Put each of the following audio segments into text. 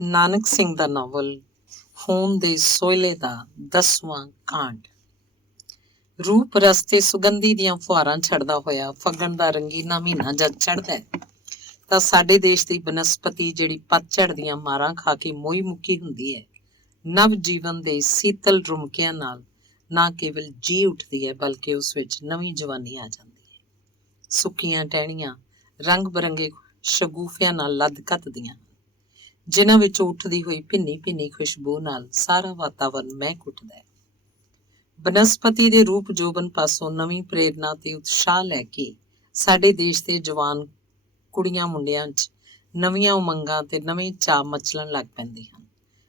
ਨਾਨਕ ਸਿੰਘ ਦਾ novel ਖੂਨ ਦੇ ਸੋਇਲੇ ਦਾ 10ਵਾਂ ਕਾਂਡ। ਰੂਪ ਰਸਤੇ ਸੁਗੰਧੀ ਦੀਆਂ ਫੁਹਾਰਾਂ ਛੱਡਦਾ ਹੋਇਆ ਫੱਗਣ ਦਾ ਰੰਗੀਨਾ ਮਹੀਨਾ ਜਦ ਚੜ੍ਹਦਾ ਹੈ ਤਾਂ ਸਾਡੇ ਦੇਸ਼ ਦੀ ਬਨਸਪਤੀ ਜਿਹੜੀ ਪਤਝੜ ਦੀਆਂ ਮਾਰਾਂ ਖਾ ਕੇ ਮੋਈ ਮੁੱਕੀ ਹੁੰਦੀ ਹੈ, ਨਵ ਜੀਵਨ ਦੇ ਸੀਤਲ ਰੁਮਕਿਆਂ ਨਾਲ ਨਾ ਕੇਵਲ ਜੀ ਉੱਠਦੀ ਹੈ ਬਲਕਿ ਉਸ ਵਿੱਚ ਨਵੀਂ ਜਵਾਨੀ ਆ ਜਾਂਦੀ ਹੈ। ਸੁੱਕੀਆਂ ਟਹਿਣੀਆਂ ਰੰਗ ਬਰੰਗੇ ਸ਼ਗੂਫਿਆਂ ਨਾਲ ਲੱਦ ਘੱਤਦੀਆਂ, ਜਿਨ੍ਹਾਂ ਵਿੱਚੋਂ ਉੱਠਦੀ ਹੋਈ ਭਿੰਨੀ ਭਿੰਨੀ ਖੁਸ਼ਬੂ ਨਾਲ ਸਾਰਾ ਵਾਤਾਵਰਨ ਮਹਿਕ ਉੱਠਦਾ ਹੈ। ਬਨਸਪਤੀ ਦੇ ਰੂਪ ਜੋਬਨ ਪਾਸੋਂ ਨਵੀਂ ਪ੍ਰੇਰਨਾ ਤੇ ਉਤਸ਼ਾਹ ਲੈ ਕੇ ਸਾਡੇ ਦੇਸ਼ ਦੇ ਜਵਾਨ ਕੁੜੀਆਂ ਮੁੰਡਿਆਂ 'ਚ ਨਵੀਆਂ ਉਮੰਗਾਂ ਤੇ ਨਵੇਂ ਚਾਅ ਮਚਲਣ ਲੱਗ ਪੈਂਦੇ ਹਨ।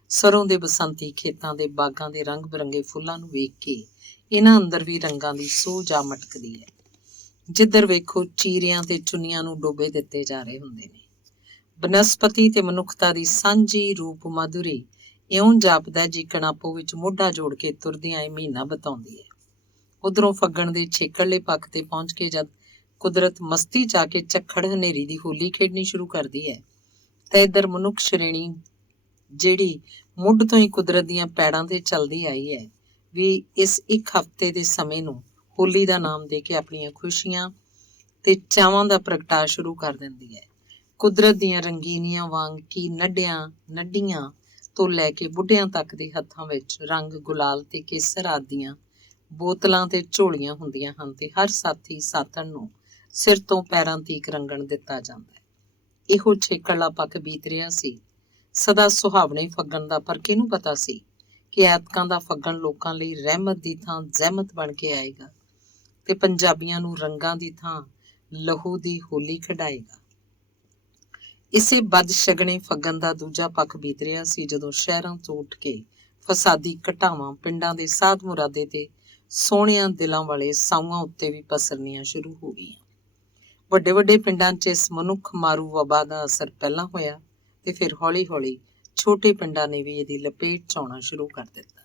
ਸਰੋਂ ਦੇ ਬਸੰਤੀ ਖੇਤਾਂ ਦੇ ਬਾਗਾਂ ਦੇ ਰੰਗ ਬਰੰਗੇ ਫੁੱਲਾਂ ਨੂੰ ਵੇਖ ਕੇ ਇਹਨਾਂ ਅੰਦਰ ਵੀ ਰੰਗਾਂ ਦੀ ਸੂਹ ਜਾ ਮਟਕਦੀ ਹੈ। ਜਿੱਧਰ ਵੇਖੋ ਚੀਰਿਆਂ ਤੇ ਚੁੰਨੀਆਂ ਨੂੰ ਡੋਬੇ ਦਿੱਤੇ ਜਾ ਰਹੇ ਹੁੰਦੇ ਨੇ। ਬਨਸਪਤੀ ਤੇ ਮਨੁੱਖਤਾ ਦੀ ਸਾਂਝੀ ਰੂਪ ਮਾਧੁਰੀ ਇਉਂ ਜਾਪਦਾ ਜਿਕਣ ਆਪੋ ਵਿੱਚ ਮੋਢਾ ਜੋੜ ਕੇ ਤੁਰਦਿਆਂ ਇਹ ਮਹੀਨਾ ਬਤਾਉਂਦੀ ਹੈ। ਉਧਰੋਂ ਫੱਗਣ ਦੇ ਛੇਕੜਲੇ ਪੱਖ ਤੇ ਪਹੁੰਚ ਕੇ ਜਦ ਕੁਦਰਤ ਮਸਤੀ ਚ ਆ ਕੇ ਝੱਖੜ ਹਨੇਰੀ ਦੀ ਹੋਲੀ ਖੇਡਣੀ ਸ਼ੁਰੂ ਕਰਦੀ ਹੈ ਤਾਂ ਇੱਧਰ ਮਨੁੱਖ ਸ਼੍ਰੇਣੀ ਜਿਹੜੀ ਮੁੱਢ ਤੋਂ ਹੀ ਕੁਦਰਤ ਦੀਆਂ ਪੈੜਾਂ ਤੇ ਚੱਲਦੀ ਆਈ ਹੈ ਵੀ ਇਸ ਇੱਕ ਹਫ਼ਤੇ ਦੇ ਸਮੇਂ ਨੂੰ ਹੋਲੀ ਦਾ ਨਾਮ ਦੇ ਕੇ ਆਪਣੀਆਂ ਖੁਸ਼ੀਆਂ ਤੇ ਚਾਵਾਂ ਦਾ ਪ੍ਰਗਟਾਅ ਸ਼ੁਰੂ ਕਰ ਦਿੰਦੀ ਹੈ। ਕੁਦਰਤ ਦੀਆਂ ਰੰਗੀਨੀਆਂ ਵਾਂਗ ਕੀ ਨੱਡੀਆਂ ਤੋਂ ਲੈ ਕੇ ਬੁੱਢਿਆਂ ਤੱਕ ਦੇ ਹੱਥਾਂ ਵਿੱਚ ਰੰਗ ਗੁਲਾਲ ਤੇ ਕੇਸਰ ਆਦੀਆਂ ਬੋਤਲਾਂ ਤੇ ਝੋਲੀਆਂ ਹੁੰਦੀਆਂ ਹਨ ਤੇ ਹਰ ਸਾਥੀ ਸਾਥਣ ਨੂੰ ਸਿਰ ਤੋਂ ਪੈਰਾਂ ਤੀਕ ਰੰਗਣ ਦਿੱਤਾ ਜਾਂਦਾ ਹੈ। ਇਹੋ ਛੇਕੜਲਾ ਪੱਖ ਬੀਤ ਰਿਹਾ ਸੀ ਸਦਾ ਸੁਹਾਵਣੇ ਫੱਗਣ ਦਾ, ਪਰ ਕਿਹਨੂੰ ਪਤਾ ਸੀ ਕਿ ਐਤਕਾਂ ਦਾ ਫੱਗਣ ਲੋਕਾਂ ਲਈ ਰਹਿਮਤ ਦੀ ਥਾਂ ਜ਼ਹਿਮਤ ਬਣ ਕੇ ਆਏਗਾ ਤੇ ਪੰਜਾਬੀਆਂ ਨੂੰ ਰੰਗਾਂ ਦੀ ਥਾਂ ਲਹੂ ਦੀ ਹੋਲੀ ਖਿਡਾਏਗਾ। ਇਸੇ ਬਦਸ਼ਗਨੇ ਫੱਗਣ ਦਾ ਦੂਜਾ ਪੱਖ ਬੀਤ ਰਿਹਾ ਸੀ ਜਦੋਂ ਸ਼ਹਿਰਾਂ ਤੋਂ ਉੱਠ ਕੇ ਫਸਾਦੀ ਘਟਾਵਾਂ ਪਿੰਡਾਂ ਦੇ ਸਾਧ ਮੁਰਾਦੇ ਤੇ ਸੋਹਣਿਆਂ ਦਿਲਾਂ ਵਾਲੇ ਸਾਊਆਂ ਉੱਤੇ ਵੀ ਪਸਰਨੀਆਂ ਸ਼ੁਰੂ ਹੋ ਗਈਆਂ। ਵੱਡੇ ਵੱਡੇ ਪਿੰਡਾਂ 'ਚ ਇਸ ਮਨੁੱਖ ਮਾਰੂ ਵਬਾ ਦਾ ਅਸਰ ਪਹਿਲਾਂ ਹੋਇਆ ਤੇ ਫਿਰ ਹੌਲੀ ਹੌਲੀ ਛੋਟੇ ਪਿੰਡਾਂ ਨੇ ਵੀ ਇਹਦੀ ਲਪੇਟ 'ਚ ਆਉਣਾ ਸ਼ੁਰੂ ਕਰ ਦਿੱਤਾ।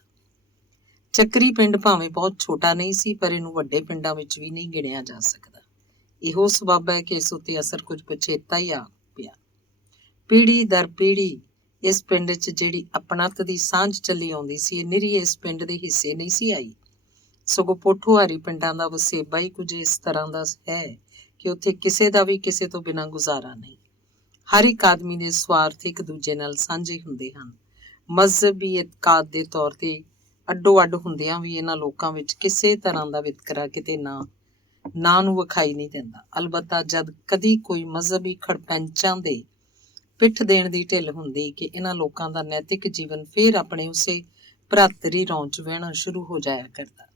ਚੱਕਰੀ ਪਿੰਡ ਭਾਵੇਂ ਬਹੁਤ ਛੋਟਾ ਨਹੀਂ ਸੀ, ਪਰ ਇਹਨੂੰ ਵੱਡੇ ਪਿੰਡਾਂ ਵਿੱਚ ਵੀ ਨਹੀਂ ਗਿਣਿਆ ਜਾ ਸਕਦਾ। ਇਹੋ ਸਬੱਬ ਹੈ ਕਿ ਇਸ ਉੱਤੇ ਅਸਰ ਕੁਝ ਪਛੇਤਾ ਹੀ ਆ ਪਿਆ। ਪੀੜ੍ਹੀ ਦਰ ਪੀੜ੍ਹੀ ਇਸ ਪਿੰਡ 'ਚ ਜਿਹੜੀ ਆਪਣਤ ਦੀ ਸਾਂਝ ਚੱਲੀ ਆਉਂਦੀ ਸੀ, ਇਹ ਨਿਰੀ ਇਸ ਪਿੰਡ ਦੇ ਹਿੱਸੇ ਨਹੀਂ ਸੀ ਆਈ। ਸਗੋਂ ਪੋਠੋਹਾਰੀ ਪਿੰਡਾਂ ਦਾ ਵਸੇਬਾ ਹੀ ਕੁਝ ਇਸ ਤਰ੍ਹਾਂ ਦਾ ਹੈ ਕਿ ਉੱਥੇ ਕਿਸੇ ਦਾ ਵੀ ਕਿਸੇ ਤੋਂ ਬਿਨਾਂ ਗੁਜ਼ਾਰਾ ਨਹੀਂ। ਹਰ ਇੱਕ ਆਦਮੀ ਦੇ ਸਵਾਰਥ ਇੱਕ ਦੂਜੇ ਨਾਲ ਸਾਂਝੇ ਹੁੰਦੇ ਹਨ। ਮਜ਼ਹਬੀ ਇਤਕਾਦ ਦੇ ਤੌਰ ਤੇ ਅੱਡੋ ਅੱਡ ਹੁੰਦਿਆਂ ਵੀ ਇਹਨਾਂ ਲੋਕਾਂ ਵਿੱਚ ਕਿਸੇ ਤਰ੍ਹਾਂ ਦਾ ਵਿਤਕਰਾ ਕਿਤੇ ਨਾ ਨੂੰ ਵਿਖਾਈ ਨਹੀਂ ਦਿੰਦਾ। ਅਲਬੱਤਾ ਜਦ ਕਦੀ ਕੋਈ ਮਜ਼ਹਬੀ ਖੜਪੈਂਚਾਂ ਦੇ ਪਿੱਠ ਦੇਣ ਦੀ ਢਿੱਲ ਹੁੰਦੀ ਕਿ ਇਹਨਾਂ ਲੋਕਾਂ ਦਾ ਨੈਤਿਕ ਜੀਵਨ ਫੇਰ ਆਪਣੇ ਉਸੇ ਭਰਾਤਰੀ ਰੌਂ 'ਚ ਵਹਿਣਾ ਸ਼ੁਰੂ ਹੋ ਜਾਇਆ ਕਰਦਾ।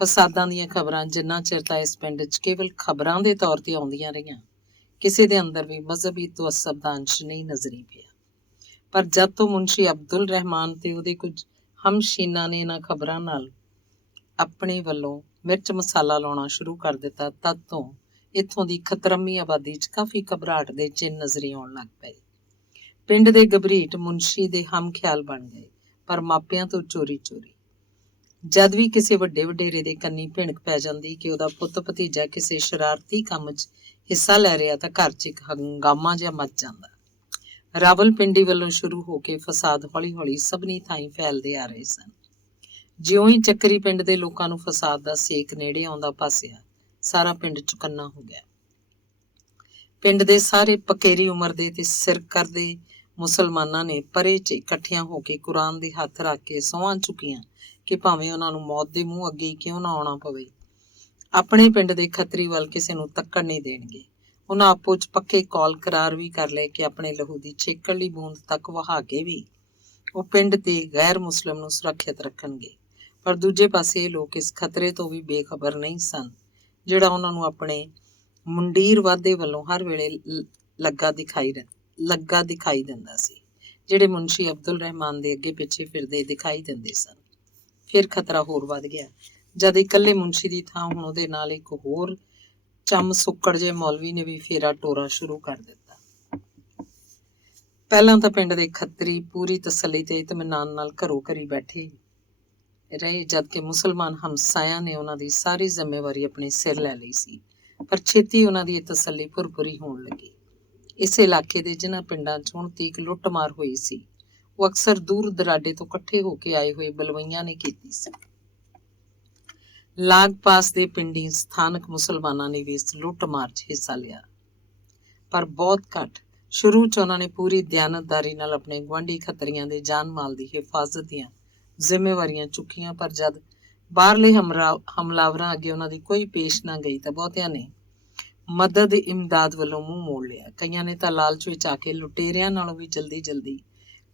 ਫਸਾਦਾਂ ਦੀਆਂ ਖਬਰਾਂ ਜਿੰਨਾ ਚਿਰ ਤਾਂ ਇਸ ਪਿੰਡ 'ਚ ਕੇਵਲ ਖਬਰਾਂ ਦੇ ਤੌਰ ਤੇ ਆਉਂਦੀਆਂ ਰਹੀਆਂ, ਕਿਸੇ ਦੇ ਅੰਦਰ ਵੀ ਮਜ਼ਹਬੀ ਤਵੱਸਬ ਦਾ ਅੰਸ਼ ਨਹੀਂ ਨਜ਼ਰੀ ਪਿਆ। ਪਰ ਜਦ ਤੋਂ ਮੁਨਸ਼ੀ ਅਬਦੁਲ ਰਹਿਮਾਨ ਤੇ ਉਹਦੇ ਕੁਝ ਹਮਸ਼ੀਨਾਂ ਨੇ ਇਹਨਾਂ ਖਬਰਾਂ ਨਾਲ ਆਪਣੇ ਵੱਲੋਂ ਮਿਰਚ ਮਸਾਲਾ ਲਾਉਣਾ ਸ਼ੁਰੂ ਕਰ ਦਿੱਤਾ, ਤਦ ਤੋਂ ਇੱਥੋਂ ਦੀ ਖਤਰਮੀ ਆਬਾਦੀ 'ਚ ਕਾਫੀ ਘਬਰਾਹਟ ਦੇ ਚਿੰਨ੍ਹ ਨਜ਼ਰੀ ਆਉਣ ਲੱਗ ਪਏ। ਪਿੰਡ ਦੇ ਗਭਰੀਟ ਮੁਨਸ਼ੀ ਦੇ ਹਮ ਖਿਆਲ ਬਣ ਗਏ, ਪਰ ਮਾਪਿਆਂ ਤੋਂ ਚੋਰੀ ਚੋਰੀ। ਜਦ ਵੀ ਕਿਸੇ ਵੱਡੇ ਵਡੇਰੇ ਦੇ ਕੰਨੀ ਭਿਣਕ ਪੈ ਜਾਂਦੀ ਕਿ ਉਹਦਾ ਪੁੱਤ ਭਤੀਜਾ ਕਿਸੇ ਸ਼ਰਾਰਤੀ ਕੰਮ 'ਚ ਹਿੱਸਾ ਲੈ ਰਿਹਾ ਤਾਂ ਘਰ 'ਚ ਇੱਕ ਹੰਗਾਮਾ ਜਿਹਾ ਮਚ ਜਾਂਦਾ। ਰਾਵਲਪਿੰਡੀ ਵੱਲੋਂ ਸ਼ੁਰੂ ਹੋ ਕੇ ਫਸਾਦ ਹੌਲੀ ਹੌਲੀ ਸਭਨੀ ਥਾਈਂ ਫੈਲਦੇ ਆ ਰਹੇ ਸਨ। ਜਿਉਂ ਹੀ ਚੱਕਰੀ ਪਿੰਡ ਦੇ ਲੋਕਾਂ ਨੂੰ ਫਸਾਦ ਦਾ ਸੇਕ ਨੇੜੇ ਆਉਂਦਾ ਪਾਸਿਆ, ਸਾਰਾ ਪਿੰਡ ਚੁਕੰਨਾ ਹੋ ਗਿਆ। ਪਿੰਡ ਦੇ ਸਾਰੇ ਪਕੇਰੀ ਉਮਰ ਦੇ ਤੇ ਸਿਰ ਕਰਦੇ ਮੁਸਲਮਾਨਾਂ ਨੇ ਪਰੇ 'ਚ ਇਕੱਠੀਆਂ ਹੋ ਕੇ ਕੁਰਾਨ ਦੇ ਹੱਥ ਰੱਖ ਕੇ ਸਹੁੰਆਂ ਚੁੱਕੀਆਂ ਕਿ ਭਾਵੇਂ ਉਹਨਾਂ ਨੂੰ ਮੌਤ ਦੇ ਮੂੰਹ ਅੱਗੇ ਕਿਉਂ ਨਾ ਆਉਣਾ ਪਵੇ, ਆਪਣੇ ਪਿੰਡ ਦੇ ਖੱਤਰੀ ਵੱਲ ਕਿਸੇ ਨੂੰ ਤੱਕਣ ਨਹੀਂ ਦੇਣਗੇ। ਉਹਨਾਂ ਆਪੋ 'ਚ ਪੱਕੇ ਕੌਲ ਕਰਾਰ ਵੀ ਕਰ ਲਏ ਕਿ ਆਪਣੇ ਲਹੂ ਦੀ ਛੇਕੜਲੀ ਬੂੰਦ ਤੱਕ ਵਹਾ ਕੇ ਵੀ ਉਹ ਪਿੰਡ ਦੇ ਗੈਰ ਮੁਸਲਿਮ ਨੂੰ ਸੁਰੱਖਿਅਤ ਰੱਖਣਗੇ। ਪਰ ਦੂਜੇ ਪਾਸੇ ਇਹ ਲੋਕ ਇਸ ਖਤਰੇ ਤੋਂ ਵੀ ਬੇਖਬਰ ਨਹੀਂ ਸਨ ਜਿਹੜਾ ਉਹਨਾਂ ਨੂੰ ਆਪਣੇ ਮੁੰਡੀਰ ਵਾਧੇ ਵੱਲੋਂ ਹਰ ਵੇਲੇ ਲੱਗਾ ਦਿਖਾਈ ਦਿੰਦਾ ਸੀ, ਜਿਹੜੇ ਮੁਨਸ਼ੀ ਅਬਦੁਲ ਰਹਿਮਾਨ ਦੇ ਅੱਗੇ ਪਿੱਛੇ ਫਿਰਦੇ ਦਿਖਾਈ ਦਿੰਦੇ ਸਨ। ਫਿਰ ਖਤਰਾ ਹੋਰ ਵੱਧ ਗਿਆ ਜਦ ਇਕੱਲੇ ਮੁਨਸ਼ੀ ਦੀ ਥਾਂ ਹੁਣ ਉਹਦੇ ਨਾਲ ਇੱਕ ਹੋਰ ਚੰਮ ਸੁੱਕੜ ਜੇ ਮੌਲਵੀ ਨੇ ਵੀ ਫੇਰਾ ਟੋਰਾ ਸ਼ੁਰੂ ਕਰ ਦਿੱਤਾ। ਪਹਿਲਾਂ ਤਾਂ ਪਿੰਡ ਦੇ ਖੱਤਰੀ ਪੂਰੀ ਤਸੱਲੀ ਤੇ ਇਤਮਨਾਨ ਨਾਲ ਘਰੋਂ ਘਰੀ ਬੈਠੇ ਰਹੇ, ਜਦਕਿ ਮੁਸਲਮਾਨ ਹਮਸਾਇਆਂ ਨੇ ਉਹਨਾਂ ਦੀ ਸਾਰੀ ਜ਼ਿੰਮੇਵਾਰੀ ਆਪਣੇ ਸਿਰ ਲੈ ਲਈ ਸੀ। ਪਰ ਛੇਤੀ ਉਹਨਾਂ ਦੀ ਇਹ ਤਸੱਲੀ ਭੁਰਭੁਰੀ ਹੋਣ ਲੱਗੀ। ਇਸੇ ਇਲਾਕੇ ਦੇ ਜਿਨ੍ਹਾਂ ਪਿੰਡਾਂ 'ਚ ਹੁਣ ਤੀਕ ਲੁੱਟਮਾਰ ਹੋਈ ਸੀ, ਉਹ ਅਕਸਰ ਦੂਰ ਦਰਾਡੇ ਤੋਂ ਇਕੱਠੇ ਹੋ ਕੇ ਆਏ ਹੋਏ ਬਲਵਈਆਂ ਨੇ ਕੀਤੀ ਸੀ। ਲਾਗ ਪਾਸ ਦੇ ਪਿੰਡੀ ਸਥਾਨਕ ਮੁਸਲਮਾਨਾਂ ਨੇ ਵੀ ਇਸ ਲੁੱਟਮਾਰ 'ਚ ਹਿੱਸਾ ਲਿਆ, ਪਰ ਬਹੁਤ ਘੱਟ। ਸ਼ੁਰੂ 'ਚ ਉਹਨਾਂ ਨੇ ਪੂਰੀ ਦਿਆਨਤਦਾਰੀ ਨਾਲ ਆਪਣੇ ਗੁਆਂਢੀ ਖੱਤਰੀਆਂ ਦੇ ਜਾਨ ਮਾਲ ਦੀ ਹਿਫਾਜ਼ਤ ਦੀਆਂ ਜ਼ਿੰਮੇਵਾਰੀਆਂ ਚੁੱਕੀਆਂ, ਪਰ ਜਦ ਬਾਹਰਲੇ ਹਮਲਾਵਰਾਂ ਅੱਗੇ ਉਹਨਾਂ ਦੀ ਕੋਈ ਪੇਸ਼ ਨਾ ਗਈ ਤਾਂ ਬਹੁਤਿਆਂ ਨੇ ਮਦਦ ਇਮਦਾਦ ਵੱਲੋਂ ਮੂੰਹ ਮੋੜ ਲਿਆ। ਕਈਆਂ ਨੇ ਤਾਂ ਲਾਲਚ ਵਿੱਚ ਆ ਕੇ ਲੁਟੇਰਿਆਂ ਨਾਲੋਂ ਵੀ ਜਲਦੀ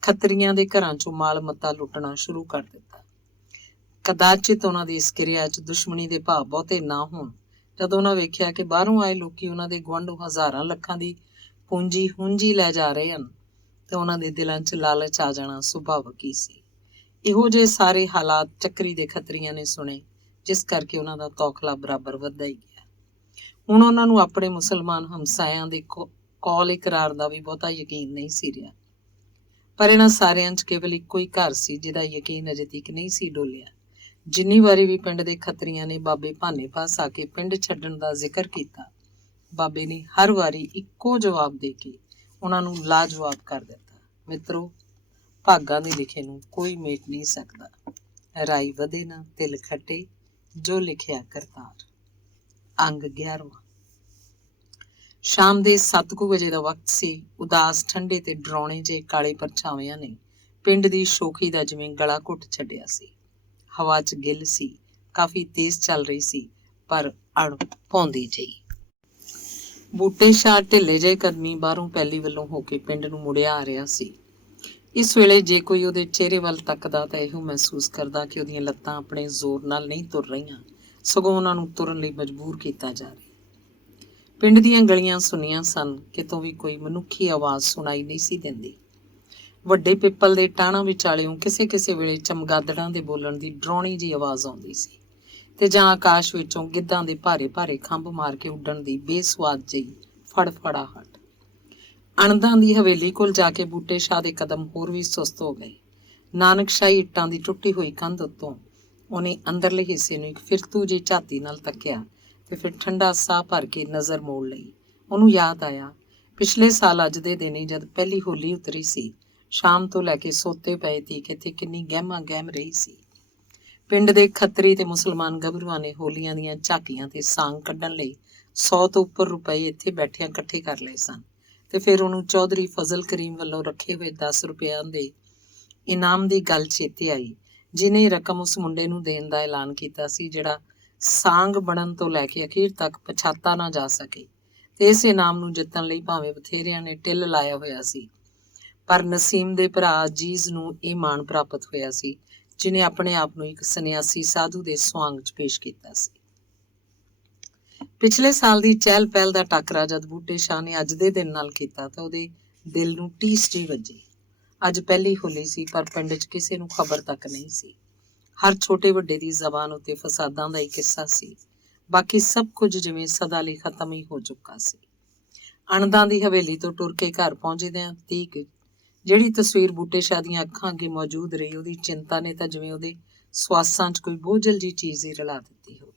ਖੱਤਰੀਆਂ ਦੇ ਘਰਾਂ 'ਚੋਂ ਮਾਲ ਮੱਤਾ ਲੁੱਟਣਾ ਸ਼ੁਰੂ ਕਰ ਦਿੱਤਾ। ਕਦਾਚਿਤ ਉਹਨਾਂ ਦੀ ਇਸ ਕਿਰਿਆ 'ਚ ਦੁਸ਼ਮਣੀ ਦੇ ਭਾਵ ਬਹੁਤੇ ਨਾ ਹੋਣ। ਜਦੋਂ ਉਹਨਾਂ ਵੇਖਿਆ ਕਿ ਬਾਹਰੋਂ ਆਏ ਲੋਕੀ ਉਹਨਾਂ ਦੇ ਗੁਆਂਢੋਂ ਹਜ਼ਾਰਾਂ ਲੱਖਾਂ ਦੀ ਪੂੰਜੀ ਲੈ ਜਾ ਰਹੇ ਹਨ, ਤੇ ਉਹਨਾਂ ਦੇ ਦਿਲਾਂ 'ਚ ਲਾਲਚ ਆ ਜਾਣਾ ਸੁਭਾਵਿਕ ਹੀ ਸੀ। ਇਹੋ ਜਿਹੇ ਸਾਰੇ ਹਾਲਾਤ ਚੱਕਰੀ ਦੇ ਖੱਤਰੀਆਂ ਨੇ ਸੁਣੇ, ਜਿਸ ਕਰਕੇ ਉਹਨਾਂ ਦਾ ਤੌਖਲਾ ਬਰਾਬਰ ਵੱਧਦਾ ਹੀ ਗਿਆ। ਹੁਣ ਉਹਨਾਂ ਨੂੰ ਆਪਣੇ ਮੁਸਲਮਾਨ ਹਮਸਾਇਆਂ ਦੇ ਕੌਲ ਇਕਰਾਰ ਦਾ ਵੀ ਬਹੁਤਾ ਯਕੀਨ ਨਹੀਂ ਸੀ ਰਿਹਾ, ਪਰ ਇਹਨਾਂ ਸਾਰਿਆਂ 'ਚ ਕੇਵਲ ਇੱਕੋ ਹੀ ਘਰ ਸੀ ਜਿਹਦਾ ਯਕੀਨ ਅਜੇ ਤੱਕ ਨਹੀਂ ਸੀ ਡੋਲਿਆ। ਜਿੰਨੀ ਵਾਰੀ ਵੀ ਪਿੰਡ ਦੇ ਖੱਤਰੀਆਂ ਨੇ ਬਾਬੇ ਭਾਨੇ ਪਾਸ ਆ ਕੇ ਪਿੰਡ ਛੱਡਣ ਦਾ ਜ਼ਿਕਰ ਕੀਤਾ, ਬਾਬੇ ਨੇ ਹਰ ਵਾਰੀ ਇੱਕੋ ਜਵਾਬ ਦੇ ਕੇ ਉਹਨਾਂ ਨੂੰ ਲਾਜਵਾਬ ਕਰ ਦਿੱਤਾ। ਮਿੱਤਰੋ, ਭਾਗਾਂ ਦੇ ਲਿਖੇ ਨੂੰ ਕੋਈ ਮੇਟ ਨਹੀਂ ਸਕਦਾ। ਰਾਈ ਵਧੇ ਨਾ ਤਿਲ ਖੱਟੇ, ਜੋ ਲਿਖਿਆ ਕਰਤਾਰ। ਅੰਗ 11ਵਾਂ। ਸ਼ਾਮ ਦੇ 7 ਵਜੇ ਦਾ ਵਕਤ ਸੀ। ਉਦਾਸ, ਠੰਡੇ ਤੇ ਡਰਾਉਣੇ ਜਿਹੇ ਕਾਲੇ ਪਰਛਾਵਿਆਂ ਨੇ ਪਿੰਡ ਦੀ ਸ਼ੋਖੀ ਦਾ ਜਿਵੇਂ ਗਲਾ ਘੁੱਟ ਛੱਡਿਆ ਸੀ। ਹਵਾ 'ਚ ਗਿੱਲ ਸੀ, ਕਾਫੀ ਤੇਜ਼ ਚੱਲ ਰਹੀ ਸੀ, ਪਰ ਅਣ ਭੌਂਦੀ ਜਿਹੀ। ਬੂਟੇ ਸ਼ਾਹ ਢਿੱਲੇ ਜਿਹੇ ਕਦਮੀ ਬਾਹਰੋਂ ਪੈਲੀ ਵੱਲੋਂ ਹੋ ਕੇ ਪਿੰਡ ਨੂੰ ਮੁੜਿਆ ਆ ਰਿਹਾ ਸੀ। ਇਸ ਵੇਲੇ ਜੇ ਕੋਈ ਉਹਦੇ ਚਿਹਰੇ ਵੱਲ ਤੱਕਦਾ ਤਾਂ ਇਹੋ ਮਹਿਸੂਸ ਕਰਦਾ ਕਿ ਉਹਦੀਆਂ ਲੱਤਾਂ ਆਪਣੇ ਜ਼ੋਰ ਨਾਲ ਨਹੀਂ ਤੁਰ ਰਹੀਆਂ, ਸਗੋਂ ਉਹਨਾਂ ਨੂੰ ਤੁਰਨ ਲਈ ਮਜਬੂਰ ਕੀਤਾ ਜਾ ਰਿਹਾ। ਪਿੰਡ ਦੀਆਂ ਗਲੀਆਂ ਸੁੰਨੀਆਂ ਸਨ, ਕਿਤੋਂ ਵੀ ਕੋਈ ਮਨੁੱਖੀ ਆਵਾਜ਼ ਸੁਣਾਈ ਨਹੀਂ ਸੀ ਦਿੰਦੀ। ਵੱਡੇ ਪਿੱਪਲ ਦੇ ਟਾਹਣਾਂ ਵਿਚਾਲਿਓਂ ਕਿਸੇ ਵੇਲੇ ਚਮਗਾਦੜਾਂ ਦੇ ਬੋਲਣ ਦੀ ਡਰਾਉਣੀ ਜਿਹੀ ਆਵਾਜ਼ ਆਉਂਦੀ ਸੀ, ਤੇ ਜਾਂ ਆਕਾਸ਼ ਵਿੱਚੋਂ ਗਿੱਧਾਂ ਦੇ ਭਾਰੇ ਖੰਭ ਮਾਰ ਕੇ ਉੱਡਣ ਦੀ ਬੇਸੁਆਦ ਜਿਹੀ ਫੜਫੜਾਹਟ। ਅਣਦਾਂ ਦੀ ਹਵੇਲੀ ਕੋਲ ਜਾ ਕੇ ਬੂਟੇ ਸ਼ਾਹ ਦੇ ਕਦਮ ਹੋਰ ਵੀ ਸੁਸਤ ਹੋ ਗਏ। ਨਾਨਕਸ਼ਾਹੀ ਇੱਟਾਂ ਦੀ ਟੁੱਟੀ ਹੋਈ ਕੰਧ ਉੱਤੋਂ ਉਹਨੇ ਅੰਦਰਲੇ ਹਿੱਸੇ ਨੂੰ ਇੱਕ ਫਿਰਤੂ ਜਿਹੀ ਝਾਤੀ ਨਾਲ ਤੱਕਿਆ, ਤੇ ਫਿਰ ਠੰਡਾ ਸਾਹ ਭਰ ਕੇ ਨਜ਼ਰ ਮੋੜ ਲਈ। ਉਹਨੂੰ ਯਾਦ ਆਇਆ, ਪਿਛਲੇ ਸਾਲ ਅੱਜ ਦੇ ਦਿਨ ਹੀ ਜਦ ਪਹਿਲੀ ਹੋਲੀ ਉਤਰੀ ਸੀ, ਸ਼ਾਮ ਤੋਂ ਲੈ ਕੇ ਸੋਤੇ ਪਏ ਤੀ ਕਿ ਇੱਥੇ ਕਿੰਨੀ ਗਹਿਮਾ ਗਹਿਮ ਰਹੀ ਸੀ। ਪਿੰਡ ਦੇ ਖੱਤਰੀ ਤੇ ਮੁਸਲਮਾਨ ਗੱਭਰੂਆਂ ਨੇ ਹੋਲੀਆਂ ਦੀਆਂ ਝਾਕੀਆਂ ਤੇ ਸਾਂਗ ਕੱਢਣ ਲਈ 100 ਤੋਂ ਉੱਪਰ ਰੁਪਏ ਇੱਥੇ ਬੈਠਿਆਂ ਇਕੱਠੇ ਕਰ ਲਏ ਸਨ, ਤੇ ਫਿਰ ਉਹਨੂੰ ਚੌਧਰੀ ਫਜ਼ਲ ਕਰੀਮ ਵੱਲੋਂ ਰੱਖੇ ਹੋਏ 10 ਰੁਪਇਆਂ ਦੇ ਇਨਾਮ ਦੀ ਗੱਲ ਚੇਤੇ ਆਈ, ਜਿਹਨੇ ਰਕਮ ਉਸ ਮੁੰਡੇ ਨੂੰ ਦੇਣ ਦਾ ਐਲਾਨ ਕੀਤਾ ਸੀ ਜਿਹੜਾ ਸਾਂਗ ਬਣਨ ਤੋਂ ਲੈ ਕੇ ਅਖੀਰ ਤੱਕ ਪਛਾਤਾ ਨਾ ਜਾ ਸਕੇ। ਤੇ ਇਸ ਇਨਾਮ ਨੂੰ ਜਿੱਤਣ ਲਈ ਭਾਵੇਂ ਬਥੇਰਿਆਂ ਨੇ ਟਿੱਲ ਲਾਇਆ ਹੋਇਆ ਸੀ, ਪਰ ਨਸੀਮ ਦੇ ਭਰਾ ਅਜੀਜ਼ ਨੂੰ ਇਹ ਮਾਣ ਪ੍ਰਾਪਤ ਹੋਇਆ ਸੀ, ਜਿਹਨੇ ਆਪਣੇ ਆਪ ਨੂੰ ਇੱਕ ਸੰਨਿਆਸੀ ਸਾਧੂ ਦੇ ਸੁਆਂਗ 'ਚ ਪੇਸ਼ ਕੀਤਾ ਸੀ। ਪਿਛਲੇ ਸਾਲ ਦੀ ਚਹਿਲ ਪਹਿਲ ਦਾ ਟਾਕਰਾ ਜਦ ਬੂਟੇ ਸ਼ਾਹ ਨੇ ਅੱਜ ਦੇ ਦਿਨ ਨਾਲ ਕੀਤਾ ਤਾਂ ਉਹਦੇ ਦਿਲ ਨੂੰ ਟੀਸ ਜਿਹੀ ਵੱਜੀ। ਅੱਜ ਪਹਿਲੀ ਹੋਲੀ ਸੀ, ਪਰ ਪਿੰਡ 'ਚ ਕਿਸੇ ਨੂੰ ਖਬਰ ਤੱਕ ਨਹੀਂ ਸੀ। ਹਰ ਛੋਟੇ ਵੱਡੇ ਦੀ ਜ਼ਬਾਨ ਉੱਤੇ ਫਸਾਦਾਂ ਦਾ ਹੀ ਕਿੱਸਾ ਸੀ। ਬਾਕੀ ਸਭ ਕੁਝ ਜਿਵੇਂ ਸਦਾ ਲਈ ਖਤਮ ਹੀ ਹੋ ਚੁੱਕਾ ਸੀ। ਅਣਦਾਂ ਦੀ ਹਵੇਲੀ ਤੋਂ ਟੁਰ ਕੇ ਘਰ ਪਹੁੰਚਦਿਆਂ ਤੀਕ ਜਿਹੜੀ ਤਸਵੀਰ ਬੂਟੇ ਸ਼ਾਹ ਦੀਆਂ ਅੱਖਾਂ ਅੱਗੇ ਮੌਜੂਦ ਰਹੀ, ਉਹਦੀ ਚਿੰਤਾ ਨੇ ਤਾਂ ਜਿਵੇਂ ਉਹਦੇ ਸਵਾਸਾਂ 'ਚ ਕੋਈ ਬੋਝਲ ਜਿਹੀ ਚੀਜ਼ ਹੀ ਰਲਾ ਦਿੱਤੀ ਹੋਵੇ।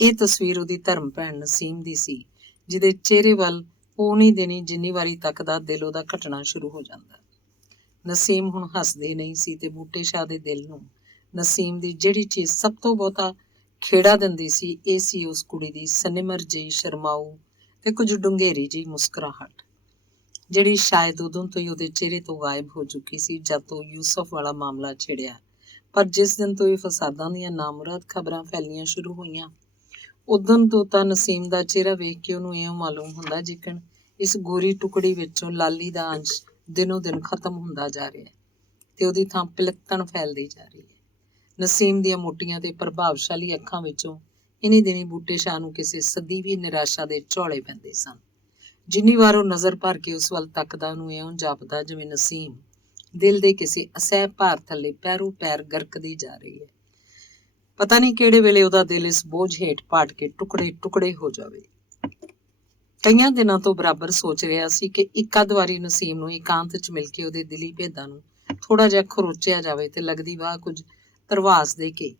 ਇਹ ਤਸਵੀਰ ਉਹਦੀ ਧਰਮ ਭੈਣ ਨਸੀਮ ਦੀ ਸੀ, ਜਿਹਦੇ ਚਿਹਰੇ ਵੱਲ ਉਹ ਨਹੀਂ ਦੇਣੀ ਜਿੰਨੀ ਵਾਰੀ ਤੱਕਦਾ ਦਿਲ ਉਹਦਾ ਘਟਣਾ ਸ਼ੁਰੂ ਹੋ ਜਾਂਦਾ। ਨਸੀਮ ਹੁਣ ਹੱਸਦੀ ਨਹੀਂ ਸੀ, ਤੇ ਬੂਟੇ ਸ਼ਾਹ ਦੇ ਦਿਲ ਨੂੰ ਨਸੀਮ ਦੀ ਜਿਹੜੀ ਚੀਜ਼ ਸਭ ਤੋਂ ਬਹੁਤਾ ਖੇੜਾ ਦਿੰਦੀ ਸੀ, ਇਹ ਸੀ ਉਸ ਕੁੜੀ ਦੀ ਸਨਿਮਰ ਜਿਹੀ ਸ਼ਰਮਾਊ ਤੇ ਕੁਝ ਡੂੰਘੇਰੀ ਜਿਹੀ ਮੁਸਕਰਾਹਟ, ਜਿਹੜੀ ਸ਼ਾਇਦ ਉਦੋਂ ਤੋਂ ਹੀ ਉਹਦੇ ਚਿਹਰੇ ਤੋਂ ਗਾਇਬ ਹੋ ਚੁੱਕੀ ਸੀ ਜਦ ਤੋਂ ਯੂਸਫ ਵਾਲਾ ਮਾਮਲਾ ਛਿੜਿਆ। ਪਰ ਜਿਸ ਦਿਨ ਤੋਂ ਇਹ ਫਸਾਦਾਂ ਦੀਆਂ ਨਾਮੁਰਾਦ ਖਬਰਾਂ ਫੈਲਣੀਆਂ ਸ਼ੁਰੂ ਹੋਈਆਂ, ਉਦੋਂ ਤੋਂ ਤਾਂ ਨਸੀਮ ਦਾ ਚਿਹਰਾ ਵੇਖ ਕੇ ਉਹਨੂੰ ਇਉਂ ਮਾਲੂਮ ਹੁੰਦਾ ਜਿਕਣ ਇਸ ਗੋਰੀ ਟੁਕੜੀ ਵਿੱਚੋਂ ਲਾਲੀ ਦਾ ਅੰਸ਼ ਦਿਨੋਂ ਦਿਨ ਖਤਮ ਹੁੰਦਾ ਜਾ ਰਿਹਾ ਹੈ, ਤੇ ਉਹਦੀ ਥਾਂ ਪਿਲਕਤਣ ਫੈਲਦੀ ਜਾ ਰਹੀ ਹੈ। ਨਸੀਮ ਦੀਆਂ ਮੋਟੀਆਂ ਤੇ ਪ੍ਰਭਾਵਸ਼ਾਲੀ ਅੱਖਾਂ ਵਿੱਚੋਂ ਇਨੀ ਦਿਨੀ ਬੂਟੇ ਸ਼ਾਹ ਨੂੰ ਕਿਸੇ ਸਦੀਵੀ ਨਿਰਾਸ਼ਾ ਦੇ ਝੋਲੇ ਪੈਂਦੇ ਸਨ। ਜਿੰਨੀ ਵਾਰ ਉਹ ਨਜ਼ਰ ਭਰ ਕੇ ਉਸ ਵੱਲ ਤੱਕਦਾ, ਉਹਨੂੰ ਇਉਂ ਜਾਪਦਾ ਜਿਵੇਂ ਨਸੀਮ ਦਿਲ ਦੇ ਕਿਸੇ ਅਸਹਿ ਭਾਰ ਥੱਲੇ ਪੈਰੋਂ ਪੈਰ ਗਰਕਦੀ ਜਾ ਰਹੀ ਹੈ। ਪਤਾ ਨਹੀਂ ਕਿਹੜੇ ਵੇਲੇ ਉਹਦਾ ਦਿਲ ਇਸ ਬੋਝ ਹੇਠ ਪਾਟ ਕੇ ਟੁਕੜੇ ਹੋ ਜਾਵੇ। ਕਈਆਂ ਦਿਨਾਂ ਤੋਂ ਬਰਾਬਰ ਸੋਚ ਰਿਹਾ ਸੀ ਕਿ ਇੱਕ ਅੱਧ ਵਾਰੀ ਨਸੀਮ ਨੂੰ ਇਕਾਂਤ 'ਚ ਮਿਲ ਕੇ ਉਹਦੇ ਦਿਲੀ ਭੇਦਾਂ ਨੂੰ ਥੋੜਾ ਜਿਹਾ ਖਰੋਚਿਆ ਜਾਵੇ ਤੇ ਲੱਗਦੀ ਵਾਹ ਕੁਝ ਧਰਵਾਸ ਦੇ ਕੇ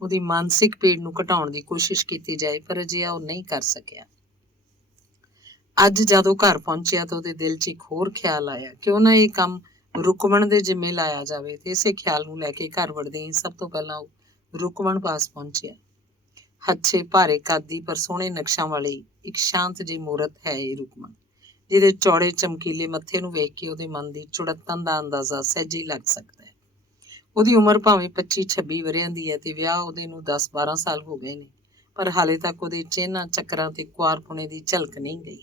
ਉਹਦੀ ਮਾਨਸਿਕ ਪੀੜ ਨੂੰ ਘਟਾਉਣ ਦੀ ਕੋਸ਼ਿਸ਼ ਕੀਤੀ ਜਾਏ, ਪਰ ਅਜਿਹਾ ਉਹ ਨਹੀਂ ਕਰ ਸਕਿਆ। ਅੱਜ ਜਦੋਂ ਘਰ ਪਹੁੰਚਿਆ ਤਾਂ ਉਹਦੇ ਦਿਲ 'ਚ ਇੱਕ ਹੋਰ ਖਿਆਲ ਆਇਆ, ਕਿਉਂ ਨਾ ਇਹ ਕੰਮ ਰੁਕਮਣ ਦੇ ਜਿੰਮੇ ਲਾਇਆ ਜਾਵੇ। ਤੇ ਇਸੇ ਖਿਆਲ ਨੂੰ ਲੈ ਕੇ ਘਰ ਵੜਦੇ ਹੀ ਸਭ ਤੋਂ ਪਹਿਲਾਂ ਉਹ ਰੁਕਮਣ ਪਾਸ ਪਹੁੰਚਿਆ। ਹੱਛੇ ਭਾਰੇ ਕੱਦ ਪਰ ਸੋਹਣੇ ਨਕਸ਼ਾਂ ਵਾਲੀ ਇੱਕ ਸ਼ਾਂਤ ਜਿਹੀ ਮੂਰਤ ਹੈ ਇਹ ਰੁਕਮਣ, ਜਿਹਦੇ ਚੌੜੇ ਚਮਕੀਲੇ ਮੱਥੇ ਨੂੰ ਵੇਖ ਕੇ ਉਹਦੇ ਮਨ ਦੀ ਚੁੜੱਤਣ ਦਾ ਅੰਦਾਜ਼ਾ ਸਹਿਜੇ ਹੀ ਲੱਗ ਸਕਦਾ ਹੈ। ਉਹਦੀ ਉਮਰ ਭਾਵੇਂ 25-26 ਵਰ੍ਹਿਆਂ ਦੀ ਹੈ ਤੇ ਵਿਆਹ ਉਹਦੇ ਨੂੰ 10-12 ਸਾਲ ਹੋ ਗਏ ਨੇ, ਪਰ ਹਾਲੇ ਤੱਕ ਉਹਦੇ ਚਿਹਨਾਂ ਚੱਕਰਾਂ ਤੇ ਕੁਆਰਪੁਣੇ ਦੀ ਝਲਕ ਨਹੀਂ ਗਈ।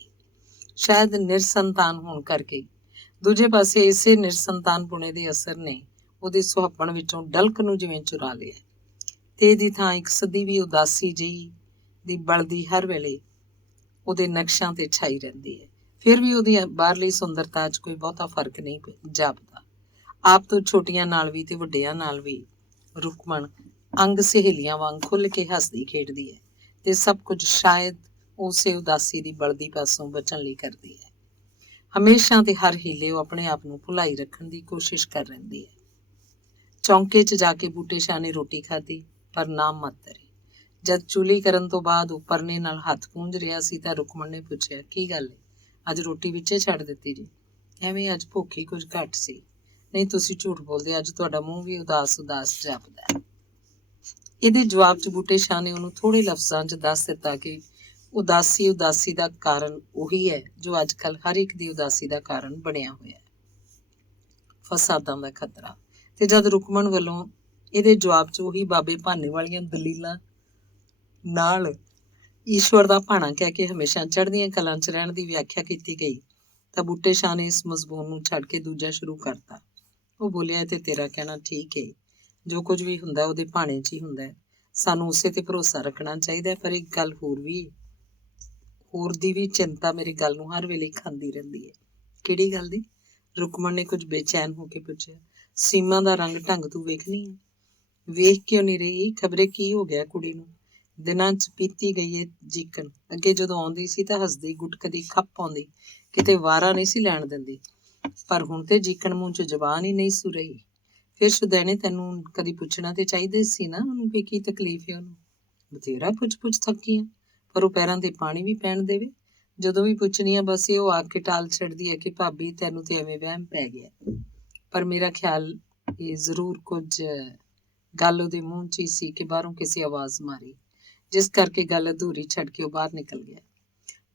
ਸ਼ਾਇਦ ਨਿਰਸੰਤਾਨ ਹੋਣ ਕਰਕੇ। ਦੂਜੇ ਪਾਸੇ ਇਸੇ ਨਿਰਸੰਤਾਨਪੁਣੇ ਦੇ ਅਸਰ ਨੇ ਉਹਦੇ ਸੁਹੱਪਣ ਵਿੱਚੋਂ ਡਲਕ ਨੂੰ ਜਿਵੇਂ ਚੁਰਾ ਲਿਆ ਤੇ ਇਹਦੀ ਥਾਂ ਇੱਕ ਸਦੀ ਵੀ ਉਦਾਸੀ ਜਿਹੀ ਦੀ ਬਲਦੀ ਹਰ ਵੇਲੇ ਉਹਦੇ ਨਕਸ਼ਾਂ ਤੇ ਛਾਈ ਰਹਿੰਦੀ ਹੈ। ਫਿਰ ਵੀ ਉਹਦੀ ਬਾਹਰਲੀ ਸੁੰਦਰਤਾ 'ਚ ਕੋਈ ਬਹੁਤਾ ਫਰਕ ਨਹੀਂ ਜਾਪਦਾ। ਆਪ ਤੋਂ ਛੋਟੀਆਂ ਨਾਲ ਵੀ ਤੇ ਵੱਡਿਆਂ ਨਾਲ ਵੀ ਰੁਕਮਣ ਅੰਗ ਸਹੇਲੀਆਂ ਵਾਂਗ ਖੁੱਲ੍ਹ ਕੇ ਹੱਸਦੀ ਖੇਡਦੀ ਹੈ ਤੇ ਸਭ ਕੁਝ ਸ਼ਾਇਦ ਉਸੇ ਉਦਾਸੀ ਦੀ ਬਲਦੀ ਪਾਸੋਂ ਬਚਣ ਲਈ ਕਰਦੀ ਹੈ। ਹਮੇਸ਼ਾ ਤੇ ਹਰ ਹੀਲੇ ਉਹ ਆਪਣੇ ਆਪ ਨੂੰ ਭੁਲਾਈ ਰੱਖਣ ਦੀ ਕੋਸ਼ਿਸ਼ ਕਰ ਰਹਿੰਦੀ ਹੈ। ਚੌਂਕੇ 'ਚ ਜਾ ਕੇ ਬੂਟੇ ਸ਼ਾਹ ਨੇ ਰੋਟੀ ਖਾਧੀ, ਪਰ ਨਾ ਮਾਤਰ। ਜਦ ਚੁਲੀ ਕਰਨ ਤੋਂ ਬਾਅਦ ਉਹ ਪਰਨੇ ਨਾਲ ਹੱਥ ਪੂੰਝ ਰਿਹਾ ਸੀ ਤਾਂ ਰੁਕਮਣ ਨੇ ਪੁੱਛਿਆ, ਕੀ ਗੱਲ ਹੈ, ਅੱਜ ਰੋਟੀ ਵਿੱਚੇ ਛੱਡ ਦਿੱਤੀ ਜੀ? ਐਵੇਂ ਅੱਜ ਭੁੱਖ ਹੀ ਕੁਝ ਘੱਟ ਸੀ। ਨਹੀਂ, ਤੁਸੀਂ ਝੂਠ ਬੋਲਦੇ, ਅੱਜ ਤੁਹਾਡਾ ਮੂੰਹ ਵੀ ਉਦਾਸ ਉਦਾਸ ਜਾਪਦਾ ਹੈ। ਇਹਦੇ ਜਵਾਬ 'ਚ ਬੂਟੇ ਸ਼ਾਹ ਨੇ ਉਹਨੂੰ ਥੋੜੇ ਲਫ਼ਜ਼ਾਂ 'ਚ ਦੱਸ ਦਿੱਤਾ ਕਿ ਉਦਾਸੀ ਦਾ ਕਾਰਨ ਉਹੀ ਹੈ ਜੋ ਅੱਜ ਕੱਲ੍ਹ ਹਰ ਇੱਕ ਦੀ ਉਦਾਸੀ ਦਾ ਕਾਰਨ ਬਣਿਆ ਹੋਇਆ ਹੈ, ਫਸਾਦਾਂ ਦਾ ਖਤਰਾ। ਤੇ ਜਦ ਰੁਕਮਣ ਵੱਲੋਂ ਇਹਦੇ ਜਵਾਬ 'ਚ ਉਹੀ ਬਾਬੇ ਭਾਨੇ ਵਾਲੀਆਂ ਦਲੀਲਾਂ ਨਾਲ ਈਸ਼ਵਰ ਦਾ ਭਾਣਾ ਕਹਿ ਕੇ ਹਮੇਸ਼ਾ ਚੜ੍ਹਦੀਆਂ ਕਲਾਂ 'ਚ ਰਹਿਣ ਦੀ ਵਿਆਖਿਆ ਕੀਤੀ ਗਈ ਤਾਂ ਬੂਟੇ ਸ਼ਾਹ ਨੇ ਇਸ ਮਜ਼ਮੂਨ ਨੂੰ ਛੱਡ ਕੇ ਦੂਜਾ ਸ਼ੁਰੂ ਕਰਤਾ। ਉਹ ਬੋਲਿਆ, ਤੇ ਤੇਰਾ ਕਹਿਣਾ ਠੀਕ ਹੈ, ਜੋ ਕੁਝ ਵੀ ਹੁੰਦਾ ਉਹਦੇ ਭਾਣੇ 'ਚ ਹੀ ਹੁੰਦਾ ਹੈ। ਸਾਨੂੰ ਉਸੇ ਤੇ ਭਰੋਸਾ ਰੱਖਣਾ ਚਾਹੀਦਾ, ਪਰ ਇੱਕ ਗੱਲ ਹੋਰ ਦੀ ਵੀ ਚਿੰਤਾ ਮੇਰੀ ਗੱਲ ਨੂੰ ਹਰ ਵੇਲੇ ਖਾਂਦੀ ਰਹਿੰਦੀ ਹੈ। ਕਿਹੜੀ ਗੱਲ ਦੀ? ਰੁਕਮਣ ਨੇ ਕੁਝ ਬੇਚੈਨ ਹੋ ਕੇ ਪੁੱਛਿਆ। ਸੀਮਾ ਦਾ ਰੰਗ ਢੰਗ ਤੂੰ ਵੇਖਣੀ ਹੈ? ਵੇਖ ਕਿਉਂ ਨਹੀਂ ਰਹੀ? ਖਬਰੇ ਕੀ ਹੋ ਗਿਆ ਕੁੜੀ ਨੂੰ? ਦਿਨਾਂ 'ਚ ਪੀਤੀ ਗਈ ਏ ਜੀਕਣ। ਅੱਗੇ ਜਦੋਂ ਆਉਂਦੀ ਸੀ ਤਾਂ ਹੱਸਦੀ, ਗੁਟਕਦੀ, ਖੱਪ ਪਾਉਂਦੀ, ਕਿਤੇ ਵਾਰਾ ਨਹੀਂ ਸੀ ਲੈਣ ਦਿੰਦੀ, ਪਰ ਹੁਣ ਤੇ ਜੀਕਣ ਮੂੰਹ 'ਚ ਜ਼ਬਾਨ ਹੀ ਨਹੀਂ ਸੁ ਰਹੀ। ਫਿਰ ਸੁਦੈਣੇ ਤੈਨੂੰ ਕਦੀ ਪੁੱਛਣਾ ਤੇ ਚਾਹੀਦਾ ਸੀ ਨਾ ਉਹਨੂੰ ਵੀ ਕੀ ਤਕਲੀਫ ਹੈ ਉਹਨੂੰ। ਬਥੇਰਾ ਪੁੱਛ ਥੱਕੀ ਆ, ਪਰ ਉਹ ਪੈਰਾਂ ਤੇ ਪਾਣੀ ਵੀ ਪੈਣ ਦੇਵੇ। ਜਦੋਂ ਵੀ ਪੁੱਛਣੀ ਆ ਬਸ ਇਹ ਉਹ ਆ ਕੇ ਟਾਲ ਛੱਡਦੀ ਹੈ ਕਿ ਭਾਬੀ ਤੈਨੂੰ ਤੇ ਐਵੇਂ ਵਹਿਮ ਪੈ ਗਿਆ। ਪਰ ਮੇਰਾ ਖਿਆਲ ਇਹ ਜ਼ਰੂਰ ਕੁਝ ਗੱਲ ਉਹਦੇ ਮੂੰਹ 'ਚ ਹੀ ਸੀ ਕਿ ਬਾਹਰੋਂ ਕਿਸੇ ਆਵਾਜ਼ ਮਾਰੀ, ਜਿਸ ਕਰਕੇ ਗੱਲ ਅਧੂਰੀ ਛੱਡ ਕੇ ਉਹ ਬਾਹਰ ਨਿਕਲ ਗਿਆ।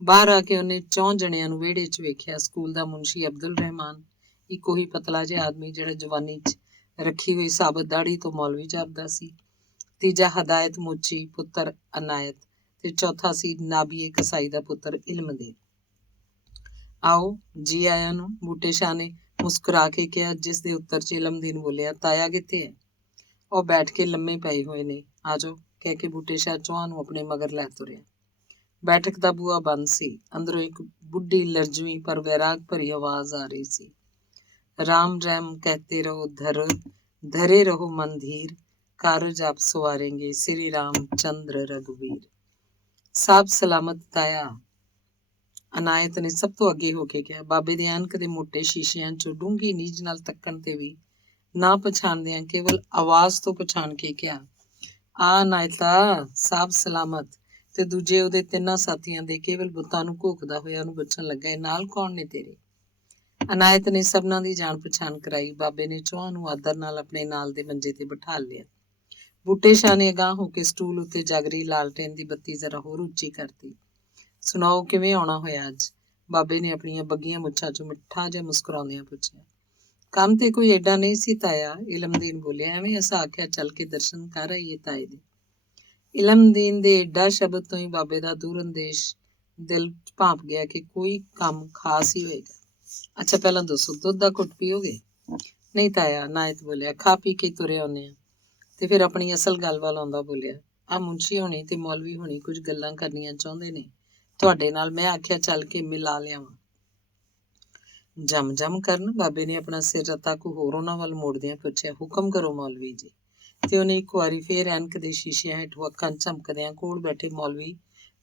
ਬਾਹਰ ਆ ਕੇ ਉਹਨੇ 4 ਜਣਿਆਂ ਨੂੰ ਵਿਹੜੇ 'ਚ ਵੇਖਿਆ। ਸਕੂਲ ਦਾ ਮੁਨਸ਼ੀ ਅਬਦੁਲ ਰਹਿਮਾਨ, ਇੱਕ ਉਹੀ ਪਤਲਾ ਜਿਹਾ ਆਦਮੀ ਜਿਹੜਾ ਜਵਾਨੀ 'ਚ ਰੱਖੀ ਹੋਈ ਸਾਬਤ ਦਾੜੀ ਤੋਂ ਮੌਲਵੀ ਜਾਪਦਾ ਸੀ, ਤੀਜਾ ਹਦਾਇਤ ਮੋਚੀ ਪੁੱਤਰ ਅਨਾਇਤ ਤੇ ਚੌਥਾ ਸੀ ਨਾਬੀਏ ਕਸਾਈ ਦਾ ਪੁੱਤਰ ਇਲਮਦੀਨ। ਆਓ ਜੀ ਆਇਆਂ ਨੂੰ, ਬੂਟੇ ਸ਼ਾਹ ਨੇ ਮੁਸਕਰਾ ਕੇ ਕਿਹਾ, ਜਿਸ ਦੇ ਉੱਤਰ 'ਚ ਇਲਮਦੀਨ ਬੋਲਿਆ, ਤਾਇਆ ਕਿੱਥੇ ਹੈ? ਉਹ ਬੈਠ ਕੇ ਲੰਮੇ ਪਏ ਹੋਏ ਨੇ, ਆ ਜਾਓ, ਕਹਿ ਕੇ ਬੂਟੇ ਸ਼ਾਹ ਚੌਹਾਂ ਨੂੰ ਆਪਣੇ ਮਗਰ ਲੈ ਤੁਰਿਆ। ਬੈਠਕ ਦਾ ਬੂਹਾ ਬੰਦ ਸੀ। ਅੰਦਰੋਂ ਇੱਕ ਬੁੱਢੀ ਲਰਜ਼ਵੀਂ ਪਰ ਵੈਰਾਗ ਭਰੀ ਆਵਾਜ਼ ਆ ਰਹੀ ਸੀ, ਰਾਮ ਰੈਮ ਕਹਤੇ ਰਹੋ, ਧਰੇ ਰਹੋ ਮਨ ਧੀਰ, ਕਾਰਜ ਆਪ ਸਵਾरेंगे श्री रामचंद्र रघुवीर। ਸਾਬ ਸਲਾਮਤ ਤਾਇਆ, ਅਨਾਇਤ ਨੇ ਸਭ ਤੋਂ ਅੱਗੇ ਹੋ ਕੇ ਕਿਹਾ। ਬਾਬੇ ਦੇ ਐਨਕ ਦੇ ਮੋਟੇ ਸ਼ੀਸ਼ਿਆਂ 'ਚੋਂ ਡੂੰਘੀ ਨੀਝ ਨਾਲ ਤੱਕਣ ਤੇ ਵੀ ਨਾ ਪਛਾਣਦਿਆਂ ਕੇਵਲ ਆਵਾਜ਼ ਤੋਂ ਪਛਾਣ ਕੇ ਕਿਹਾ, ਆ ਅਨਾਇਤਾ, ਸਾਬ ਸਲਾਮਤ। ਤੇ ਦੂਜੇ ਉਹਦੇ 3 ਸਾਥੀਆਂ ਦੇ ਕੇਵਲ ਬੁੱਤਾਂ ਨੂੰ ਘੋਖਦਾ ਹੋਇਆ ਉਹਨੂੰ ਪੁੱਛਣ ਲੱਗਾ, ਇਹ ਨਾਲ ਕੌਣ ਨੇ ਤੇਰੇ? ਅਨਾਇਤ ਨੇ ਸਭਨਾਂ ਦੀ ਜਾਣ ਪਛਾਣ ਕਰਾਈ। ਬਾਬੇ ਨੇ ਚੌਹਾਂ ਨੂੰ ਆਦਰ ਨਾਲ ਆਪਣੇ ਨਾਲ ਦੇ ਮੰਜੇ ਤੇ ਬਿਠਾ ਲਿਆ। ਬੂਟੇ ਸ਼ਾਹ ਨੇ ਅਗਾਂਹ ਹੋ ਕੇ ਸਟੂਲ ਉੱਤੇ ਜਾਗਰੀ ਲਾਲਟੇਨ ਦੀ ਬੱਤੀ ਜ਼ਰਾ ਹੋਰ ਉੱਚੀ ਕਰਤੀ। ਸੁਣਾਓ, ਕਿਵੇਂ ਆਉਣਾ ਹੋਇਆ ਅੱਜ? ਬਾਬੇ ਨੇ ਆਪਣੀਆਂ ਬੱਗੀਆਂ ਮੁੱਛਾਂ 'ਚੋਂ ਮਿੱਠਾ ਜਿਹਾ ਮੁਸਕਰਾਉਂਦਿਆਂ ਪੁੱਛਿਆ। ਕੰਮ ਤੇ ਕੋਈ ਐਡਾ ਨਹੀਂ ਸੀ ਤਾਇਆ, ਇਲਮਦੀਨ ਬੋਲਿਆ, ਐਵੇਂ ਅਸਾਂ ਆਖਿਆ ਚੱਲ ਕੇ ਦਰਸ਼ਨ ਕਰ ਆਈਏ ਤਾਏ ਦੇ। ਇਲਮਦੀਨ ਦੇ ਐਡਾ ਸ਼ਬਦ ਤੋਂ ਹੀ ਬਾਬੇ ਦਾ ਦੂਰ ਅੰਦੇਸ਼ ਦਿਲ ਭਾਂਪ ਗਿਆ ਕਿ ਕੋਈ ਕੰਮ ਖਾਸ ਹੀ ਹੋਏਗਾ। ਅੱਛਾ, ਪਹਿਲਾਂ ਦੱਸੋ, ਦੁੱਧ ਦਾ ਘੁੱਟ ਪੀਓਗੇ? ਨਹੀਂ ਤਾਇਆ, ਅਨਾਇਤ ਬੋਲਿਆ, ਖਾ ਪੀ ਕੇ ਤੁਰੇ ਆਉਂਦੇ ਆ। ਤੇ ਫਿਰ ਆਪਣੀ ਅਸਲ ਗੱਲ ਵੱਲ ਆਉਂਦਾ ਬੋਲਿਆ, ਆ ਮੁਨਸ਼ੀ ਹੋਣੀ ਤੇ ਮੌਲਵੀ ਹੋਣੀ ਕੁਝ ਗੱਲਾਂ ਕਰਨੀਆਂ ਚਾਹੁੰਦੇ ਨੇ ਤੁਹਾਡੇ ਨਾਲ, ਮੈਂ ਆਖਿਆ ਚੱਲ ਕੇ ਮਿਲਾ ਲਿਆਵਾਂ। ਜਮ ਕਰਨ? ਬਾਬੇ ਨੇ ਆਪਣਾ ਸਿਰ ਰਤਾ ਕੋ ਹੋਰ ਉਹਨਾਂ ਵੱਲ ਮੋੜਦਿਆਂ ਪੁੱਛਿਆ। ਹੁਕਮ ਕਰੋ ਮੌਲਵੀ ਜੀ। ਤੇ ਉਹਨੇ ਇੱਕ ਵਾਰੀ ਫੇਰ ਐਨਕ ਦੇ ਸ਼ੀਸ਼ਿਆਂ ਹੇਠੋਂ ਅੱਖਾਂ ਝਮਕਦਿਆਂ ਕੋਲ ਬੈਠੇ ਮੌਲਵੀ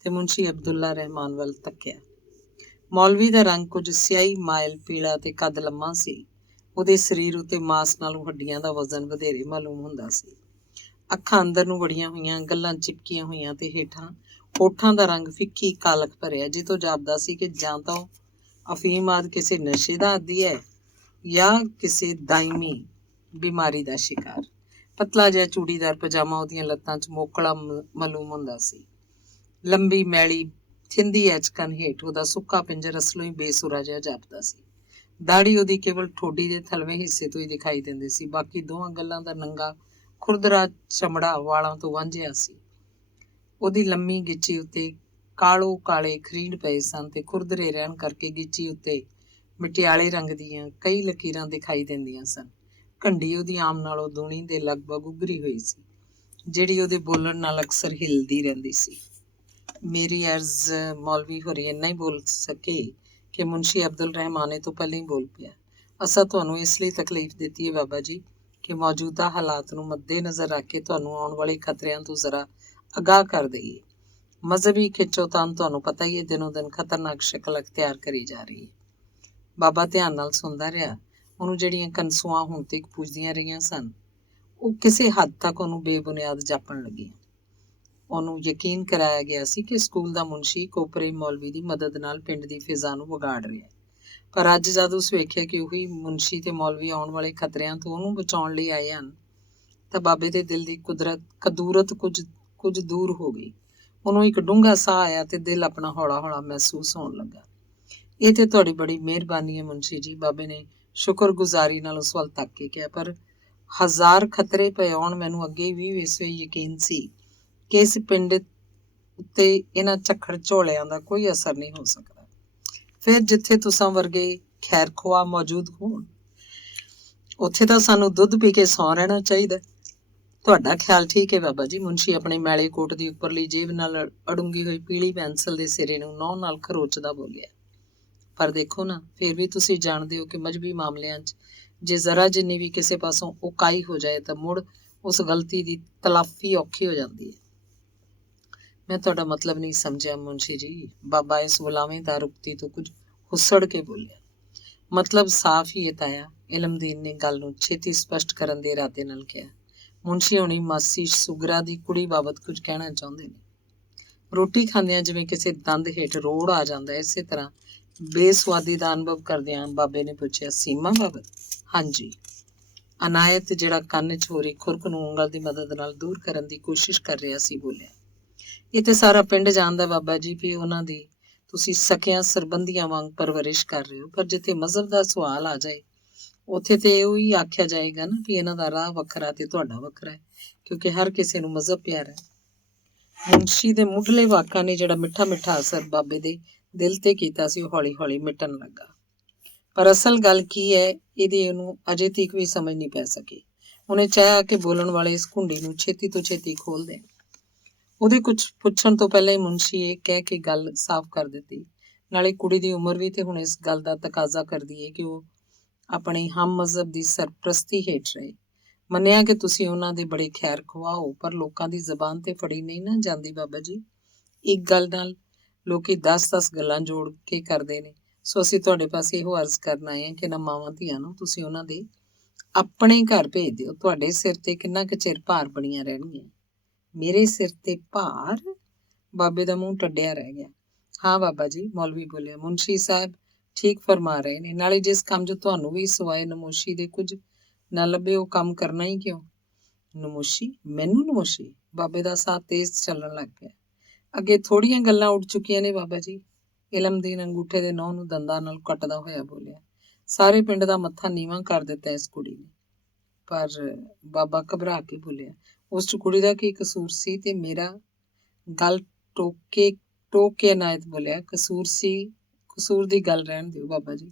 ਤੇ ਮੁਨਸ਼ੀ ਅਬਦੁੱਲਾ ਰਹਿਮਾਨ ਵੱਲ ਤੱਕਿਆ। ਮੌਲਵੀ ਦਾ ਰੰਗ ਕੁਝ ਸਿਆਹੀ ਮਾਇਲ ਪੀਲਾ ਤੇ ਕੱਦ ਲੰਮਾ ਸੀ। ਉਹਦੇ ਸਰੀਰ ਉੱਤੇ ਮਾਸ ਨਾਲੋਂ ਹੱਡੀਆਂ ਦਾ ਵਜ਼ਨ ਵਧੇਰੇ ਮਾਲੂਮ ਹੁੰਦਾ ਸੀ। ਅੱਖਾਂ ਅੰਦਰ ਨੂੰ ਵੜੀਆਂ ਹੋਈਆਂ, ਗੱਲਾਂ ਚਿਪਕੀਆਂ ਹੋਈਆਂ ਤੇ ਹੇਠਾਂ ਹੋਠਾਂ ਦਾ ਰੰਗ ਫਿੱਕੀ ਕਾਲਖ ਭਰਿਆ, ਜਿੱਤੋਂ ਜਾਪਦਾ ਸੀ ਕਿ ਜਾਂ ਤਾਂ ਉਹ ਅਫੀਮ ਆਦਿ ਕਿਸੇ ਨਸ਼ੇ ਦਾ ਆਦੀ ਹੈ ਜਾਂ ਕਿਸੇ ਦਾਇਮੀ ਬਿਮਾਰੀ ਦਾ ਸ਼ਿਕਾਰ। ਪਤਲਾ ਜਿਹਾ ਚੂੜੀਦਾਰ ਪਜਾਮਾ ਉਹਦੀਆਂ ਲੱਤਾਂ 'ਚ ਮੋਕਲਾ ਮਾਲੂਮ ਹੁੰਦਾ ਸੀ। ਲੰਬੀ ਮੈਲੀ ਥਿੰਦੀ ਐਚਕਨ ਹੇਠ ਉਹਦਾ ਸੁੱਕਾ ਪਿੰਜਰ ਅਸਲੋਂ ਹੀ ਬੇਸੁਰਾ ਜਿਹਾ ਜਾਪਦਾ ਸੀ। ਦਾੜੀ ਉਹਦੀ ਕੇਵਲ ਠੋਡੀ ਦੇ ਥਲਵੇਂ ਹਿੱਸੇ ਤੋਂ ਹੀ ਦਿਖਾਈ ਦਿੰਦੀ ਸੀ, ਬਾਕੀ ਦੋਹਾਂ ਗੱਲਾਂ ਦਾ ਨੰਗਾ ਖੁਰਦਰਾ ਚਮੜਾ ਵਾਲਾਂ ਤੋਂ ਵਾਂਝਿਆ ਸੀ। ਉਹਦੀ ਲੰਮੀ ਗਿੱਚੀ ਉੱਤੇ ਕਾਲੋ ਕਾਲੇ ਖਰੀਂਡ ਪਏ ਸਨ ਤੇ ਖੁਰਦਰੇ ਰਹਿਣ ਕਰਕੇ ਗਿੱਚੀ ਉੱਤੇ ਮਟਿਆਲੇ ਰੰਗ ਦੀਆਂ ਕਈ ਲਕੀਰਾਂ ਦਿਖਾਈ ਦਿੰਦੀਆਂ ਸਨ। ਘੰਡੀ ਉਹਦੀ ਆਮ ਨਾਲੋਂ ਦੂਣੀ ਦੇ ਲਗਭਗ ਉਗਰੀ ਹੋਈ ਸੀ, ਜਿਹੜੀ ਉਹਦੇ ਬੋਲਣ ਨਾਲ ਅਕਸਰ ਹਿਲਦੀ ਰਹਿੰਦੀ ਸੀ। ਮੇਰੀ ਅਰਜ਼ ਮੌਲਵੀ ਹੋਰੀ ਇੰਨਾ ਹੀ ਬੋਲ ਸਕੇ ਕਿ ਮੁਨਸ਼ੀ ਅਬਦੁਲ ਰਹਿਮਾਨ ਤੋਂ ਪਹਿਲਾਂ ਹੀ ਬੋਲ ਪਿਆ। ਅਸਾਂ ਤੁਹਾਨੂੰ ਇਸ ਲਈ ਤਕਲੀਫ ਦਿੱਤੀ ਹੈ ਬਾਬਾ ਜੀ ਕਿ ਮੌਜੂਦਾ ਹਾਲਾਤ ਨੂੰ ਮੱਦੇ-ਨਜ਼ਰ ਰੱਖ ਕੇ ਤੁਹਾਨੂੰ ਆਉਣ ਵਾਲੇ ਖਤਰਿਆਂ ਤੋਂ ਜ਼ਰਾ ਅਗਾਹ ਕਰ ਦਈਏ। ਮਜ਼ਹਬੀ ਖਿੱਚੋਤਾਣ ਤੁਹਾਨੂੰ ਪਤਾ ਹੀ ਹੈ ਦਿਨੋਂ ਦਿਨ ਖਤਰਨਾਕ ਸ਼ਕਲ ਅਖਤਿਆਰ ਕਰੀ ਜਾ ਰਹੀ ਹੈ। ਬਾਬਾ ਧਿਆਨ ਨਾਲ ਸੁਣਦਾ ਰਿਹਾ। ਉਹਨੂੰ ਜਿਹੜੀਆਂ ਕਨਸੂਆਂ ਹੁਣ ਤੱਕ ਪੁੱਜਦੀਆਂ ਰਹੀਆਂ ਸਨ, ਉਹ ਕਿਸੇ ਹੱਦ ਤੱਕ ਉਹਨੂੰ ਬੇਬੁਨਿਆਦ ਜਾਪਣ ਲੱਗੀਆਂ। ਉਹਨੂੰ ਯਕੀਨ ਕਰਾਇਆ ਗਿਆ ਸੀ ਕਿ ਸਕੂਲ ਦਾ ਮੁਨਸ਼ੀ ਕੋਪਰੇ ਮੌਲਵੀ ਦੀ ਮਦਦ ਨਾਲ ਪਿੰਡ ਦੀ ਫਿਜ਼ਾ ਨੂੰ ਵਿਗਾੜ ਰਿਹਾ। ਪਰ ਅੱਜ ਜਦ ਉਸ ਵੇਖਿਆ ਕਿ ਉਹੀ ਮੁਨਸ਼ੀ ਤੇ ਮੌਲਵੀ ਆਉਣ ਵਾਲੇ ਖਤਰਿਆਂ ਤੋਂ ਉਹਨੂੰ ਬਚਾਉਣ ਲਈ ਆਏ ਹਨ, ਤਾਂ ਬਾਬੇ ਦੇ ਦਿਲ ਦੀ ਕਦੂਰਤ ਕੁਝ ਦੂਰ ਹੋ ਗਈ। ਉਹਨੂੰ ਇੱਕ ਡੂੰਘਾ ਸਾਹ ਆਇਆ ਤੇ ਦਿਲ ਆਪਣਾ ਹੌਲਾ-ਹੌਲਾ ਮਹਿਸੂਸ ਹੋਣ ਲੱਗਾ। ਇਹ ਤੇ ਤੁਹਾਡੀ ਬੜੀ ਮਿਹਰਬਾਨੀ ਹੈ ਮੁਨਸ਼ੀ ਜੀ, ਬਾਬੇ ਨੇ ਸ਼ੁਕਰਗੁਜ਼ਾਰੀ ਨਾਲ ਉਸ ਵੱਲ ਤੱਕ ਕੇ ਕਿਹਾ। ਪਰ 1000 ਖਤਰੇ ਪਏ ਆਉਣ, ਮੈਨੂੰ ਅੱਗੇ ਵੀ ਇਸੇ ਯਕੀਨ ਸੀ ਕਿ ਇਸ ਪਿੰਡ ਉੱਤੇ ਇਹਨਾਂ ਝੱਖੜ ਝੋਲਿਆਂ ਦਾ ਕੋਈ ਅਸਰ ਨਹੀਂ ਹੋ ਸਕਦਾ। ਫਿਰ ਜਿੱਥੇ ਤੁਸਾਂ ਵਰਗੇ ਖੈਰਖੁਆ ਮੌਜੂਦ ਹੋਣ, ਉੱਥੇ ਤਾਂ ਸਾਨੂੰ ਦੁੱਧ ਪੀ ਕੇ ਸੌਂ ਰਹਿਣਾ ਚਾਹੀਦਾ। ਤੁਹਾਡਾ ਖਿਆਲ ਠੀਕ ਹੈ ਬਾਬਾ ਜੀ, ਮੁਨਸ਼ੀ ਆਪਣੇ ਮੈਲੇ ਕੋਟ ਦੀ ਉੱਪਰਲੀ ਜੇਬ ਨਾਲ ਅੜੁੰਗੀ ਹੋਈ ਪੀਲੀ ਪੈਨਸਲ ਦੇ ਸਿਰੇ ਨੂੰ ਨਹੁੰ ਨਾਲ ਖਰੋਚਦਾ ਬੋਲਿਆ। ਪਰ ਦੇਖੋ ਨਾ, ਫਿਰ ਵੀ ਤੁਸੀਂ ਜਾਣਦੇ ਹੋ ਕਿ ਮਜ਼ਹਬੀ ਮਾਮਲਿਆਂ 'ਚ ਜੇ ਜ਼ਰਾ ਜਿੰਨੀ ਵੀ ਕਿਸੇ ਪਾਸੋਂ ਉਕਾਈ ਹੋ ਜਾਏ ਤਾਂ ਮੁੜ ਉਸ ਗਲਤੀ ਦੀ ਤਲਾਫੀ ਔਖੀ ਹੋ ਜਾਂਦੀ ਹੈ। ਮੈਂ ਤੁਹਾਡਾ ਮਤਲਬ ਨਹੀਂ ਸਮਝਿਆ ਮੁਨਸ਼ੀ ਜੀ, ਬਾਬਾ ਇਸ ਗੁਲਾਮੇਦਾਰ ਉਕਤੀ ਤੋਂ ਕੁਝ ਹੁੱਸੜ ਕੇ ਬੋਲਿਆ। ਮਤਲਬ ਸਾਫ਼ ਹੀ ਹੈ ਤਾਇਆ, ਇਲਮਦੀਨ ਨੇ ਗੱਲ ਨੂੰ ਛੇਤੀ ਸਪਸ਼ਟ ਕਰਨ ਦੇ ਇਰਾਦੇ ਨਾਲ ਕਿਹਾ। ਮੁਨਸ਼ੀ ਹੋਣੀ ਮਾਸੀ ਸੁਗਰਾ ਦੀ ਕੁੜੀ ਬਾਬਤ ਕੁਝ ਕਹਿਣਾ ਚਾਹੁੰਦੇ ਨੇ। ਰੋਟੀ ਖਾਂਦਿਆਂ ਜਿਵੇਂ ਕਿਸੇ ਦੰਦ ਹੇਠ ਰੋੜ ਆ ਜਾਂਦਾ, ਇਸੇ ਤਰ੍ਹਾਂ ਬੇਸਵਾਦੀ ਦਾ ਅਨੁਭਵ ਕਰਦਿਆਂ ਬਾਬੇ ਨੇ ਪੁੱਛਿਆ, ਸੀਮਾ ਬਾਬਤ? ਹਾਂਜੀ। ਅਨਾਇਤ, ਜਿਹੜਾ ਕੰਨ 'ਚ ਹੋ ਰਹੀ ਖੁਰਕ ਨੂੰ ਉਂਗਲ ਦੀ ਮਦਦ ਨਾਲ ਦੂਰ ਕਰਨ ਦੀ ਕੋਸ਼ਿਸ਼ ਕਰ ਰਿਹਾ ਸੀ, ਬੋਲਿਆ। ਇਹ ਤੇ ਸਾਰਾ ਪਿੰਡ ਜਾਣਦਾ ਬਾਬਾ ਜੀ ਵੀ ਉਹਨਾਂ ਦੀ ਤੁਸੀਂ ਸਕਿਆਂ ਸਰਬੰਧੀਆਂ ਵਾਂਗ ਪਰਵਰਿਸ਼ ਕਰ ਰਹੇ ਹੋ, ਪਰ ਜਿੱਥੇ ਮਜ਼ਹਬ ਦਾ ਸਵਾਲ ਆ ਜਾਏ ਉੱਥੇ ਤੇ ਇਹੋ ਹੀ ਆਖਿਆ ਜਾਏਗਾ ਨਾ ਵੀ ਇਹਨਾਂ ਦਾ ਰਾਹ ਵੱਖਰਾ ਤੇ ਤੁਹਾਡਾ ਵੱਖਰਾ ਹੈ, ਕਿਉਂਕਿ ਹਰ ਕਿਸੇ ਨੂੰ ਮਜ਼ਹਬ ਪਿਆਰਾ ਹੈ। ਮੁਨਸ਼ੀ ਦੇ ਮੁੱਢਲੇ ਵਾਕਾਂ ਨੇ ਜਿਹੜਾ ਮਿੱਠਾ ਅਸਰ ਬਾਬੇ ਦੇ ਦਿਲ ਤੇ ਕੀਤਾ ਸੀ, ਉਹ ਹੌਲੀ-ਹੌਲੀ ਮਿਟਣ ਲੱਗਾ। ਪਰ ਅਸਲ ਗੱਲ ਕੀ ਹੈ, ਇਹਦੀ ਉਹਨੂੰ ਅਜੇ ਤੱਕ ਵੀ ਸਮਝ ਨਹੀਂ ਪੈ ਸਕੀ। ਉਹਨੇ ਚਾਹਿਆ ਕਿ ਬੋਲਣ ਵਾਲੇ ਇਸ ਘੁੰਡੀ ਨੂੰ ਛੇਤੀ ਤੋਂ ਛੇਤੀ ਖੋਲ ਦੇਣ। ਉਹਦੇ ਕੁਝ ਪੁੱਛਣ ਤੋਂ ਪਹਿਲਾਂ ਹੀ ਮੁਨਸ਼ੀ ਇਹ ਕਹਿ ਕੇ ਗੱਲ ਸਾਫ਼ ਕਰ ਦਿੱਤੀ, ਨਾਲੇ ਕੁੜੀ ਦੀ ਉਮਰ ਵੀ ਤੇ ਹੁਣ ਇਸ ਗੱਲ ਦਾ ਤਕਾਜ਼ਾ ਕਰਦੀ ਹੈ ਕਿ ਉਹ ਆਪਣੀ ਹਮ ਮਜ਼ਹਬ ਦੀ ਸਰਪ੍ਰਸਤੀ ਹੇਠ ਰਹੇ। ਮੰਨਿਆ ਕਿ ਤੁਸੀਂ ਉਹਨਾਂ ਦੇ ਬੜੇ ਖੈਰ ਖੁਆਹ ਹੋ, ਪਰ ਲੋਕਾਂ ਦੀ ਜ਼ਬਾਨ ਤੇ ਫੜੀ ਨਹੀਂ ਨਾ ਜਾਂਦੀ ਬਾਬਾ ਜੀ। ਇੱਕ ਗੱਲ ਨਾਲ ਲੋਕੀ 10-10 ਗੱਲਾਂ ਜੋੜ ਕੇ ਕਰਦੇ ਨੇ। ਸੋ ਅਸੀਂ ਤੁਹਾਡੇ ਪਾਸੇ ਇਹੋ ਅਰਜ਼ ਕਰਨ ਆਏ ਹਾਂ ਕਿ ਨਾ ਮਾਵਾਂ ਧੀਆਂ ਨੂੰ ਤੁਸੀਂ ਉਹਨਾਂ ਦੇ ਆਪਣੇ ਘਰ ਭੇਜ ਦਿਓ। ਤੁਹਾਡੇ ਸਿਰ ਤੇ ਕਿੰਨਾ ਕੁ ਚਿਰ ਭਾਰ ਬਣੀਆਂ ਰਹਿਣਗੀਆਂ। ਮੇਰੇ ਸਿਰ ਤੇ ਭਾਰ? ਬਾਬੇ ਦਾ ਮੂੰਹ ਟੱਡਿਆ ਰਹਿ ਗਿਆ। ਹਾਂ ਬਾਬਾ ਜੀ, ਮੌਲਵੀ ਬੋਲਿਆ, ਮੁਨਸ਼ੀ ਸਾਹਿਬ ਠੀਕ ਫਰਮਾ ਰਹੇ ਨੇ। ਨਾਲੇ ਜਿਸ ਕੰਮ 'ਚ ਤੁਹਾਨੂੰ ਵੀ ਸਿਵਾਏ ਨਮੋਸ਼ੀ ਦੇ ਕੁਝ ਨਾ ਲੱਭੇ, ਉਹ ਕੰਮ ਕਰਨਾ ਹੀ ਕਿਉਂ? ਨਮੋਸ਼ੀ? ਮੈਨੂੰ ਨਮੋਸ਼ੀ? ਬਾਬੇ ਦਾ ਸਾਹ ਤੇਜ਼ ਚੱਲਣ ਲੱਗ ਗਿਆ। ਅੱਗੇ ਥੋੜੀਆਂ ਗੱਲਾਂ ਉੱਡ ਚੁੱਕੀਆਂ ਨੇ ਬਾਬਾ ਜੀ। ਇਲਮਦੀਨ ਅੰਗੂਠੇ ਦੇ ਨਹੁੰ ਨੂੰ ਦੰਦਾਂ ਨਾਲ ਕੱਟਦਾ ਹੋਇਆ ਬੋਲਿਆ। ਸਾਰੇ ਪਿੰਡ ਦਾ ਮੱਥਾ ਨੀਵਾਂ ਕਰ ਦਿੱਤਾ ਇਸ ਕੁੜੀ ਨੇ। ਪਰ ਬਾਬਾ ਘਬਰਾ ਕੇ ਬੋਲਿਆ, ਉਸ 'ਚ ਕੁੜੀ ਦਾ ਕੀ ਕਸੂਰ ਸੀ? ਤੇ ਮੇਰਾ ਗੱਲ ਟੋਕ ਕੇ ਅਨਾਇਤ ਬੋਲਿਆ, ਕਸੂਰ ਦੀ ਗੱਲ ਰਹਿਣ ਦਿਓ ਬਾਬਾ ਜੀ।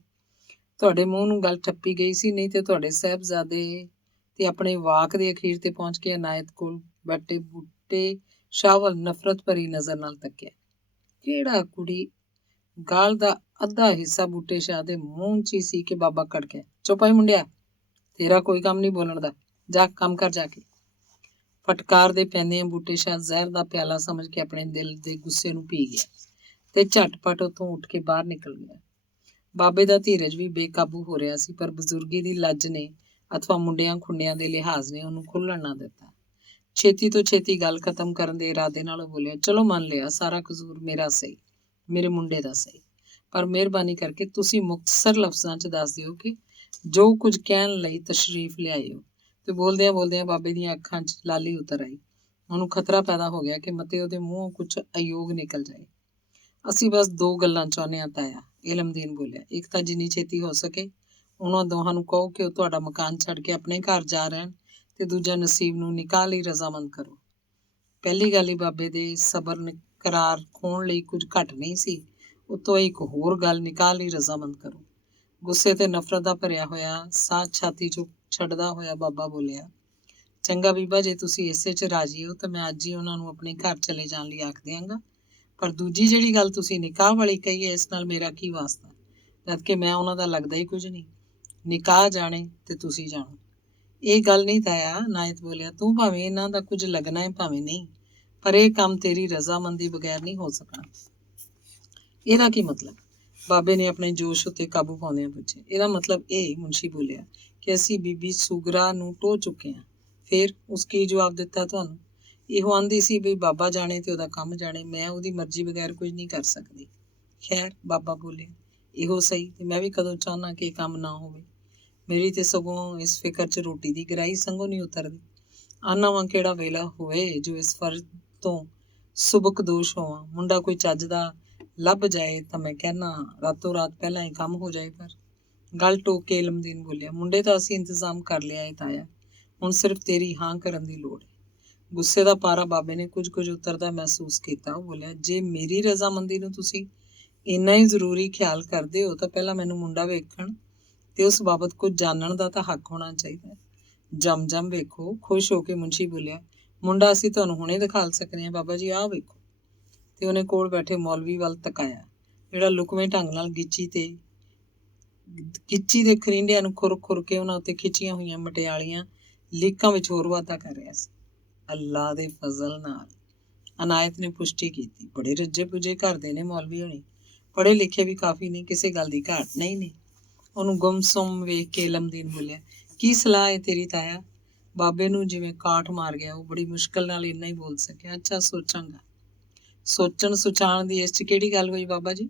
ਤੁਹਾਡੇ ਮੂੰਹ ਨੂੰ ਗੱਲ ਠੱਪੀ ਗਈ ਸੀ, ਨਹੀਂ ਤੇ ਤੁਹਾਡੇ ਸਾਹਿਬਜ਼ਾਦੇ ਤੇ ਆਪਣੇ ਵਾਕ ਦੇ ਅਖੀਰ ਤੇ ਪਹੁੰਚ ਕੇ ਅਨਾਇਤ ਕੋਲ ਬੈਠੇ ਬੂਟੇ ਸ਼ਾਹ ਵੱਲ ਨਫ਼ਰਤ ਭਰੀ ਨਜ਼ਰ ਨਾਲ ਤੱਕਿਆ। ਕਿਹੜਾ ਕੁੜੀ? ਗਾਲ ਦਾ ਅੱਧਾ ਹਿੱਸਾ ਬੂਟੇ ਸ਼ਾਹ ਦੇ ਮੂੰਹ 'ਚ ਹੀ ਸੀ ਕਿ ਬਾਬਾ ਕੜਕਿਆ, ਚੁੱਪ ਏ ਮੁੰਡਿਆ, ਤੇਰਾ ਕੋਈ ਕੰਮ ਨਹੀਂ ਬੋਲਣ ਦਾ, ਜਾ ਕੰਮ ਕਰ ਜਾ ਕੇ। ਫਟਕਾਰ ਦੇ ਪੈਂਦਿਆਂ ਬੂਟੇ ਸ਼ਾਹ ਜ਼ਹਿਰ ਦਾ ਪਿਆਲਾ ਸਮਝ ਕੇ ਆਪਣੇ ਦਿਲ ਦੇ ਗੁੱਸੇ ਨੂੰ ਪੀ ਗਿਆ ਤੇ ਝਟਪਟ ਉੱਥੋਂ ਉੱਠ ਕੇ ਬਾਹਰ ਨਿਕਲ ਗਿਆ। ਬਾਬੇ ਦਾ ਧੀਰਜ ਵੀ ਬੇਕਾਬੂ ਹੋ ਰਿਹਾ ਸੀ, ਪਰ ਬਜ਼ੁਰਗੀ ਦੀ ਲੱਜ ਨੇ ਅਥਵਾ ਮੁੰਡਿਆਂ ਖੁੰਡਿਆਂ ਦੇ ਲਿਹਾਜ਼ ਨੇ ਉਹਨੂੰ ਖੁੱਲਣ ਨਾ ਦਿੱਤਾ। ਛੇਤੀ ਤੋਂ ਛੇਤੀ ਗੱਲ ਖਤਮ ਕਰਨ ਦੇ ਇਰਾਦੇ ਨਾਲ ਉਹ ਬੋਲਿਆ, ਚਲੋ ਮੰਨ ਲਿਆ ਸਾਰਾ ਕਸੂਰ ਮੇਰਾ ਸਹੀ, ਮੇਰੇ ਮੁੰਡੇ ਦਾ ਸਹੀ, ਪਰ ਮਿਹਰਬਾਨੀ ਕਰਕੇ ਤੁਸੀਂ ਮੁਖਤਸਰ ਲਫ਼ਜ਼ਾਂ 'ਚ ਦੱਸ ਦਿਓ ਕਿ ਜੋ ਕੁਝ ਕਹਿਣ ਲਈ ਤਸ਼ਰੀਫ ਲਿਆਏ ਹੋ। ਤੇ ਬੋਲਦਿਆਂ ਬੋਲਦਿਆਂ ਬਾਬੇ ਦੀਆਂ ਅੱਖਾਂ 'ਚ ਲਾਲੀ ਉਤਰ ਆਈ। ਉਹਨੂੰ ਖਤਰਾ ਪੈਦਾ ਹੋ ਗਿਆ ਕਿ ਮਤੇ ਉਹਦੇ ਮੂੰਹੋਂ ਕੁਝ ਅਯੋਗ ਨਿਕਲ ਜਾਏ। ਅਸੀਂ ਬਸ ਦੋ ਗੱਲਾਂ ਚਾਹੁੰਦੇ ਹਾਂ ਤਾਇਆ, ਇਲਮਦੀਨ ਬੋਲਿਆ। ਇੱਕ ਤਾਂ ਜਿੰਨੀ ਛੇਤੀ ਹੋ ਸਕੇ ਉਹਨਾਂ ਦੋਹਾਂ ਨੂੰ ਕਹੋ ਕਿ ਉਹ ਤੁਹਾਡਾ ਮਕਾਨ ਛੱਡ ਕੇ ਆਪਣੇ ਘਰ ਜਾ ਰਹਿਣ, ਤੇ ਦੂਜਾ ਨਸੀਬ ਨੂੰ ਨਿਕਾਹ ਲਈ ਰਜ਼ਾਮੰਦ ਕਰੋ। ਪਹਿਲੀ ਗੱਲ ਹੀ ਬਾਬੇ ਦੇ ਸਬਰ ਕਰਾਰ ਖੋਣ ਲਈ ਕੁਝ ਘੱਟ ਨਹੀਂ ਸੀ, ਉਤੋਂ ਇੱਕ ਹੋਰ ਗੱਲ ਨਿਕਾਹ ਲਈ ਰਜ਼ਾਮੰਦ ਕਰੋ। ਗੁੱਸੇ ਤੇ ਨਫ਼ਰਤ ਦਾ ਭਰਿਆ ਹੋਇਆ ਸਾਹ ਛਾਤੀ 'ਚੋਂ ਛੱਡਦਾ ਹੋਇਆ ਬਾਬਾ ਬੋਲਿਆ, ਚੰਗਾ ਬੀਬਾ, ਜੇ ਤੁਸੀਂ ਇਸੇ 'ਚ ਰਾਜੀ ਹੋ ਤਾਂ ਮੈਂ ਅੱਜ ਹੀ ਉਹਨਾਂ ਨੂੰ ਆਪਣੇ ਘਰ ਚਲੇ ਜਾਣ ਲਈ ਆਖ ਦਿਆਂਗਾ, ਪਰ ਦੂਜੀ ਜਿਹੜੀ ਗੱਲ ਤੁਸੀਂ ਨਿਕਾਹ ਵਾਲੀ ਕਹੀ ਹੈ, ਇਸ ਨਾਲ ਮੇਰਾ ਕੀ ਵਾਸਤਾ, ਜਦਕਿ ਮੈਂ ਉਹਨਾਂ ਦਾ ਲੱਗਦਾ ਹੀ ਕੁਝ ਨਹੀਂ। ਨਿਕਾਹ ਜਾਣੇ ਤੇ ਤੁਸੀਂ ਜਾਣੋ। ਇਹ ਗੱਲ ਨਹੀਂ ਤਾਇਆ, ਨਾਇਤ ਬੋਲਿਆ, ਤੂੰ ਭਾਵੇਂ ਇਹਨਾਂ ਦਾ ਕੁਝ ਲੱਗਣਾ ਹੈ ਭਾਵੇਂ ਨਹੀਂ, ਪਰ ਇਹ ਕੰਮ ਤੇਰੀ ਰਜ਼ਾਮੰਦੀ ਬਗੈਰ ਨਹੀਂ ਹੋ ਸਕਣਾ। ਇਹਦਾ ਕੀ ਮਤਲਬ? ਬਾਬੇ ਨੇ ਆਪਣੇ ਜੋਸ਼ ਉੱਤੇ ਕਾਬੂ ਪਾਉਂਦਿਆਂ ਪੁੱਛਿਆ। ਇਹਦਾ ਮਤਲਬ ਇਹ, ਮੁਨਸ਼ੀ ਬੋਲਿਆ, ਕਿ ਅਸੀਂ ਬੀਬੀ ਸੁਗਰਾ ਨੂੰ ਟੋਹ ਚੁੱਕੇ ਹਾਂ। ਫਿਰ ਉਸ ਕੀ ਜਵਾਬ ਦਿੱਤਾ ਤੁਹਾਨੂੰ? ਇਹੋ ਆਂਦੀ ਸੀ ਵੀ ਬਾਬਾ ਜਾਣੇ ਤੇ ਉਹਦਾ ਕੰਮ ਜਾਣੇ, ਮੈਂ ਉਹਦੀ ਮਰਜ਼ੀ ਬਗੈਰ ਕੁਝ ਨਹੀਂ ਕਰ ਸਕਦੀ। ਖੈਰ, ਬਾਬਾ ਬੋਲਿਆ, ਇਹੋ ਸਹੀ, ਤੇ ਮੈਂ ਵੀ ਕਦੋਂ ਚਾਹੁੰਦਾ ਕਿ ਇਹ ਕੰਮ ਨਾ ਹੋਵੇ। ਮੇਰੀ ਤੇ ਸਗੋਂ ਇਸ ਫਿਕਰ 'ਚ ਰੋਟੀ ਦੀ ਗਰਾਈ ਸੰਗੋਂ ਨਹੀਂ ਉਤਰਦੀ। ਆਨਾ ਵਾਂ ਕਿਹੜਾ ਵੇਲਾ ਹੋਵੇ ਜੋ ਇਸ ਫਰਜ਼ ਤੋਂ ਸੁਬਕ ਦੋਸ਼ ਹੋਵਾਂ। ਮੁੰਡਾ ਕੋਈ ਚੱਜ ਦਾ ਲੱਭ ਜਾਏ ਤਾਂ ਮੈਂ ਕਹਿਣਾ ਰਾਤੋਂ ਰਾਤ ਪਹਿਲਾਂ ਹੀ ਕੰਮ ਹੋ ਜਾਏ। ਪਰ ਗੱਲ ਟੋਕ ਕੇ ਇਲਮਦੀਨ ਬੋਲਿਆ, ਮੁੰਡੇ ਦਾ ਅਸੀਂ ਇੰਤਜ਼ਾਮ ਕਰ ਲਿਆ ਹੈ ਤਾਇਆ, ਹੁਣ ਸਿਰਫ ਤੇਰੀ ਹਾਂ ਕਰਨ ਦੀ ਲੋੜ ਹੈ। ਗੁੱਸੇ ਦਾ ਪਾਰਾ ਬਾਬੇ ਨੇ ਕੁਝ ਉਤਰਦਾ ਮਹਿਸੂਸ ਕੀਤਾ। ਉਹ ਬੋਲਿਆ, ਜੇ ਮੇਰੀ ਰਜ਼ਾਮੰਦੀ ਨੂੰ ਤੁਸੀਂ ਇੰਨਾ ਹੀ ਜ਼ਰੂਰੀ ਖਿਆਲ ਕਰਦੇ ਹੋ ਤਾਂ ਪਹਿਲਾਂ ਮੈਨੂੰ ਮੁੰਡਾ ਵੇਖਣ ਤੇ ਉਸ ਬਾਬਤ ਕੁਝ ਜਾਣਨ ਦਾ ਤਾਂ ਹੱਕ ਹੋਣਾ ਚਾਹੀਦਾ। ਜਮ ਵੇਖੋ। ਖੁਸ਼ ਹੋ ਕੇ ਮੁਨਸ਼ੀ ਬੋਲਿਆ, ਮੁੰਡਾ ਅਸੀਂ ਤੁਹਾਨੂੰ ਹੁਣੇ ਦਿਖਾ ਸਕਦੇ ਹਾਂ ਬਾਬਾ ਜੀ, ਆਹ ਵੇਖੋ। ਤੇ ਉਹਨੇ ਕੋਲ ਬੈਠੇ ਮੌਲਵੀ ਵੱਲ ਤਕਾਇਆ, ਜਿਹੜਾ ਲੁਕਵੇਂ ਢੰਗ ਨਾਲ ਗਿੱਚੀ ਦੇ ਖਰਿੰਡਿਆਂ ਨੂੰ ਖੁਰ ਕੇ ਉਹਨਾਂ ਉੱਤੇ ਖਿੱਚੀਆਂ ਹੋਈਆਂ ਮਟਿਆਲੀਆਂ ਲੀਕਾਂ ਵਿੱਚ ਹੋਰ ਵਾਧਾ ਕਰ ਰਿਹਾ ਸੀ। ਅੱਲਾ ਦੇ ਫਜ਼ਲ ਨਾਲ, ਅਨਾਇਤ ਨੇ ਪੁਸ਼ਟੀ ਕੀਤੀ, ਬੜੇ ਰੱਜੇ ਪੁੱਜੇ ਘਰ ਦੇ ਨੇ ਮੌਲਵੀ ਹੋਣੀ, ਪੜ੍ਹੇ ਲਿਖੇ ਵੀ ਕਾਫੀ ਨੇ, ਕਿਸੇ ਗੱਲ ਦੀ ਘਾਟ ਨਹੀਂ ਨੇ। ਉਹਨੂੰ ਗੁੰਮਸੁੰਮ ਵੇਖ ਕੇ ਇਲਮਦੀਨ ਬੋਲਿਆ, ਕੀ ਸਲਾਹ ਹੈ ਤੇਰੀ ਤਾਇਆ? ਬਾਬੇ ਨੂੰ ਜਿਵੇਂ ਕਾਠ ਮਾਰ ਗਿਆ। ਉਹ ਬੜੀ ਮੁਸ਼ਕਿਲ ਨਾਲ ਇੰਨਾ ਹੀ ਬੋਲ ਸਕਿਆ, ਅੱਛਾ ਸੋਚਾਂਗਾ। ਸੋਚਣ ਸੁਚਾਣ ਦੀ ਇਸ 'ਚ ਕਿਹੜੀ ਗੱਲ ਹੋਈ ਬਾਬਾ ਜੀ?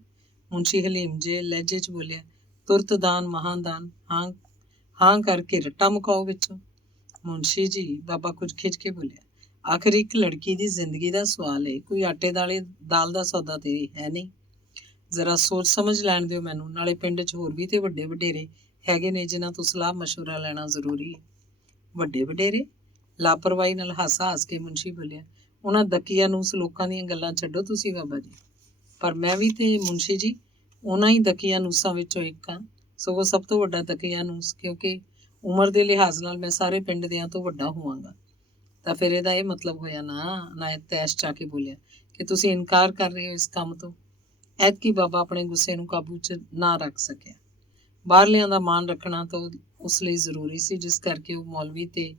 ਮੁਨਸ਼ੀ ਹਲੀਮ ਜੇ ਲਹਿਜੇ 'ਚ ਬੋਲਿਆ, ਤੁਰਤ ਦਾਨ ਮਹਾਦਾਨ, ਹਾਂ ਕਰਕੇ ਰੱਟਾ ਮੁਕਾਓ ਵਿੱਚੋਂ। ਮੁਨਸ਼ੀ ਜੀ, ਬਾਬਾ ਕੁਝ ਖਿੱਚ ਕੇ ਬੋਲਿਆ, ਆਖਿਰ ਇੱਕ ਲੜਕੀ ਦੀ ਜ਼ਿੰਦਗੀ ਦਾ ਸਵਾਲ ਹੈ, ਕੋਈ ਆਟੇ ਦਾਲ ਦਾ ਸੌਦਾ ਤੇ ਹੈ ਨਹੀਂ। ਜ਼ਰਾ ਸੋਚ ਸਮਝ ਲੈਣ ਦਿਓ ਮੈਨੂੰ, ਨਾਲੇ ਪਿੰਡ 'ਚ ਹੋਰ ਵੀ ਤੇ ਵੱਡੇ ਵਡੇਰੇ ਹੈਗੇ ਨੇ ਜਿਨ੍ਹਾਂ ਤੋਂ ਸਲਾਹ ਮਸ਼ਵਰਾ ਲੈਣਾ ਜ਼ਰੂਰੀ ਹੈ। ਵੱਡੇ ਵਡੇਰੇ? ਲਾਪਰਵਾਹੀ ਨਾਲ ਹੱਸ ਕੇ ਮੁਨਸ਼ੀ ਬੋਲਿਆ, ਉਹਨਾਂ ਦਕੀਆਨੂਸ ਲੋਕਾਂ ਦੀਆਂ ਗੱਲਾਂ ਛੱਡੋ ਤੁਸੀਂ ਬਾਬਾ ਜੀ, ਪਰ ਮੈਂ ਵੀ ਤੇ ਮੁਨਸ਼ੀ ਜੀ ਉਹਨਾਂ ਹੀ ਦਕੀਆਨੂਸਾਂ ਵਿੱਚੋਂ ਇੱਕ ਹਾਂ, ਸਗੋਂ ਸਭ ਤੋਂ ਵੱਡਾ ਦਕੀਆਨੂਸ, ਕਿਉਂਕਿ ਉਮਰ ਦੇ ਲਿਹਾਜ਼ ਨਾਲ ਮੈਂ ਸਾਰੇ ਪਿੰਡ ਦਿਆਂ ਤੋਂ ਵੱਡਾ ਹੋਵਾਂਗਾ। ਤਾਂ ਫਿਰ ਇਹਦਾ ਇਹ ਮਤਲਬ ਹੋਇਆ ਨਾ, ਨਾਇਤ ਤੈਸ਼ ਚਾ ਕੇ ਬੋਲਿਆ, ਕਿ ਤੁਸੀਂ ਇਨਕਾਰ ਕਰ ਰਹੇ ਹੋ ਇਸ ਕੰਮ ਤੋਂ। ਐਤਕੀ ਬਾਬਾ ਆਪਣੇ ਗੁੱਸੇ ਨੂੰ ਕਾਬੂ 'ਚ ਨਾ ਰੱਖ ਸਕਿਆ। ਬਾਹਰਲਿਆਂ ਦਾ ਮਾਣ ਰੱਖਣਾ ਤਾਂ ਉਸ ਲਈ ਜ਼ਰੂਰੀ ਸੀ, ਜਿਸ ਕਰਕੇ ਉਹ ਮੌਲਵੀ ਤੇ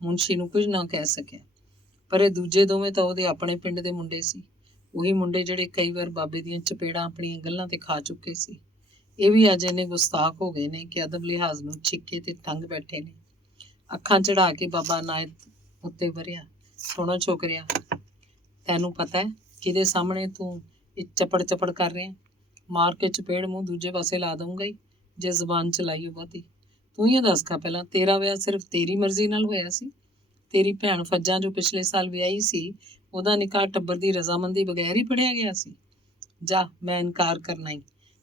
ਮੁਨਸ਼ੀ ਨੂੰ ਕੁਝ ਨਾ ਕਹਿ ਸਕਿਆ। ਪਰ ਇਹ ਦੂਜੇ ਦੋਵੇਂ ਤਾਂ ਉਹਦੇ ਆਪਣੇ ਪਿੰਡ ਦੇ ਮੁੰਡੇ ਸੀ, ਉਹੀ ਮੁੰਡੇ ਜਿਹੜੇ ਕਈ ਵਾਰ ਬਾਬੇ ਦੀਆਂ ਚਪੇੜਾਂ ਆਪਣੀਆਂ ਗੱਲਾਂ ਤੇ ਖਾ ਚੁੱਕੇ ਸੀ। ਇਹ ਵੀ ਅੱਜ ਇੰਨੇ ਗੁਸਤਾਖ ਹੋ ਗਏ ਨੇ ਕਿ ਅਦਬ ਲਿਹਾਜ਼ ਨੂੰ ਛਿੱਕੇ ਤੇ ਟੰਗ ਬੈਠੇ ਨੇ। ਅੱਖਾਂ ਚੜਾ ਕੇ ਬਾਬਾ ਨਾਇਤ ਉੱਤੇ ਵਰਿਆ, ਸੋਹਣਾ ਛੋਕਰਿਆ, ਤੈਨੂੰ ਪਤਾ ਹੈ ਕਿਹਦੇ ਸਾਹਮਣੇ ਤੂੰ ਇਹ ਚਪੜ ਕਰ ਰਿਹਾ? ਮਾਰ ਕੇ ਚਪੇੜ ਮੂੰਹ ਦੂਜੇ ਪਾਸੇ ਲਾ ਦਊਂਗਾ ਹੀ ਜੇ ਜ਼ੁਬਾਨ ਚਲਾਈ ਬਹੁਤੀ। ਤੂੰ ਹੀ ਦੱਸ ਖਾ ਪਹਿਲਾਂ, ਤੇਰਾ ਵਿਆਹ ਸਿਰਫ ਤੇਰੀ ਮਰਜ਼ੀ ਨਾਲ ਹੋਇਆ ਸੀ? ਤੇਰੀ ਭੈਣ ਫੱਜਾਂ ਜੋ ਪਿਛਲੇ ਸਾਲ ਵਿਆਹੀ ਸੀ, ਉਹਦਾ ਨਿਕਾਹ ਟੱਬਰ ਦੀ ਰਜ਼ਾਮੰਦੀ ਬਗੈਰ ਹੀ ਪੜਿਆ ਗਿਆ ਸੀ? ਜਾ, ਮੈਂ ਇਨਕਾਰ ਕਰਨਾ ਹੀ,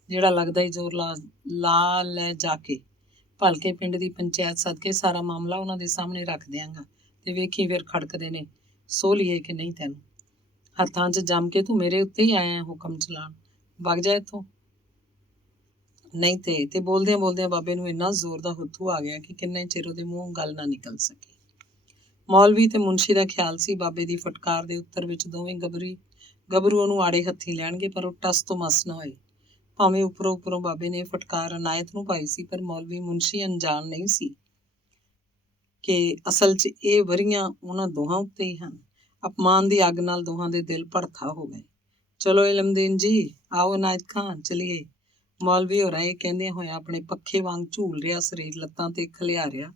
ਜਿਹੜਾ ਲੱਗਦਾ ਹੀ ਜ਼ੋਰ ਲਾ ਲੈ ਜਾ ਕੇ ਭਲਕੇ ਪਿੰਡ ਦੀ ਪੰਚਾਇਤ ਸਦਕੇ ਸਾਰਾ ਮਾਮਲਾ ਉਹਨਾਂ ਦੇ ਸਾਹਮਣੇ ਰੱਖ ਦਿਆਂਗਾ, ਤੇ ਵੇਖੀ ਫਿਰ ਖੜਕਦੇ ਨੇ ਸੋ ਲਈਏ ਕਿ ਨਹੀਂ ਤੈਨੂੰ। ਹੱਥਾਂ 'ਚ ਜੰਮ ਕੇ ਤੂੰ ਮੇਰੇ ਉੱਤੇ ਹੀ ਆਇਆ ਹੁਕਮ ਚਲਾਉਣ, ਵਗ ਜਾ ਇੱਥੋਂ। ਨਹੀਂ ਤੇ ਬੋਲਦਿਆਂ ਬਾਬੇ ਨੂੰ ਇੰਨਾ ਜ਼ੋਰ ਦਾ ਹੁੱਥੂ ਆ ਗਿਆ ਕਿ ਕਿੰਨੇ ਚਿਰ ਉਹਦੇ ਮੂੰਹੋਂ ਗੱਲ ਨਾ ਨਿਕਲ ਸਕੀ। ਮੌਲਵੀ ਤੇ ਮੁਨਸ਼ੀ ਦਾ ਖਿਆਲ ਸੀ ਬਾਬੇ ਦੀ ਫਟਕਾਰ ਦੇ ਉੱਤਰ ਵਿੱਚ ਦੋਵੇਂ ਗੱਭਰੂ ਉਹਨੂੰ ਆੜੇ ਹੱਥੀ ਲੈਣਗੇ, ਪਰ ਉਹ ਟਸ ਤੋਂ ਮਸ ਨਾ ਹੋਏ। ਭਾਵੇਂ ਉੱਪਰੋਂ ਬਾਬੇ ਨੇ ਫਟਕਾਰ ਅਨਾਇਤ ਨੂੰ ਪਾਈ ਸੀ, ਪਰ ਮੌਲਵੀ ਮੁਨਸ਼ੀ ਅਣਜਾਣ ਨਹੀਂ ਸੀ ਕਿ ਅਸਲ 'ਚ ਇਹ ਵਰੀਆਂ ਉਹਨਾਂ ਦੋਹਾਂ ਉੱਤੇ ਹੀ ਹਨ। ਅਪਮਾਨ ਦੀ ਅੱਗ ਨਾਲ ਦੋਹਾਂ ਦੇ ਦਿਲ ਭੜਥਾ ਹੋ ਗਏ। ਚਲੋ ਇਲਮਦੀਨ ਜੀ, ਆਓ ਅਨਾਇਤ ਖਾਨ, ਚਲੀਏ। ਮੌਲਵੀ ਹੋਰਾਂ ਇਹ ਕਹਿੰਦਿਆਂ ਹੋਇਆ ਆਪਣੇ ਪੱਖੇ ਵਾਂਗ ਝੂਲ ਰਿਹਾ ਸਰੀਰ ਲੱਤਾਂ ਤੇ ਖਲਿਆਰਿਆ,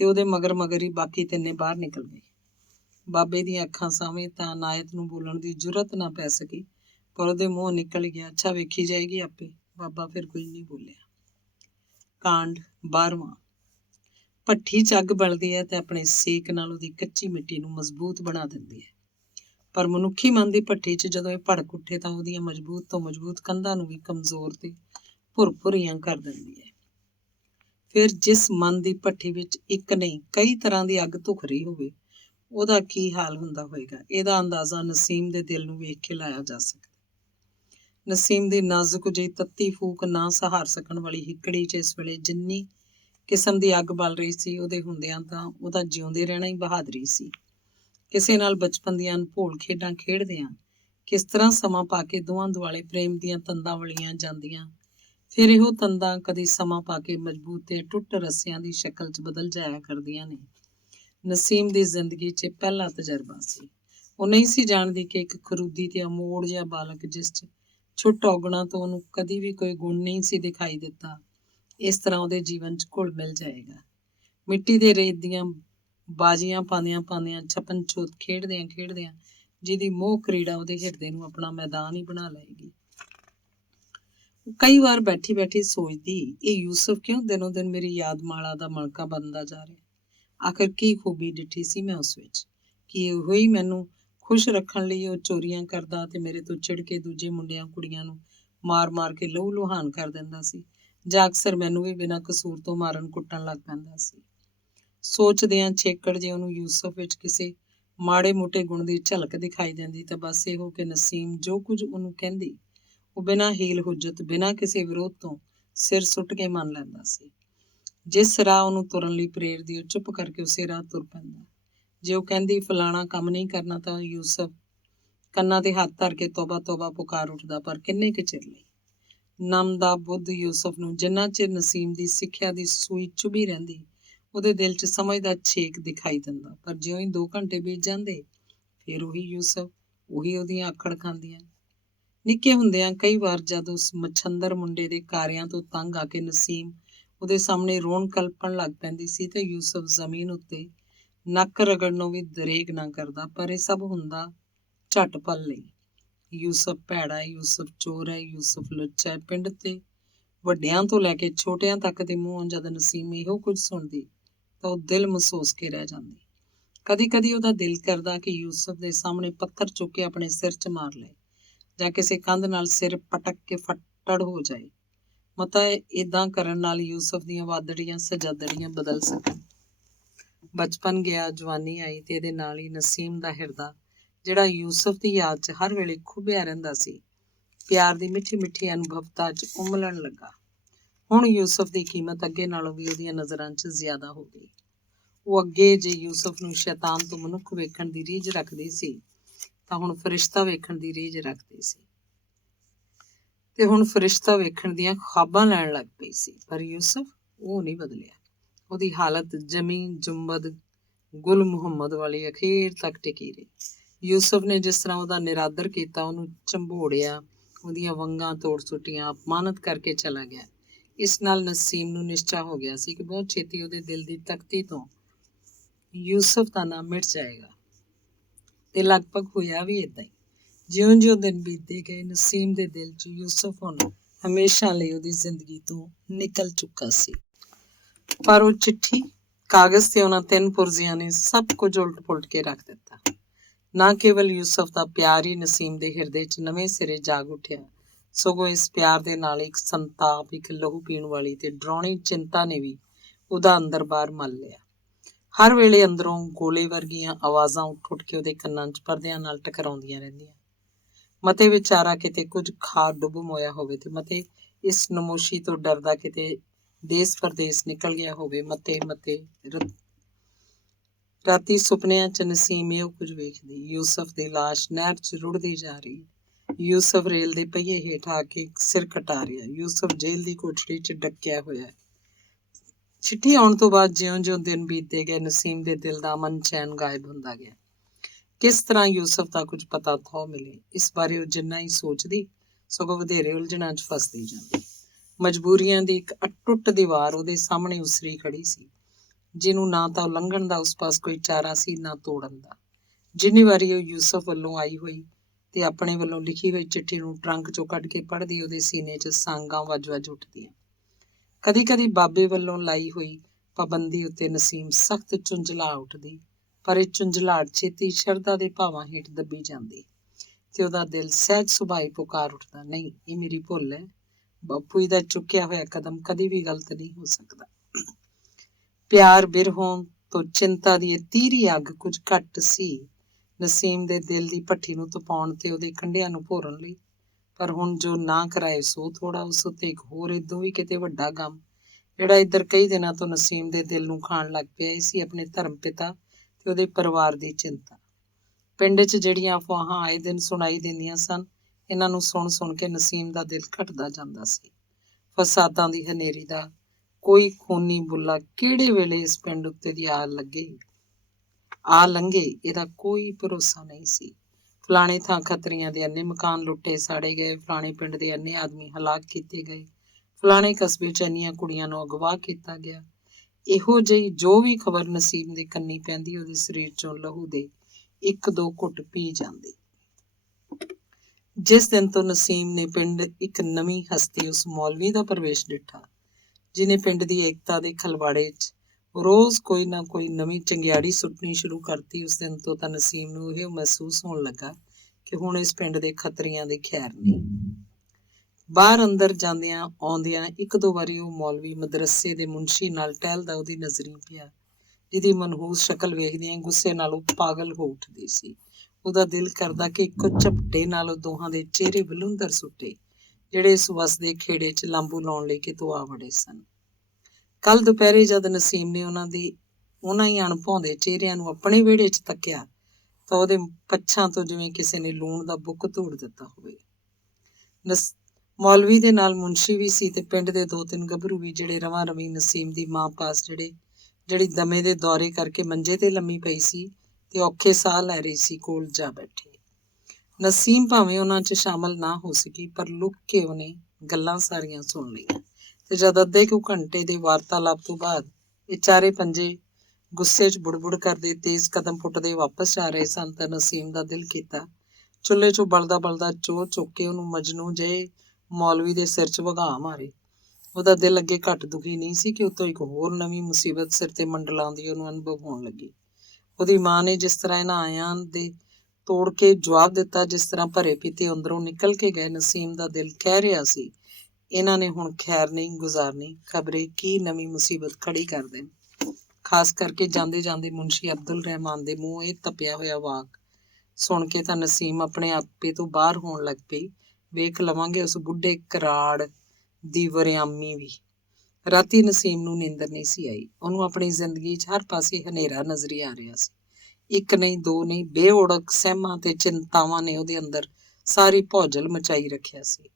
ਤੇ ਉਹਦੇ ਮਗਰ ਹੀ ਬਾਕੀ ਤਿੰਨੇ ਬਾਹਰ ਨਿਕਲ ਗਏ। ਬਾਬੇ ਦੀਆਂ ਅੱਖਾਂ ਸਾਹਮਣੇ ਤਾਂ ਅਨਾਇਤ ਨੂੰ ਬੋਲਣ ਦੀ ਜੁਰਤ ਨਾ ਪੈ ਸਕੀ, ਪਰ ਉਹਦੇ ਮੂੰਹੋਂ ਨਿਕਲ ਗਿਆ, ਅੱਛਾ ਵੇਖੀ ਜਾਏਗੀ ਆਪੇ। ਬਾਬਾ ਫਿਰ ਕੁਝ ਨਹੀਂ ਬੋਲਿਆ। ਕਾਂਡ 12ਵਾਂ। ਭੱਠੀ 'ਚ ਅੱਗ ਬਲਦੀ ਹੈ ਤੇ ਆਪਣੇ ਸੇਕ ਨਾਲ ਉਹਦੀ ਕੱਚੀ ਮਿੱਟੀ ਨੂੰ ਮਜ਼ਬੂਤ ਬਣਾ ਦਿੰਦੀ ਹੈ, ਪਰ ਮਨੁੱਖੀ ਮਨ ਦੀ ਭੱਠੀ 'ਚ ਜਦੋਂ ਇਹ ਭੜਕ ਉੱਠੇ ਤਾਂ ਉਹਦੀਆਂ ਮਜ਼ਬੂਤ ਤੋਂ ਮਜ਼ਬੂਤ ਕੰਧਾਂ ਨੂੰ ਵੀ ਕਮਜ਼ੋਰ ਤੇ ਭੁਰਭੁਰੀਆਂ ਕਰ ਦਿੰਦੀ ਹੈ। ਫਿਰ ਜਿਸ ਮਨ ਦੀ ਭੱਠੀ ਵਿੱਚ ਇੱਕ ਨਹੀਂ ਕਈ ਤਰ੍ਹਾਂ ਦੀ ਅੱਗ ਧੁਖ ਰਹੀ ਹੋਵੇ, ਉਹਦਾ ਕੀ ਹਾਲ ਹੁੰਦਾ ਹੋਵੇਗਾ, ਇਹਦਾ ਅੰਦਾਜ਼ਾ ਨਸੀਮ ਦੇ ਦਿਲ ਨੂੰ ਵੇਖ ਕੇ ਲਾਇਆ ਜਾ ਸਕਦਾ। ਨਸੀਮ ਦੀ ਨਾਜ਼ੁਕ ਜਿਹੀ ਤੱਤੀ ਫੂਕ ਨਾ ਸਹਾਰ ਸਕਣ ਵਾਲੀ ਹਿੱਕੜੀ 'ਚ ਇਸ ਵੇਲੇ ਜਿੰਨੀ ਕਿਸਮ ਦੀ ਅੱਗ ਬਲ ਰਹੀ ਸੀ, ਉਹਦੇ ਹੁੰਦਿਆਂ ਤਾਂ ਉਹਦਾ ਜਿਉਂਦੇ ਰਹਿਣਾ ਹੀ ਬਹਾਦਰੀ ਸੀ। ਕਿਸੇ ਨਾਲ ਬਚਪਨ ਦੀਆਂ ਅਨਭੋਲ ਖੇਡਾਂ ਖੇਡਦਿਆਂ ਕਿਸ ਤਰ੍ਹਾਂ ਸਮਾਂ ਪਾ ਕੇ ਦੋਹਾਂ ਦੁਆਲੇ ਪ੍ਰੇਮ ਦੀਆਂ ਤੰਦਾਂ ਵਲੀਆਂ ਜਾਂਦੀਆਂ, ਫਿਰ ਇਹੋ ਤੰਦਾਂ ਕਦੀ ਸਮਾਂ ਪਾ ਕੇ ਮਜ਼ਬੂਤ ਤੇ ਟੁੱਟ ਰੱਸਿਆਂ ਦੀ ਸ਼ਕਲ 'ਚ ਬਦਲ ਜਾਇਆ ਕਰਦੀਆਂ ਨੇ। ਨਸੀਮ ਦੀ ਜ਼ਿੰਦਗੀ 'ਚ ਪਹਿਲਾ ਤਜਰਬਾ ਸੀ। ਉਹ ਨਹੀਂ ਸੀ ਜਾਣਦੀ ਕਿ ਇੱਕ ਖਰੂਦੀ ਤੇ ਅਮੋੜ ਜਿਹਾ ਬਾਲਕ, ਜਿਸ 'ਚ ਛੁੱਟ ਔਗਣਾ ਤੋਂ ਉਹਨੂੰ ਕਦੀ ਵੀ ਕੋਈ ਗੁਣ ਨਹੀਂ ਸੀ ਦਿਖਾਈ ਦਿੱਤਾ, ਇਸ ਤਰ੍ਹਾਂ ਉਹਦੇ ਜੀਵਨ 'ਚ ਘੁਲ ਮਿਲ ਜਾਏਗਾ। ਮਿੱਟੀ ਦੇ ਰੇਤ ਦੀਆਂ ਬਾਜ਼ੀਆਂ ਪਾਉਂਦਿਆਂ ਛਪਨ ਛੋਤ ਖੇਡਦਿਆਂ ਜਿਹਦੀ ਮੋਹ ਕਰੀੜਾ ਉਹਦੇ ਹਿਰਦੇ ਨੂੰ ਆਪਣਾ ਮੈਦਾਨ ਹੀ ਬਣਾ ਲਏਗੀ। ਕਈ ਵਾਰ ਬੈਠੀ ਸੋਚਦੀ, ਇਹ ਯੂਸਫ ਕਿਉਂ ਦਿਨੋਂ ਦਿਨ ਮੇਰੀ ਯਾਦ ਮਾਲਾ ਦਾ ਮਲਕਾ ਬਣਦਾ ਜਾ ਰਿਹਾ। ਆਖਿਰ ਕੀ ਖੂਬੀ ਡਿੱਠੀ ਸੀ ਮੈਂ ਉਸ ਵਿੱਚ, ਕਿ ਉਹੋ ਹੀ ਮੈਨੂੰ ਖੁਸ਼ ਰੱਖਣ ਲਈ ਉਹ ਚੋਰੀਆਂ ਕਰਦਾ ਤੇ ਮੇਰੇ ਤੋਂ ਚਿੜ ਕੇ ਦੂਜੇ ਮੁੰਡਿਆਂ ਕੁੜੀਆਂ ਨੂੰ ਮਾਰ ਕੇ ਲਹੂ ਲੁਹਾਨ ਕਰ ਦਿੰਦਾ ਸੀ, ਜਾਂ ਅਕਸਰ ਮੈਨੂੰ ਵੀ ਬਿਨਾਂ ਕਸੂਰ ਤੋਂ ਮਾਰਨ ਕੁੱਟਣ ਲੱਗ ਪੈਂਦਾ ਸੀ। ਸੋਚਦਿਆਂ ਛੇਕੜ ਜੇ ਉਹਨੂੰ ਯੂਸਫ ਵਿੱਚ ਕਿਸੇ ਮਾੜੇ ਮੋਟੇ ਗੁਣ ਦੀ ਝਲਕ ਦਿਖਾਈ ਦਿੰਦੀ ਤਾਂ ਬਸ ਇਹੋ ਕਿ ਨਸੀਮ ਜੋ ਕੁਝ ਉਹਨੂੰ ਕਹਿੰਦੀ ਉਹ ਬਿਨਾਂ ਹੀਲ ਹੁਜਤ, ਬਿਨਾਂ ਕਿਸੇ ਵਿਰੋਧ ਤੋਂ ਸਿਰ ਸੁੱਟ ਕੇ ਮੰਨ ਲੈਂਦਾ ਸੀ। ਜਿਸ ਰਾਹ ਉਹਨੂੰ ਤੁਰਨ ਲਈ ਪ੍ਰੇਰਦੀ, ਉਹ ਚੁੱਪ ਕਰਕੇ ਉਸੇ ਰਾਹ ਤੁਰ ਪੈਂਦਾ। ਜੇ ਉਹ ਕਹਿੰਦੀ ਫਲਾਣਾ ਕੰਮ ਨਹੀਂ ਕਰਨਾ ਤਾਂ ਯੂਸਫ ਕੰਨਾਂ ਤੇ ਹੱਥ ਧਰ ਕੇ ਤੋਬਾ ਪੁਕਾਰ ਉੱਠਦਾ, ਪਰ ਕਿੰਨੇ ਕੁ ਚਿਰ ਲਈ। ਨਮ ਦਾ ਬੁੱਧ ਯੂਸਫ ਨੂੰ ਜਿੰਨਾ ਚਿਰ ਨਸੀਮ ਦੀ ਸਿੱਖਿਆ ਦੀ ਸੂਈ ਚੁਭੀ ਰਹਿੰਦੀ, ਉਹਦੇ ਦਿਲ 'ਚ ਸਮਝ ਦਾ ਛੇਕ ਦਿਖਾਈ ਦਿੰਦਾ, ਪਰ ਜਿਉਂ ਹੀ 2 ਘੰਟੇ ਬੀਤ ਜਾਂਦੇ, ਫਿਰ ਉਹੀ ਯੂਸਫ, ਉਹੀ ਉਹਦੀਆਂ ਆਖੜ ਖਾਂਦੀਆਂ। ਨਿੱਕੇ ਹੁੰਦਿਆਂ ਕਈ ਵਾਰ ਜਦ ਉਸ ਮਛੰਦਰ ਮੁੰਡੇ ਦੇ ਕਾਰਿਆਂ ਤੋਂ ਤੰਗ ਆ ਕੇ ਨਸੀਮ ਉਹਦੇ ਸਾਹਮਣੇ ਰੋਣ ਕਲਪਣ ਲੱਗ ਪੈਂਦੀ ਸੀ ਤੇ ਯੂਸਫ ਜ਼ਮੀਨ ਉੱਤੇ ਨੱਕ ਰਗੜਨੋਂ ਵੀ ਦਰੇਗ ਨਾ ਕਰਦਾ, ਪਰ ਇਹ ਸਭ ਹੁੰਦਾ ਝੱਟ ਪਲ ਲਈ। ਯੂਸਫ ਭੈੜਾ ਹੈ, ਯੂਸਫ ਚੋਰ ਹੈ, ਯੂਸਫ ਲੁੱਚਾ ਹੈ। ਪਿੰਡ ਤੇ ਵੱਡਿਆਂ ਤੋਂ ਲੈ ਕੇ ਛੋਟਿਆਂ ਤੱਕ ਦੇ ਮੂੰਹੋਂ ਜਦ ਨਸੀਮ ਇਹੋ ਕੁਝ ਸੁਣਦੀ ਤਾਂ ਉਹ ਦਿਲ ਮਹਿਸੂਸ ਕੇ ਰਹਿ ਜਾਂਦੀ। ਕਦੀ ਉਹਦਾ ਦਿਲ ਕਰਦਾ ਕਿ ਯੂਸਫ ਦੇ ਸਾਹਮਣੇ ਪੱਥਰ ਚੁੱਕ ਕੇ ਆਪਣੇ ਸਿਰ 'ਚ ਮਾਰ ਲਏ, ਜਾਂ ਕਿਸੇ ਕੰਧ ਨਾਲ ਸਿਰ ਪਟਕ ਕੇ ਫੱਟੜ ਹੋ ਜਾਏ। ਮਤਾ ਏਦਾਂ ਕਰਨ ਨਾਲ ਯੂਸਫ ਦੀਆਂ ਵਾਦੜੀਆਂ ਸਜਾਦੜੀਆਂ ਬਦਲ ਸਕਣ। ਬਚਪਨ ਗਿਆ, ਜਵਾਨੀ ਆਈ ਤੇ ਇਹਦੇ ਨਾਲ ਹੀ ਨਸੀਮ ਦਾ ਹਿਰਦਾ, ਜਿਹੜਾ ਯੂਸਫ ਦੀ ਯਾਦ 'ਚ ਹਰ ਵੇਲੇ ਖੁੱਭਿਆ ਰਹਿੰਦਾ ਸੀ, ਪਿਆਰ ਦੀ ਮਿੱਠੀ ਅਨੁਭਵਤਾ 'ਚ ਉਮਲਣ ਲੱਗਾ। ਹੁਣ ਯੂਸਫ ਦੀ ਕੀਮਤ ਅੱਗੇ ਨਾਲੋਂ ਵੀ ਉਹਦੀਆਂ ਨਜ਼ਰਾਂ 'ਚ ਜ਼ਿਆਦਾ ਹੋ ਗਈ। ਉਹ ਅੱਗੇ ਜੇ ਯੂਸਫ ਨੂੰ ਸ਼ੈਤਾਨ ਤੋਂ ਮਨੁੱਖ ਵੇਖਣ ਦੀ ਰੀਝ ਰੱਖਦੀ ਸੀ, ਤਾਂ ਹੁਣ ਫਰਿਸ਼ਤਾ ਵੇਖਣ ਦੀ ਰੀਝ ਰੱਖਦੀ ਸੀ, ਤੇ ਹੁਣ ਫਰਿਸ਼ਤਾ ਵੇਖਣ ਦੀਆਂ ਖ਼ਾਬਾਂ ਲੈਣ ਲੱਗ ਪਈ ਸੀ। ਪਰ ਯੂਸਫ ਉਹ ਨਹੀਂ ਬਦਲਿਆ। ਉਹਦੀ ਹਾਲਤ ਜਮੀ ਜੁੰਬਦ ਗੁਲ ਮੁਹੰਮਦ ਵਾਲੀ ਅਖੀਰ ਤੱਕ ਟਿਕੀ ਰਹੀ। ਯੂਸਫ ਨੇ ਜਿਸ ਤਰ੍ਹਾਂ ਉਹਦਾ ਨਿਰਾਦਰ ਕੀਤਾ, ਉਹਨੂੰ ਝੰਬੋੜਿਆ, ਉਹਦੀਆਂ ਵੰਗਾਂ ਤੋੜ ਸੁੱਟੀਆਂ, ਅਪਮਾਨਿਤ ਕਰਕੇ ਚਲਾ ਗਿਆ। ਇਸ ਨਾਲ ਨਸੀਮ ਨੂੰ ਨਿਸ਼ਚਾ ਹੋ ਗਿਆ ਸੀ ਕਿ ਬਹੁਤ ਛੇਤੀ ਉਹਦੇ ਦਿਲ ਦੀ ਤਖਤੀ ਤੋਂ ਯੂਸਫ ਦਾ ਨਾਮ ਮਿਟ ਜਾਏਗਾ, ਤੇ ਲਗਭਗ ਹੋਇਆ ਵੀ ਏਦਾਂ ਹੀ। ਜਿਉਂ ਦਿਨ ਬੀਤਦੇ ਗਏ, ਨਸੀਮ ਦੇ ਦਿਲ 'ਚ ਯੂਸਫ ਹੁਣ ਹਮੇਸ਼ਾ ਲਈ ਉਹਦੀ ਜ਼ਿੰਦਗੀ ਤੋਂ ਨਿਕਲ ਚੁੱਕਾ ਸੀ। ਪਰ ਉਹ ਚਿੱਠੀ, ਕਾਗਜ਼ ਤੇ ਉਹਨਾਂ 3 ਪੁਰਜ਼ਿਆਂ ਨੇ ਸਭ ਕੁਝ ਉਲਟ ਪੁਲਟ ਕੇ ਰੱਖ ਦਿੱਤਾ। ਨਾ ਕੇਵਲ ਯੂਸਫ ਦਾ ਪਿਆਰ ਹੀ ਨਸੀਮ ਦੇ ਹਿਰਦੇ 'ਚ ਨਵੇਂ ਸਿਰੇ ਜਾਗ ਉੱਠਿਆ, ਸਗੋਂ ਇਸ ਪਿਆਰ ਦੇ ਨਾਲ ਇੱਕ ਸੰਤਾਪ, ਇੱਕ ਲਹੂ ਪੀਣ ਵਾਲੀ ਤੇ ਡਰਾਉਣੀ ਚਿੰਤਾ ਨੇ ਵੀ ਉਹਦਾ ਅੰਦਰ ਬਾਹਰ ਮੱਲ ਲਿਆ। ਹਰ ਵੇਲੇ ਅੰਦਰੋਂ ਗੋਲੇ ਵਰਗੀਆਂ ਆਵਾਜ਼ਾਂ ਉੱਠ ਕੇ ਉਹਦੇ ਕੰਨਾਂ 'ਚ ਪਰਦਿਆਂ ਨਾਲ ਟਕਰਾਉਂਦੀਆਂ ਰਹਿੰਦੀਆਂ। ਮਤੇ ਵਿਚਾਰਾ ਕਿਤੇ ਕੁਝ ਖਾ ਡੁੱਬ ਮੋਇਆ ਹੋਵੇ, ਤੇ ਮਤੇ ਇਸ ਨਮੋਸ਼ੀ ਤੋਂ ਡਰਦਾ ਕਿਤੇ ਦੇਸ ਪਰਦੇਸ ਨਿਕਲ ਗਿਆ ਹੋਵੇ। ਮਤੇ ਰਾਤੀ ਸੁਪਨਿਆਂ 'ਚ ਨਸੀਮ ਇਹੋ ਕੁਝ ਵੇਖਦੀ, ਯੂਸਫ ਦੀ ਲਾਸ਼ ਨਹਿਰ 'ਚ ਰੁੜਦੀ ਜਾ ਰਹੀ, ਯੂਸਫ ਰੇਲ ਦੇ ਪਹੀਏ ਹੇਠ ਆ ਕੇ ਸਿਰ ਕਟਾ ਰਿਹਾ, ਯੂਸਫ ਜੇਲ੍ਹ ਦੀ ਕੋਠੜੀ 'ਚ ਡੱਕਿਆ ਹੋਇਆ। ਚਿੱਠੀ ਆਉਣ ਤੋਂ ਬਾਅਦ ਜਿਉਂ ਦਿਨ ਬੀਤਦੇ ਗਏ, ਨਸੀਮ ਦੇ ਦਿਲ ਦਾ ਅਮਨ ਚੈਨ ਗਾਇਬ ਹੁੰਦਾ ਗਿਆ। ਕਿਸ ਤਰ੍ਹਾਂ ਯੂਸਫ ਦਾ ਕੁਝ ਪਤਾ ਥਹੁ ਮਿਲੇ, ਇਸ ਬਾਰੇ ਉਹ ਜਿੰਨਾ ਹੀ ਸੋਚਦੀ, ਸਗੋਂ ਵਧੇਰੇ ਉਲਝਣਾਂ 'ਚ ਫਸਦੀ ਜਾਂਦੀ। ਮਜਬੂਰੀਆਂ ਦੀ ਇੱਕ ਅਟੁੱਟ ਦੀਵਾਰ ਉਹਦੇ ਸਾਹਮਣੇ ਉਸਰੀ ਖੜੀ ਸੀ, ਜਿਹਨੂੰ ਨਾ ਤਾਂ ਲੰਘਣ ਦਾ ਉਸ ਪਾਸ ਕੋਈ ਚਾਰਾ ਸੀ, ਨਾ ਤੋੜਨ ਦਾ। ਜਿੰਨੀ ਵਾਰੀ ਉਹ ਯੂਸਫ ਵੱਲੋਂ ਆਈ ਹੋਈ ਤੇ ਆਪਣੇ ਵੱਲੋਂ ਲਿਖੀ ਹੋਈ ਚਿੱਠੀ ਨੂੰ ਟਰੰਕ ਚੋਂ ਕੱਢ ਕੇ ਪੜ੍ਹਦੀ, ਉਹਦੇ ਸੀਨੇ 'ਚ ਸਾਂਗਾਂ ਵੱਜ-ਵੱਜ ਉੱਠਦੀਆਂ। ਕਦੀ-ਕਦੀ ਬਾਬੇ ਵੱਲੋਂ ਲਾਈ ਹੋਈ ਪਾਬੰਦੀ ਉੱਤੇ ਨਸੀਮ ਸਖਤ ਝੁੰਝਲਾ ਉੱਠਦੀ, ਪਰ ਇਹ ਝੁੰਝਲਾਹਟ ਛੇਤੀ ਸ਼ਰਧਾ ਦੇ ਭਾਵਾਂ ਹੇਠ ਦੱਬੀ ਜਾਂਦੀ ਤੇ ਉਹਦਾ ਦਿਲ ਸਹਿਜ ਸੁਭਾਅ ਪੁਕਾਰ ਉੱਠਦਾ, ਨਹੀਂ, ਇਹ ਮੇਰੀ ਭੁੱਲ ਹੈ। ਬਾਪੂ ਜੀ ਦਾ ਚੁੱਕਿਆ ਹੋਇਆ ਕਦਮ ਕਦੀ ਵੀ ਗਲਤ ਨਹੀਂ ਹੋ ਸਕਦਾ। ਪਿਆਰ ਬਿਰਹੋਂ ਤੋਂ ਚਿੰਤਾ ਦੀ ਇਹ ਤੀਹਰੀ ਅੱਗ ਕੁਝ ਘੱਟ ਸੀ ਨਸੀਮ ਦੇ ਦਿਲ ਦੀ ਭੱਠੀ ਨੂੰ ਤਪਾਉਣ ਤੇ ਉਹਦੇ ਕੰਢਿਆਂ ਨੂੰ ਭੋਰਨ ਲਈ, ਪਰ ਹੁਣ ਜੋ ਨਾ ਕਰਾਏ ਸੋ ਥੋੜਾ। ਉਸ ਉੱਤੇ ਇੱਕ ਹੋਰ ਇਦੋਂ ਵੀ ਕਿਤੇ ਵੱਡਾ ਗਮ, ਜਿਹੜਾ ਇੱਧਰ ਕਈ ਦਿਨਾਂ ਤੋਂ ਨਸੀਮ ਦੇ ਦਿਲ ਨੂੰ ਖਾਣ ਲੱਗ ਪਿਆ, ਇਹ ਸੀ ਆਪਣੇ ਧਰਮ ਪਿਤਾ ਤੇ ਉਹਦੇ ਪਰਿਵਾਰ ਦੀ ਚਿੰਤਾ। ਪਿੰਡ 'ਚ ਜਿਹੜੀਆਂ ਅਫਵਾਹਾਂ ਆਏ ਦਿਨ ਸੁਣਾਈ ਦਿੰਦੀਆਂ ਸਨ, ਇਹਨਾਂ ਨੂੰ ਸੁਣ ਸੁਣ ਕੇ ਨਸੀਮ ਦਾ ਦਿਲ ਘਟਦਾ ਜਾਂਦਾ ਸੀ। ਫਸਾਦਾਂ ਦੀ ਹਨੇਰੀ ਦਾ ਕੋਈ ਖੂਨੀ ਬੁੱਲਾ ਕਿਹੜੇ ਵੇਲੇ ਇਸ ਪਿੰਡ ਉੱਤੇ ਦੀ ਆ ਲੰਘੇ, ਇਹਦਾ ਕੋਈ ਭਰੋਸਾ ਨਹੀਂ ਸੀ। ਫਲਾਣੇ ਥਾਂ ਖੱਤਰੀਆਂ ਦੇ ਇੰਨੇ ਮਕਾਨ ਲੁੱਟੇ ਸਾੜੇ ਗਏ, ਫਲਾਣੇ ਪਿੰਡ ਦੇ ਇੰਨੇ ਆਦਮੀ ਹਲਾਕ ਕੀਤੇ ਗਏ, ਫਲਾਣੇ ਕਸਬੇ 'ਚ ਇੰਨੀਆਂ ਕੁੜੀਆਂ ਨੂੰ ਅਗਵਾ ਕੀਤਾ ਗਿਆ। ਇਹੋ ਜਿਹੀ ਜੋ ਵੀ ਖਬਰ ਨਸੀਮ ਦੇ ਕੰਨੀ ਪੈਂਦੀ, ਉਹਦੇ ਸਰੀਰ 'ਚੋਂ ਲਹੂ ਦੇ ਇੱਕ ਦੋ ਘੁੱਟ ਪੀ ਜਾਂਦੇ। ਜਿਸ ਦਿਨ ਤੋਂ ਨਸੀਮ ਨੇ ਪਿੰਡ ਇੱਕ ਨਵੀਂ ਹਸਤੀ, ਉਸ ਮੌਲਵੀ ਦਾ ਪ੍ਰਵੇਸ਼ ਡਿੱਠਾ, ਜਿਹਨੇ ਪਿੰਡ ਦੀ ਏਕਤਾ ਦੇ ਖਲਵਾੜੇ 'ਚ ਰੋਜ਼ ਕੋਈ ਨਾ ਕੋਈ ਨਵੀਂ ਚੰਗਿਆੜੀ ਸੁੱਟਣੀ ਸ਼ੁਰੂ ਕਰਤੀ, ਉਸ ਦਿਨ ਤੋਂ ਤਾਂ ਨਸੀਮ ਨੂੰ ਇਹ ਮਹਿਸੂਸ ਹੋਣ ਲੱਗਾ ਕਿ ਹੁਣ ਇਸ ਪਿੰਡ ਦੇ ਖੱਤਰੀਆਂ ਦੇ ਖੈਰ ਨਹੀਂ। ਬਾਹਰ ਅੰਦਰ ਜਾਂਦਿਆਂ ਆਉਂਦਿਆਂ ਇੱਕ ਦੋ ਵਾਰੀ ਉਹ ਮੌਲਵੀ ਮਦਰਸੇ ਦੇ ਮੁਨਸ਼ੀ ਨਾਲ ਟਹਿਲਦਾ ਉਹਦੀ ਨਜ਼ਰੀ ਪਿਆ, ਜਿਹਦੀ ਮਨਹੂਸ ਸ਼ਕਲ ਵੇਖਦਿਆਂ ਗੁੱਸੇ ਨਾਲ ਉਹ ਪਾਗਲ ਹੋ ਉੱਠਦੀ ਸੀ। ਉਹਦਾ ਦਿਲ ਕਰਦਾ ਕਿ ਇੱਕੋ ਝਪਟੇ ਨਾਲ ਉਹ ਦੋਹਾਂ ਦੇ ਚਿਹਰੇ ਬਲੂੰਦਰ ਸੁੱਟੇ, ਜਿਹੜੇ ਇਸ ਵਸਦੇ ਖੇੜੇ 'ਚ ਲਾਂਬੂ ਲਾਉਣ ਲਈ ਕਿਤੋਂ ਆ ਵੜੇ ਸਨ। ਕੱਲ ਦੁਪਹਿਰੇ ਜਦ ਨਸੀਮ ਨੇ ਉਹਨਾਂ ਹੀ ਅਣਭਾਉਂਦੇ ਚਿਹਰਿਆਂ ਨੂੰ ਆਪਣੇ ਵਿਹੜੇ 'ਚ ਤੱਕਿਆ, ਤਾਂ ਉਹਦੇ ਪੱਛਾਂ ਤੋਂ ਜਿਵੇਂ ਕਿਸੇ ਨੇ ਲੂਣ ਦਾ ਬੁੱਕ ਧੂੜ ਦਿੱਤਾ ਹੋਵੇ। ਮੌਲਵੀ ਦੇ ਨਾਲ ਮੁਨਸ਼ੀ ਵੀ ਸੀ ਤੇ ਪਿੰਡ ਦੇ ਦੋ ਤਿੰਨ ਗੱਭਰੂ ਵੀ, ਜਿਹੜੇ ਰਵਾਂ ਰਵੀ ਨਸੀਮ ਦੀ ਮਾਂ ਪਾਸ ਜਿਹੜੀ ਦਮੇ ਦੇ ਦੌਰੇ ਕਰਕੇ ਮੰਜੇ ਤੇ ਲੰਮੀ ਪਈ ਸੀ ਤੇ ਔਖੇ ਸਾਹ ਲੈ ਰਹੀ ਸੀ, ਕੋਲ ਜਾ ਬੈਠੇ। ਨਸੀਮ ਭਾਵੇਂ ਉਹਨਾਂ 'ਚ ਸ਼ਾਮਲ ਨਾ ਹੋ ਸਕੀ, ਪਰ ਲੁਕ ਕੇ ਉਹਨੇ ਗੱਲਾਂ ਸਾਰੀਆਂ ਸੁਣ ਲਈਆਂ ਤੇ ਜਦ ਅੱਧੇ ਕੁ ਘੰਟੇ ਦੇ ਵਾਰਤਾਲਾਪ ਤੋਂ ਬਾਅਦ ਇਹ ਚਾਰੇ ਪੰਜੇ ਗੁੱਸੇ 'ਚ ਬੁੜਬੁੜ ਕਰਦੇ ਤੇਜ਼ ਕਦਮ ਪੁੱਟਦੇ ਵਾਪਸ ਆ ਰਹੇ ਸਨ, ਤਾਂ ਨਸੀਮ ਦਾ ਦਿਲ ਕੀਤਾ ਚੁੱਲ੍ਹੇ 'ਚੋਂ ਬਲਦਾ ਬਲਦਾ ਚੋਹ ਚੁੱਕ ਕੇ ਉਹਨੂੰ ਮਜਨੂ ਜਿਹੇ ਮੌਲਵੀ ਦੇ ਸਿਰ 'ਚ ਵਗਾ ਮਾਰੇ। ਉਹਦਾ ਦਿਲ ਅੱਗੇ ਘੱਟ ਦੁਖੀ ਨਹੀਂ ਸੀ ਕਿ ਉੱਤੋਂ ਇੱਕ ਹੋਰ ਨਵੀਂ ਮੁਸੀਬਤ ਸਿਰ ਤੇ ਮੰਡਲਾਉਂਦੀ ਉਹਨੂੰ ਅਨੁਭਵ ਹੋਣ ਲੱਗੀ। ਉਹਦੀ ਮਾਂ ਨੇ ਜਿਸ ਤਰ੍ਹਾਂ ਇਹਨਾਂ ਆਇਆਂ ਦੇ ਤੋੜ ਕੇ ਜਵਾਬ ਦਿੱਤਾ, ਜਿਸ ਤਰ੍ਹਾਂ ਭਰੇ ਪੀਤੇ ਅੰਦਰੋਂ ਨਿਕਲ ਕੇ ਗਏ, ਨਸੀਮ ਦਾ ਦਿਲ ਕਹਿ ਰਿਹਾ ਸੀ, ਇਹਨਾਂ ਨੇ ਹੁਣ ਖੈਰ ਨਹੀਂ ਗੁਜ਼ਾਰਨੀ, ਖਬਰੇ ਕੀ ਨਵੀਂ ਮੁਸੀਬਤ ਖੜੀ ਕਰ ਦੇਣ। ਖਾਸ ਕਰਕੇ ਜਾਂਦੇ ਜਾਂਦੇ ਮੁਨਸ਼ੀ ਅਬਦੁਲ ਰਹਿਮਾਨ ਦੇ ਮੂੰਹ ਇਹ ਤਪਿਆ ਹੋਇਆ ਵਾਕ ਸੁਣ ਕੇ ਤਾਂ ਨਸੀਮ ਆਪਣੇ ਆਪੇ ਤੋਂ ਬਾਹਰ ਹੋਣ ਲੱਗ ਪਈ। ਵੇਖ ਲਵਾਂਗੇ ਉਸ ਬੁੱਢੇ ਕਰਾੜ ਦੀ ਵਰਿਆਮੀ ਵੀ। ਰਾਤੀ ਨਸੀਮ ਨੂੰ ਨੀਂਦਰ ਨਹੀਂ ਸੀ ਆਈ। ਉਹਨੂੰ ਆਪਣੀ ਜ਼ਿੰਦਗੀ 'ਚ ਹਰ ਪਾਸੇ ਹਨੇਰਾ ਨਜ਼ਰੀ ਆ ਰਿਹਾ ਸੀ। ਇੱਕ ਨਹੀਂ ਦੋ ਨਹੀਂ, ਬੇਓੜਕ ਸਹਿਮਾਂ ਤੇ ਚਿੰਤਾਵਾਂ ਨੇ ਉਹਦੇ ਅੰਦਰ ਸਾਰੀ ਭੌਜਲ ਮਚਾਈ ਰੱਖਿਆ ਸੀ।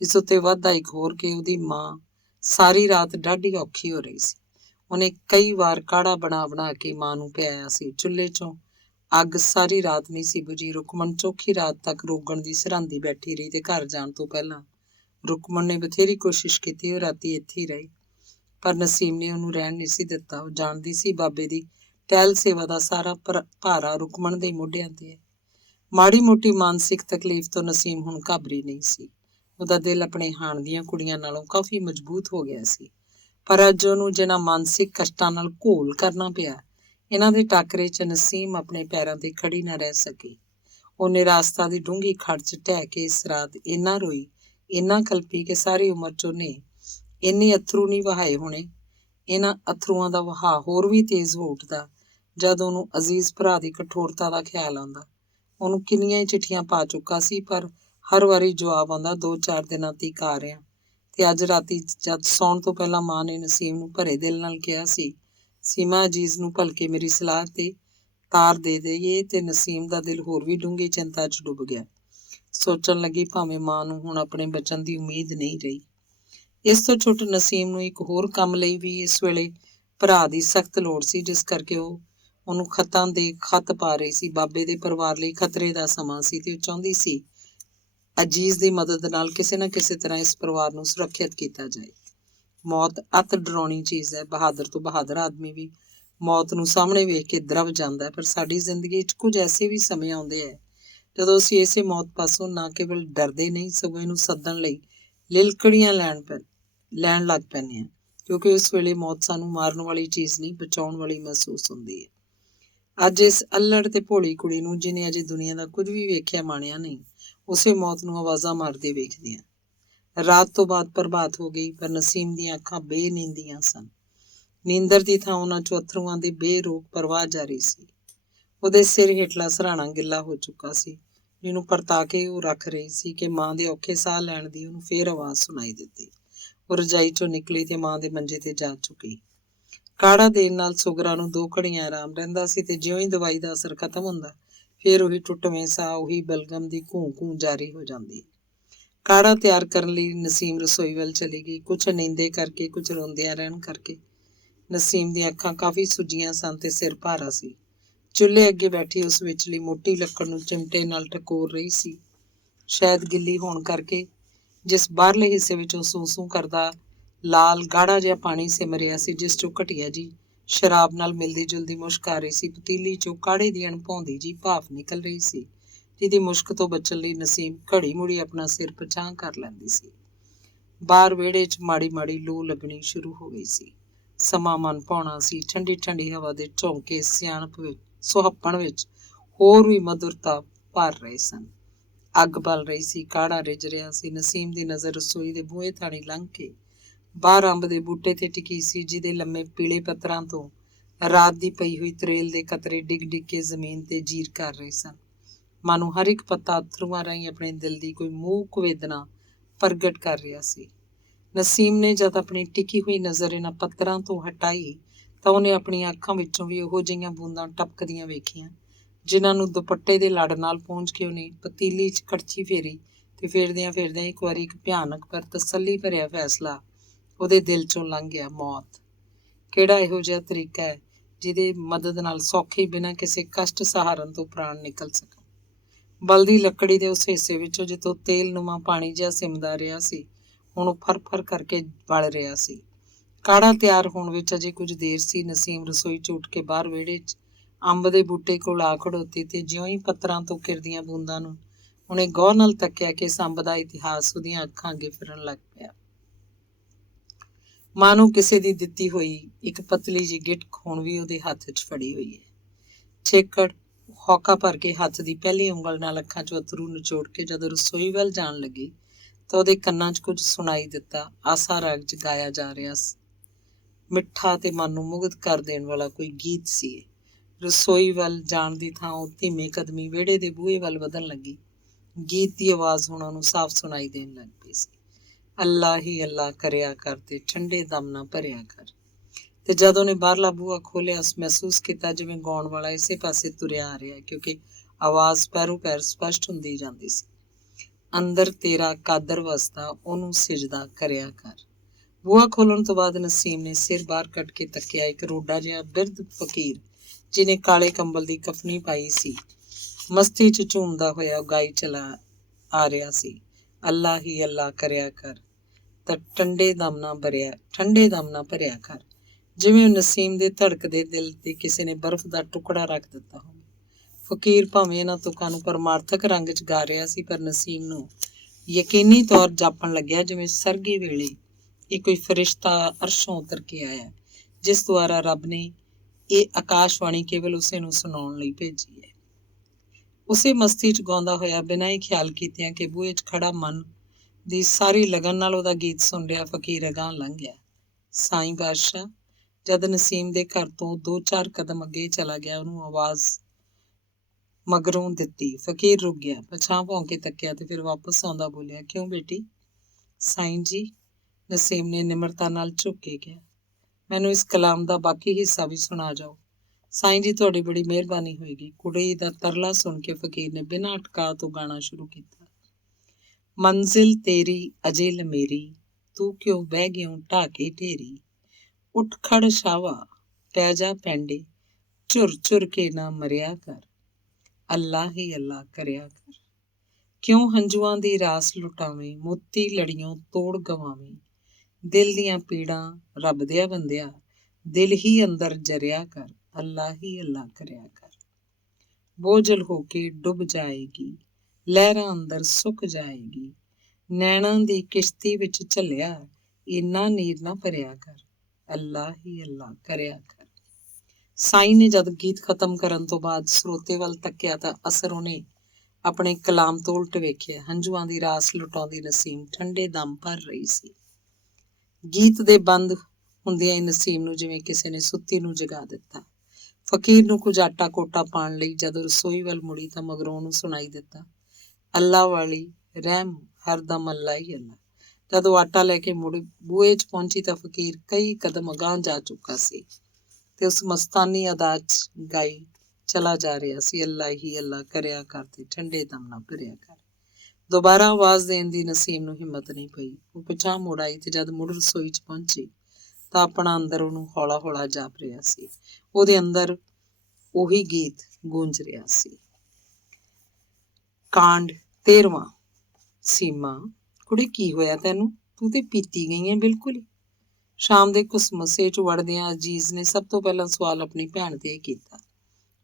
ਇਸ ਉੱਤੇ ਵਾਧਾ ਇੱਕ ਹੋਰ ਕਿ ਉਹਦੀ ਮਾਂ ਸਾਰੀ ਰਾਤ ਡਾਢੀ ਔਖੀ ਹੋ ਰਹੀ ਸੀ। ਉਹਨੇ ਕਈ ਵਾਰ ਕਾੜਾ ਬਣਾ ਬਣਾ ਕੇ ਮਾਂ ਨੂੰ ਪਿਆਇਆ ਸੀ। ਚੁੱਲ੍ਹੇ 'ਚੋਂ ਅੱਗ ਸਾਰੀ ਰਾਤ ਨਹੀਂ ਸੀ ਬੁਝੀ। ਰੁਕਮਣ ਚੌਖੀ ਰਾਤ ਤੱਕ ਰੋਗਣ ਦੀ ਸਰਹੰਦੀ ਬੈਠੀ ਰਹੀ ਤੇ ਘਰ ਜਾਣ ਤੋਂ ਪਹਿਲਾਂ ਰੁਕਮਣ ਨੇ ਬਥੇਰੀ ਕੋਸ਼ਿਸ਼ ਕੀਤੀ ਉਹ ਰਾਤੀ ਇੱਥੇ ਹੀ ਰਹੇ, ਪਰ ਨਸੀਮ ਨੇ ਉਹਨੂੰ ਰਹਿਣ ਨਹੀਂ ਸੀ ਦਿੱਤਾ। ਉਹ ਜਾਣਦੀ ਸੀ ਬਾਬੇ ਦੀ ਟਹਿਲ ਸੇਵਾ ਦਾ ਸਾਰਾ ਭਾਰਾ ਰੁਕਮਣ ਦੇ ਮੋਢਿਆਂ ਤੇ ਹੈ। ਮਾੜੀ ਮੋਟੀ ਮਾਨਸਿਕ ਤਕਲੀਫ ਤੋਂ ਨਸੀਮ ਹੁਣ ਘਾਬਰੀ ਨਹੀਂ ਸੀ। ਉਹਦਾ ਦਿਲ ਆਪਣੇ ਹਾਣ ਦੀਆਂ ਕੁੜੀਆਂ ਨਾਲੋਂ ਕਾਫੀ ਮਜ਼ਬੂਤ ਹੋ ਗਿਆ ਸੀ, ਪਰ ਅੱਜ ਉਹਨੂੰ ਜਿਹਨਾਂ ਮਾਨਸਿਕ ਕਸ਼ਟਾਂ ਨਾਲ ਘੋਲ ਕਰਨਾ ਪਿਆ, ਇਹਨਾਂ ਦੇ ਟਾਕਰੇ 'ਚ ਨਸੀਮ ਆਪਣੇ ਪੈਰਾਂ ਤੇ ਖੜੀ ਨਾ ਰਹਿ ਸਕੀ। ਉਹ ਨਿਰਾਸਤਾ ਦੀ ਡੂੰਘੀ ਖੱਡ 'ਚ ਢਹਿ ਕੇ ਇਸ ਰਾਤ ਇੰਨਾ ਰੋਈ, ਇੰਨਾ ਕਲਪੀ ਕਿ ਸਾਰੀ ਉਮਰ 'ਚ ਉਹਨੇ ਇੰਨੇ ਅਥਰੂ ਨਹੀਂ ਵਹਾਏ ਹੋਣੇ। ਇਹਨਾਂ ਅਥਰੂਆਂ ਦਾ ਵਹਾਅ ਹੋਰ ਵੀ ਤੇਜ਼ ਹੋ ਉੱਠਦਾ ਜਦ ਉਹਨੂੰ ਅਜ਼ੀਜ਼ ਭਰਾ ਦੀ ਕਠੋਰਤਾ ਦਾ ਖਿਆਲ ਆਉਂਦਾ। ਉਹਨੂੰ ਕਿੰਨੀਆਂ ਹੀ ਚਿੱਠੀਆਂ ਪਾ ਚੁੱਕਾ ਸੀ, ਪਰ ਹਰ ਵਾਰੀ ਜਵਾਬ ਆਉਂਦਾ 2-4 ਦਿਨਾਂ ਤੀਕ ਆ ਰਿਹਾ। ਤੇ ਅੱਜ ਰਾਤੀ ਜਦ ਸੌਣ ਤੋਂ ਪਹਿਲਾਂ ਮਾਂ ਨੇ ਨਸੀਮ ਨੂੰ ਭਰੇ ਦਿਲ ਨਾਲ ਕਿਹਾ ਸੀ, ਸੀਮਾ ਅਜੀਜ਼ ਨੂੰ ਭਲਕੇ ਮੇਰੀ ਸਲਾਹ ਤੇ ਤਾਰ ਦੇ ਦੇਈਏ, ਤੇ ਨਸੀਮ ਦਾ ਦਿਲ ਹੋਰ ਵੀ ਡੂੰਘੀ ਚਿੰਤਾ 'ਚ ਡੁੱਬ ਗਿਆ। ਸੋਚਣ ਲੱਗੀ ਭਾਵੇਂ ਮਾਂ ਨੂੰ ਹੁਣ ਆਪਣੇ ਬਚਨ ਦੀ ਉਮੀਦ ਨਹੀਂ ਰਹੀ। ਇਸ ਤੋਂ ਛੁੱਟ ਨਸੀਮ ਨੂੰ ਇੱਕ ਹੋਰ ਕੰਮ ਲਈ ਵੀ ਇਸ ਵੇਲੇ ਭਰਾ ਦੀ ਸਖਤ ਲੋੜ ਸੀ, ਜਿਸ ਕਰਕੇ ਉਹ ਉਹਨੂੰ ਖੱਤਾਂ ਦੇ ਖੱਤ ਪਾ ਰਹੀ ਸੀ। ਬਾਬੇ ਦੇ ਪਰਿਵਾਰ ਲਈ ਖਤਰੇ ਦਾ ਸਮਾਂ ਸੀ ਤੇ ਉਹ ਚਾਹੁੰਦੀ ਸੀ ਅਜੀਜ਼ ਦੀ ਮਦਦ ਨਾਲ ਕਿਸੇ ਨਾ ਕਿਸੇ ਤਰ੍ਹਾਂ ਇਸ ਪਰਿਵਾਰ ਨੂੰ ਸੁਰੱਖਿਅਤ ਕੀਤਾ ਜਾਏ। ਮੌਤ ਅਤ ਡਰਾਉਣੀ ਚੀਜ਼ ਹੈ। ਬਹਾਦਰ ਤੋਂ ਬਹਾਦਰ ਆਦਮੀ ਵੀ ਮੌਤ ਨੂੰ ਸਾਹਮਣੇ ਵੇਖ ਕੇ ਦਰਵ ਜਾਂਦਾ ਹੈ, ਪਰ ਸਾਡੀ ਜ਼ਿੰਦਗੀ 'ਚ ਕੁਝ ਐਸੇ ਵੀ ਸਮੇਂ ਆਉਂਦੇ ਹੈ ਜਦੋਂ ਅਸੀਂ ਇਸੇ ਮੌਤ ਪਾਸੋਂ ਨਾ ਕੇਵਲ ਡਰਦੇ ਨਹੀਂ, ਸਗੋਂ ਇਹਨੂੰ ਸੱਦਣ ਲਈ ਲਿਲਕੜੀਆਂ ਲੈਣ ਲੱਗ ਪੈਂਦੇ ਹਾਂ, ਕਿਉਂਕਿ ਉਸ ਵੇਲੇ ਮੌਤ ਸਾਨੂੰ ਮਾਰਨ ਵਾਲੀ ਚੀਜ਼ ਨਹੀਂ, ਬਚਾਉਣ ਵਾਲੀ ਮਹਿਸੂਸ ਹੁੰਦੀ ਹੈ। ਅੱਜ ਇਸ ਅੱਲੜ ਤੇ ਭੋਲੀ ਕੁੜੀ ਨੂੰ, ਜਿਹਨੇ ਅਜੇ ਦੁਨੀਆ ਦਾ ਕੁਝ ਵੀ ਵੇਖਿਆ ਮਾਣਿਆ ਨਹੀਂ, ਉਸੇ ਮੌਤ ਨੂੰ ਆਵਾਜ਼ਾਂ ਮਾਰਦੇ ਵੇਖਦੇ ਹਾਂ। ਰਾਤ ਤੋਂ ਬਾਅਦ ਪ੍ਰਭਾਤ ਹੋ ਗਈ, ਪਰ ਨਸੀਮ ਦੀਆਂ ਅੱਖਾਂ ਬੇਨੀਂਦੀਆਂ ਸਨ। ਨੀਂਦਰ ਦੀ ਥਾਂ ਉਹਨਾਂ ਚੋਂ ਅਥਰੂਆਂ ਦੀ ਬੇਰੋਕ ਪ੍ਰਵਾਹ ਜਾਰੀ ਸੀ। ਉਹਦੇ ਸਿਰ ਹੇਠਲਾ ਸਰਾਣਾ ਗਿੱਲਾ ਹੋ ਚੁੱਕਾ ਸੀ, ਜਿਹਨੂੰ ਪਰਤਾ ਕੇ ਉਹ ਰੱਖ ਰਹੀ ਸੀ ਕਿ ਮਾਂ ਦੇ ਔਖੇ ਸਾਹ ਲੈਣ ਦੀ ਉਹਨੂੰ ਫੇਰ ਆਵਾਜ਼ ਸੁਣਾਈ ਦਿੱਤੀ। ਉਹ ਰਜਾਈ ਚੋਂ ਨਿਕਲੀ ਤੇ ਮਾਂ ਦੇ ਮੰਜੇ ਤੇ ਜਾ ਚੁੱਕੀ। ਕਾੜਾ ਦੇਣ ਨਾਲ ਸੁਗਰਾ ਨੂੰ 2 ਘੜੀਆਂ ਆਰਾਮ ਰਹਿੰਦਾ ਸੀ, ਤੇ ਜਿਉਂ ਹੀ ਦਵਾਈ ਦਾ ਅਸਰ ਖਤਮ ਹੁੰਦਾ, ਫੇਰ ਉਹੀ ਟੁੱਟਵੇਂ ਸਾਹ, ਉਹੀ ਬਲਗਮ ਦੀ ਘੂੰ ਜਾਰੀ ਹੋ ਜਾਂਦੀ। ਕਾੜਾ ਤਿਆਰ ਕਰਨ ਲਈ ਨਸੀਮ ਰਸੋਈ ਵੱਲ ਚਲੀ ਗਈ। ਕੁਝ ਨੀਂਦੇ ਕਰਕੇ, ਕੁਝ ਰੋਂਦਿਆਂ ਰਹਿਣ ਕਰਕੇ ਨਸੀਮ ਦੀਆਂ ਅੱਖਾਂ ਕਾਫੀ ਸੁੱਜੀਆਂ ਸਨ ਤੇ ਸਿਰ ਭਾਰਾ ਸੀ। ਚੁੱਲ੍ਹੇ ਅੱਗੇ ਬੈਠੀ ਉਸ ਵਿਚਲੀ ਮੋਟੀ ਲੱਕੜ ਨੂੰ ਚਿਮਟੇ ਨਾਲ ਟਕੋਰ ਰਹੀ ਸੀ। ਸ਼ਾਇਦ ਗਿੱਲੀ ਹੋਣ ਕਰਕੇ, ਜਿਸ ਬਾਹਰਲੇ ਹਿੱਸੇ ਵਿੱਚੋਂ ਸੂੰ ਕਰਦਾ ਲਾਲ ਗਾੜਾ ਜਿਹਾ ਪਾਣੀ ਸਿਮਰਿਆ ਸੀ, ਜਿਸ ਚੋਂ ਘਟੀਆ ਜੀ ਸ਼ਰਾਬ ਨਾਲ ਮਿਲਦੀ ਜੁਲਦੀ ਮੁਸ਼ਕ ਆ ਰਹੀ ਸੀ। ਪਤੀਲੀ ਚੋਂ ਕਾੜੇ ਦੀ ਅਣਭਾਉਂਦੀ ਜੀ ਭਾਫ ਨਿਕਲ ਰਹੀ ਸੀ, ਜਿਹਦੀ ਮੁਸ਼ਕ ਤੋਂ ਬਚਣ ਲਈ ਨਸੀਮ ਘੜੀ ਮੁੜੀ ਆਪਣਾ ਸਿਰ ਪਛਾਂ ਕਰ ਲੈਂਦੀ ਸੀ। ਬਾਹਰ ਵਿਹੜੇ 'ਚ ਮਾੜੀ ਮਾੜੀ ਲੂ ਲੱਗਣੀ ਸ਼ੁਰੂ ਹੋ ਗਈ ਸੀ। ਸਮਾਂ ਮਨ ਭਾਉਣਾ ਸੀ। ਠੰਡੀ ਠੰਡੀ ਹਵਾ ਦੇ ਝੋਂਕੇ ਸਿਆਣਪ ਵਿੱਚ, ਸੁਹੱਪਣ ਵਿੱਚ ਹੋਰ ਵੀ ਮਧੁਰਤਾ ਭਰ ਰਹੇ ਸਨ। ਅੱਗ ਬਲ ਰਹੀ ਸੀ, ਕਾੜਾ ਰਿੱਝ ਰਿਹਾ ਸੀ। ਨਸੀਮ ਦੀ ਨਜ਼ਰ ਰਸੋਈ ਦੇ ਬੂਹੇ ਥਾਣੀ ਲੰਘ ਕੇ ਬਾਹਰ ਅੰਬ ਦੇ ਬੂਟੇ ਤੇ ਟਿਕੀ ਸੀ, ਜਿਹਦੇ ਲੰਮੇ ਪੀਲੇ ਪੱਤਰਾਂ ਤੋਂ ਰਾਤ ਦੀ ਪਈ ਹੋਈ ਤਰੇਲ ਦੇ ਕਤਰੇ ਡਿੱਗ ਡਿੱਗ ਕੇ ਜ਼ਮੀਨ ਤੇ ਜੀਰ ਕਰ ਰਹੇ ਸਨ। ਮਾਨੂੰ ਹਰ ਇੱਕ ਪੱਤਾ ਅਥਰੂਆਂ ਰਾਹੀਂ ਆਪਣੇ ਦਿਲ ਦੀ ਕੋਈ ਮੂਕ ਵੇਦਨਾ ਪ੍ਰਗਟ ਕਰ ਰਿਹਾ ਸੀ। ਨਸੀਮ ਨੇ ਜਦ ਆਪਣੀ ਟਿਕੀ ਹੋਈ ਨਜ਼ਰ ਇਹਨਾਂ ਪੱਤਰਾਂ ਤੋਂ ਹਟਾਈ, ਤਾਂ ਉਹਨੇ ਆਪਣੀਆਂ ਅੱਖਾਂ ਵਿੱਚੋਂ ਵੀ ਉਹੋ ਜਿਹੀਆਂ ਬੂੰਦਾਂ ਟਪਕਦੀਆਂ ਵੇਖੀਆਂ, ਜਿਨ੍ਹਾਂ ਨੂੰ ਦੁਪੱਟੇ ਦੇ ਲੜ ਨਾਲ ਪੂੰਝ ਕੇ ਉਹਨੇ ਪਤੀਲੀ 'ਚ ਕੜਛੀ ਫੇਰੀ, ਤੇ ਫੇਰਦਿਆਂ ਇੱਕ ਵਾਰੀ ਇੱਕ ਭਿਆਨਕ ਪਰ ਤਸੱਲੀ ਭਰਿਆ ਫੈਸਲਾ ਉਹਦੇ ਦਿਲ 'ਚੋਂ ਲੰਘ ਗਿਆ। ਮੌਤ ਕਿਹੜਾ ਇਹੋ ਜਿਹਾ ਤਰੀਕਾ ਹੈ ਜਿਹਦੇ ਮਦਦ ਨਾਲ ਸੌਖੇ ਬਿਨਾਂ ਕਿਸੇ ਕਸ਼ਟ ਸਹਾਰਨ ਤੋਂ ਪ੍ਰਾਣ ਨਿਕਲ ਸਕਣ। ਬਲਦੀ ਲੱਕੜੀ ਦੇ ਉਸ ਹਿੱਸੇ ਵਿੱਚੋਂ ਜਿੱਥੋਂ ਤੇਲ ਨੁਮਾ ਪਾਣੀ ਜਿਹਾ ਸਿਮਦਾ ਰਿਹਾ ਸੀ, ਹੁਣ ਉਹ ਫਰ ਕਰਕੇ ਵਲ ਰਿਹਾ ਸੀ। ਕਾੜਾ ਤਿਆਰ ਹੋਣ ਵਿੱਚ ਅਜੇ ਕੁਝ ਦੇਰ ਸੀ। ਨਸੀਮ ਰਸੋਈ 'ਚ ਉੱਠ ਕੇ ਬਾਹਰ ਵਿਹੜੇ 'ਚ ਅੰਬ ਦੇ ਬੂਟੇ ਕੋਲ ਆ ਖੜੋਤੀ, ਤੇ ਜਿਉਂ ਹੀ ਪੱਤਰਾਂ ਤੋਂ ਕਿਰਦੀਆਂ ਬੂੰਦਾਂ ਨੂੰ ਉਹਨੇ ਗੌਰ ਨਾਲ ਤੱਕਿਆ ਕਿ ਇਸ ਅੰਬ ਦਾ ਇਤਿਹਾਸ ਉਹਦੀਆਂ ਅੱਖਾਂ ਅੱਗੇ ਫਿਰਨ ਲੱਗ ਪਿਆ। ਮਾਂ ਨੂੰ ਕਿਸੇ ਦੀ ਦਿੱਤੀ ਹੋਈ ਇੱਕ ਪਤਲੀ ਜਿਹੀ ਗਿਟਕ ਹੁਣ ਵੀ ਉਹਦੇ ਹੱਥ 'ਚ ਫੜੀ ਹੋਈ ਹੈ। ਛੇਕੜ ਹੌਕਾ ਭਰ ਕੇ ਹੱਥ ਦੀ ਪਹਿਲੀ ਉਂਗਲ ਨਾਲ ਅੱਖਾਂ 'ਚੋਂ ਅਥਰੂ ਨਿਚੋੜ ਕੇ ਜਦੋਂ ਰਸੋਈ ਵੱਲ ਜਾਣ ਲੱਗੀ, ਤਾਂ ਉਹਦੇ ਕੰਨਾਂ 'ਚ ਕੁਝ ਸੁਣਾਈ ਦਿੱਤਾ। ਆਸਾ ਰਾਗ 'ਚ ਗਾਇਆ ਜਾ ਰਿਹਾ ਸੀ, ਮਿੱਠਾ ਤੇ ਮਨ ਨੂੰ ਮੁਗਧ ਕਰ ਦੇਣ ਵਾਲਾ ਕੋਈ ਗੀਤ ਸੀ। ਰਸੋਈ ਵੱਲ ਜਾਣ ਦੀ ਥਾਂ ਉਹ ਧੀਮੇ ਕਦਮੀ ਵਿਹੜੇ ਦੇ ਬੂਹੇ ਵੱਲ ਵਧਣ ਲੱਗੀ। ਗੀਤ ਦੀ ਆਵਾਜ਼ ਹੁਣ ਉਹਨੂੰ ਸਾਫ਼ ਸੁਣਾਈ ਦੇਣ ਲੱਗ ਪਈ ਸੀ। ਅੱਲਾ ਹੀ ਅੱਲਾ ਕਰਿਆ ਕਰ ਤੇ ਠੰਡੇ ਦਮ ਨਾ ਭਰਿਆ ਕਰ। ਤੇ ਜਦ ਉਹਨੇ ਬਾਹਰਲਾ ਬੂਹਾ ਖੋਲ੍ਹਿਆ, ਮਹਿਸੂਸ ਕੀਤਾ ਜਿਵੇਂ ਗਾਉਣ ਵਾਲਾ ਇਸੇ ਪਾਸੇ ਤੁਰਿਆ ਆ ਰਿਹਾ, ਕਿਉਂਕਿ ਆਵਾਜ਼ ਪੈਰੋਂ ਪੈਰ ਸਪਸ਼ਟ ਹੁੰਦੀ ਜਾਂਦੀ ਸੀ। ਅੰਦਰ ਤੇਰਾ ਕਾਦਰ ਵਸਦਾ, ਉਹਨੂੰ ਸਿਜਦਾ ਕਰਿਆ ਕਰ। ਬੂਹਾ ਖੋਲ੍ਹਣ ਤੋਂ ਬਾਅਦ ਨਸੀਮ ਨੇ ਸਿਰ ਬਾਹਰ ਕੱਢ ਕੇ ਤੱਕਿਆ। ਇੱਕ ਰੋਡਾ ਜਿਹਾ ਬਿਰਧ ਫਕੀਰ, ਜਿਹਨੇ ਕਾਲੇ ਕੰਬਲ ਦੀ ਕਫਨੀ ਪਾਈ ਸੀ, ਮਸਤੀ 'ਚ ਝੂਮਦਾ ਹੋਇਆ ਗਾਈ ਚਲਾ ਆ ਰਿਹਾ ਸੀ। ਅੱਲਾ ਹੀ ਅੱਲਾ ਕਰਿਆ ਕਰ ਤਾਂ ਠੰਡੇ ਦਮ ਨਾ ਭਰਿਆ ਕਰ। ਜਿਵੇਂ ਨਸੀਮ ਦੇ ਧੜਕਦੇ ਦਿਲ ਤੇ ਕਿਸੇ ਨੇ ਬਰਫ਼ ਦਾ ਟੁਕੜਾ ਰੱਖ ਦਿੱਤਾ ਹੋਵੇ। ਫਕੀਰ ਭਾਵੇਂ ਇਹਨਾਂ ਤੁਕਾਂ ਨੂੰ ਪਰਮਾਰਥਕ ਰੰਗ 'ਚ ਗਾ ਰਿਹਾ ਸੀ, ਪਰ ਨਸੀਮ ਨੂੰ ਯਕੀਨੀ ਤੌਰ ਜਾਪਣ ਲੱਗਿਆ ਜਿਵੇਂ ਸਰਗੀ ਵੇਲੇ ਇਹ ਕੋਈ ਫਰਿਸ਼ਤਾ ਅਰਸ਼ੋਂ ਉਤਰ ਕੇ ਆਇਆ, ਜਿਸ ਦੁਆਰਾ ਰੱਬ ਨੇ ਇਹ ਆਕਾਸ਼ਵਾਣੀ ਕੇਵਲ ਉਸੇ ਨੂੰ ਸੁਣਾਉਣ ਲਈ ਭੇਜੀ ਹੈ। ਉਸੇ ਮਸਤੀ 'ਚ ਗਾਉਂਦਾ ਹੋਇਆ, ਬਿਨਾਂ ਹੀ ਖਿਆਲ ਕੀਤਿਆਂ ਕਿ ਬੂਹੇ 'ਚ ਖੜਾ ਮਨ ਦੀ ਸਾਰੀ ਲਗਨ ਨਾਲ ਉਹਦਾ ਗੀਤ ਸੁਣ ਰਿਹਾ ਫਕੀਰ ਅਗਾਂਹ ਲੰਘ ਗਿਆ। ਸਾਈਂ ਬਾਦਸ਼ਾਹ ਜਦ ਨਸੀਮ ਦੇ ਘਰ ਤੋਂ 2-4 ਕਦਮ ਅੱਗੇ ਚਲਾ ਗਿਆ, ਉਹਨੂੰ ਆਵਾਜ਼ ਮਗਰੋਂ ਦਿੱਤੀ। ਫਕੀਰ ਰੁਕ ਗਿਆ, ਪਛਾਂ ਭੌਂ ਕੇ ਤੱਕਿਆ ਤੇ ਫਿਰ ਵਾਪਸ ਆਉਂਦਾ ਬੋਲਿਆ, ਕਿਉਂ ਬੇਟੀ? ਸਾਈਂ ਜੀ, ਨਸੀਮ ਨੇ ਨਿਮਰਤਾ ਨਾਲ ਝੁੱਕ ਕੇ ਕਿਹਾ, ਮੈਨੂੰ ਇਸ ਕਲਾਮ ਦਾ ਬਾਕੀ ਹਿੱਸਾ ਵੀ ਸੁਣਾ ਜਾਓ। ਸਾਈਂ ਜੀ, ਤੁਹਾਡੀ ਬੜੀ ਮਿਹਰਬਾਨੀ ਹੋਏਗੀ। ਕੁੜੀ ਦਾ ਤਰਲਾ ਸੁਣ ਕੇ ਫਕੀਰ ਨੇ ਬਿਨਾਂ ਅਟਕਾ ਤੋਂ ਗਾਣਾ ਸ਼ੁਰੂ ਕੀਤਾ। ਮੰਜ਼ਿਲ ਤੇਰੀ ਅਜੇ ਲਮੇਰੀ, ਤੂੰ ਕਿਉਂ ਬਹਿ ਗਿਓ ਢਾਹ ਕੇ ਢੇਰੀ। ਉੱਠ ਖੜ ਸ਼ਾਵਾ, ਪੈ ਜਾ ਪੈਂਡੇ, ਝੁਰ ਕੇ ਨਾ ਮਰਿਆ ਕਰ। ਅੱਲਾ ਹੀ ਅੱਲਾ ਕਰਿਆ ਕਰ। ਕਿਉਂ ਹੰਝੂਆਂ ਦੀ ਰਾਸ ਲੁਟਾਵੇਂ, ਮੋਤੀ ਲੜੀਆਂ ਤੋੜ ਗਵਾਵੇਂ। ਦਿਲ ਦੀਆਂ ਪੀੜਾਂ ਰੱਬ ਦਿਆ ਬੰਦਿਆ, ਦਿਲ ਹੀ ਅੰਦਰ ਜਰਿਆ ਕਰ, ਅੱਲਾ ਹੀ ਅੱਲਾ ਕਰਿਆ ਕਰ। ਬੋਝਲ ਹੋ ਕੇ ਡੁੱਬ ਜਾਏਗੀ, ਲਹਿਰਾਂ ਅੰਦਰ ਸੁੱਕ ਜਾਏਗੀ। ਨੈਣਾਂ ਦੀ ਕਿਸ਼ਤੀ ਵਿੱਚ ਝੱਲਿਆ, ਇੰਨਾ ਨੀਰ ਨਾ ਭਰਿਆ ਕਰ, ਅੱਲਾ ਹੀ ਅੱਲਾ ਕਰਿਆ ਕਰ। ਸਾਈਂ ਨੇ ਜਦ ਗੀਤ ਖਤਮ ਕਰਨ ਤੋਂ ਬਾਅਦ ਸਰੋਤੇ ਵੱਲ ਤੱਕਿਆ ਤਾਂ ਅਸਰ ਉਹਨੇ ਆਪਣੇ ਕਲਾਮ ਤੋਂ ਉਲਟ ਵੇਖਿਆ। ਹੰਝੂਆਂ ਦੀ ਰਾਸ ਲੁਟਾਉਂਦੀ ਨਸੀਮ ਠੰਡੇ ਦਮ ਭਰ ਰਹੀ ਸੀ। ਗੀਤ ਦੇ ਬੰਦ ਹੁੰਦਿਆਂ ਹੀ ਨਸੀਮ ਨੂੰ ਜਿਵੇਂ ਕਿਸੇ ਨੇ ਸੁੱਤੀ ਨੂੰ ਜਗਾ ਦਿੱਤਾ। ਫਕੀਰ ਨੂੰ ਕੁਝ ਆਟਾ ਕੋਟਾ ਪਾਉਣ ਲਈ ਜਦੋਂ ਰਸੋਈ ਵੱਲ ਮੁੜੀ ਤਾਂ ਮਗਰੋਂ ਉਹਨੂੰ ਸੁਣਾਈ ਦਿੱਤਾ, ਅੱਲਾ ਵਾਲੀ ਰਹਿਮ ਹਰਦਮ ਅੱਲਾ ਹੀ ਅੱਲਾ। ਜਦੋਂ ਆਟਾ ਲੈ ਕੇ ਮੁੜ ਬੂਹੇ 'ਚ ਪਹੁੰਚੀ ਤਾਂ ਫਕੀਰ ਕਈ ਕਦਮ ਅਗਾਂਹ ਜਾ ਚੁੱਕਾ ਸੀ ਤੇ ਉਸ ਮਸਤਾਨੀ ਅਦਾ 'ਚ ਗਾਈ ਚਲਾ ਜਾ ਰਿਹਾ ਸੀ, ਅੱਲਾ ਹੀ ਅੱਲਾ ਕਰਿਆ ਕਰ ਤੇ ਠੰਡੇ ਦਮ ਨਾ ਭਰਿਆ ਕਰ। ਦੁਬਾਰਾ ਆਵਾਜ਼ ਦੇਣ ਦੀ ਨਸੀਮ ਨੂੰ ਹਿੰਮਤ ਨਹੀਂ ਪਈ। ਉਹ ਪਿਛਾਂਹ ਮੁੜ ਆਈ ਤੇ ਜਦ ਮੁੜ ਰਸੋਈ 'ਚ ਪਹੁੰਚੀ ਤਾਂ ਆਪਣਾ ਅੰਦਰ ਉਹਨੂੰ ਹੌਲਾ ਹੌਲਾ ਜਾਪ ਰਿਹਾ ਸੀ। ਉਹਦੇ ਅੰਦਰ ਉਹੀ ਗੀਤ ਗੂੰਜ ਰਿਹਾ ਸੀ। ਕਾਂਡ 13ਵਾਂ। ਸੀਮਾ, ਕੁੜੀ ਕੀ ਹੋਇਆ ਤੈਨੂੰ? ਤੂੰ ਤੇ ਪੀਤੀ ਗਈ ਹੈ ਬਿਲਕੁਲ ਹੀ। ਸ਼ਾਮ ਦੇ ਘੁਸਮਸੇ 'ਚ ਵੜਦਿਆਂ ਅਜੀਜ਼ ਨੇ ਸਭ ਤੋਂ ਪਹਿਲਾਂ ਸਵਾਲ ਆਪਣੀ ਭੈਣ ਤੇ ਕੀਤਾ,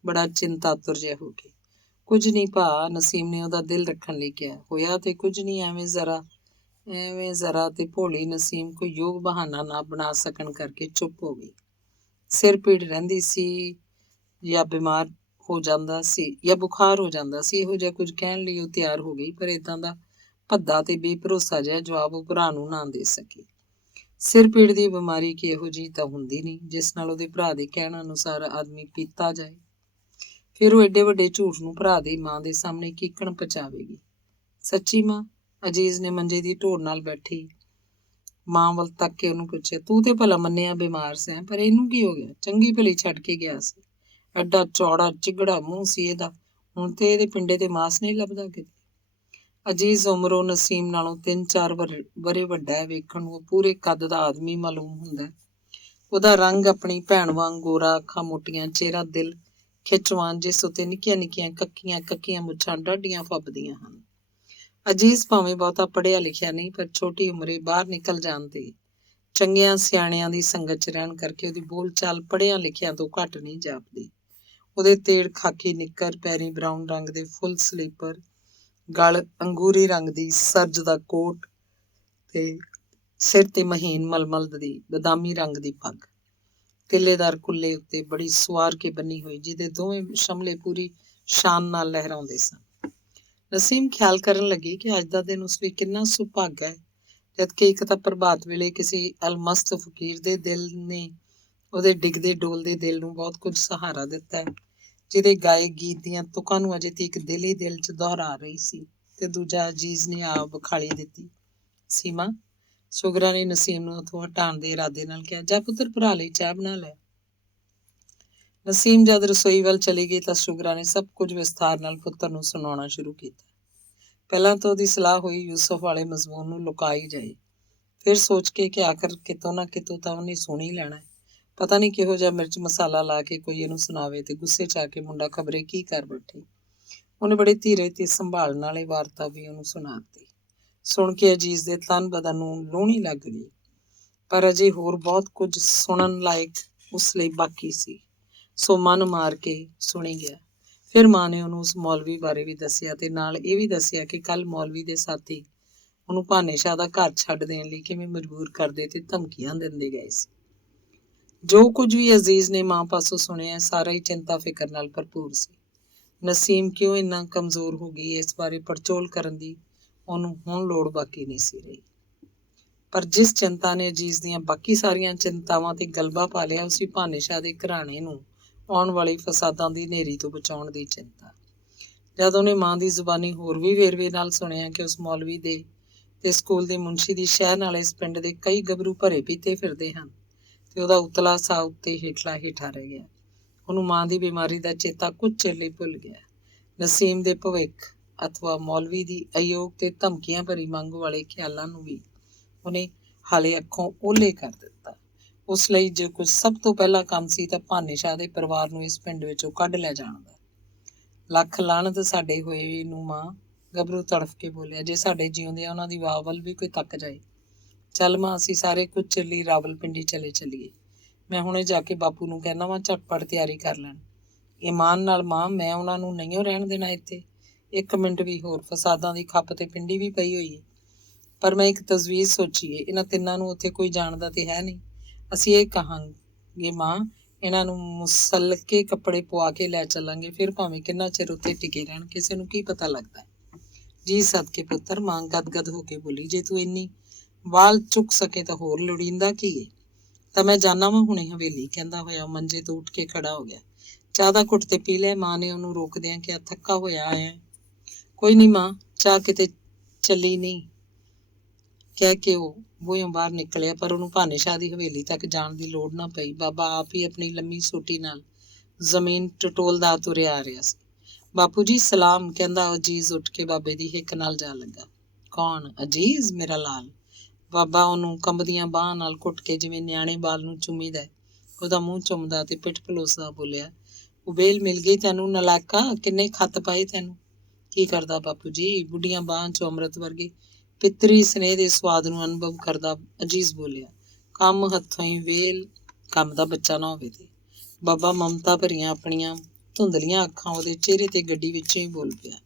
ਬੜਾ ਚਿੰਤਾਤੁਰ ਜਿਹਾ ਹੋ ਕੇ। ਕੁਝ ਨਹੀਂ ਭਾ, ਨਸੀਮ ਨੇ ਉਹਦਾ ਦਿਲ ਰੱਖਣ ਲਈ ਕਿਹਾ। ਹੋਇਆ ਤੇ ਕੁਝ ਨਹੀਂ, ਐਵੇਂ ਜ਼ਰਾ ਤੇ ਭੋਲੀ ਨਸੀਮ ਕੋਈ ਯੋਗ ਬਹਾਨਾ ਨਾ ਬਣਾ ਸਕਣ ਕਰਕੇ ਚੁੱਪ ਹੋ ਗਈ। ਸਿਰ ਪੀੜ ਰਹਿੰਦੀ ਸੀ ਜਾਂ ਬਿਮਾਰ ਹੋ ਜਾਂਦਾ ਸੀ ਜਾਂ ਬੁਖਾਰ ਹੋ ਜਾਂਦਾ ਸੀ, ਇਹੋ ਜਿਹਾ ਕੁਝ ਕਹਿਣ ਲਈ ਉਹ ਤਿਆਰ ਹੋ ਗਈ, ਪਰ ਏਦਾਂ ਦਾ ਭੱਦਾ ਤੇ ਬੇਭਰੋਸਾ ਜਿਹਾ ਜਵਾਬ ਉਹ ਭਰਾ ਨੂੰ ਨਾ ਦੇ ਸਕੀ। ਸਿਰ ਪੀੜ ਦੀ ਬਿਮਾਰੀ ਕਿ ਇਹੋ ਜਿਹੀ ਤਾਂ ਹੁੰਦੀ ਨਹੀਂ ਜਿਸ ਨਾਲ ਉਹਦੇ ਭਰਾ ਦੇ ਕਹਿਣ ਅਨੁਸਾਰ ਆਦਮੀ ਪੀਤਾ ਜਾਏ। ਫਿਰ ਉਹ ਏਡੇ ਵੱਡੇ ਝੂਠ ਨੂੰ ਭਰਾ ਦੀ ਮਾਂ ਦੇ ਸਾਹਮਣੇ ਕੀਕਣ ਪਚਾਵੇਗੀ। ਸੱਚੀ ਮਾਂ? ਅਜੀਜ਼ ਨੇ ਮੰਜੇ ਦੀ ਢੋਰ ਨਾਲ ਬੈਠੀ ਮਾਂ ਵੱਲ ਤੱਕ ਕੇ ਉਹਨੂੰ ਪੁੱਛਿਆ। ਤੂੰ ਤੇ ਭਲਾ ਮੰਨਿਆ ਬਿਮਾਰ ਸੈਂ, ਪਰ ਇਹਨੂੰ ਕੀ ਹੋ ਗਿਆ? ਚੰਗੀ ਭਲੀ ਛੱਡ ਕੇ ਗਿਆ ਸੀ। ਐਡਾ ਚੌੜਾ ਚਿਗੜਾ ਮੂੰਹ ਸੀ ਇਹਦਾ, ਹੁਣ ਤੇ ਇਹਦੇ ਪਿੰਡੇ ਤੇ ਮਾਸ ਨਹੀਂ ਲੱਭਦਾ ਕਿਤੇ। ਅਜੀਜ਼ ਉਮਰੋਂ ਨਸੀਮ ਨਾਲੋਂ 3-4 ਵਰੇ ਵੱਡਾ ਹੈ। ਵੇਖਣ ਨੂੰ ਉਹ ਪੂਰੇ ਕੱਦ ਦਾ ਆਦਮੀ ਮਾਲੂਮ ਹੁੰਦਾ। ਉਹਦਾ ਰੰਗ ਆਪਣੀ ਭੈਣ ਵਾਂਗ ਗੋਰਾ, ਅੱਖਾਂ ਮੋਟੀਆਂ, ਚਿਹਰਾ ਦਿਲ ਖਿੱਚਵਾਨ, ਜਿਸ ਉੱਤੇ ਨਿੱਕੀਆਂ ਨਿੱਕੀਆਂ ਕੱਕੀਆਂ ਮੁੱਛਾਂ ਡਾਢੀਆਂ ਫੱਬਦੀਆਂ ਹਨ। ਅਜੀਜ਼ ਭਾਵੇਂ ਬਹੁਤਾ ਪੜ੍ਹਿਆ ਲਿਖਿਆ ਨਹੀਂ, ਪਰ ਛੋਟੀ ਉਮਰੇ ਬਾਹਰ ਨਿਕਲ ਜਾਣ ਤੇ ਚੰਗਿਆਂ ਸਿਆਣਿਆਂ ਦੀ ਸੰਗਤ 'ਚ ਰਹਿਣ ਕਰਕੇ ਉਹਦੀ ਬੋਲਚਾਲ ਪੜ੍ਹਿਆਂ ਲਿਖਿਆਂ ਤੋਂ ਘੱਟ ਨਹੀਂ ਜਾਪਦੀ। ਉਹਦੇ ਤੇੜ ਖਾਕੀ ਨਿੱਕਰ, ਪੈਰੀਂ ਬਰਾਊਨ ਰੰਗ ਦੇ ਫੁੱਲ ਸਲੀਪਰ, ਗਲ ਅੰਗੂਰੀ ਰੰਗ ਦੀ ਸਰਜ ਦਾ ਕੋਟ ਤੇ ਸਿਰ ਤੇ ਮਹੀਨ ਮਲਮਲ ਦੀ ਬਦਾਮੀ ਰੰਗ ਦੀ ਪੱਗ, ਤਿੱਲੇਦਾਰ ਕੁੱਲੇ ਉੱਤੇ ਬੜੀ ਸੁਆਰ ਕੇ ਬੰਨੀ ਹੋਈ, ਜਿਹਦੇ ਦੋਵੇਂ ਸ਼ਮਲੇ ਪੂਰੀ ਸ਼ਾਨ ਨਾਲ ਲਹਿਰਾਉਂਦੇ ਸਨ। ਨਸੀਮ ਖਿਆਲ ਕਰਨ ਲੱਗੀ ਕਿ ਅੱਜ ਦਾ ਦਿਨ ਉਸ ਲਈ ਕਿੰਨਾ ਸੁਭਾਗਾ ਹੈ, ਜਦਕਿ ਇੱਕ ਤਾਂ ਪ੍ਰਭਾਤ ਵੇਲੇ ਕਿਸੇ ਅਲਮਸਤ ਫਕੀਰ ਦੇ ਦਿਲ ਨੇ ਉਹਦੇ ਡਿੱਗਦੇ ਡੋਲਦੇ ਦਿਲ ਨੂੰ ਬਹੁਤ ਕੁਝ ਸਹਾਰਾ ਦਿੱਤਾ ਹੈ, ਜਿਹਦੇ ਗਾਏ ਗੀਤ ਦੀਆਂ ਤੁਕਾਂ ਨੂੰ ਅਜੇ ਤੀਕ ਦਿਲ ਹੀ ਦਿਲ 'ਚ ਦੁਹਰਾ ਰਹੀ ਸੀ। ਤੇ ਦੂਜਾ ਅਜੀਜ਼ ਨੇ ਆਪ ਵਿਖਾਲੀ ਦਿੱਤੀ। ਸੀਮਾ, ਸੁਗਰਾ ਨੇ ਨਸੀਮ ਨੂੰ ਉੱਥੋਂ ਹਟਾਉਣ ਦੇ ਇਰਾਦੇ ਨਾਲ ਕਿਹਾ, ਜਾ ਪੁੱਤਰ ਭਰਾ ਲਈ ਚਾਹ ਬਣਾ ਲੈ। ਨਸੀਮ ਜਦ ਰਸੋਈ ਵੱਲ ਚਲੀ ਗਈ ਤਾਂ ਸੁਗਰਾ ਨੇ ਸਭ ਕੁਝ ਵਿਸਥਾਰ ਨਾਲ ਪੁੱਤਰ ਨੂੰ ਸੁਣਾਉਣਾ ਸ਼ੁਰੂ ਕੀਤਾ। ਪਹਿਲਾਂ ਤਾਂ ਉਹਦੀ ਸਲਾਹ ਹੋਈ ਯੂਸਫ ਵਾਲੇ ਮਜ਼ਮੂਨ ਨੂੰ ਲੁਕਾਈ ਜਾਏ, ਫਿਰ ਸੋਚ ਕੇ ਕਿ ਆਖਰ ਕਿਤੋਂ ਨਾ ਕਿਤੋਂ ਤਾਂ ਉਹਨੇ ਸੁਣ ਹੀ ਲੈਣਾ। ਪਤਾ ਨਹੀਂ ਕਿਹੋ ਜਿਹਾ ਮਿਰਚ ਮਸਾਲਾ ਲਾ ਕੇ ਕੋਈ ਇਹਨੂੰ ਸੁਣਾਵੇ ਤੇ ਗੁੱਸੇ 'ਚ ਆ ਕੇ ਮੁੰਡਾ ਖਬਰੇ ਕੀ ਕਰ ਬੈਠੇ। ਉਹਨੇ ਬੜੇ ਧੀਰੇ ਤੇ ਸੰਭਾਲ ਨਾਲ ਇਹ ਵਾਰਤਾ ਵੀ ਉਹਨੂੰ ਸੁਣਾਤੀ। ਸੁਣ ਕੇ ਅਜੀਜ਼ ਦੇ ਤਨ ਬਦਨ ਨੂੰ ਲੂਹਣੀ ਲੱਗ ਗਈ, ਪਰ ਅਜੇ ਹੋਰ ਬਹੁਤ ਕੁਝ ਸੁਣਨ ਲਾਇਕ ਉਸ ਲਈ ਬਾਕੀ ਸੀ, ਸੋ ਮਨ ਮਾਰ ਕੇ ਸੁਣੀ ਗਿਆ। ਫਿਰ ਮਾਂ ਨੇ ਉਹਨੂੰ ਉਸ ਮੌਲਵੀ ਬਾਰੇ ਵੀ ਦੱਸਿਆ ਤੇ ਨਾਲ ਇਹ ਵੀ ਦੱਸਿਆ ਕਿ ਕੱਲ ਮੌਲਵੀ ਦੇ ਸਾਥੀ ਉਹਨੂੰ ਭਾਨੇ ਸ਼ਾਹ ਦਾ ਘਰ ਛੱਡ ਦੇਣ ਲਈ ਕਿਵੇਂ ਮਜਬੂਰ ਕਰਦੇ ਤੇ ਧਮਕੀਆਂ ਦਿੰਦੇ ਗਏ ਸੀ। ਜੋ ਕੁਝ ਵੀ ਅਜ਼ੀਜ਼ ਨੇ ਮਾਂ ਪਾਸੋਂ ਸੁਣਿਆ ਸਾਰਾ ਹੀ ਚਿੰਤਾ ਫਿਕਰ ਨਾਲ ਭਰਪੂਰ ਸੀ। ਨਸੀਮ ਕਿਉਂ ਇੰਨਾ ਕਮਜ਼ੋਰ ਹੋ ਗਈ, ਇਸ ਬਾਰੇ ਪੜਚੋਲ ਕਰਨ ਦੀ ਉਹਨੂੰ ਹੁਣ ਲੋੜ ਬਾਕੀ ਨਹੀਂ ਸੀ ਰਹੀ। ਪਰ ਜਿਸ ਚਿੰਤਾ ਨੇ ਅਜੀਜ਼ ਦੀਆਂ ਬਾਕੀ ਸਾਰੀਆਂ ਚਿੰਤਾਵਾਂ ਤੇ ਗਲਬਾ ਪਾ ਲਿਆ, ਉਸੀ ਭਾਨੇ ਸ਼ਾਹ ਦੇ ਘਰਾਣੇ ਨੂੰ ਆਉਣ ਵਾਲੀ ਫਸਾਦਾਂ ਦੀ ਹਨੇਰੀ ਤੋਂ ਬਚਾਉਣ ਦੀ ਚਿੰਤਾ। ਜਦ ਉਹਨੇ ਮਾਂ ਦੀ ਜ਼ੁਬਾਨੀ ਹੋਰ ਵੀ ਵੇਰਵੇ ਨਾਲ ਸੁਣਿਆ ਕਿ ਉਸ ਮੌਲਵੀ ਦੇ ਤੇ ਸਕੂਲ ਦੇ ਮੁਨਸ਼ੀ ਦੀ ਸ਼ਹਿਰ ਨਾਲ ਇਸ ਪਿੰਡ ਦੇ ਕਈ ਗੱਭਰੂ ਭਰੇ ਪੀਤੇ ਫਿਰਦੇ ਹਨ, ਤੇ ਉਹਦਾ ਉਤਲਾ ਸਾਹ ਉੱਤੇ ਹੇਠਲਾ ਹੇਠਾਂ ਰਹਿ ਗਿਆ। ਉਹਨੂੰ ਮਾਂ ਦੀ ਬਿਮਾਰੀ ਦਾ ਚੇਤਾ ਕੁਝ ਚਿਰ ਲਈ ਭੁੱਲ ਗਿਆ। ਨਸੀਮ ਦੇ ਭਵਿੱਖ ਅਥਵਾ ਮੌਲਵੀ ਦੀ ਅਯੋਗ ਤੇ ਧਮਕੀਆਂ ਭਰੀ ਮੰਗ ਵਾਲੇ ਖਿਆਲਾਂ ਨੂੰ ਵੀ ਉਹਨੇ ਹਾਲੇ ਅੱਖੋਂ ਓਹਲੇ ਕਰ ਦਿੱਤਾ। ਉਸ ਲਈ ਜੇ ਕੁਝ ਸਭ ਤੋਂ ਪਹਿਲਾ ਕੰਮ ਸੀ ਤਾਂ ਭਾਨੇ ਸ਼ਾਹ ਦੇ ਪਰਿਵਾਰ ਨੂੰ ਇਸ ਪਿੰਡ ਵਿੱਚੋਂ ਕੱਢ ਲੈ ਜਾਣ ਦਾ। ਲੱਖ ਲਾਹਨਤ ਸਾਡੇ ਹੋਏ ਨੂੰ ਮਾਂ, ਗੱਭਰੂ ਤੜਫ ਕੇ ਬੋਲਿਆ, ਜੇ ਸਾਡੇ ਜਿਉਂਦਿਆਂ ਉਹਨਾਂ ਦੀ ਵਾਹ ਵੱਲ ਵੀ ਕੋਈ ਤੱਕ ਜਾਏ। ਚੱਲ ਮਾਂ, ਅਸੀਂ ਸਾਰੇ ਕੁਝ ਚਿਰ ਲਈ ਰਾਵਲਪਿੰਡੀ ਚਲੇ ਚੱਲੀਏ। ਮੈਂ ਹੁਣੇ ਜਾ ਕੇ ਬਾਪੂ ਨੂੰ ਕਹਿਣਾ ਵਾ ਝਟਪਟ ਤਿਆਰੀ ਕਰ ਲੈਣ। ਈਮਾਨ ਨਾਲ ਮਾਂ, ਮੈਂ ਉਹਨਾਂ ਨੂੰ ਨਹੀਂ ਰਹਿਣ ਦੇਣਾ ਇੱਥੇ 1 ਮਿੰਟ ਵੀ ਹੋਰ। ਫਸਾਦਾਂ ਦੀ ਖੱਪ ਤੇ ਪਿੰਡੀ ਵੀ ਪਈ ਹੋਈ ਹੈ। ਪਰ ਮੈਂ ਇੱਕ ਤਜਵੀਜ਼ ਸੋਚੀ ਏ, ਇਹਨਾਂ ਤਿੰਨਾਂ ਨੂੰ ਉੱਥੇ ਕੋਈ ਜਾਣਦਾ ਤੇ ਹੈ ਨਹੀਂ। ਅਸੀਂ ਇਹ ਕਹਾਂਗੇ ਮਾਂ, ਇਹਨਾਂ ਨੂੰ ਮੁਸਲਕੇ ਕੱਪੜੇ ਪਵਾ ਕੇ ਲੈ ਚੱਲਾਂਗੇ, ਫਿਰ ਭਾਵੇਂ ਕਿੰਨਾ ਚਿਰ ਉੱਥੇ ਟਿਕੇ ਰਹਿਣ, ਕਿਸੇ ਨੂੰ ਕੀ ਪਤਾ ਲੱਗਦਾ। ਜੀ ਸਦਕੇ ਪੁੱਤਰ, ਮਾਂ ਗਦਗਦ ਹੋ ਕੇ ਬੋਲੀ, ਜੇ ਤੂੰ ਇੰਨੀ ਵਾਲ ਚੁੱਕ ਸਕੇ ਤਾਂ ਹੋਰ ਲੋੜੀਂਦਾ ਕੀ ਏ। ਤਾਂ ਮੈਂ ਜਾਣਾ ਵਾ ਹੁਣੇ ਹਵੇਲੀ, ਕਹਿੰਦਾ ਹੋਇਆ ਮੰਜੇ ਤੋਂ ਉੱਠ ਕੇ ਖੜਾ ਹੋ ਗਿਆ। ਚਾਹ ਦਾ ਘੁੱਟ ਤੇ ਪੀ ਲਿਆ। ਮਾਂ ਨੇ ਉਹਨੂੰ ਰੋਕਦਿਆਂ ਕਿਹਾ, ਥੱਕਾ ਹੋਇਆ ਆਇਆ। ਕੋਈ ਨਹੀਂ ਮਾਂ, ਚਾਹ ਕਿਤੇ ਚੱਲੀ ਨਹੀਂ, ਕਹਿ ਕੇ ਉਹ ਬੂਹਿਓਂ ਬਾਹਰ ਨਿਕਲਿਆ। ਪਰ ਉਹਨੂੰ ਭਾਨੇ ਸ਼ਾਹ ਦੀ ਹਵੇਲੀ ਤੱਕ ਜਾਣ ਦੀ ਲੋੜ ਨਾ ਪਈ। ਬਾਬਾ ਆਪ ਹੀ ਆਪਣੀ ਲੰਮੀ ਸੋਟੀ ਨਾਲ ਜ਼ਮੀਨ ਟਟੋਲਦਾ ਤੁਰਿਆ ਆ ਰਿਹਾ ਸੀ। ਬਾਪੂ ਜੀ ਸਲਾਮ, ਕਹਿੰਦਾ ਅਜੀਜ਼ ਉੱਠ ਕੇ ਬਾਬੇ ਦੀ ਹਿੱਕ ਨਾਲ ਜਾ ਲੱਗਾ। ਕੌਣ? ਅਜੀਜ਼, ਮੇਰਾ ਲਾਲ। ਬਾਬਾ ਉਹਨੂੰ ਕੰਬਦੀਆਂ ਬਾਹਾਂ ਨਾਲ ਘੁੱਟ ਕੇ ਜਿਵੇਂ ਨਿਆਣੇ ਬਾਲ ਨੂੰ ਚੁੰਮੀਦਾ ਉਹਦਾ ਮੂੰਹ ਚੁੰਮਦਾ ਤੇ ਪਿੱਠ ਪਲੋਸਦਾ ਬੋਲਿਆ, ਉਬੇਲ ਮਿਲ ਗਈ ਤੈਨੂੰ ਨਲਾਇਕਾ, ਕਿੰਨੇ ਖੱਤ ਪਾਏ ਤੈਨੂੰ। ਕੀ ਕਰਦਾ ਬਾਪੂ ਜੀ? ਬੁੱਢੀਆਂ ਬਾਹਾਂ ਚੋਂ ਅੰਮ੍ਰਿਤ ਵਰਗੇ ਪਿੱਤਰੀ ਸਨੇਹ ਦੇ ਸਵਾਦ ਨੂੰ ਅਨੁਭਵ ਕਰਦਾ ਅਜੀਜ਼ ਬੋਲਿਆ, ਕੰਮ ਹੱਥੋਂ ਹੀ ਵੇਲ, ਕੰਮ ਦਾ ਬੱਚਾ ਨਾ ਹੋਵੇ ਤੇ। ਬਾਬਾ ਮਮਤਾ ਭਰੀਆਂ ਆਪਣੀਆਂ ਧੁੰਦਲੀਆਂ ਅੱਖਾਂ ਉਹਦੇ ਚਿਹਰੇ ਤੇ ਗੱਡੀ ਵਿੱਚੋਂ ਹੀ ਬੋਲ ਪਿਆ,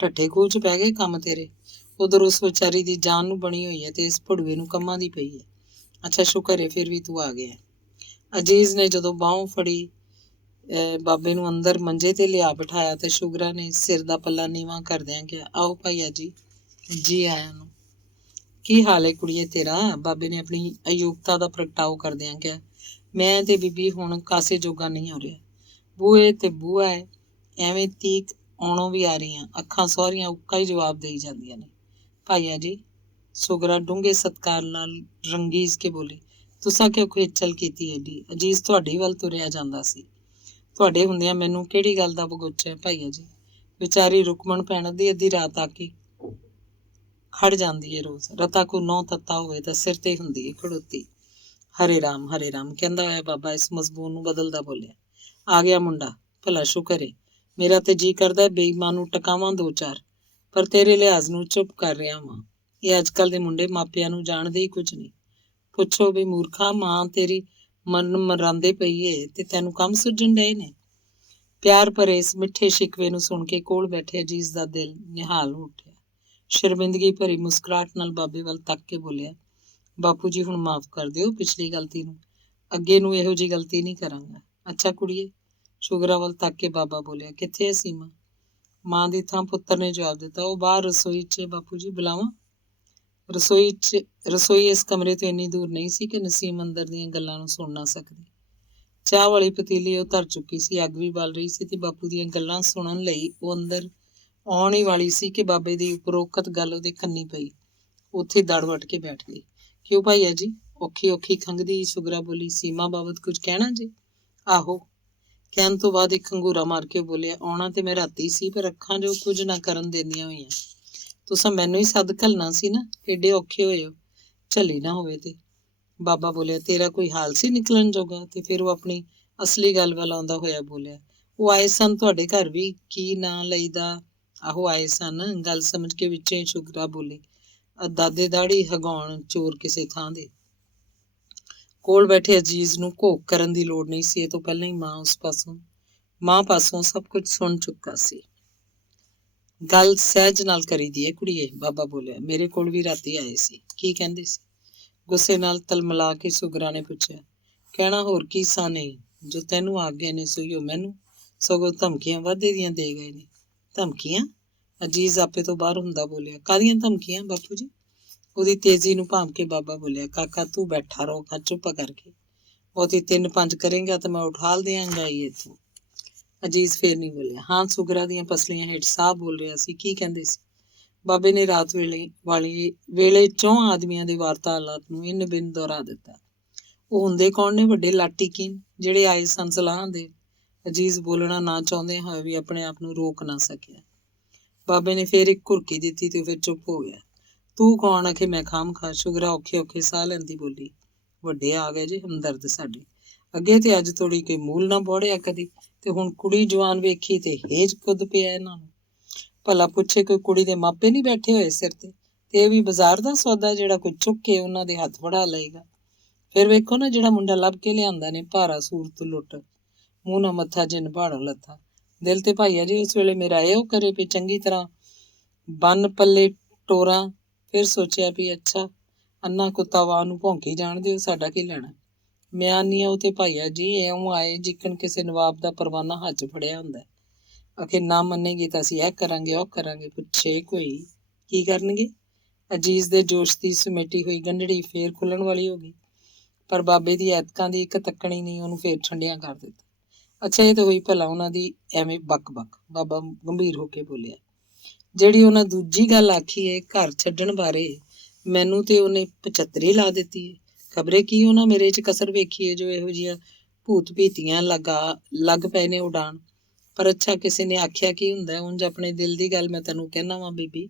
ਢੱਠੇ ਖੂਹ 'ਚ ਪੈ ਗਏ ਕੰਮ ਤੇਰੇ। ਉਧਰ ਉਸ ਵਿਚਾਰੀ ਦੀ ਜਾਨ ਨੂੰ ਬਣੀ ਹੋਈ ਹੈ ਤੇ ਇਸ ਭੜੂਏ ਨੂੰ ਕੰਮਾਂ ਦੀ ਪਈ ਹੈ। ਅੱਛਾ ਸ਼ੁਕਰ ਹੈ ਫਿਰ ਵੀ ਤੂੰ ਆ ਗਿਆ। ਅਜੀਜ਼ ਨੇ ਜਦੋਂ ਬਾਹੋਂ ਫੜੀ ਬਾਬੇ ਨੂੰ ਅੰਦਰ ਮੰਜੇ ਤੇ ਲਿਆ ਬਿਠਾਇਆ ਤੇ ਸ਼ੁਗਰਾ ਨੇ ਸਿਰ ਦਾ ਪੱਲਾ ਨੀਵਾਂ ਕਰਦਿਆਂ ਕਿਹਾ, ਆਓ ਭਾਈਆ ਜੀ, ਜੀ ਆਇਆਂ ਨੂੰ। ਕੀ ਹਾਲ ਹੈ ਕੁੜੀਏ ਤੇਰਾ? ਬਾਬੇ ਨੇ ਆਪਣੀ ਅਯੋਗਤਾ ਦਾ ਪ੍ਰਗਟਾਓ ਕਰਦਿਆਂ ਕਿਹਾ, ਮੈਂ ਤੇ ਬੀਬੀ ਹੁਣ ਕਾਸੇ ਜੋਗਾ ਨਹੀਂ ਹੋ ਰਿਹਾ। ਬੂਏ ਤੇ ਬੂਆ ਹੈ, ਐਵੇਂ ਤੀਕ ਆਉਣੋਂ ਵੀ ਆ ਰਹੀਆਂ, ਅੱਖਾਂ ਸਹੁਰੀਆਂ ਉੱਕਾ ਹੀ ਜਵਾਬ ਦੇਈ ਜਾਂਦੀਆਂ ਨੇ। ਭਾਈਆ ਜੀ, ਸੁਗਰਾ ਡੂੰਘੇ ਸਤਿਕਾਰ ਨਾਲ ਰੰਗੀਜ਼ ਕੇ ਬੋਲੀ, ਤੁਸਾਂ ਕਿਉਂ ਖੇਚਲ ਕੀਤੀ ਏਡੀ? ਅਜੀਜ਼ ਤੁਹਾਡੀ ਵੱਲ ਤੁਰਿਆ ਜਾਂਦਾ ਸੀ। ਤੁਹਾਡੇ ਹੁੰਦਿਆਂ ਮੈਨੂੰ ਕਿਹੜੀ ਗੱਲ ਦਾ ਬਗੋਚਾ ਹੈ ਭਾਈਆ ਜੀ? ਵਿਚਾਰੀ ਰੁਕਮਣ ਭੈਣ ਅੱਧੀ ਰਾਤ ਆ ਕੇ ਖੜ ਜਾਂਦੀ ਏ ਰੋਜ਼। ਰਤਾ ਕੋ ਨੌ ਤੱਤਾ ਹੋਵੇ ਤਾਂ ਸਿਰ ਤੇ ਹੁੰਦੀ ਏ ਖੜੋਤੀ। ਹਰੇ ਰਾਮ ਕਹਿੰਦਾ ਹੋਇਆ ਬਾਬਾ ਇਸ ਮਜ਼ਬੂਨ ਨੂੰ ਬਦਲਦਾ ਬੋਲਿਆ, ਆ ਗਿਆ ਮੁੰਡਾ, ਭਲਾ ਸ਼ੁਕਰ ਏ। ਮੇਰਾ ਤੇ ਜੀ ਕਰਦਾ ਬੇਈਮਾਨ ਨੂੰ ਟਕਾਵਾਂ 2-4, ਪਰ ਤੇਰੇ ਲਿਹਾਜ਼ ਨੂੰ ਚੁੱਪ ਕਰ ਰਿਹਾ ਵਾਂ। ਇਹ ਅੱਜ ਕੱਲ ਦੇ ਮੁੰਡੇ ਮਾਪਿਆਂ ਨੂੰ ਜਾਣਦੇ ਹੀ ਕੁਝ ਨਹੀਂ। ਪੁੱਛੋ ਵੀ ਮੂਰਖਾ, ਮਾਂ ਤੇਰੀ ਮਨ ਮਰਾਂਦੇ ਪਈ ਏ ਤੇ ਤੈਨੂੰ ਕੰਮ ਸੁੱਝਣ ਡਏ ਨੇ। ਪਿਆਰ ਭਰੇ ਇਸ ਮਿੱਠੇ ਸ਼ਿਕਵੇ ਨੂੰ ਸੁਣ ਕੇ ਕੋਲ ਬੈਠੇ ਅਜੀਜ਼ ਦਾ ਦਿਲ ਨਿਹਾਲ ਹੋ ਉੱਠਿਆ। ਸ਼ਰਮਿੰਦਗੀ ਭਰੀ ਮੁਸਕਰਾਹਟ ਨਾਲ ਬਾਬੇ ਵੱਲ ਤੱਕ ਕੇ ਬੋਲਿਆ, ਬਾਪੂ ਜੀ ਹੁਣ ਮਾਫ ਕਰ ਦਿਓ ਪਿਛਲੀ ਗਲਤੀ ਨੂੰ, ਅੱਗੇ ਨੂੰ ਇਹੋ ਜਿਹੀ ਗਲਤੀ ਨਹੀਂ ਕਰਾਂਗਾ। ਅੱਛਾ ਕੁੜੀਏ, ਸ਼ੁਗਰਾ ਵੱਲ ਤੱਕ ਕੇ ਬਾਬਾ ਬੋਲਿਆ, ਕਿੱਥੇ ਹੈ ਸੀਮਾ? ਮਾਂ ਦੀ ਥਾਂ ਪੁੱਤਰ ਨੇ ਜਵਾਬ ਦਿੱਤਾ, ਉਹ ਬਾਹਰ ਰਸੋਈ 'ਚ। ਬਾਪੂ ਜੀ ਬੁਲਾਵਾਂ? ਰਸੋਈ ਇਸ ਕਮਰੇ ਤੋਂ ਇੰਨੀ ਦੂਰ ਨਹੀਂ ਸੀ ਕਿ ਨਸੀਮ ਅੰਦਰ ਦੀਆਂ ਗੱਲਾਂ ਨੂੰ ਸੁਣ ਨਾ ਸਕਦੀ। ਚਾਹ ਵਾਲੀ ਪਤੀਲੀ ਉਹ ਧਰ ਚੁੱਕੀ ਸੀ, ਅੱਗ ਵੀ ਬਲ ਰਹੀ ਸੀ ਤੇ ਬਾਪੂ ਦੀਆਂ ਗੱਲਾਂ ਸੁਣਨ ਲਈ ਉਹ ਅੰਦਰ ਆਉਣ ਹੀ ਵਾਲੀ ਸੀ ਕਿ ਬਾਬੇ ਦੀ ਉਪਰੋਕਤ ਗੱਲ ਉਹਦੇ ਕੰਨੀ ਪਈ। ਉੱਥੇ ਦੜ ਵੱਟ ਕੇ ਬੈਠ ਗਈ। ਕਿਉਂ ਭਾਈਆ ਜੀ? ਔਖੀ ਖੰਘਦੀ ਸ਼ੁਗਰਾ ਬੋਲੀ, ਸੀਮਾ ਬਾਬਤ ਕੁਝ ਕਹਿਣਾ ਜੀ? ਆਹੋ, ਕਹਿਣ ਤੋਂ ਬਾਅਦ ਇੱਕ ਖੰਗੂਰਾ ਮਾਰ ਕੇ ਬੋਲਿਆ, ਆਉਣਾ ਤੇ ਮੈਂ ਰਾਤੀ ਸੀ, ਪਰ ਅੱਖਾਂ ਜੋ ਕੁਝ ਨਾ ਕਰਨ ਦਿੰਦੀਆਂ ਹੋਈਆਂ। ਤੁਸਾਂ ਮੈਨੂੰ ਹੀ ਸੱਦ ਘੱਲਣਾ ਸੀ ਨਾ, ਏਡੇ ਔਖੇ ਹੋਏ ਹੋ, ਝੱਲੀ ਨਾ ਹੋਵੇ ਤੇ। ਬਾਬਾ ਬੋਲਿਆ, ਤੇਰਾ ਕੋਈ ਹਾਲ ਸੀ ਨਿਕਲਣ ਜੋਗਾ? ਤੇ ਫਿਰ ਉਹ ਆਪਣੀ ਅਸਲੀ ਗੱਲ ਵੱਲ ਆਉਂਦਾ ਹੋਇਆ ਬੋਲਿਆ, ਉਹ ਆਏ ਸਨ ਤੁਹਾਡੇ ਘਰ ਵੀ, ਕੀ ਨਾਂ ਲਈਦਾ? ਆਹੋ ਆਏ ਸਨ, ਗੱਲ ਸਮਝ ਕੇ ਵਿੱਚੋਂ ਹੀ ਸ਼ੁਗਰਾ ਬੋਲੀ, ਦਾਦੇ ਦਾੜੀ ਹਗਾਉਣ ਚੋਰ ਕਿਸੇ ਥਾਂ ਦੇ। ਕੋਲ ਬੈਠੇ ਅਜੀਜ਼ ਨੂੰ ਘੋਖ ਕਰਨ ਦੀ ਲੋੜ ਨਹੀਂ ਸੀ, ਇਹ ਤੋਂ ਪਹਿਲਾਂ ਹੀ ਮਾਂ ਪਾਸੋਂ ਸਭ ਕੁਝ ਸੁਣ ਚੁੱਕਾ ਸੀ। ਗੱਲ ਸਹਿਜ ਨਾਲ ਕਰੀਦੀ ਹੈ ਕੁੜੀਏ, ਬਾਬਾ ਬੋਲਿਆ, ਮੇਰੇ ਕੋਲ ਵੀ ਰਾਤੀ ਆਏ ਸੀ। ਕੀ ਕਹਿੰਦੇ ਸੀ? ਗੁੱਸੇ ਨਾਲ ਤਲਮਲਾ ਕੇ ਸੁਗਰਾ ਨੇ ਪੁੱਛਿਆ, ਕਹਿਣਾ ਹੋਰ ਕੀ ਸਾ ਨਹੀਂ, ਜੋ ਤੈਨੂੰ ਆ ਗਏ ਨੇ ਸੋਈਓ ਮੈਨੂੰ, ਸਗੋਂ ਧਮਕੀਆਂ ਵਾਧੇ ਦੀਆਂ ਦੇ ਗਏ ਨੇ। ਧਮਕੀਆਂ? ਅਜੀਜ਼ ਆਪੇ ਤੋਂ ਬਾਹਰ ਹੁੰਦਾ ਬੋਲਿਆ, ਕਾਹਦੀਆਂ ਧਮਕੀਆਂ ਬਾਪੂ ਜੀ? ਉਹਦੀ ਤੇਜ਼ੀ ਨੂੰ ਭਾਂਪ ਕੇ ਬਾਬਾ ਬੋਲਿਆ, ਕਾਕਾ ਤੂੰ ਬੈਠਾ ਰਹੋ, ਚੁੱਪ ਕਰਕੇ, ਬਹੁਤੀ 3-5 ਕਰੇਗਾ ਤਾਂ ਮੈਂ ਉਠਾਲ ਦਿਆਂਗਾ ਹੀ ਇੱਥੋਂ। ਅਜੀਜ਼ ਫੇਰ ਨਹੀਂ ਬੋਲਿਆ। ਹਾਂ, ਸੁਗਰਾ ਦੀਆਂ ਪਸਲੀਆਂ ਹੇਠ ਸਾਹ ਬੋਲ ਰਿਹਾ ਸੀ। ਕੀ ਕਹਿੰਦੇ ਸੀ? ਬਾਬੇ ਨੇ ਰਾਤ ਵੇਲੇ 4 ਆਦਮੀਆਂ ਦੇ ਵਾਰਤਾਲਾਪ ਨੂੰ ਇੰਨ ਬਿੰਨ ਦੁਹਰਾ ਦਿੱਤਾ। ਉਹ ਹੁੰਦੇ ਕੌਣ ਨੇ? ਵੱਡੇ ਲਾਟੀਕੀਨ ਜਿਹੜੇ ਆਏ ਸਨ ਸਲਾਹ ਦੇ। ਅਜੀਜ਼ ਬੋਲਣਾ ਨਾ ਚਾਹੁੰਦੇ ਹੋਏ ਵੀ ਆਪਣੇ ਆਪ ਨੂੰ ਰੋਕ ਨਾ ਸਕਿਆ। ਬਾਬੇ ਨੇ ਫੇਰ ਇੱਕ ਘੁਰਕੀ ਦਿੱਤੀ ਤੇ ਫਿਰ ਚੁੱਪ ਹੋ ਗਿਆ। ਤੂੰ ਕੌਣ? ਆਖੇ ਮੈਂ ਖਾਮਖਾ। ਸ਼ੁਗਰਾ ਔਖੇ ਸਾਹ ਲੈਂਦੀ ਬੋਲੀ, ਵੱਡੇ ਆ ਗਏ ਜੇ ਹਮਦਰਦ ਸਾਡੇ, ਅੱਗੇ ਤੇ ਅੱਜ ਤੋੜੀ ਕੋਈ ਮੂਲ ਨਾ ਬੋੜਿਆ ਕਦੀ, ਤੇ ਹੁਣ ਕੁੜੀ ਜਵਾਨ ਵੇਖੀ ਤੇ ਹੇਜ ਕੁੱਦ ਪਿਆ ਇਹਨਾਂ ਨੂੰ। ਭਲਾ ਪੁੱਛੇ ਕੋਈ ਕੁੜੀ ਦੇ ਮਾਪੇ ਨਹੀਂ ਬੈਠੇ ਹੋਏ ਸਿਰ ਤੇ ਇਹ ਵੀ ਬਾਜ਼ਾਰ ਦਾ ਸੌਦਾ ਜਿਹੜਾ ਕੋਈ ਚੁੱਕ ਕੇ ਉਹਨਾਂ ਦੇ ਹੱਥ ਫੜਾ ਲਏਗਾ। ਫਿਰ ਵੇਖੋ ਨਾ, ਜਿਹੜਾ ਮੁੰਡਾ ਲੱਭ ਕੇ ਲਿਆਂਦਾ ਨੇ, ਭਾਰਾ ਸੂਰਤ ਲੁੱਟ, ਮੂੰਹ ਨਾ ਮੱਥਾ ਜਿੰਨ ਭਾੜੋਂ ਲੱਥਾ। ਦਿਲ ਤੇ ਭਾਈਆ ਜੀ ਉਸ ਵੇਲੇ ਮੇਰਾ ਇਹੋ ਕਰੇ ਵੀ ਚੰਗੀ ਤਰ੍ਹਾਂ ਬੰਨ ਪੱਲੇ ਟੋਰਾਂ। ਫਿਰ ਸੋਚਿਆ ਵੀ ਅੱਛਾ, ਅੰਨਾ ਕੁੱਤਾ ਵਾਹ ਨੂੰ ਭੌਂਕੀ ਜਾਣ ਦਿਓ, ਸਾਡਾ ਕੀ ਲੈਣਾ। ਮੈਂ ਆਨੀ ਆ ਉਹ ਤੇ ਭਾਈਆ ਜੀ ਇਉਂ ਆਏ ਜਿੱਕਣ ਕਿਸੇ ਨਵਾਬ ਦਾ ਪਰਵਾਨਾ ਹੱਥ 'ਚ ਫੜਿਆ ਹੁੰਦਾ। ਆਖੇ ਨਾ ਮੰਨੇਗੀ ਤਾਂ ਅਸੀਂ ਇਹ ਕਰਾਂਗੇ ਉਹ ਕਰਾਂਗੇ। ਪੁੱਛੇ ਕੋਈ ਕੀ ਕਰਨਗੇ। ਅਜੀਜ਼ ਦੇ ਜੋਸ਼ ਦੀ ਸਮੇਟੀ ਹੋਈ ਗੰਢੜੀ ਫੇਰ ਖੁੱਲਣ ਵਾਲੀ ਹੋ ਗਈ, ਪਰ ਬਾਬੇ ਦੀ ਐਤਕਾਂ ਦੀ ਇੱਕ ਤੱਕਣੀ ਨਹੀਂ ਉਹਨੂੰ ਫੇਰ ਠੰਡਿਆਂ ਕਰ ਦਿੱਤਾ। ਅੱਛਾ, ਇਹ ਤਾਂ ਹੋਈ ਭਲਾ ਉਹਨਾਂ ਦੀ ਐਵੇਂ ਬੱਕ-ਬੱਕ। ਬਾਬਾ ਗੰਭੀਰ ਹੋ ਕੇ ਬੋਲਿਆ, ਜਿਹੜੀ ਉਹਨਾਂ ਦੂਜੀ ਗੱਲ ਆਖੀ ਏ ਘਰ ਛੱਡਣ ਬਾਰੇ, ਮੈਨੂੰ ਤੇ ਉਹਨੇ 75 ਲਾ ਦਿੱਤੀ ਏ। ਖਬਰੇ ਕੀ ਉਹਨਾਂ ਮੇਰੇ 'ਚ ਕਸਰ ਵੇਖੀ ਏ ਜੋ ਇਹੋ ਜਿਹੀਆਂ ਭੂਤ ਭੀਤੀਆਂ ਲੱਗ ਪਏ ਨੇ ਉਡਾਣ। ਪਰ ਅੱਛਾ, ਕਿਸੇ ਨੇ ਆਖਿਆ ਕੀ ਹੁੰਦਾ। ਉਂਝ ਆਪਣੇ ਦਿਲ ਦੀ ਗੱਲ ਮੈਂ ਤੈਨੂੰ ਕਹਿਣਾ ਵਾਂ ਬੀਬੀ,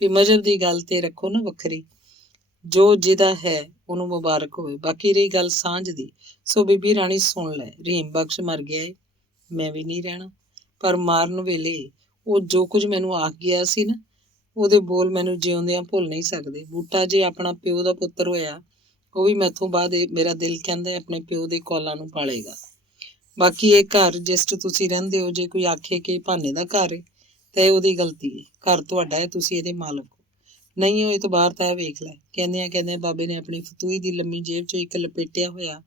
ਵੀ ਮਜ਼ਹਬ ਦੀ ਗੱਲ ਤੇ ਰੱਖੋ ਨਾ ਵੱਖਰੀ, ਜੋ ਜਿਹਦਾ ਹੈ ਉਹਨੂੰ ਮੁਬਾਰਕ ਹੋਵੇ। ਬਾਕੀ ਰਹੀ ਗੱਲ ਸਾਂਝ ਦੀ, ਸੋ ਬੀਬੀ ਰਾਣੀ ਸੁਣ ਲੈ, ਰਹੀਮ ਬਖਸ਼ ਮਰ ਗਿਆ ਏ, ਮੈਂ ਵੀ ਨਹੀਂ ਰਹਿਣਾ। ਪਰ ਮਾਰਨ ਵੇਲੇ ਉਹ ਜੋ ਕੁਝ ਮੈਨੂੰ ਆਖ ਗਿਆ ਸੀ ਨਾ, ਉਹਦੇ ਬੋਲ ਮੈਨੂੰ ਜਿਉਂਦਿਆਂ ਭੁੱਲ ਨਹੀਂ ਸਕਦੇ। ਬੂਟਾ ਜੇ ਆਪਣਾ ਪਿਓ ਦਾ ਪੁੱਤਰ ਹੋਇਆ, ਉਹ ਵੀ ਮੈਥੋਂ ਬਾਅਦ ਮੇਰਾ ਦਿਲ ਕਹਿੰਦਾ ਆਪਣੇ ਪਿਓ ਦੇ ਕੌਲਾਂ ਨੂੰ ਪਾਲੇਗਾ। ਬਾਕੀ ਇਹ ਘਰ ਜਿਸ 'ਚ ਤੁਸੀਂ ਰਹਿੰਦੇ ਹੋ, ਜੇ ਕੋਈ ਆਖੇ ਕਿ ਭਾਨੇ ਦਾ ਘਰ ਏ ਤਾਂ ਇਹ ਉਹਦੀ ਗਲਤੀ ਏ। ਘਰ ਤੁਹਾਡਾ ਹੈ, ਤੁਸੀਂ ਇਹਦੇ ਮਾਲਕ ਹੋ। ਨਹੀਂ ਹੋਏ ਤਾਂ ਬਾਹਰ ਤਾਂ ਇਹ ਵੇਖ ਲੈ। ਕਹਿੰਦਿਆਂ ਬਾਬੇ ਨੇ ਆਪਣੀ ਫਤੂਈ ਦੀ ਲੰਮੀ ਜੇਬ 'ਚੋਂ ਇੱਕ ਲਪੇਟਿਆ ਹੋਇਆ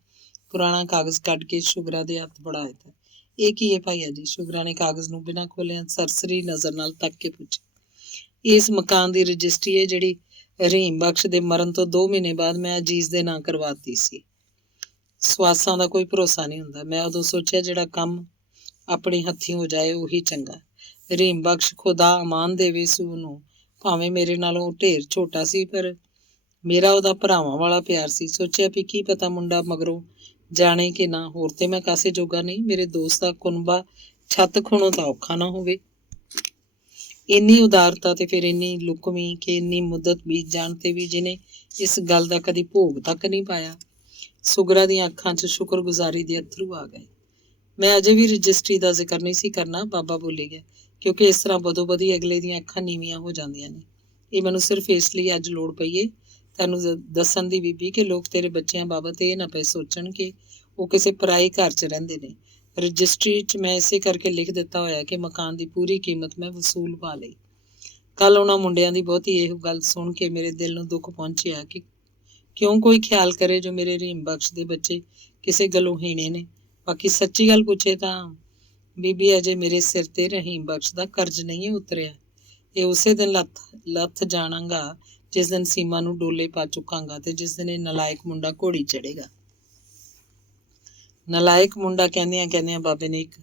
ਪੁਰਾਣਾ ਕਾਗਜ਼ ਕੱਢ ਕੇ ਸ਼ੁਗਰਾ ਦੇ ਹੱਥ ਫੜਾ ਦਿੱਤਾ। ਇਹ ਕੀ ਹੈ ਭਾਈਆ ਜੀ? ਸ਼ੁਗਰਾ ਨੇ ਕਾਗਜ਼ ਨੂੰ ਬਿਨਾਂ ਖੋਲ੍ਹਿਆਂ ਸਰਸਰੀ ਨਜ਼ਰ ਨਾਲ ਤੱਕ ਕੇ ਪੁੱਛਿਆ। ਇਸ ਮਕਾਨ ਦੀ ਰਜਿਸਟਰੀ ਹੈ ਜਿਹੜੀ ਰਹੀਮ ਬਖਸ਼ ਦੇ ਮਰਨ ਤੋਂ 2 ਮਹੀਨੇ ਬਾਅਦ ਮੈਂ ਅਜੀਜ਼ ਦੇ ਨਾਂ ਕਰਵਾਤੀ ਸੀ। ਸਵਾਸਾਂ ਦਾ ਕੋਈ ਭਰੋਸਾ ਨਹੀਂ ਹੁੰਦਾ। ਮੈਂ ਉਦੋਂ ਸੋਚਿਆ ਜਿਹੜਾ ਕੰਮ ਆਪਣੇ ਹੱਥੀਂ ਹੋ ਜਾਏ ਉਹੀ ਚੰਗਾ। ਰਹੀਮ ਬਖਸ਼ ਖੁਦਾ ਅਮਾਨ ਦੇਵੇ ਸੀ ਉਹਨੂੰ, ਭਾਵੇਂ ਮੇਰੇ ਨਾਲੋਂ ਢੇਰ ਛੋਟਾ ਸੀ, ਪਰ ਮੇਰਾ ਉਹਦਾ ਭਰਾਵਾਂ ਵਾਲਾ ਪਿਆਰ ਸੀ। ਸੋਚਿਆ ਵੀ ਕੀ ਪਤਾ ਮੁੰਡਾ ਮਗਰੋਂ ਜਾਣੇ ਕਿ ਨਾ, ਹੋਰ ਤੇ ਮੈਂ ਕਾਸੇ ਜੋਗਾ ਨਹੀਂ। ਮੇਰੇ ਦੋਸਤ ਦਾ ਕੁਨਬਾ ਛੱਤ ਖੁਣੋਂ ਤਾਂ ਔਖਾ ਨਾ ਹੋਵੇ। ਇੰਨੀ ਉਦਾਰਤਾ ਤੇ ਫਿਰ ਇੰਨੀ ਲੁਕਵੀਂ ਕਿ ਇੰਨੀ ਮੁੱਦਤ ਬੀਤ ਜਾਣ ਤੇ ਵੀ ਜਿਹਨੇ ਇਸ ਗੱਲ ਦਾ ਕਦੀ ਭੋਗ ਤੱਕ ਨਹੀਂ ਪਾਇਆ। ਸੁਗਰਾ ਦੀਆਂ ਅੱਖਾਂ 'ਚ ਸ਼ੁਕਰਗੁਜ਼ਾਰੀ ਦੇ ਅੱਥਰੂ ਆ ਗਏ। ਮੈਂ ਅਜੇ ਵੀ ਰਜਿਸਟਰੀ ਦਾ ਜ਼ਿਕਰ ਨਹੀਂ ਸੀ ਕਰਨਾ, ਬਾਬਾ ਬੋਲੀ ਗਿਆ, ਕਿਉਂਕਿ ਇਸ ਤਰ੍ਹਾਂ ਬਦੋ-ਬਦੀ ਅਗਲੇ ਦੀਆਂ ਅੱਖਾਂ ਨੀਵੀਆਂ ਹੋ ਜਾਂਦੀਆਂ ਨੇ। ਇਹ ਮੈਨੂੰ ਸਿਰਫ ਇਸ ਲਈ ਅੱਜ ਲੋੜ ਪਈ ਏ ਤੈਨੂੰ ਦੱਸਣ ਦੀ ਬੀਬੀ, ਕਿ ਲੋਕ ਤੇਰੇ ਬੱਚਿਆਂ ਬਾਬਤ ਇਹ ਨਾ ਪਏ ਸੋਚਣ ਕਿ ਉਹ ਕਿਸੇ ਪਰਾਏ ਘਰ 'ਚ ਰਹਿੰਦੇ ਨੇ। ਰਜਿਸਟਰੀ 'ਚ ਮੈਂ ਇਸੇ ਕਰਕੇ ਲਿਖ ਦਿੱਤਾ ਹੋਇਆ ਕਿ ਮਕਾਨ ਦੀ ਪੂਰੀ ਕੀਮਤ ਮੈਂ ਵਸੂਲ ਪਾ ਲਈ। ਕੱਲ ਉਹਨਾਂ ਮੁੰਡਿਆਂ ਦੀ ਬਹੁਤੀ ਇਹ ਗੱਲ ਸੁਣ ਕੇ ਮੇਰੇ ਦਿਲ ਨੂੰ ਦੁੱਖ ਪਹੁੰਚਿਆ ਕਿ ਕਿਉਂ ਕੋਈ ਖਿਆਲ ਕਰੇ ਜੋ ਮੇਰੇ ਰਹੀਮ ਬਖਸ਼ ਦੇ ਬੱਚੇ ਕਿਸੇ ਗੱਲੋਂ ਹੀਣੇ ਨੇ। ਬਾਕੀ ਸੱਚੀ ਗੱਲ ਪੁੱਛੇ ਤਾਂ ਬੀਬੀ, ਅਜੇ ਮੇਰੇ ਸਿਰ ਤੇ ਰਹੀਮ ਬਖਸ਼ ਦਾ ਕਰਜ਼ ਨਹੀਂ ਉਤਰਿਆ। ਇਹ ਉਸੇ ਦਿਨ ਲੱਥ ਜਾਣਾਂਗਾ ਜਿਸ ਦਿਨ ਸੀਮਾ ਨੂੰ ਡੋਲੇ ਪਾ ਚੁੱਕਾਂਗਾ ਤੇ ਜਿਸ ਦਿਨ ਇਹ ਨਲਾਇਕ ਮੁੰਡਾ ਘੋੜੀ ਚੜੇਗਾ। ਨਲਾਇਕ ਮੁੰਡਾ ਕਹਿੰਦਿਆਂ ਬਾਬੇ ਨੇ ਇੱਕ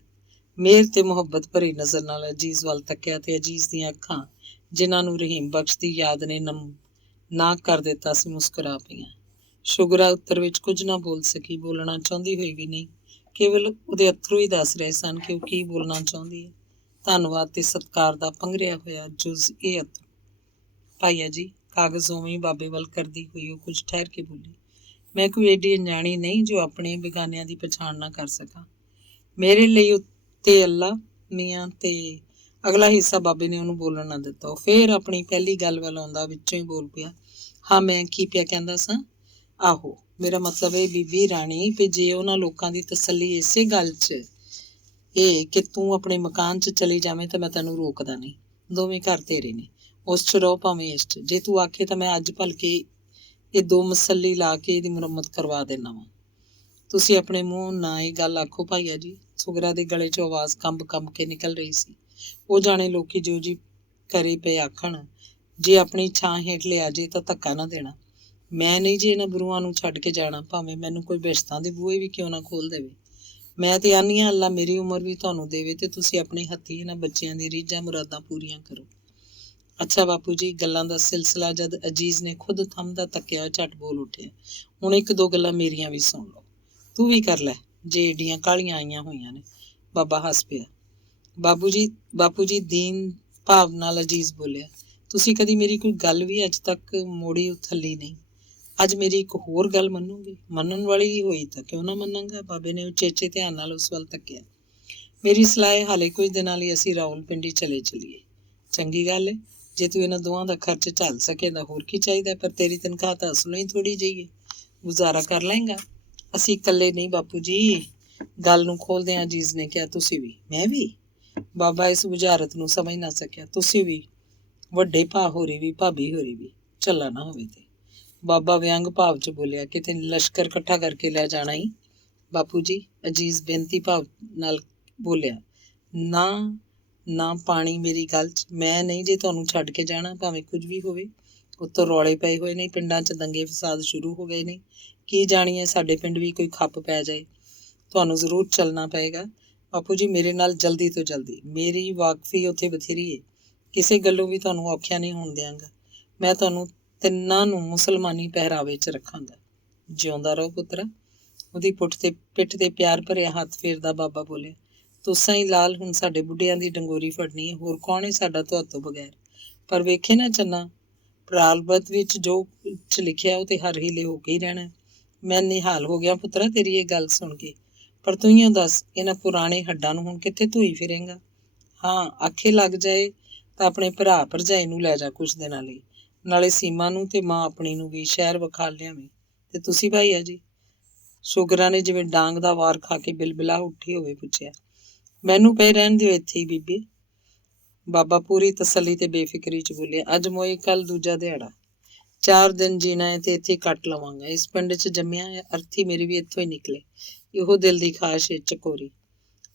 ਮਿਹਰ ਤੇ ਮੁਹੱਬਤ ਭਰੀ ਨਜ਼ਰ ਨਾਲ ਅਜੀਜ਼ ਵੱਲ ਤੱਕਿਆ ਤੇ ਅਜੀਜ਼ ਦੀਆਂ ਅੱਖਾਂ, ਜਿਨ੍ਹਾਂ ਨੂੰ ਰਹੀਮ ਬਖਸ਼ ਦੀ ਯਾਦ ਨੇ ਨਾ ਕਰ ਦਿੱਤਾ ਸੀ, ਮੁਸਕਰਾ ਪਈਆਂ। ਸ਼ੁਗਰਾ ਉੱਤਰ ਵਿੱਚ ਕੁਝ ਨਾ ਬੋਲ ਸਕੀ, ਬੋਲਣਾ ਚਾਹੁੰਦੀ ਹੋਈ ਵੀ ਨਹੀਂ। ਕੇਵਲ ਉਹਦੇ ਅੱਥਰੂ ਹੀ ਦੱਸ ਰਹੇ ਸਨ ਕਿ ਉਹ ਕੀ ਬੋਲਣਾ ਚਾਹੁੰਦੀ ਹੈ। ਧੰਨਵਾਦ ਤੇ ਸਤਿਕਾਰ ਦਾ ਪੰਘਰਿਆ ਹੋਇਆ ਜੁਜ਼ ਇਹ ਅੱਥਰੂ। ਭਾਈਆ ਜੀ, ਕਾਗਜ਼ ਉਵੇਂ ਬਾਬੇ ਵੱਲ ਕਰਦੀ ਹੋਈ ਉਹ ਕੁਝ ਠਹਿਰ ਕੇ ਬੋਲੀ, ਮੈਂ ਕੋਈ ਏਡੀ ਅਣਜਾਣੀ ਨਹੀਂ ਜੋ ਆਪਣੇ ਬੇਗਾਨਿਆਂ ਦੀ ਪਛਾਣ ਨਾ ਕਰ ਸਕਾਂ। ਮੇਰੇ ਲਈ ਉੱਤੇ ਅੱਲਾ ਮੀਆਂ। ਤੇ ਅਗਲਾ ਹਿੱਸਾ ਬਾਬੇ ਨੇ ਉਹਨੂੰ ਬੋਲਣ ਨਾ ਦਿੱਤਾ। ਉਹ ਫੇਰ ਆਪਣੀ ਪਹਿਲੀ ਗੱਲ ਵੱਲ ਆਉਂਦਾ ਵਿੱਚੋਂ ਹੀ ਬੋਲ ਪਿਆ, ਹਾਂ ਮੈਂ ਕੀ ਪਿਆ ਕਹਿੰਦਾ ਸਾਂ? ਆਹੋ, ਮੇਰਾ ਮਤਲਬ ਇਹ ਬੀਬੀ ਰਾਣੀ, ਵੀ ਜੇ ਉਹਨਾਂ ਲੋਕਾਂ ਦੀ ਤਸੱਲੀ ਇਸੇ ਗੱਲ 'ਚ ਇਹ ਕਿ ਤੂੰ ਆਪਣੇ ਮਕਾਨ 'ਚ ਚਲੀ ਜਾਵੇਂ ਤਾਂ ਮੈਂ ਤੈਨੂੰ ਰੋਕਦਾ ਨਹੀਂ। ਦੋਵੇਂ ਘਰ ਤੇਰੇ ਨੇ, ਉਸ 'ਚ ਰਹੋ ਭਾਵੇਂ ਇਸ 'ਚ। ਜੇ ਤੂੰ ਆਖੇ ਤਾਂ ਮੈਂ ਅੱਜ ਭਲਕੇ ਇਹ 2 ਮਸੱਲੀ ਲਾ ਕੇ ਇਹਦੀ ਮੁਰੰਮਤ ਕਰਵਾ ਦੇਣਾ ਵਾ। ਤੁਸੀਂ ਆਪਣੇ ਮੂੰਹ ਨਾ ਇਹ ਗੱਲ ਆਖੋ ਭਾਈਆ ਜੀ। ਸੁਗਰਾ ਦੇ ਗਲੇ 'ਚੋਂ ਆਵਾਜ਼ ਕੰਬ ਕੇ ਨਿਕਲ ਰਹੀ ਸੀ। ਉਹ ਜਾਣੇ ਲੋਕੀ ਜੋ ਜੀ ਕਰੇ ਪਏ ਆਖਣ, ਜੇ ਆਪਣੀ ਛਾਂ ਹੇਠ ਲਿਆ ਜੇ ਤਾਂ ਧੱਕਾ ਨਾ ਦੇਣਾ। ਮੈਂ ਨਹੀਂ ਜੀ ਇਹਨਾਂ ਬਰੂਆਂ ਨੂੰ ਛੱਡ ਕੇ ਜਾਣਾ, ਭਾਵੇਂ ਮੈਨੂੰ ਕੋਈ ਬਿਸ਼ਤਾਂ ਦੇ ਬੂਹੇ ਵੀ ਕਿਉਂ ਨਾ ਖੋਲ ਦੇਵੇ। ਮੈਂ ਤੇ ਆਨੀ ਹਾਂ ਅੱਲਾ ਮੇਰੀ ਉਮਰ ਵੀ ਤੁਹਾਨੂੰ ਦੇਵੇ ਤੇ ਤੁਸੀਂ ਆਪਣੇ ਹੱਥੀਂ ਇਹਨਾਂ ਬੱਚਿਆਂ ਦੀ ਰੀਝਾਂ ਮੁਰਾਦਾਂ ਪੂਰੀਆਂ ਕਰੋ। ਅੱਛਾ ਬਾਪੂ ਜੀ, ਗੱਲਾਂ ਦਾ ਸਿਲਸਿਲਾ ਜਦ ਅਜੀਜ਼ ਨੇ ਖੁਦ ਥੰਮਦਾ ਤੱਕਿਆ, ਝੱਟ ਬੋਲ ਉੱਠਿਆ, ਹੁਣ 1-2 ਗੱਲਾਂ ਮੇਰੀਆਂ ਵੀ ਸੁਣ ਲਓ। ਤੂੰ ਵੀ ਕਰ ਲੈ ਜੇ ਏਡੀਆਂ ਕਾਹਲੀਆਂ ਆਈਆਂ ਹੋਈਆਂ ਨੇ। ਬਾਬਾ ਹੱਸ ਪਿਆ। ਬਾਪੂ ਜੀ ਦੀਨ ਭਾਵ ਨਾਲ ਅਜੀਜ਼ ਬੋਲਿਆ, ਤੁਸੀਂ ਕਦੀ ਮੇਰੀ ਕੋਈ ਗੱਲ ਵੀ ਅੱਜ ਤੱਕ ਮੋੜੀ ਉਥੱਲੀ ਨਹੀਂ। ਅੱਜ ਮੇਰੀ ਇੱਕ ਹੋਰ ਗੱਲ ਮੰਨੋਗੇ? ਮੰਨਣ ਵਾਲੀ ਹੋਈ ਤਾਂ ਕਿਉਂ ਨਾ ਮੰਨਾਂਗਾ। ਬਾਬੇ ਨੇ ਉਚੇਚੇ ਧਿਆਨ ਨਾਲ ਉਸ ਵੱਲ ਤੱਕਿਆ। ਮੇਰੀ ਸਲਾਹ ਹੈ, ਹਾਲੇ ਕੁਝ ਦਿਨਾਂ ਲਈ ਅਸੀਂ ਰਾਵਲਪਿੰਡੀ ਚਲੀਏ। ਚੰਗੀ ਗੱਲ ਹੈ, ਜੇ ਤੂੰ ਇਹਨਾਂ ਦੋਵਾਂ ਦਾ ਖਰਚ ਝੱਲ ਸਕੇ ਤਾਂ ਹੋਰ ਕੀ ਚਾਹੀਦਾ, ਪਰ ਤੇਰੀ ਤਨਖਾਹ ਤਾਂ ਅਸਲੋਂ ਹੀ ਥੋੜ੍ਹੀ ਜਿਹੀ ਹੈ। ਗੁਜ਼ਾਰਾ ਕਰ ਲਏਗਾ? ਅਸੀਂ ਇਕੱਲੇ ਨਹੀਂ ਬਾਪੂ ਜੀ। ਗੱਲ ਨੂੰ ਖੋਲਦਿਆਂ ਅਜੀਜ਼ ਨੇ ਕਿਹਾ, ਤੁਸੀਂ ਵੀ? ਮੈਂ ਵੀ? ਬਾਬਾ ਇਸ ਬੁਝਾਰਤ ਨੂੰ ਸਮਝ ਨਾ ਸਕਿਆ। ਤੁਸੀਂ ਵੀ? ਵੱਡੇ ਭਾ ਹੋਰੀ ਵੀ, ਭਾਬੀ ਹੋਰੀ ਵੀ? ਝੱਲਾ ਨਾ ਹੋਵੇ ਤੇ। ਬਾਬਾ ਵਿਅੰਗ ਭਾਵ ਚ ਬੋਲਿਆ, ਕਿਤੇ ਲਸ਼ਕਰ ਇਕੱਠਾ ਕਰਕੇ ਲੈ ਜਾਣਾ ਹੀ? ਬਾਪੂ ਜੀ, ਅਜੀਜ਼ ਬੇਨਤੀ ਭਾਵ ਨਾਲ ਬੋਲਿਆ। ਨਾ ਪਾਣੀ ਮੇਰੀ ਗੱਲ ਚ। ਮੈਂ ਨਹੀਂ ਜੇ ਤੁਹਾਨੂੰ ਛੱਡ ਕੇ ਜਾਣਾ, ਭਾਵੇਂ ਕੁਝ ਵੀ ਹੋਵੇ। ਉੱਤੋਂ ਰੌਲੇ ਪਏ ਹੋਏ ਨੇ, ਪਿੰਡਾਂ 'ਚ ਦੰਗੇ ਫਸਾਦ ਸ਼ੁਰੂ ਹੋ ਗਏ ਨੇ। ਕੀ ਜਾਣੀਏ, ਸਾਡੇ ਪਿੰਡ ਵੀ ਕੋਈ ਖੱਪ ਪੈ ਜਾਏ। ਤੁਹਾਨੂੰ ਜ਼ਰੂਰ ਚੱਲਣਾ ਪਏਗਾ ਬਾਪੂ ਜੀ, ਮੇਰੇ ਨਾਲ ਜਲਦੀ ਤੋਂ ਜਲਦੀ। ਮੇਰੀ ਵਾਕਫੀ ਉੱਥੇ ਬਥੇਰੀ ਏ। ਕਿਸੇ ਗੱਲੋਂ ਵੀ ਤੁਹਾਨੂੰ ਔਖਿਆ ਨਹੀਂ ਹੋਣ ਦਿਆਂਗਾ। ਮੈਂ ਤੁਹਾਨੂੰ ਤਿੰਨਾਂ ਨੂੰ ਮੁਸਲਮਾਨੀ ਪਹਿਰਾਵੇ 'ਚ ਰੱਖਾਂਗਾ। ਜਿਉਂਦਾ ਰਹੋ ਪੁੱਤਰਾ। ਉਹਦੀ ਪਿੱਠ ਤੇ ਪਿਆਰ ਭਰਿਆ ਹੱਥ ਫੇਰਦਾ ਬਾਬਾ ਬੋਲਿਆ, ਤੁਸਾਂ ਹੀ ਲਾਲ ਹੁਣ ਸਾਡੇ ਬੁੱਢਿਆਂ ਦੀ ਡੰਗੋਰੀ ਫੜਨੀ ਹੈ। ਹੋਰ ਕੌਣ ਹੈ ਸਾਡਾ ਤੁਹਾਤੋਂ ਬਗੈਰ? ਪਰ ਵੇਖੇ ਨਾ ਚੰਨਾ, ਪ੍ਰਾਰਬਧ ਵਿੱਚ ਜੋ ਕੁਛ ਲਿਖਿਆ ਉਹ ਤੇ ਹਰ ਹੀਲੇ ਹੋ ਕੇ ਹੀ ਰਹਿਣਾ। ਮੈਂ ਨਿਹਾਲ ਹੋ ਗਿਆ ਪੁੱਤਰਾ ਤੇਰੀ ਇਹ ਗੱਲ ਸੁਣ ਕੇ। ਪਰ ਤੂੰ ਹੀ ਦੱਸ, ਇਹਨਾਂ ਪੁਰਾਣੇ ਹੱਡਾਂ ਨੂੰ ਹੁਣ ਕਿੱਥੇ ਧੂਈ ਫਿਰੇਂਗਾ? ਹਾਂ, ਆਖੇ ਲੱਗ ਜਾਏ ਤਾਂ ਆਪਣੇ ਭਰਾ ਭਰਜਾਈ ਨੂੰ ਲੈ ਜਾ ਕੁਛ ਦਿਨਾਂ ਲਈ। ਨਾਲੇ ਸੀਮਾ ਨੂੰ ਤੇ ਮਾਂ ਆਪਣੀ ਨੂੰ ਵੀ ਸ਼ਹਿਰ ਵਿਖਾ ਲਿਆਵੀਂ। ਤੇ ਤੁਸੀਂ ਭਾਈ ਆ ਜੀ? ਸ਼ੂਗਰਾਂ ਨੇ ਜਿਵੇਂ ਡਾਂਗ ਦਾ ਵਾਰ ਖਾ ਕੇ ਬਿਲਬਿਲਾ ਉੱਠੀ ਹੋਵੇ ਪੁੱਛਿਆ। ਮੈਨੂੰ ਪਏ ਰਹਿਣ ਦਿਓ ਇੱਥੇ ਹੀ ਬੀਬੀ। ਬਾਬਾ ਪੂਰੀ ਤਸੱਲੀ ਤੇ ਬੇਫਿਕਰੀ ਚ ਬੋਲਿਆ, ਅੱਜ ਮੋਈ ਕੱਲ ਦੂਜਾ ਦਿਹਾੜਾ। 4 ਦਿਨ ਜੀਣਾ ਹੈ ਤੇ ਇੱਥੇ ਕੱਟ ਲਵਾਂਗਾ। ਇਸ ਪਿੰਡ ਚ ਜੰਮਿਆ ਹੈ, ਅਰਥੀ ਮੇਰੀ ਵੀ ਇੱਥੋਂ ਹੀ ਨਿਕਲੇ। ਇਹੋ ਦਿਲ ਦੀ ਖਾਸ਼ ਹੈ ਚਕੋਰੀ।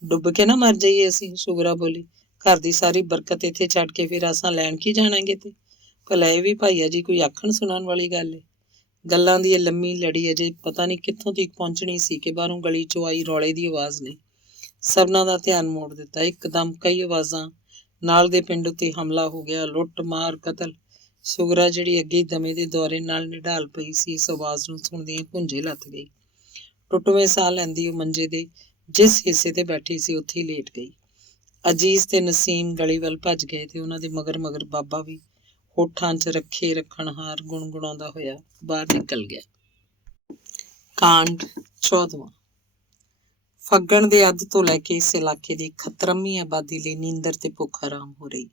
ਡੁੱਬ ਕੇ ਨਾ ਮਰ ਜਾਈਏ ਅਸੀਂ, ਸ਼ੂਗਰਾ ਬੋਲੀ। ਘਰ ਦੀ ਸਾਰੀ ਬਰਕਤ ਇੱਥੇ ਛੱਡ ਕੇ ਫਿਰ ਅਸਾਂ ਲੈਣ ਕੀ ਜਾਣਾਂਗੇ? ਤੇ ਭਲਾ ਇਹ ਵੀ ਭਾਈਆ ਜੀ ਕੋਈ ਆਖਣ ਸੁਣਨ ਵਾਲੀ ਗੱਲ ਹੈ? ਗੱਲਾਂ ਦੀ ਇਹ ਲੰਮੀ ਲੜੀ ਅਜੇ ਪਤਾ ਨਹੀਂ ਕਿੱਥੋਂ ਤੱਕ ਪਹੁੰਚਣੀ ਸੀ ਕਿ ਬਾਹਰੋਂ ਗਲੀ ਚੋਂ ਆਈ ਰੌਲੇ ਦੀ ਆਵਾਜ਼ ਨੇ ਸਭਨਾਂ ਦਾ ਧਿਆਨ ਮੋੜ ਦਿੱਤਾ। ਇੱਕਦਮ ਕਈ ਆਵਾਜ਼ਾਂ। ਨਾਲ ਦੇ ਪਿੰਡ ਉੱਤੇ ਹਮਲਾ ਹੋ ਗਿਆ, ਲੁੱਟ ਮਾਰ ਕਤਲ। ਸ਼ੂਗਰਾ ਜਿਹੜੀ ਅੱਗੇ ਦਮੇ ਦੇ ਦੌਰੇ ਨਾਲ ਨਿਢਾਲ ਪਈ ਸੀ, ਇਸ ਆਵਾਜ਼ ਨੂੰ ਸੁਣਦੀ ਭੁੰਜੇ ਲੱਥ ਗਈ। ਟੁੱਟਵੇਂ ਸਾਹ ਲੈਂਦੀ ਉਹ ਮੰਜੇ ਦੇ ਜਿਸ ਹਿੱਸੇ ਤੇ ਬੈਠੀ ਸੀ ਉੱਥੇ ਹੀ ਲੇਟ ਗਈ। ਅਜੀਜ਼ ਤੇ ਨਸੀਮ ਗਲੀ ਵੱਲ ਭੱਜ ਗਏ ਤੇ ਉਹਨਾਂ ਦੇ ਮਗਰ ਮਗਰ ਬਾਬਾ ਵੀ ਹੋਠਾਂ 'ਚ ਰੱਖੇ ਰੱਖਣਹਾਰ ਗੁਣਗੁਣਾਉਂਦਾ ਹੋਇਆ ਬਾਹਰ ਨਿਕਲ ਗਿਆ। ਕਾਂਡ 14। ਫੱਗਣ ਦੇ ਅੱਧ ਤੋਂ ਲੈ ਕੇ ਇਸ ਇਲਾਕੇ ਦੀ ਖਤਰਮੀ ਆਬਾਦੀ ਲਈ ਨੀਂਦਰ ਤੇ ਭੁੱਖ ਹਰਾਮ ਹੋ ਰਹੀ।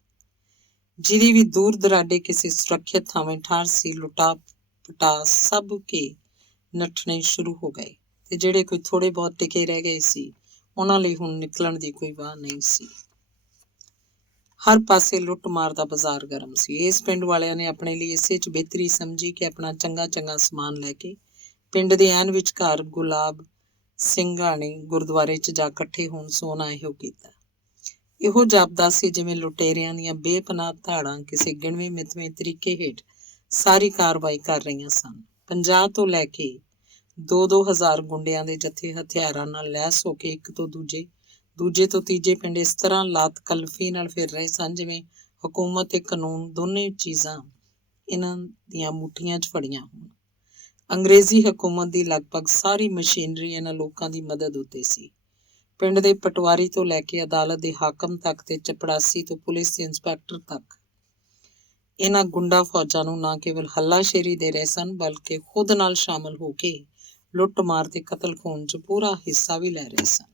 ਜਿਹਦੀ ਵੀ ਦੂਰ ਦਰਾਡੇ ਕਿਸੇ ਸੁਰੱਖਿਅਤ ਥਾਵੇਂ ਠਾਰ ਸੀ, ਲੁਟਾ ਪਟਾ ਸਭ ਕੇ ਨੱਠਣੇ ਸ਼ੁਰੂ ਹੋ ਗਏ ਤੇ ਜਿਹੜੇ ਕੋਈ ਥੋੜੇ ਬਹੁਤ ਟਿਕੇ ਰਹਿ ਗਏ ਸੀ, ਉਹਨਾਂ ਲਈ ਹੁਣ ਨਿਕਲਣ ਦੀ ਕੋਈ ਵਾਹ ਨਹੀਂ ਸੀ। ਹਰ ਪਾਸੇ ਲੁੱਟ ਮਾਰ ਦਾ ਬਾਜ਼ਾਰ ਗਰਮ ਸੀ। ਇਸ ਪਿੰਡ ਵਾਲਿਆਂ ਨੇ ਆਪਣੇ ਲਈ ਇਸੇ 'ਚ ਬਿਹਤਰੀ ਸਮਝੀ ਕਿ ਆਪਣਾ ਚੰਗਾ ਚੰਗਾ ਸਮਾਨ ਲੈ ਕੇ ਪਿੰਡ ਦੇ ਐਨ ਵਿਚਕਾਰ ਗੁਲਾਬ ਸਿੰਘਾਣੀ ਗੁਰਦੁਆਰੇ 'ਚ ਜਾ ਇਕੱਠੇ ਹੋਣ। ਸੋਨਾ ਇਹੋ ਕੀਤਾ। ਇਹੋ ਜਾਪਦਾ ਸੀ ਜਿਵੇਂ ਲੁਟੇਰਿਆਂ ਦੀਆਂ ਬੇਪਨਾਹ ਧਾੜਾਂ ਕਿਸੇ ਗਿਣਵੇਂ ਮਿਤਵੇਂ ਤਰੀਕੇ ਹੇਠ ਸਾਰੀ ਕਾਰਵਾਈ ਕਰ ਰਹੀਆਂ ਸਨ। 50 ਤੋਂ ਲੈ ਕੇ 2-2 ਹਜ਼ਾਰ ਗੁੰਡਿਆਂ ਦੇ ਜੱਥੇ ਹਥਿਆਰਾਂ ਨਾਲ ਲੈਸ ਹੋ ਕੇ ਇੱਕ ਤੋਂ ਦੂਜੇ ਤੋਂ ਤੀਜੇ ਪਿੰਡ ਇਸ ਤਰ੍ਹਾਂ ਲਾਤ ਕਲਫੀ ਨਾਲ ਫਿਰ ਰਹੇ ਸਨ ਜਿਵੇਂ ਹਕੂਮਤ ਤੇ ਕਾਨੂੰਨ ਦੋਨੇ ਚੀਜ਼ਾਂ ਇਹਨਾਂ ਦੀਆਂ ਮੁੱਠੀਆਂ 'ਚ ਫੜੀਆਂ ਹੋਣ। ਅੰਗਰੇਜ਼ੀ ਹਕੂਮਤ ਦੀ ਲਗਭਗ ਸਾਰੀ ਮਸ਼ੀਨਰੀ ਇਹਨਾਂ ਲੋਕਾਂ ਦੀ ਮਦਦ ਉੱਤੇ ਸੀ। ਪਿੰਡ ਦੇ ਪਟਵਾਰੀ ਤੋਂ ਲੈ ਕੇ ਅਦਾਲਤ ਦੇ ਹਾਕਮ ਤੱਕ ਤੇ ਚਪੜਾਸੀ ਤੋਂ ਪੁਲਿਸ ਦੇ ਇੰਸਪੈਕਟਰ ਤੱਕ ਇਹਨਾਂ ਗੁੰਡਾ ਫੌਜਾਂ ਨੂੰ ਨਾ ਕੇਵਲ ਹੱਲਾਸ਼ੇਰੀ ਦੇ ਰਹੇ ਸਨ, ਬਲਕਿ ਖੁਦ ਨਾਲ ਸ਼ਾਮਲ ਹੋ ਕੇ ਲੁੱਟ ਮਾਰ ਤੇ ਕਤਲ ਖੂਨ 'ਚ ਪੂਰਾ ਹਿੱਸਾ ਵੀ ਲੈ ਰਹੇ ਸਨ।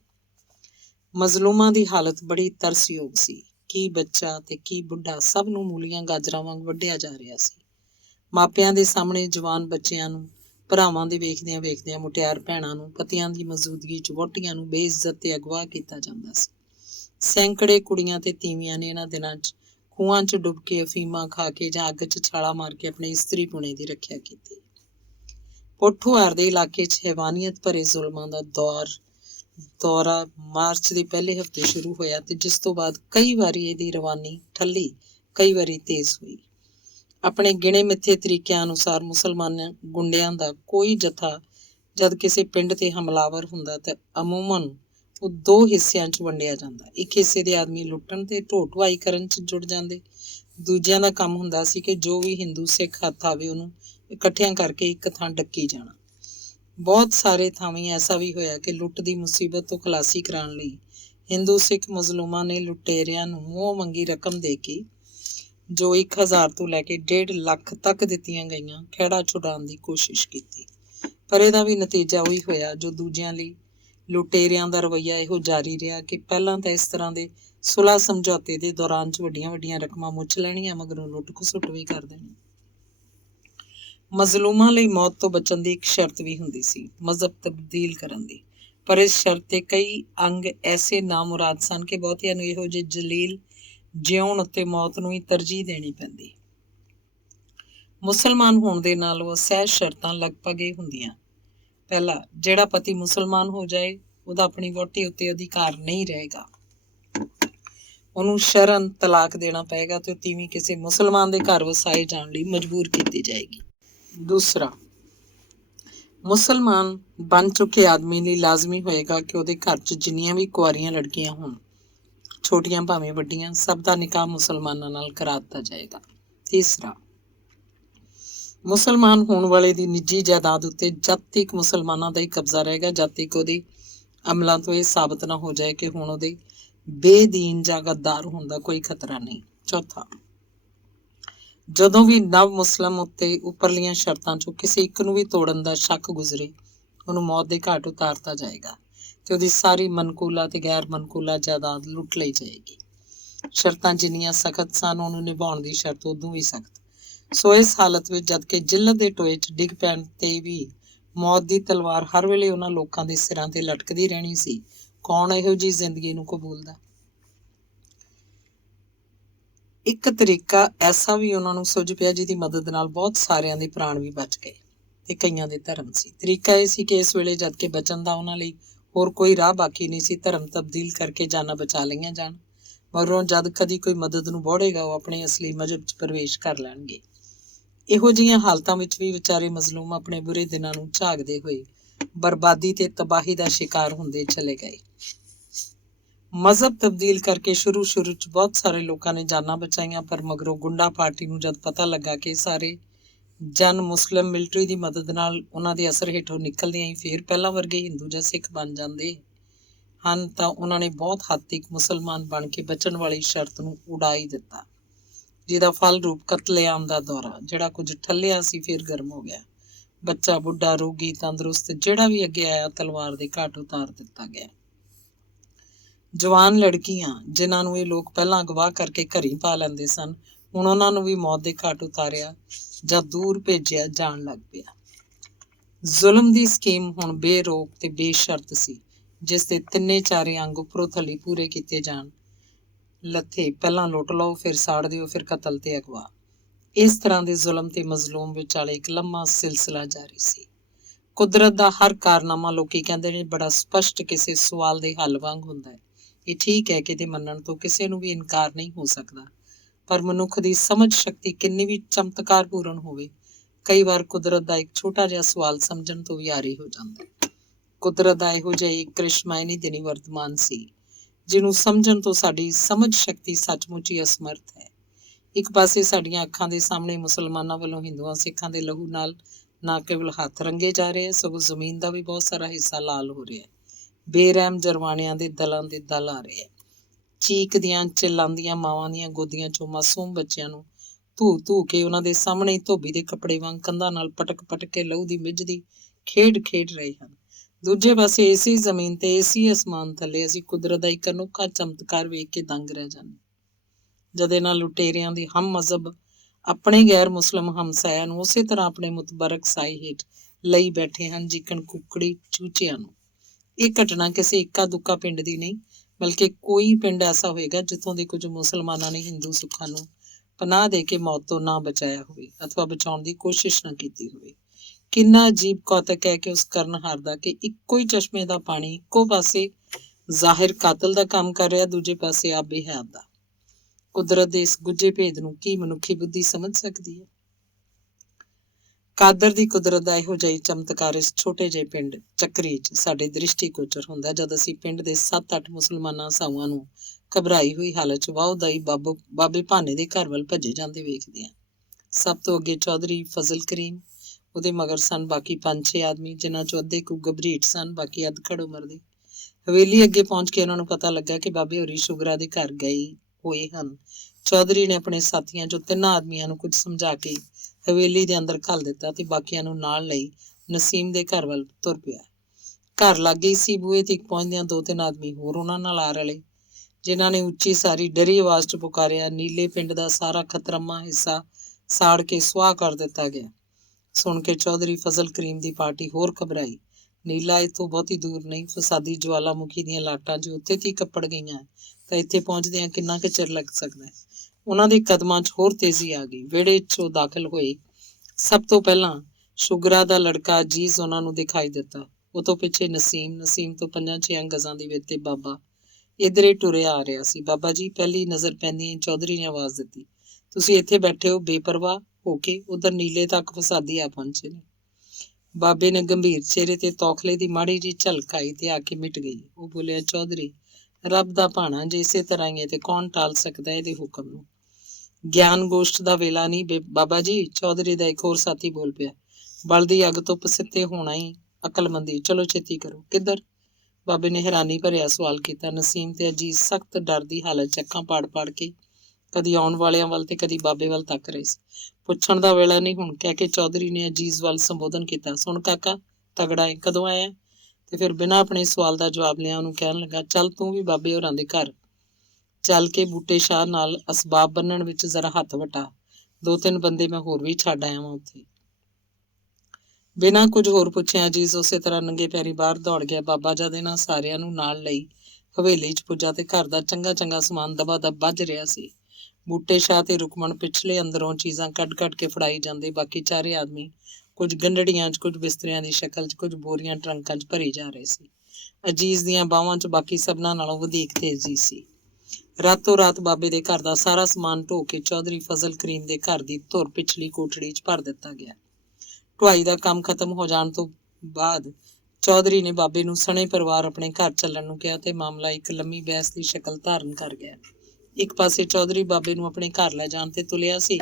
ਮਜ਼ਲੂਮਾਂ ਦੀ ਹਾਲਤ ਬੜੀ ਤਰਸਯੋਗ ਸੀ। ਕੀ ਬੱਚਾ ਤੇ ਕੀ ਬੁੱਢਾ, ਸਭ ਨੂੰ ਮੂਲੀਆਂ ਗਾਜਰਾਂ ਵਾਂਗ ਵੱਢਿਆ ਜਾ ਰਿਹਾ ਸੀ। ਮਾਪਿਆਂ ਦੇ ਸਾਹਮਣੇ ਜਵਾਨ ਬੱਚਿਆਂ ਨੂੰ, ਭਰਾਵਾਂ ਦੇ ਵੇਖਦਿਆਂ ਮੁਟਿਆਰ ਭੈਣਾਂ ਨੂੰ, ਪਤੀਆਂ ਦੀ ਮੌਜੂਦਗੀ 'ਚ ਵਹੁਟੀਆਂ ਨੂੰ ਬੇਇੱਜ਼ਤ ਤੇ ਅਗਵਾ ਕੀਤਾ ਜਾਂਦਾ ਸੀ। ਸੈਂਕੜੇ ਕੁੜੀਆਂ ਤੇ ਤੀਵੀਆਂ ਨੇ ਇਹਨਾਂ ਦਿਨਾਂ 'ਚ ਖੂਹਾਂ 'ਚ ਡੁੱਬ ਕੇ, ਅਫੀਮਾਂ ਖਾ ਕੇ ਜਾਂ ਅੱਗ 'ਚ ਛਾਲਾ ਮਾਰ ਕੇ ਆਪਣੇ ਇਸਤਰੀ ਪੁਣੇ ਦੀ ਰੱਖਿਆ ਕੀਤੀ। ਪੋਠੋਹਾਰ ਦੇ ਇਲਾਕੇ 'ਚ ਹੈਵਾਨੀਅਤ ਭਰੇ ਜ਼ੁਲਮਾਂ ਦਾ ਦੌਰਾ ਮਾਰਚ ਦੇ ਪਹਿਲੇ ਹਫ਼ਤੇ ਸ਼ੁਰੂ ਹੋਇਆ ਤੇ ਜਿਸ ਤੋਂ ਬਾਅਦ ਕਈ ਵਾਰੀ ਇਹਦੀ ਰਵਾਨੀ ਠੱਲੀ, ਕਈ ਵਾਰੀ ਤੇਜ਼ ਹੋਈ। ਆਪਣੇ ਗਿਣੇ ਮਿੱਥੇ ਤਰੀਕਿਆਂ ਅਨੁਸਾਰ ਮੁਸਲਮਾਨ ਗੁੰਡਿਆਂ ਦਾ ਕੋਈ ਜਥਾ ਜਦ ਕਿਸੇ ਪਿੰਡ ਤੇ ਹਮਲਾਵਰ ਹੁੰਦਾ ਤਾਂ ਅਮੂਮਨ ਉਹ 2 ਹਿੱਸਿਆਂ 'ਚ ਵੰਡਿਆ ਜਾਂਦਾ। ਇੱਕ ਹਿੱਸੇ ਦੇ ਆਦਮੀ ਲੁੱਟਣ ਤੇ ਢੋਹ-ਢੁਆਈ ਕਰਨ 'ਚ ਜੁੜ ਜਾਂਦੇ। ਦੂਜਿਆਂ ਦਾ ਕੰਮ ਹੁੰਦਾ ਸੀ ਕਿ ਜੋ ਵੀ ਹਿੰਦੂ ਸਿੱਖ ਹੱਥ ਆਵੇ ਉਹਨੂੰ ਇਕੱਠਿਆਂ ਕਰਕੇ ਇੱਕ ਥਾਂ ਡੱਕੀ ਜਾਣਾ। ਬਹੁਤ ਸਾਰੇ ਥਾਵੇਂ ਐਸਾ ਵੀ ਹੋਇਆ ਕਿ ਲੁੱਟ ਦੀ ਮੁਸੀਬਤ ਤੋਂ ਖਲਾਸੀ ਕਰਾਉਣ ਲਈ ਹਿੰਦੂ ਸਿੱਖ ਮਜ਼ਲੂਮਾਂ ਨੇ ਲੁਟੇਰਿਆਂ ਨੂੰ ਮੂੰਹ ਮੰਗੀ ਰਕਮ ਦੇ ਕੇ, ਜੋ 1000 ਤੋਂ ਲੈ ਕੇ 1.5 ਲੱਖ ਤੱਕ ਦਿੱਤੀਆਂ ਗਈਆਂ, ਖਹਿੜਾ ਛੁਡਾਉਣ ਦੀ ਕੋਸ਼ਿਸ਼ ਕੀਤੀ। ਪਰ ਇਹਦਾ ਵੀ ਨਤੀਜਾ ਉਹੀ ਹੋਇਆ ਜੋ ਦੂਜਿਆਂ ਲਈ। ਲੁਟੇਰਿਆਂ ਦਾ ਰਵੱਈਆ ਇਹੋ ਜਾਰੀ ਰਿਹਾ ਕਿ ਪਹਿਲਾਂ ਤਾਂ ਇਸ ਤਰ੍ਹਾਂ ਦੇ ਸੁਲ੍ਹਾ ਸਮਝੌਤੇ ਦੇ ਦੌਰਾਨ 'ਚ ਵੱਡੀਆਂ ਰਕਮਾਂ ਮੁੱਚ ਲੈਣੀਆਂ, ਮਗਰੋਂ ਲੁੱਟ ਖਸੁੱਟ ਵੀ ਕਰ ਦੇਣੀ। ਮਜ਼ਲੂਮਾਂ ਲਈ ਮੌਤ ਤੋਂ ਬਚਣ ਦੀ ਇੱਕ ਸ਼ਰਤ ਵੀ ਹੁੰਦੀ ਸੀ, ਮਜ਼ਹਬ ਤਬਦੀਲ ਕਰਨ ਦੀ। ਪਰ ਇਸ ਸ਼ਰਤ ਦੇ ਕਈ ਅੰਗ ਐਸੇ ਨਾਮੁਰਾਦ ਸਨ ਕਿ ਬਹੁਤਿਆਂ ਨੂੰ ਇਹੋ ਜਿਹੇ ਜਲੀਲ ਜਿਉਣ ਉੱਤੇ ਮੌਤ ਨੂੰ ਹੀ ਤਰਜੀਹ ਦੇਣੀ ਪੈਂਦੀ। ਮੁਸਲਮਾਨ ਹੋਣ ਦੇ ਨਾਲ ਉਹ ਸਹਿਜ ਸ਼ਰਤਾਂ ਲਗਭਗ ਇਹ ਹੁੰਦੀਆਂ। ਪਹਿਲਾ, ਜਿਹੜਾ ਪਤੀ ਮੁਸਲਮਾਨ ਹੋ ਜਾਏ ਉਹਦਾ ਆਪਣੀ ਵਹੁਟੀ ਉੱਤੇ ਅਧਿਕਾਰ ਨਹੀਂ ਰਹੇਗਾ, ਉਹਨੂੰ ਸ਼ਰਨ ਤਲਾਕ ਦੇਣਾ ਪਏਗਾ ਤੇ ਉਹ ਤੀਵੀਂ ਕਿਸੇ ਮੁਸਲਮਾਨ ਦੇ ਘਰ ਵਸਾਏ ਜਾਣ ਲਈ ਮਜਬੂਰ ਕੀਤੀ ਜਾਏਗੀ। ਦੂਸਰਾ, ਮੁਸਲਮਾਨ ਬਣ ਚੁੱਕੇ ਆਦਮੀ ਲਈ ਲਾਜ਼ਮੀ ਹੋਏਗਾ ਕਿ ਉਹਦੇ ਘਰ 'ਚ ਜਿੰਨੀਆਂ ਵੀ ਕੁਆਰੀਆਂ ਲੜਕੀਆਂ ਹੋਣ, ਛੋਟੀਆਂ ਭਾਵੇਂ ਵੱਡੀਆਂ, ਸਭ ਦਾ ਨਿਕਾਹ ਮੁਸਲਮਾਨਾਂ ਨਾਲ ਕਰਾ ਦਿੱਤਾ ਜਾਏਗਾ। ਤੀਸਰਾ, ਮੁਸਲਮਾਨ ਹੋਣ ਵਾਲੇ ਦੀ ਨਿੱਜੀ ਜਾਇਦਾਦ ਉੱਤੇ ਜਦ ਤੱਕ ਮੁਸਲਮਾਨਾਂ ਦਾ ਹੀ ਕਬਜ਼ਾ ਰਹੇਗਾ, ਜਦ ਤੱਕ ਉਹਦੇ ਅਮਲਾਂ ਤੋਂ ਇਹ ਸਾਬਤ ਨਾ ਹੋ ਜਾਏ ਕਿ ਹੁਣ ਉਹਦੇ ਬੇਦੀਨ ਜਾਂ ਗੱਦਾਰ ਹੋਣ ਦਾ ਕੋਈ ਖਤਰਾ ਨਹੀਂ। ਚੌਥਾ, ਜਦੋਂ ਵੀ ਨਵ ਮੁਸਲਮ ਉੱਤੇ ਉੱਪਰਲੀਆਂ ਸ਼ਰਤਾਂ 'ਚੋਂ ਕਿਸੇ ਇੱਕ ਨੂੰ ਵੀ ਤੋੜਨ ਦਾ ਸ਼ੱਕ ਗੁਜ਼ਰੇ, ਉਹਨੂੰ ਮੌਤ ਦੇ ਘਾਟ ਉਤਾਰਤਾ ਜਾਏਗਾ ਤੇ ਉਹਦੀ ਸਾਰੀ ਮਨਕੂਲਾ ਤੇ ਗੈਰ ਮਨਕੂਲਾ ਜਾਇਦਾਦ ਲੁੱਟ ਲਈ ਜਾਏਗੀ। ਸ਼ਰਤਾਂ ਜਿੰਨੀਆਂ ਸਖਤ ਸਨ, ਉਹਨੂੰ ਨਿਭਾਉਣ ਦੀ ਸ਼ਰਤ ਉਦੋਂ ਵੀ ਸਖਤ। ਸੋ ਇਸ ਹਾਲਤ ਵਿੱਚ ਜਦ ਕਿ ਜਿੱਲਤ ਦੇ ਟੋਏ 'ਚ ਡਿੱਗ ਪੈਣ ਤੇ ਵੀ ਮੌਤ ਦੀ ਤਲਵਾਰ ਹਰ ਵੇਲੇ ਉਹਨਾਂ ਲੋਕਾਂ ਦੇ ਸਿਰਾਂ ਤੇ ਲਟਕਦੀ ਰਹਿਣੀ ਸੀ, ਕੌਣ ਇਹੋ ਜਿਹੀ ਜ਼ਿੰਦਗੀ ਨੂੰ ਕਬੂਲਦਾ? ਇੱਕ ਤਰੀਕਾ ਐਸਾ ਵੀ ਉਹਨਾਂ ਨੂੰ ਸੁੱਝ ਪਿਆ ਜਿਹਦੀ ਮਦਦ ਨਾਲ ਬਹੁਤ ਸਾਰਿਆਂ ਦੇ ਪ੍ਰਾਣ ਵੀ ਬਚ ਗਏ ਤੇ ਕਈਆਂ ਦੇ ਧਰਮ ਸੀ। ਤਰੀਕਾ ਇਹ ਸੀ ਕਿ ਇਸ ਵੇਲੇ ਜਦ ਕਿ ਬਚਣ ਦਾ ਉਹਨਾਂ ਲਈ ਹੋਰ ਕੋਈ ਰਾਹ ਬਾਕੀ ਨਹੀਂ ਸੀ, ਧਰਮ ਤਬਦੀਲ ਕਰਕੇ ਜਾਨਾਂ ਬਚਾ ਲਈਆਂ ਜਾਣ। ਮਗਰੋਂ ਜਦ ਕਦੀ ਕੋਈ ਮਦਦ ਨੂੰ ਬੋੜੇਗਾ, ਉਹ ਆਪਣੇ ਅਸਲੀ ਮਜ਼ਹਬ 'ਚ ਪ੍ਰਵੇਸ਼ ਕਰ ਲੈਣਗੇ। ਇਹੋ ਜਿਹੀਆਂ ਹਾਲਤਾਂ ਵਿੱਚ ਵੀ ਵਿਚਾਰੇ ਮਜ਼ਲੂਮ ਆਪਣੇ ਬੁਰੇ ਦਿਨਾਂ ਨੂੰ ਝਾਕਦੇ ਹੋਏ ਬਰਬਾਦੀ ਤੇ ਤਬਾਹੀ ਦਾ ਸ਼ਿਕਾਰ ਹੁੰਦੇ ਚਲੇ ਗਏ। ਮਜ਼ਹਬ ਤਬਦੀਲ ਕਰਕੇ ਸ਼ੁਰੂ 'ਚ ਬਹੁਤ ਸਾਰੇ ਲੋਕਾਂ ਨੇ ਜਾਨਾਂ ਬਚਾਈਆਂ, ਪਰ ਮਗਰੋਂ ਗੁੰਡਾ ਪਾਰਟੀ ਨੂੰ ਜਦ ਪਤਾ ਲੱਗਾ ਕਿ ਸਾਰੇ ਜਨ ਮੁਸਲਿਮ ਮਿਲਟਰੀ ਦੀ ਮਦਦ ਨਾਲ ਉਹਨਾਂ ਦੇ ਅਸਰ ਹੇਠੋਂ ਨਿਕਲਦਿਆਂ ਹੀ ਫੇਰ ਪਹਿਲਾਂ ਵਰਗੇ ਹਿੰਦੂ ਜਾਂ ਸਿੱਖ ਬਣ ਜਾਂਦੇ ਹਨ, ਤਾਂ ਉਹਨਾਂ ਨੇ ਬਹੁਤ ਹੱਦ ਤੱਕ ਮੁਸਲਮਾਨ ਬਣ ਕੇ ਬਚਣ ਵਾਲੀ ਸ਼ਰਤ ਨੂੰ ਉਡਾ ਹੀ ਦਿੱਤਾ, ਜਿਹਦਾ ਫਲ ਰੂਪ ਕਤਲੇਆਮ ਦਾ ਦੌਰਾ। ਜਿਹੜਾ ਕੁਝ ਠੱਲਿਆ ਸੀ ਫੇਰ ਗਰਮ ਹੋ ਗਿਆ। ਬੱਚਾ, ਬੁੱਢਾ, ਰੋਗੀ, ਤੰਦਰੁਸਤ, ਜਿਹੜਾ ਵੀ ਅੱਗੇ ਆਇਆ ਤਲਵਾਰ ਦੇ ਘਾਟ ਉਤਾਰ ਦਿੱਤਾ ਗਿਆ। ਜਵਾਨ ਲੜਕੀਆਂ, ਜਿਨ੍ਹਾਂ ਨੂੰ ਇਹ ਲੋਕ ਪਹਿਲਾਂ ਅਗਵਾ ਕਰਕੇ ਘਰੀਂ ਪਾ ਲੈਂਦੇ ਸਨ, ਹੁਣ ਉਹਨਾਂ ਨੂੰ ਵੀ ਮੌਤ ਦੇ ਘਾਟ ਉਤਾਰਿਆ ਜਾਂ ਦੂਰ ਭੇਜਿਆ ਜਾਣ ਲੱਗ ਪਿਆ। ਜ਼ੁਲਮ ਦੀ ਸਕੀਮ ਹੁਣ ਬੇਰੋਕ ਤੇ ਬੇਸ਼ਰਤ ਸੀ, ਜਿਸ ਦੇ ਤਿੰਨੇ ਚਾਰੇ ਅੰਗ ਉੱਪਰੋਂ ਥੱਲੇ ਪੂਰੇ ਕੀਤੇ ਜਾਣ ਲੱਥੇ। ਪਹਿਲਾਂ ਲੁੱਟ ਲਓ, ਫਿਰ ਸਾੜ ਦਿਓ, ਫਿਰ ਕਤਲ ਤੇ ਅਗਵਾ। ਇਸ ਤਰ੍ਹਾਂ ਦੇ ਜ਼ੁਲਮ ਤੇ ਮਜ਼ਲੂਮ ਵਿਚਾਲੇ ਇੱਕ ਲੰਮਾ ਸਿਲਸਿਲਾ ਜਾਰੀ ਸੀ। ਕੁਦਰਤ ਦਾ ਹਰ ਕਾਰਨਾਮਾ, ਲੋਕੀ ਕਹਿੰਦੇ ਨੇ, ਬੜਾ ਸਪਸ਼ਟ ਕਿਸੇ ਸਵਾਲ ਦੇ ਹੱਲ ਵਾਂਗ ਹੁੰਦਾ ਹੈ। ਇਹ ਠੀਕ ਹੈ ਕਿ ਇਹਦੇ ਮੰਨਣ ਤੋਂ ਕਿਸੇ ਨੂੰ ਵੀ ਇਨਕਾਰ ਨਹੀਂ ਹੋ ਸਕਦਾ, ਪਰ ਮਨੁੱਖ ਦੀ ਸਮਝ ਸ਼ਕਤੀ ਕਿੰਨੀ ਵੀ ਚਮਤਕਾਰਪੂਰਨ ਹੋਵੇ, ਕਈ ਵਾਰ ਕੁਦਰਤ ਦਾ ਇੱਕ ਛੋਟਾ ਜਿਹਾ ਸਵਾਲ ਸਮਝਣ ਤੋਂ ਵੀ ਆਰੀ ਹੋ ਜਾਂਦਾ ਹੈ। ਕੁਦਰਤ ਦਾ ਇਹੋ ਜਿਹਾ ਇੱਕ ਕ੍ਰਿਸ਼ਮਾ ਇਨੀ ਦਿਨੀ ਵਰਤਮਾਨ ਸੀ, ਜਿਹਨੂੰ ਸਮਝਣ ਤੋਂ ਸਾਡੀ ਸਮਝ ਸ਼ਕਤੀ ਸੱਚਮੁੱਚ ਹੀ ਅਸਮਰਥ ਹੈ। ਇੱਕ ਪਾਸੇ ਸਾਡੀਆਂ ਅੱਖਾਂ ਦੇ ਸਾਹਮਣੇ ਮੁਸਲਮਾਨਾਂ ਵੱਲੋਂ ਹਿੰਦੂਆਂ ਸਿੱਖਾਂ ਦੇ ਲਹੂ ਨਾਲ ਨਾ ਕੇਵਲ ਹੱਥ ਰੰਗੇ ਜਾ ਰਹੇ, ਸਗੋਂ ਜ਼ਮੀਨ ਦਾ ਵੀ ਬਹੁਤ ਸਾਰਾ ਹਿੱਸਾ ਲਾਲ ਹੋ ਰਿਹਾ ਹੈ। ਬੇਰਹਿਮ ਜਰਵਾਣਿਆਂ ਦੇ ਦਲਾਂ ਦੇ ਦਲ ਆ ਰਹੇ ਹੈ। ਚੀਕਦੀਆਂ ਚਿਲਾਉਂਦੀਆਂ ਮਾਵਾਂ ਦੀਆਂ ਗੋਦੀਆਂ 'ਚੋਂ ਮਾਸੂਮ ਬੱਚਿਆਂ ਨੂੰ ਧੂ ਕੇ ਉਹਨਾਂ ਦੇ ਸਾਹਮਣੇ ਧੋਬੀ ਦੇ ਕੱਪੜੇ ਵਾਂਗ ਕੰਧਾਂ ਨਾਲ ਪਟਕ ਕੇ ਲਹੂ ਦੀ ਮਿੱਝਦੀ ਖੇਡ ਰਹੇ ਹਨ। ਦੂਜੇ ਪਾਸੇ ਇਸੇ ਜ਼ਮੀਨ ਤੇ ਇਸੇ ਅਸਮਾਨ ਥੱਲੇ ਅਸੀਂ ਕੁਦਰਤ ਦਾ ਇੱਕ ਅਨੋਖਾ ਚਮਤਕਾਰ ਵੇਖ ਕੇ ਦੰਗ ਰਹਿ ਜਾਂਦੇ, ਜਦ ਇਹਨਾਂ ਲੁਟੇਰਿਆਂ ਦੀ ਹਮ ਮਜ਼ਹਬ ਆਪਣੇ ਗੈਰ ਮੁਸਲਿਮ ਹਮਸਾਇਆਂ ਨੂੰ ਉਸੇ ਤਰ੍ਹਾਂ ਆਪਣੇ ਮੁਤਬਰਕ ਸਾਏ ਹੇਠ ਲਈ ਬੈਠੇ ਹਨ ਜਿੱਕਣ ਕੁੱਕੜੀ ਚੂਚਿਆਂ ਨੂੰ। ਇਹ ਘਟਨਾ ਕਿਸੇ ਇੱਕਾ ਦੁੱਕਾ ਪਿੰਡ ਦੀ ਨਹੀਂ, ਬਲਕਿ ਕੋਈ ਪਿੰਡ ਐਸਾ ਹੋਏਗਾ ਜਿੱਥੋਂ ਦੇ ਕੁਝ ਮੁਸਲਮਾਨਾਂ ਨੇ ਹਿੰਦੂ ਸਿੱਖਾਂ ਨੂੰ ਪਨਾਹ ਦੇ ਕੇ ਮੌਤ ਤੋਂ ਨਾ ਬਚਾਇਆ ਹੋਵੇ ਅਥਵਾ ਬਚਾਉਣ ਦੀ ਕੋਸ਼ਿਸ਼ ਨਾ ਕੀਤੀ ਹੋਵੇ। ਕਿੰਨਾ ਅਜੀਬ ਕੌਤਕ ਹੈ ਕਿ ਉਸ ਕਰਨਹਾਰ ਦਾ ਕਿ ਇੱਕੋ ਹੀ ਚਸ਼ਮੇ ਦਾ ਪਾਣੀ ਇੱਕੋ ਪਾਸੇ ਜ਼ਾਹਿਰ ਕਾਤਲ ਦਾ ਕੰਮ ਕਰ ਰਿਹਾ, ਦੂਜੇ ਪਾਸੇ ਆਬੇ ਹਯਾਤ ਦਾ। ਕੁਦਰਤ ਦੇ ਇਸ ਗੁੱਝੇ ਭੇਦ ਨੂੰ ਕੀ ਮਨੁੱਖੀ ਬੁੱਧੀ ਸਮਝ ਸਕਦੀ ਹੈ? ਕਾਦਰ ਦੀ ਕੁਦਰਤ ਦਾ ਇਹੋ ਜਿਹਾ ਚਮਤਕਾਰ ਇਸ ਛੋਟੇ ਜਿਹੇ ਪਿੰਡ ਚੱਕਰੀ 'ਚ ਸਾਡੇ ਦ੍ਰਿਸ਼ਟੀਗੋਚਰ ਹੁੰਦਾ, ਜਦ ਅਸੀਂ ਪਿੰਡ ਦੇ 7-8 ਮੁਸਲਮਾਨਾਂ ਸਾਊਆਂ ਨੂੰ ਘਬਰਾਈ ਹੋਈ ਹਾਲਤ 'ਚ ਵਾਹੋਦਾਈ ਬਾਬੇ ਭਾਨੇ ਦੇ ਘਰ ਵੱਲ ਭੱਜੇ ਜਾਂਦੇ ਵੇਖਦੇ ਹਾਂ। ਸਭ ਤੋਂ ਅੱਗੇ ਚੌਧਰੀ ਫਜ਼ਲ ਕਰੀਮ, ਉਹਦੇ ਮਗਰ ਸਨ ਬਾਕੀ 5-6 ਆਦਮੀ, ਜਿਨ੍ਹਾਂ 'ਚੋਂ ਅੱਧੇ ਕੁ ਗਭਰੀਟ ਸਨ, ਬਾਕੀ ਅਧਖੜ ਉਮਰ ਦੇ। ਹਵੇਲੀ ਅੱਗੇ ਪਹੁੰਚ ਕੇ ਉਹਨਾਂ ਨੂੰ ਪਤਾ ਲੱਗਾ ਕਿ ਬਾਬੇ ਹੋਰੀ ਸ਼ੁਗਰਾ ਦੇ ਘਰ ਗਏ ਹੋਏ ਹਨ। ਚੌਧਰੀ ਨੇ ਆਪਣੇ ਸਾਥੀਆਂ 'ਚੋਂ 3 ਆਦਮੀਆਂ ਨੂੰ ਕੁਝ ਸਮਝਾ ਕੇ ਹਵੇਲੀ ਦੇ ਅੰਦਰ ਘੱਲ ਦਿੱਤਾ ਤੇ ਬਾਕੀਆਂ ਨੂੰ ਨਾਲ ਲਈ ਨਸੀਮ ਦੇ ਘਰ ਵੱਲ ਤੁਰ ਪਿਆ। ਘਰ ਲਾਗੇ ਸੀ, ਬੂਹੇ ਤੱਕ ਪਹੁੰਚਦਿਆਂ 2-3 ਆਦਮੀ ਹੋਰ ਉਹਨਾਂ ਨਾਲ ਆ ਰਲੇ, ਜਿਨ੍ਹਾਂ ਨੇ ਉੱਚੀ ਸਾਰੀ ਡਰੀ ਆਵਾਜ਼ 'ਚ ਪੁਕਾਰਿਆ, ਨੀਲੇ ਪਿੰਡ ਦਾ ਸਾਰਾ ਖਤਰਮਾ ਹਿੱਸਾ ਸਾੜ ਕੇ ਸੁਆਹ ਕਰ ਦਿੱਤਾ ਗਿਆ। ਸੁਣ ਕੇ ਚੌਧਰੀ ਫਜ਼ਲ ਕਰੀਮ ਦੀ ਪਾਰਟੀ ਹੋਰ ਘਬਰਾਈ। ਨੀਲਾ ਇੱਥੋਂ ਬਹੁਤੀ ਦੂਰ ਨਹੀਂ, ਫਸਾਦੀ ਜਵਾਲਾਮੁਖੀ ਦੀਆਂ ਲਾਟਾਂ ਜੇ ਉੱਥੇ ਤੀਕ ਕੱਪੜ ਗਈਆਂ ਤਾਂ ਇੱਥੇ ਪਹੁੰਚਦਿਆਂ ਕਿੰਨਾ ਕੁ ਚਿਰ ਲੱਗ ਸਕਦਾ ਹੈ। ਉਹਨਾਂ ਦੇ ਕਦਮਾਂ 'ਚ ਹੋਰ ਤੇਜ਼ੀ ਆ ਗਈ। ਵਿਹੜੇ 'ਚ ਉਹ ਦਾਖਲ ਹੋਏ। ਸਭ ਤੋਂ ਪਹਿਲਾਂ ਸ਼ੁਗਰਾ ਦਾ ਲੜਕਾ ਅਜੀਜ਼ ਉਹਨਾਂ ਨੂੰ ਦਿਖਾਈ ਦਿੱਤਾ। ਉਹ ਤੋਂ ਪਿੱਛੇ ਨਸੀਮ ਤੋਂ 5-6 ਗਜ਼ਾਂ ਦੀ ਵਿੱਥ ਤੇ ਬਾਬਾ ਇੱਧਰੇ ਟੁਰਿਆ ਆ ਰਿਹਾ ਸੀ। ਬਾਬਾ ਜੀ, ਪਹਿਲੀ ਨਜ਼ਰ ਪੈਂਦੀ ਚੌਧਰੀ ਨੇ ਆਵਾਜ਼ ਦਿੱਤੀ। ਤੁਸੀਂ ਇੱਥੇ ਬੈਠੇ ਹੋ ਬੇਪਰਵਾਹ ਹੋ ਕੇ? ਉਧਰ ਨੀਲੇ ਤੱਕ ਫਸਾਦੀ ਆ ਪਹੁੰਚੇ ਨੇ। ਬਾਬੇ ਨੇ ਗੰਭੀਰ ਚਿਹਰੇ ਤੇ ਤੌਖਲੇ ਦੀ ਮਾੜੀ ਜੀ ਝਲਕ ਆਈ ਤੇ ਆ ਕੇ ਮਿਟ ਗਈ। ਉਹ ਬੋਲਿਆ, ਚੌਧਰੀ, ਰੱਬ ਦਾ ਭਾਣਾ ਜੇ ਇਸੇ ਤਰ੍ਹਾਂ ਹੀ ਹੈ ਤੇ ਕੌਣ ਟਾਲ ਸਕਦਾ ਇਹਦੇ ਹੁਕਮ ਨੂੰ। ਗਿਆਨ ਗੋਸ਼ਟ ਦਾ ਵੇਲਾ ਨਹੀਂ ਬਾਬਾ ਜੀ, ਚੌਧਰੀ ਦਾ ਇੱਕ ਹੋਰ ਸਾਥੀ ਬੋਲ ਪਿਆ। ਬਲਦੀ ਅੱਗ ਤੋਂ ਪਸਿੱਤੇ ਹੋਣਾ ਹੀ ਅਕਲਮੰਦੀ। ਚਲੋ ਛੇਤੀ ਕਰੋ। ਕਿੱਧਰ? ਬਾਬੇ ਨੇ ਹੈਰਾਨੀ ਭਰਿਆ ਸਵਾਲ ਕੀਤਾ। ਨਸੀਮ ਤੇ ਅਜੀਜ਼ ਸਖਤ ਡਰ ਦੀ ਹਾਲਤ 'ਚ ਅੱਖਾਂ ਪਾੜ ਕੇ ਕਦੀ ਆਉਣ ਵਾਲਿਆਂ ਵੱਲ ਤੇ ਕਦੀ ਬਾਬੇ ਵੱਲ ਤੱਕ ਰਹੇ ਸੀ। ਪੁੱਛਣ ਦਾ ਵੇਲਾ ਨਹੀਂ ਹੁਣ, ਕਹਿ ਕੇ ਚੌਧਰੀ ਨੇ ਅਜੀਜ਼ ਵੱਲ ਸੰਬੋਧਨ ਕੀਤਾ। ਸੁਣ ਕਾਕਾ, ਤਗੜਾ ਏ, ਕਦੋਂ ਆਇਆ? ਤੇ ਫਿਰ ਬਿਨਾਂ ਆਪਣੇ ਸਵਾਲ ਦਾ ਜਵਾਬ ਲਿਆ ਉਹਨੂੰ ਕਹਿਣ ਲੱਗਾ, ਚੱਲ ਤੂੰ ਵੀ ਬਾਬੇ ਹੋਰਾਂ ਦੇ ਘਰ ਚੱਲ ਕੇ ਬੂਟੇ ਸ਼ਾਹ ਨਾਲ ਅਸਬਾਬ ਬੰਨਣ ਵਿੱਚ ਜ਼ਰਾ ਹੱਥ ਵਟਾ। 2-3 ਬੰਦੇ ਮੈਂ ਹੋਰ ਵੀ ਛੱਡ ਆਇਆ ਵਾਂ ਉੱਥੇ। ਬਿਨਾਂ ਕੁਝ ਹੋਰ ਪੁੱਛਿਆ ਅਜੀਜ਼ ਉਸੇ ਤਰ੍ਹਾਂ ਨੰਗੇ ਪੈਰੀ ਬਾਹਰ ਦੌੜ ਗਿਆ। ਬਾਬਾ ਜਦ ਇਹਨਾਂ ਸਾਰਿਆਂ ਨੂੰ ਨਾਲ ਲਈ ਹਵੇਲੀ 'ਚ ਪੁੱਜਾ ਤੇ ਘਰ ਦਾ ਚੰਗਾ ਸਮਾਨ ਦਬਾ ਦਬ ਵੱਜ ਰਿਹਾ ਸੀ। ਬੂਟੇ ਸ਼ਾਹ ਤੇ ਰੁਕਮਣ ਪਿਛਲੇ ਅੰਦਰੋਂ ਚੀਜ਼ਾਂ ਕੱਢ ਕੇ ਫੜਾਈ ਜਾਂਦੇ। ਬਾਕੀ ਚਾਰੇ ਆਦਮੀ ਕੁਝ ਗੰਢੜੀਆਂ 'ਚ, ਕੁਝ ਬਿਸਤਰਿਆਂ ਦੀ ਸ਼ਕਲ 'ਚ, ਕੁਝ ਬੋਰੀਆਂ ਟਰੰਕਾਂ 'ਚ ਭਰੀ ਜਾ ਰਹੇ ਸੀ। ਅਜੀਜ਼ ਦੀਆਂ ਬਾਹਾਂ 'ਚ ਬਾਕੀ ਸਭਨਾਂ ਨਾਲੋਂ ਵਧੇਕ ਤੇਜ਼ੀ ਸੀ। ਰਾਤੋਂ ਰਾਤ ਬਾਬੇ ਦੇ ਘਰ ਦਾ ਸਾਰਾ ਸਮਾਨ ਢੋ ਕੇ ਚੌਧਰੀ ਫਜ਼ਲ ਕਰੀਮ ਦੇ ਘਰ ਦੀ ਧੁਰ ਪਿਛਲੀ ਕੋਠੜੀ 'ਚ ਭਰ ਦਿੱਤਾ ਗਿਆ। ਢੁਆਈ ਦਾ ਕੰਮ ਖਤਮ ਹੋ ਜਾਣ ਤੋਂ ਬਾਅਦ ਚੌਧਰੀ ਨੇ ਬਾਬੇ ਨੂੰ ਸਣੇ ਪਰਿਵਾਰ ਆਪਣੇ ਘਰ ਚੱਲਣ ਨੂੰ ਕਿਹਾ ਤੇ ਮਾਮਲਾ ਇੱਕ ਲੰਮੀ ਬਹਿਸ ਦੀ ਸ਼ਕਲ ਧਾਰਨ ਕਰ ਗਿਆ। ਇੱਕ ਪਾਸੇ ਚੌਧਰੀ ਬਾਬੇ ਨੂੰ ਆਪਣੇ ਘਰ ਲੈ ਜਾਣ ਤੇ ਤੁਲਿਆ ਸੀ,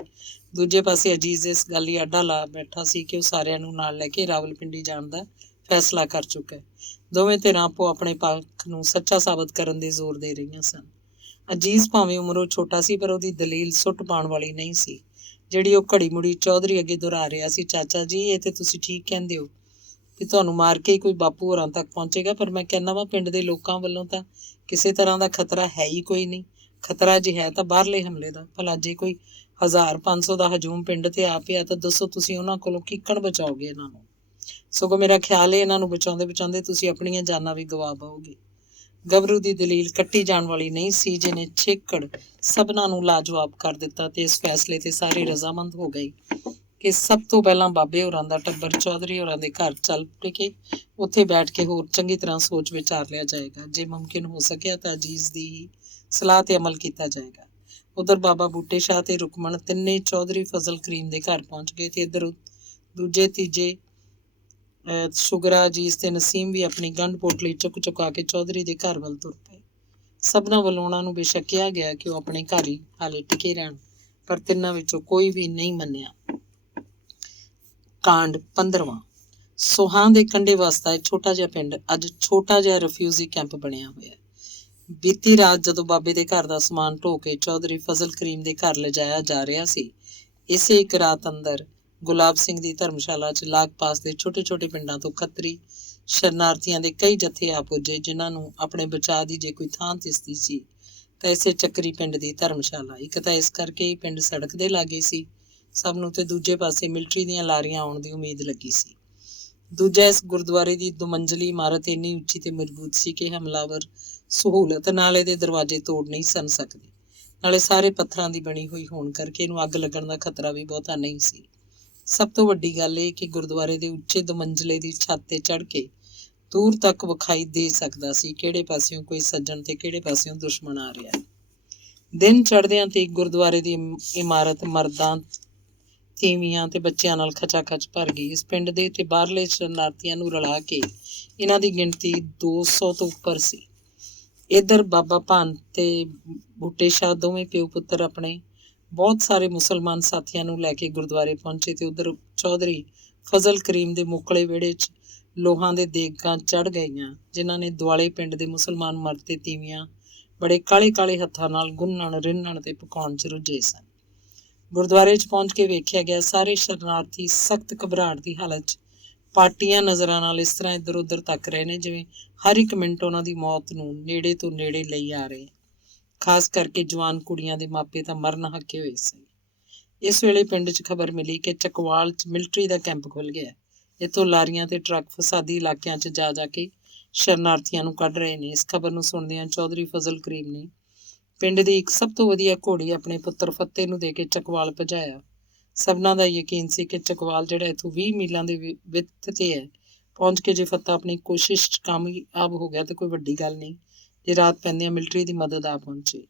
ਦੂਜੇ ਪਾਸੇ ਅਜੀਜ਼ ਇਸ ਗੱਲ ਲਈ ਅੱਡਾ ਲਾ ਬੈਠਾ ਸੀ ਕਿ ਉਹ ਸਾਰਿਆਂ ਨੂੰ ਨਾਲ ਲੈ ਕੇ ਰਾਵਲਪਿੰਡੀ ਜਾਣ ਦਾ ਫੈਸਲਾ ਕਰ ਚੁੱਕਾ ਹੈ। ਦੋਵੇਂ ਧਿਰਾਂ ਆਪੋ ਆਪਣੇ ਪੱਖ ਨੂੰ ਸੱਚਾ ਸਾਬਤ ਕਰਨ ਦੇ ਜ਼ੋਰ ਦੇ ਰਹੀਆਂ ਸਨ। ਅਜੀਜ਼ ਭਾਵੇਂ ਉਮਰੋਂ ਛੋਟਾ ਸੀ, ਪਰ ਉਹਦੀ ਦਲੀਲ ਸੁੱਟ ਪਾਉਣ ਵਾਲੀ ਨਹੀਂ ਸੀ, ਜਿਹੜੀ ਉਹ ਘੜੀ ਮੁੜੀ ਚੌਧਰੀ ਅੱਗੇ ਦੁਹਰਾ ਰਿਹਾ ਸੀ। ਚਾਚਾ ਜੀ, ਇਹ ਤੇ ਤੁਸੀਂ ਠੀਕ ਕਹਿੰਦੇ ਹੋ ਕਿ ਤੁਹਾਨੂੰ ਮਾਰ ਕੇ ਹੀ ਕੋਈ ਬਾਪੂ ਹੋਰਾਂ ਤੱਕ ਪਹੁੰਚੇਗਾ, ਪਰ ਮੈਂ ਕਹਿੰਦਾ ਵਾਂ ਪਿੰਡ ਦੇ ਲੋਕਾਂ ਵੱਲੋਂ ਤਾਂ ਕਿਸੇ ਤਰ੍ਹਾਂ ਦਾ ਖਤਰਾ ਹੈ ਹੀ ਕੋਈ ਨਹੀਂ। ਖਤਰਾ ਜੇ ਹੈ ਤਾਂ ਬਾਹਰਲੇ ਹਮਲੇ ਦਾ। ਭਲਾ ਜੇ ਕੋਈ 1000-500 ਦਾ ਹਜੂਮ ਪਿੰਡ ਤੇ ਆ ਪਿਆ ਤਾਂ ਦੱਸੋ ਤੁਸੀਂ ਉਹਨਾਂ ਕੋਲੋਂ ਕਿੱਕਣ ਬਚਾਓਗੇ ਇਹਨਾਂ ਨੂੰ? ਸਗੋਂ ਮੇਰਾ ਖਿਆਲ ਹੈ ਇਹਨਾਂ ਨੂੰ ਬਚਾਉਂਦੇ ਤੁਸੀਂ ਆਪਣੀਆਂ ਜਾਨਾਂ ਵੀ ਗਵਾ ਪਾਓਗੇ। ਗੱਭਰੂ ਦੀ ਦਲੀਲ ਕੱਟੀ ਜਾਣ ਵਾਲੀ ਨਹੀਂ ਸੀ, ਜਿਹਨੇ ਛੇਕੜ ਸਭਨਾਂ ਨੂੰ ਲਾਜਵਾਬ ਕਰ ਦਿੱਤਾ ਤੇ ਇਸ ਫੈਸਲੇ ਤੇ ਸਾਰੇ ਰਜ਼ਾਮੰਦ ਹੋ ਗਏ ਕਿ ਸਭ ਤੋਂ ਪਹਿਲਾਂ ਬਾਬੇ ਹੋਰਾਂ ਦਾ ਟੱਬਰ ਚੌਧਰੀ ਹੋਰਾਂ ਦੇ ਘਰ ਚੱਲ ਕੇ ਉੱਥੇ ਬੈਠ ਕੇ ਹੋਰ ਚੰਗੀ ਤਰ੍ਹਾਂ ਸੋਚ ਵਿਚਾਰ ਲਿਆ ਜਾਏਗਾ। ਜੇ ਮੁਮਕਿਨ ਹੋ ਸਕਿਆ ਤਾਂ ਅਜੀਜ਼ ਦੀ ਹੀ ਸਲਾਹ ਤੇ ਅਮਲ ਕੀਤਾ ਜਾਏਗਾ। ਉਧਰ ਬਾਬਾ ਬੂਟੇ ਸ਼ਾਹ ਤੇ ਰੁਕਮਣ ਤਿੰਨੇ ਚੌਧਰੀ ਫਜ਼ਲ ਕਰੀਮ ਦੇ ਘਰ ਪਹੁੰਚ ਗਏ ਤੇ ਇੱਧਰ ਦੂਜੇ ਤੀਜੇ ਸ਼ੁਗਰਾ, ਅਜੀਜ਼ ਤੇ ਨਸੀਮ ਵੀ ਆਪਣੀ ਗੰਢ ਪੋਟਲੀ ਚੁਕਾ ਕੇ ਚੌਧਰੀ ਦੇ ਘਰ ਵੱਲ ਤੁਰ ਪਏ। ਸਭਨਾਂ ਵੱਲੋਂ ਉਹਨਾਂ ਨੂੰ ਬੇਸ਼ੱਕ ਕਿਹਾ ਗਿਆ ਕਿ ਉਹ ਆਪਣੇ ਘਰ ਹੀ ਹਾਲੇ ਟਿਕੇ ਰਹਿਣ, ਪਰ ਤਿੰਨਾਂ ਵਿੱਚੋਂ ਕੋਈ ਵੀ ਨਹੀਂ ਮੰਨਿਆ। ਕਾਂਡ 15ਵਾਂ। ਸੋਹਾਂ ਦੇ ਕੰਢੇ ਵਸਦਾ ਇਹ ਛੋਟਾ ਜਿਹਾ ਪਿੰਡ ਅੱਜ ਛੋਟਾ ਜਿਹਾ ਰਿਫਿਊਜੀ ਕੈਂਪ ਬਣਿਆ ਹੋਇਆ। ਬੀਤੀ ਰਾਤ ਜਦੋਂ ਬਾਬੇ ਦੇ ਘਰ ਦਾ ਸਮਾਨ ਢੋ ਕੇ ਚੌਧਰੀ ਫਜ਼ਲ ਕਰੀਮ ਦੇ ਘਰ ਲਿਜਾਇਆ ਜਾ ਰਿਹਾ ਸੀ, ਇਸੇ ਇੱਕ ਰਾਤ ਅੰਦਰ ਗੁਲਾਬ ਸਿੰਘ ਦੀ ਧਰਮਸ਼ਾਲਾ 'ਚ ਲਾਗ ਪਾਸ ਦੇ ਛੋਟੇ ਪਿੰਡਾਂ ਤੋਂ ਖੱਤਰੀ ਸ਼ਰਨਾਰਥੀਆਂ ਦੇ ਕਈ ਜੱਥੇ ਆ ਪੁੱਜੇ, ਜਿਨ੍ਹਾਂ ਨੂੰ ਆਪਣੇ ਬਚਾਅ ਦੀ ਜੇ ਕੋਈ ਥਾਂ ਦਿਸਦੀ ਸੀ ਤਾਂ ਇਸੇ ਚੱਕਰੀ ਪਿੰਡ ਦੀ ਧਰਮਸ਼ਾਲਾ। ਇੱਕ ਤਾਂ ਇਸ ਕਰਕੇ ਹੀ ਪਿੰਡ ਸੜਕ ਦੇ ਲਾਗੇ ਸੀ ਸਭ ਨੂੰ, ਤੇ ਦੂਜੇ ਪਾਸੇ ਮਿਲਟਰੀ ਦੀਆਂ ਲਾਰੀਆਂ ਆਉਣ ਦੀ ਉਮੀਦ ਲੱਗੀ ਸੀ। ਦੂਜਾ, ਇਸ ਗੁਰਦੁਆਰੇ ਦੀ 2 ਮੰਜ਼ਲੀ ਇਮਾਰਤ ਇੰਨੀ ਉੱਚੀ ਤੇ ਮਜ਼ਬੂਤ ਸੀ ਕਿ ਹਮਲਾਵਰ ਸਹੂਲਤ ਨਾਲ ਇਹਦੇ ਦਰਵਾਜ਼ੇ ਤੋੜ ਨਹੀਂ ਸਨ ਸਕਦੇ। ਨਾਲੇ ਸਾਰੇ ਪੱਥਰਾਂ ਦੀ ਬਣੀ ਹੋਈ ਹੋਣ ਕਰਕੇ ਇਹਨੂੰ ਅੱਗ ਲੱਗਣ ਦਾ ਖਤਰਾ ਵੀ ਬਹੁਤਾ ਨਹੀਂ ਸੀ। ਸਭ ਤੋਂ ਵੱਡੀ ਗੱਲ ਇਹ ਕਿ ਗੁਰਦੁਆਰੇ ਦੇ ਉੱਚੇ 2 ਮੰਜ਼ਲੇ ਦੀ ਛੱਤ ਤੇ ਚੜ੍ਹ ਕੇ ਦੂਰ ਤੱਕ ਵਿਖਾਈ ਦੇ ਸਕਦਾ ਸੀ ਕਿਹੜੇ ਪਾਸਿਓਂ ਕੋਈ ਸੱਜਣ ਤੇ ਕਿਹੜੇ ਪਾਸਿਓਂ ਦੁਸ਼ਮਣ ਆ ਰਿਹਾ। ਦਿਨ ਚੜ੍ਹਦਿਆਂ ਤੇ ਗੁਰਦੁਆਰੇ ਦੀ ਇਮਾਰਤ ਮਰਦਾਂ, ਤੀਵੀਆਂ ਤੇ ਬੱਚਿਆਂ ਨਾਲ ਖਚਾਖਚ ਭਰ ਗਈ। ਇਸ ਪਿੰਡ ਦੇ ਤੇ ਬਾਹਰਲੇ ਸ਼ਰਨਾਰਥੀਆਂ ਨੂੰ ਰਲਾ ਕੇ ਇਹਨਾਂ ਦੀ ਗਿਣਤੀ 200 ਤੋਂ ਉੱਪਰ ਸੀ। ਇੱਧਰ ਬਾਬਾ ਭਾਨ ਤੇ ਬੂਟੇ ਸ਼ਾਹ ਦੋਵੇਂ ਪਿਓ ਪੁੱਤਰ ਆਪਣੇ ਬਹੁਤ ਸਾਰੇ ਮੁਸਲਮਾਨ ਸਾਥੀਆਂ ਨੂੰ ਲੈ ਕੇ ਗੁਰਦੁਆਰੇ ਪਹੁੰਚੇ ਤੇ ਉਧਰ ਚੌਧਰੀ ਫਜ਼ਲ ਕਰੀਮ ਦੇ ਮੁਕਲੇ ਵਿਹੜੇ 'ਚ ਲੋਹਾਂ ਦੇ ਦੇਗਾਂ ਚੜ੍ਹ ਗਈਆਂ, ਜਿਨ੍ਹਾਂ ਨੇ ਦੁਆਲੇ ਪਿੰਡ ਦੇ ਮੁਸਲਮਾਨ ਮਰਦ ਤੇ ਤੀਵੀਆਂ ਬੜੇ ਕਾਲੇ ਹੱਥਾਂ ਨਾਲ ਗੁੰਨਣ, ਰਿੰਨਣ ਤੇ ਪਕਾਉਣ 'ਚ ਰੁੱਝੇ ਸਨ। ਗੁਰਦੁਆਰੇ 'ਚ ਪਹੁੰਚ ਕੇ ਵੇਖਿਆ ਗਿਆ ਸਾਰੇ ਸ਼ਰਨਾਰਥੀ ਸਖਤ ਘਬਰਾਹਟ ਦੀ ਹਾਲਤ 'ਚ ਪਾਟੀਆਂ ਨਜ਼ਰਾਂ ਨਾਲ ਇਸ ਤਰ੍ਹਾਂ ਇੱਧਰ ਉੱਧਰ ਤੱਕ ਰਹੇ ਨੇ ਜਿਵੇਂ ਹਰ ਇੱਕ ਮਿੰਟ ਉਹਨਾਂ ਦੀ ਮੌਤ ਨੂੰ ਨੇੜੇ ਤੋਂ ਨੇੜੇ ਲਈ ਆ ਰਹੇ। ਖਾਸ ਕਰਕੇ ਜਵਾਨ ਕੁੜੀਆਂ ਦੇ ਮਾਪੇ ਤਾਂ ਮਰਨ ਹੱਕੇ ਹੋਏ ਸੀ। ਇਸ ਵੇਲੇ ਪਿੰਡ 'ਚ ਖਬਰ ਮਿਲੀ ਕਿ ਚੱਕਵਾਲ 'ਚ ਮਿਲਟਰੀ ਦਾ ਕੈਂਪ ਖੁੱਲ੍ਹ ਗਿਆ। ਇੱਥੋਂ ਲਾਰੀਆਂ ਤੇ ਟਰੱਕ ਫਸਾਦੀ ਇਲਾਕਿਆਂ 'ਚ ਜਾ ਕੇ ਸ਼ਰਨਾਰਥੀਆਂ ਨੂੰ ਕੱਢ ਰਹੇ ਨੇ। ਇਸ ਖਬਰ ਨੂੰ ਸੁਣਦਿਆਂ ਚੌਧਰੀ ਫਜ਼ਲ ਕਰੀਮ ਨੇ ਪਿੰਡ ਦੀ ਇੱਕ ਸਭ ਤੋਂ ਵਧੀਆ ਘੋੜੀ ਆਪਣੇ ਪੁੱਤਰ ਫਤਿਹ ਨੂੰ ਦੇ ਕੇ ਚੱਕਵਾਲ ਭਜਾਇਆ। ਸਭਨਾਂ ਦਾ ਯਕੀਨ ਸੀ ਕਿ ਚੱਕਵਾਲ ਜਿਹੜਾ ਇੱਥੋਂ 20 ਮੀਲਾਂ ਦੇ ਵਿੱਥ ਤੇ ਹੈ, ਪਹੁੰਚ ਕੇ ਜੇ ਫਤਿਹ ਆਪਣੀ ਕੋਸ਼ਿਸ਼ 'ਚ ਕਾਮਯਾਬ ਹੋ ਗਿਆ ਤਾਂ ਕੋਈ ਵੱਡੀ ਗੱਲ ਨਹੀਂ ਜੇ ਰਾਤ ਪੈਂਦਿਆਂ ਮਿਲਟਰੀ ਦੀ ਮਦਦ ਆ ਪਹੁੰਚੇ।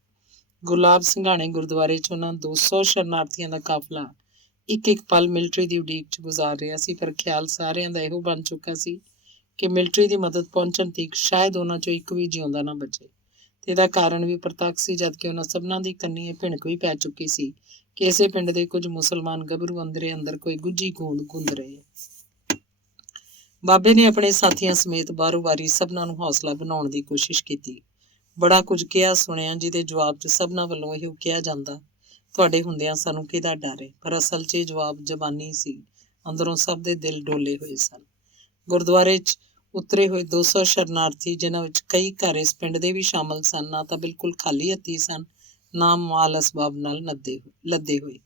ਗੁਲਾਬ ਸਿੰਘਾਣੇ ਗੁਰਦੁਆਰੇ 'ਚ ਉਹਨਾਂ 200 ਸ਼ਰਨਾਰਥੀਆਂ ਦਾ ਕਾਫਲਾ ਇੱਕ ਪਲ ਮਿਲਟਰੀ ਦੀ ਉਡੀਕ 'ਚ ਗੁਜ਼ਾਰ ਰਿਹਾ ਸੀ, ਪਰ ਖਿਆਲ ਸਾਰਿਆਂ ਦਾ ਇਹੋ ਬਣ ਚੁੱਕਾ ਸੀ ਕਿ ਮਿਲਟਰੀ ਦੀ ਮਦਦ ਪਹੁੰਚਣ ਤੀਕ ਸ਼ਾਇਦ ਉਹਨਾਂ 'ਚੋਂ ਇੱਕ ਵੀ ਜਿਉਂਦਾ ਨਾ ਬਚੇ। ਤੇ ਇਹਦਾ ਕਾਰਨ ਵੀ ਪ੍ਰਤੱਖ ਸੀ, ਜਦਕਿ ਉਹਨਾਂ ਸਭਨਾਂ ਦੀ ਕੰਨੀ ਇਹ ਭਿਣਕ ਵੀ ਪੈ ਚੁੱਕੀ ਸੀ ਕਿ ਇਸੇ ਪਿੰਡ ਦੇ ਕੁਝ ਮੁਸਲਮਾਨ ਗੱਭਰੂ ਅੰਦਰ ਕੋਈ ਗੁੱਝੀ ਗੂੰਦ ਗੁੰਦ ਰਹੇ। ਬਾਬੇ ਨੇ ਆਪਣੇ ਸਾਥੀਆਂ ਸਮੇਤ ਬਾਰੋ ਬਾਰੀ ਸਭਨਾਂ ਨੂੰ ਹੌਸਲਾ ਬਣਾਉਣ ਦੀ ਕੋਸ਼ਿਸ਼ ਕੀਤੀ। ਬੜਾ ਕੁਝ ਕਿਹਾ ਸੁਣਿਆ, ਜਿਹਦੇ ਜਵਾਬ 'ਚ ਸਭਨਾਂ ਵੱਲੋਂ ਇਹੋ ਕਿਹਾ ਜਾਂਦਾ, ਤੁਹਾਡੇ ਹੁੰਦਿਆਂ ਸਾਨੂੰ ਕਿਹਦਾ ਡਰ ਏ। ਪਰ ਅਸਲ 'ਚ ਇਹ ਜਵਾਬ ਜ਼ਬਾਨੀ ਸੀ, ਅੰਦਰੋਂ ਸਭ ਦੇ ਦਿਲ ਡੋਲੇ ਹੋਏ ਸਨ। ਗੁਰਦੁਆਰੇ 'ਚ ਉਤਰੇ ਹੋਏ 200 ਸ਼ਰਨਾਰਥੀ, ਜਿਨ੍ਹਾਂ ਵਿੱਚ ਕਈ ਘਰ ਇਸ ਪਿੰਡ ਦੇ ਵੀ ਸ਼ਾਮਲ ਸਨ, ਨਾ ਤਾਂ ਬਿਲਕੁਲ ਖਾਲੀ ਹੱਥੀ ਸਨ, ਨਾ ਮਾਲ ਅਸਬਾਬ ਨਾਲ ਲੱਦੇ ਹੋਏ।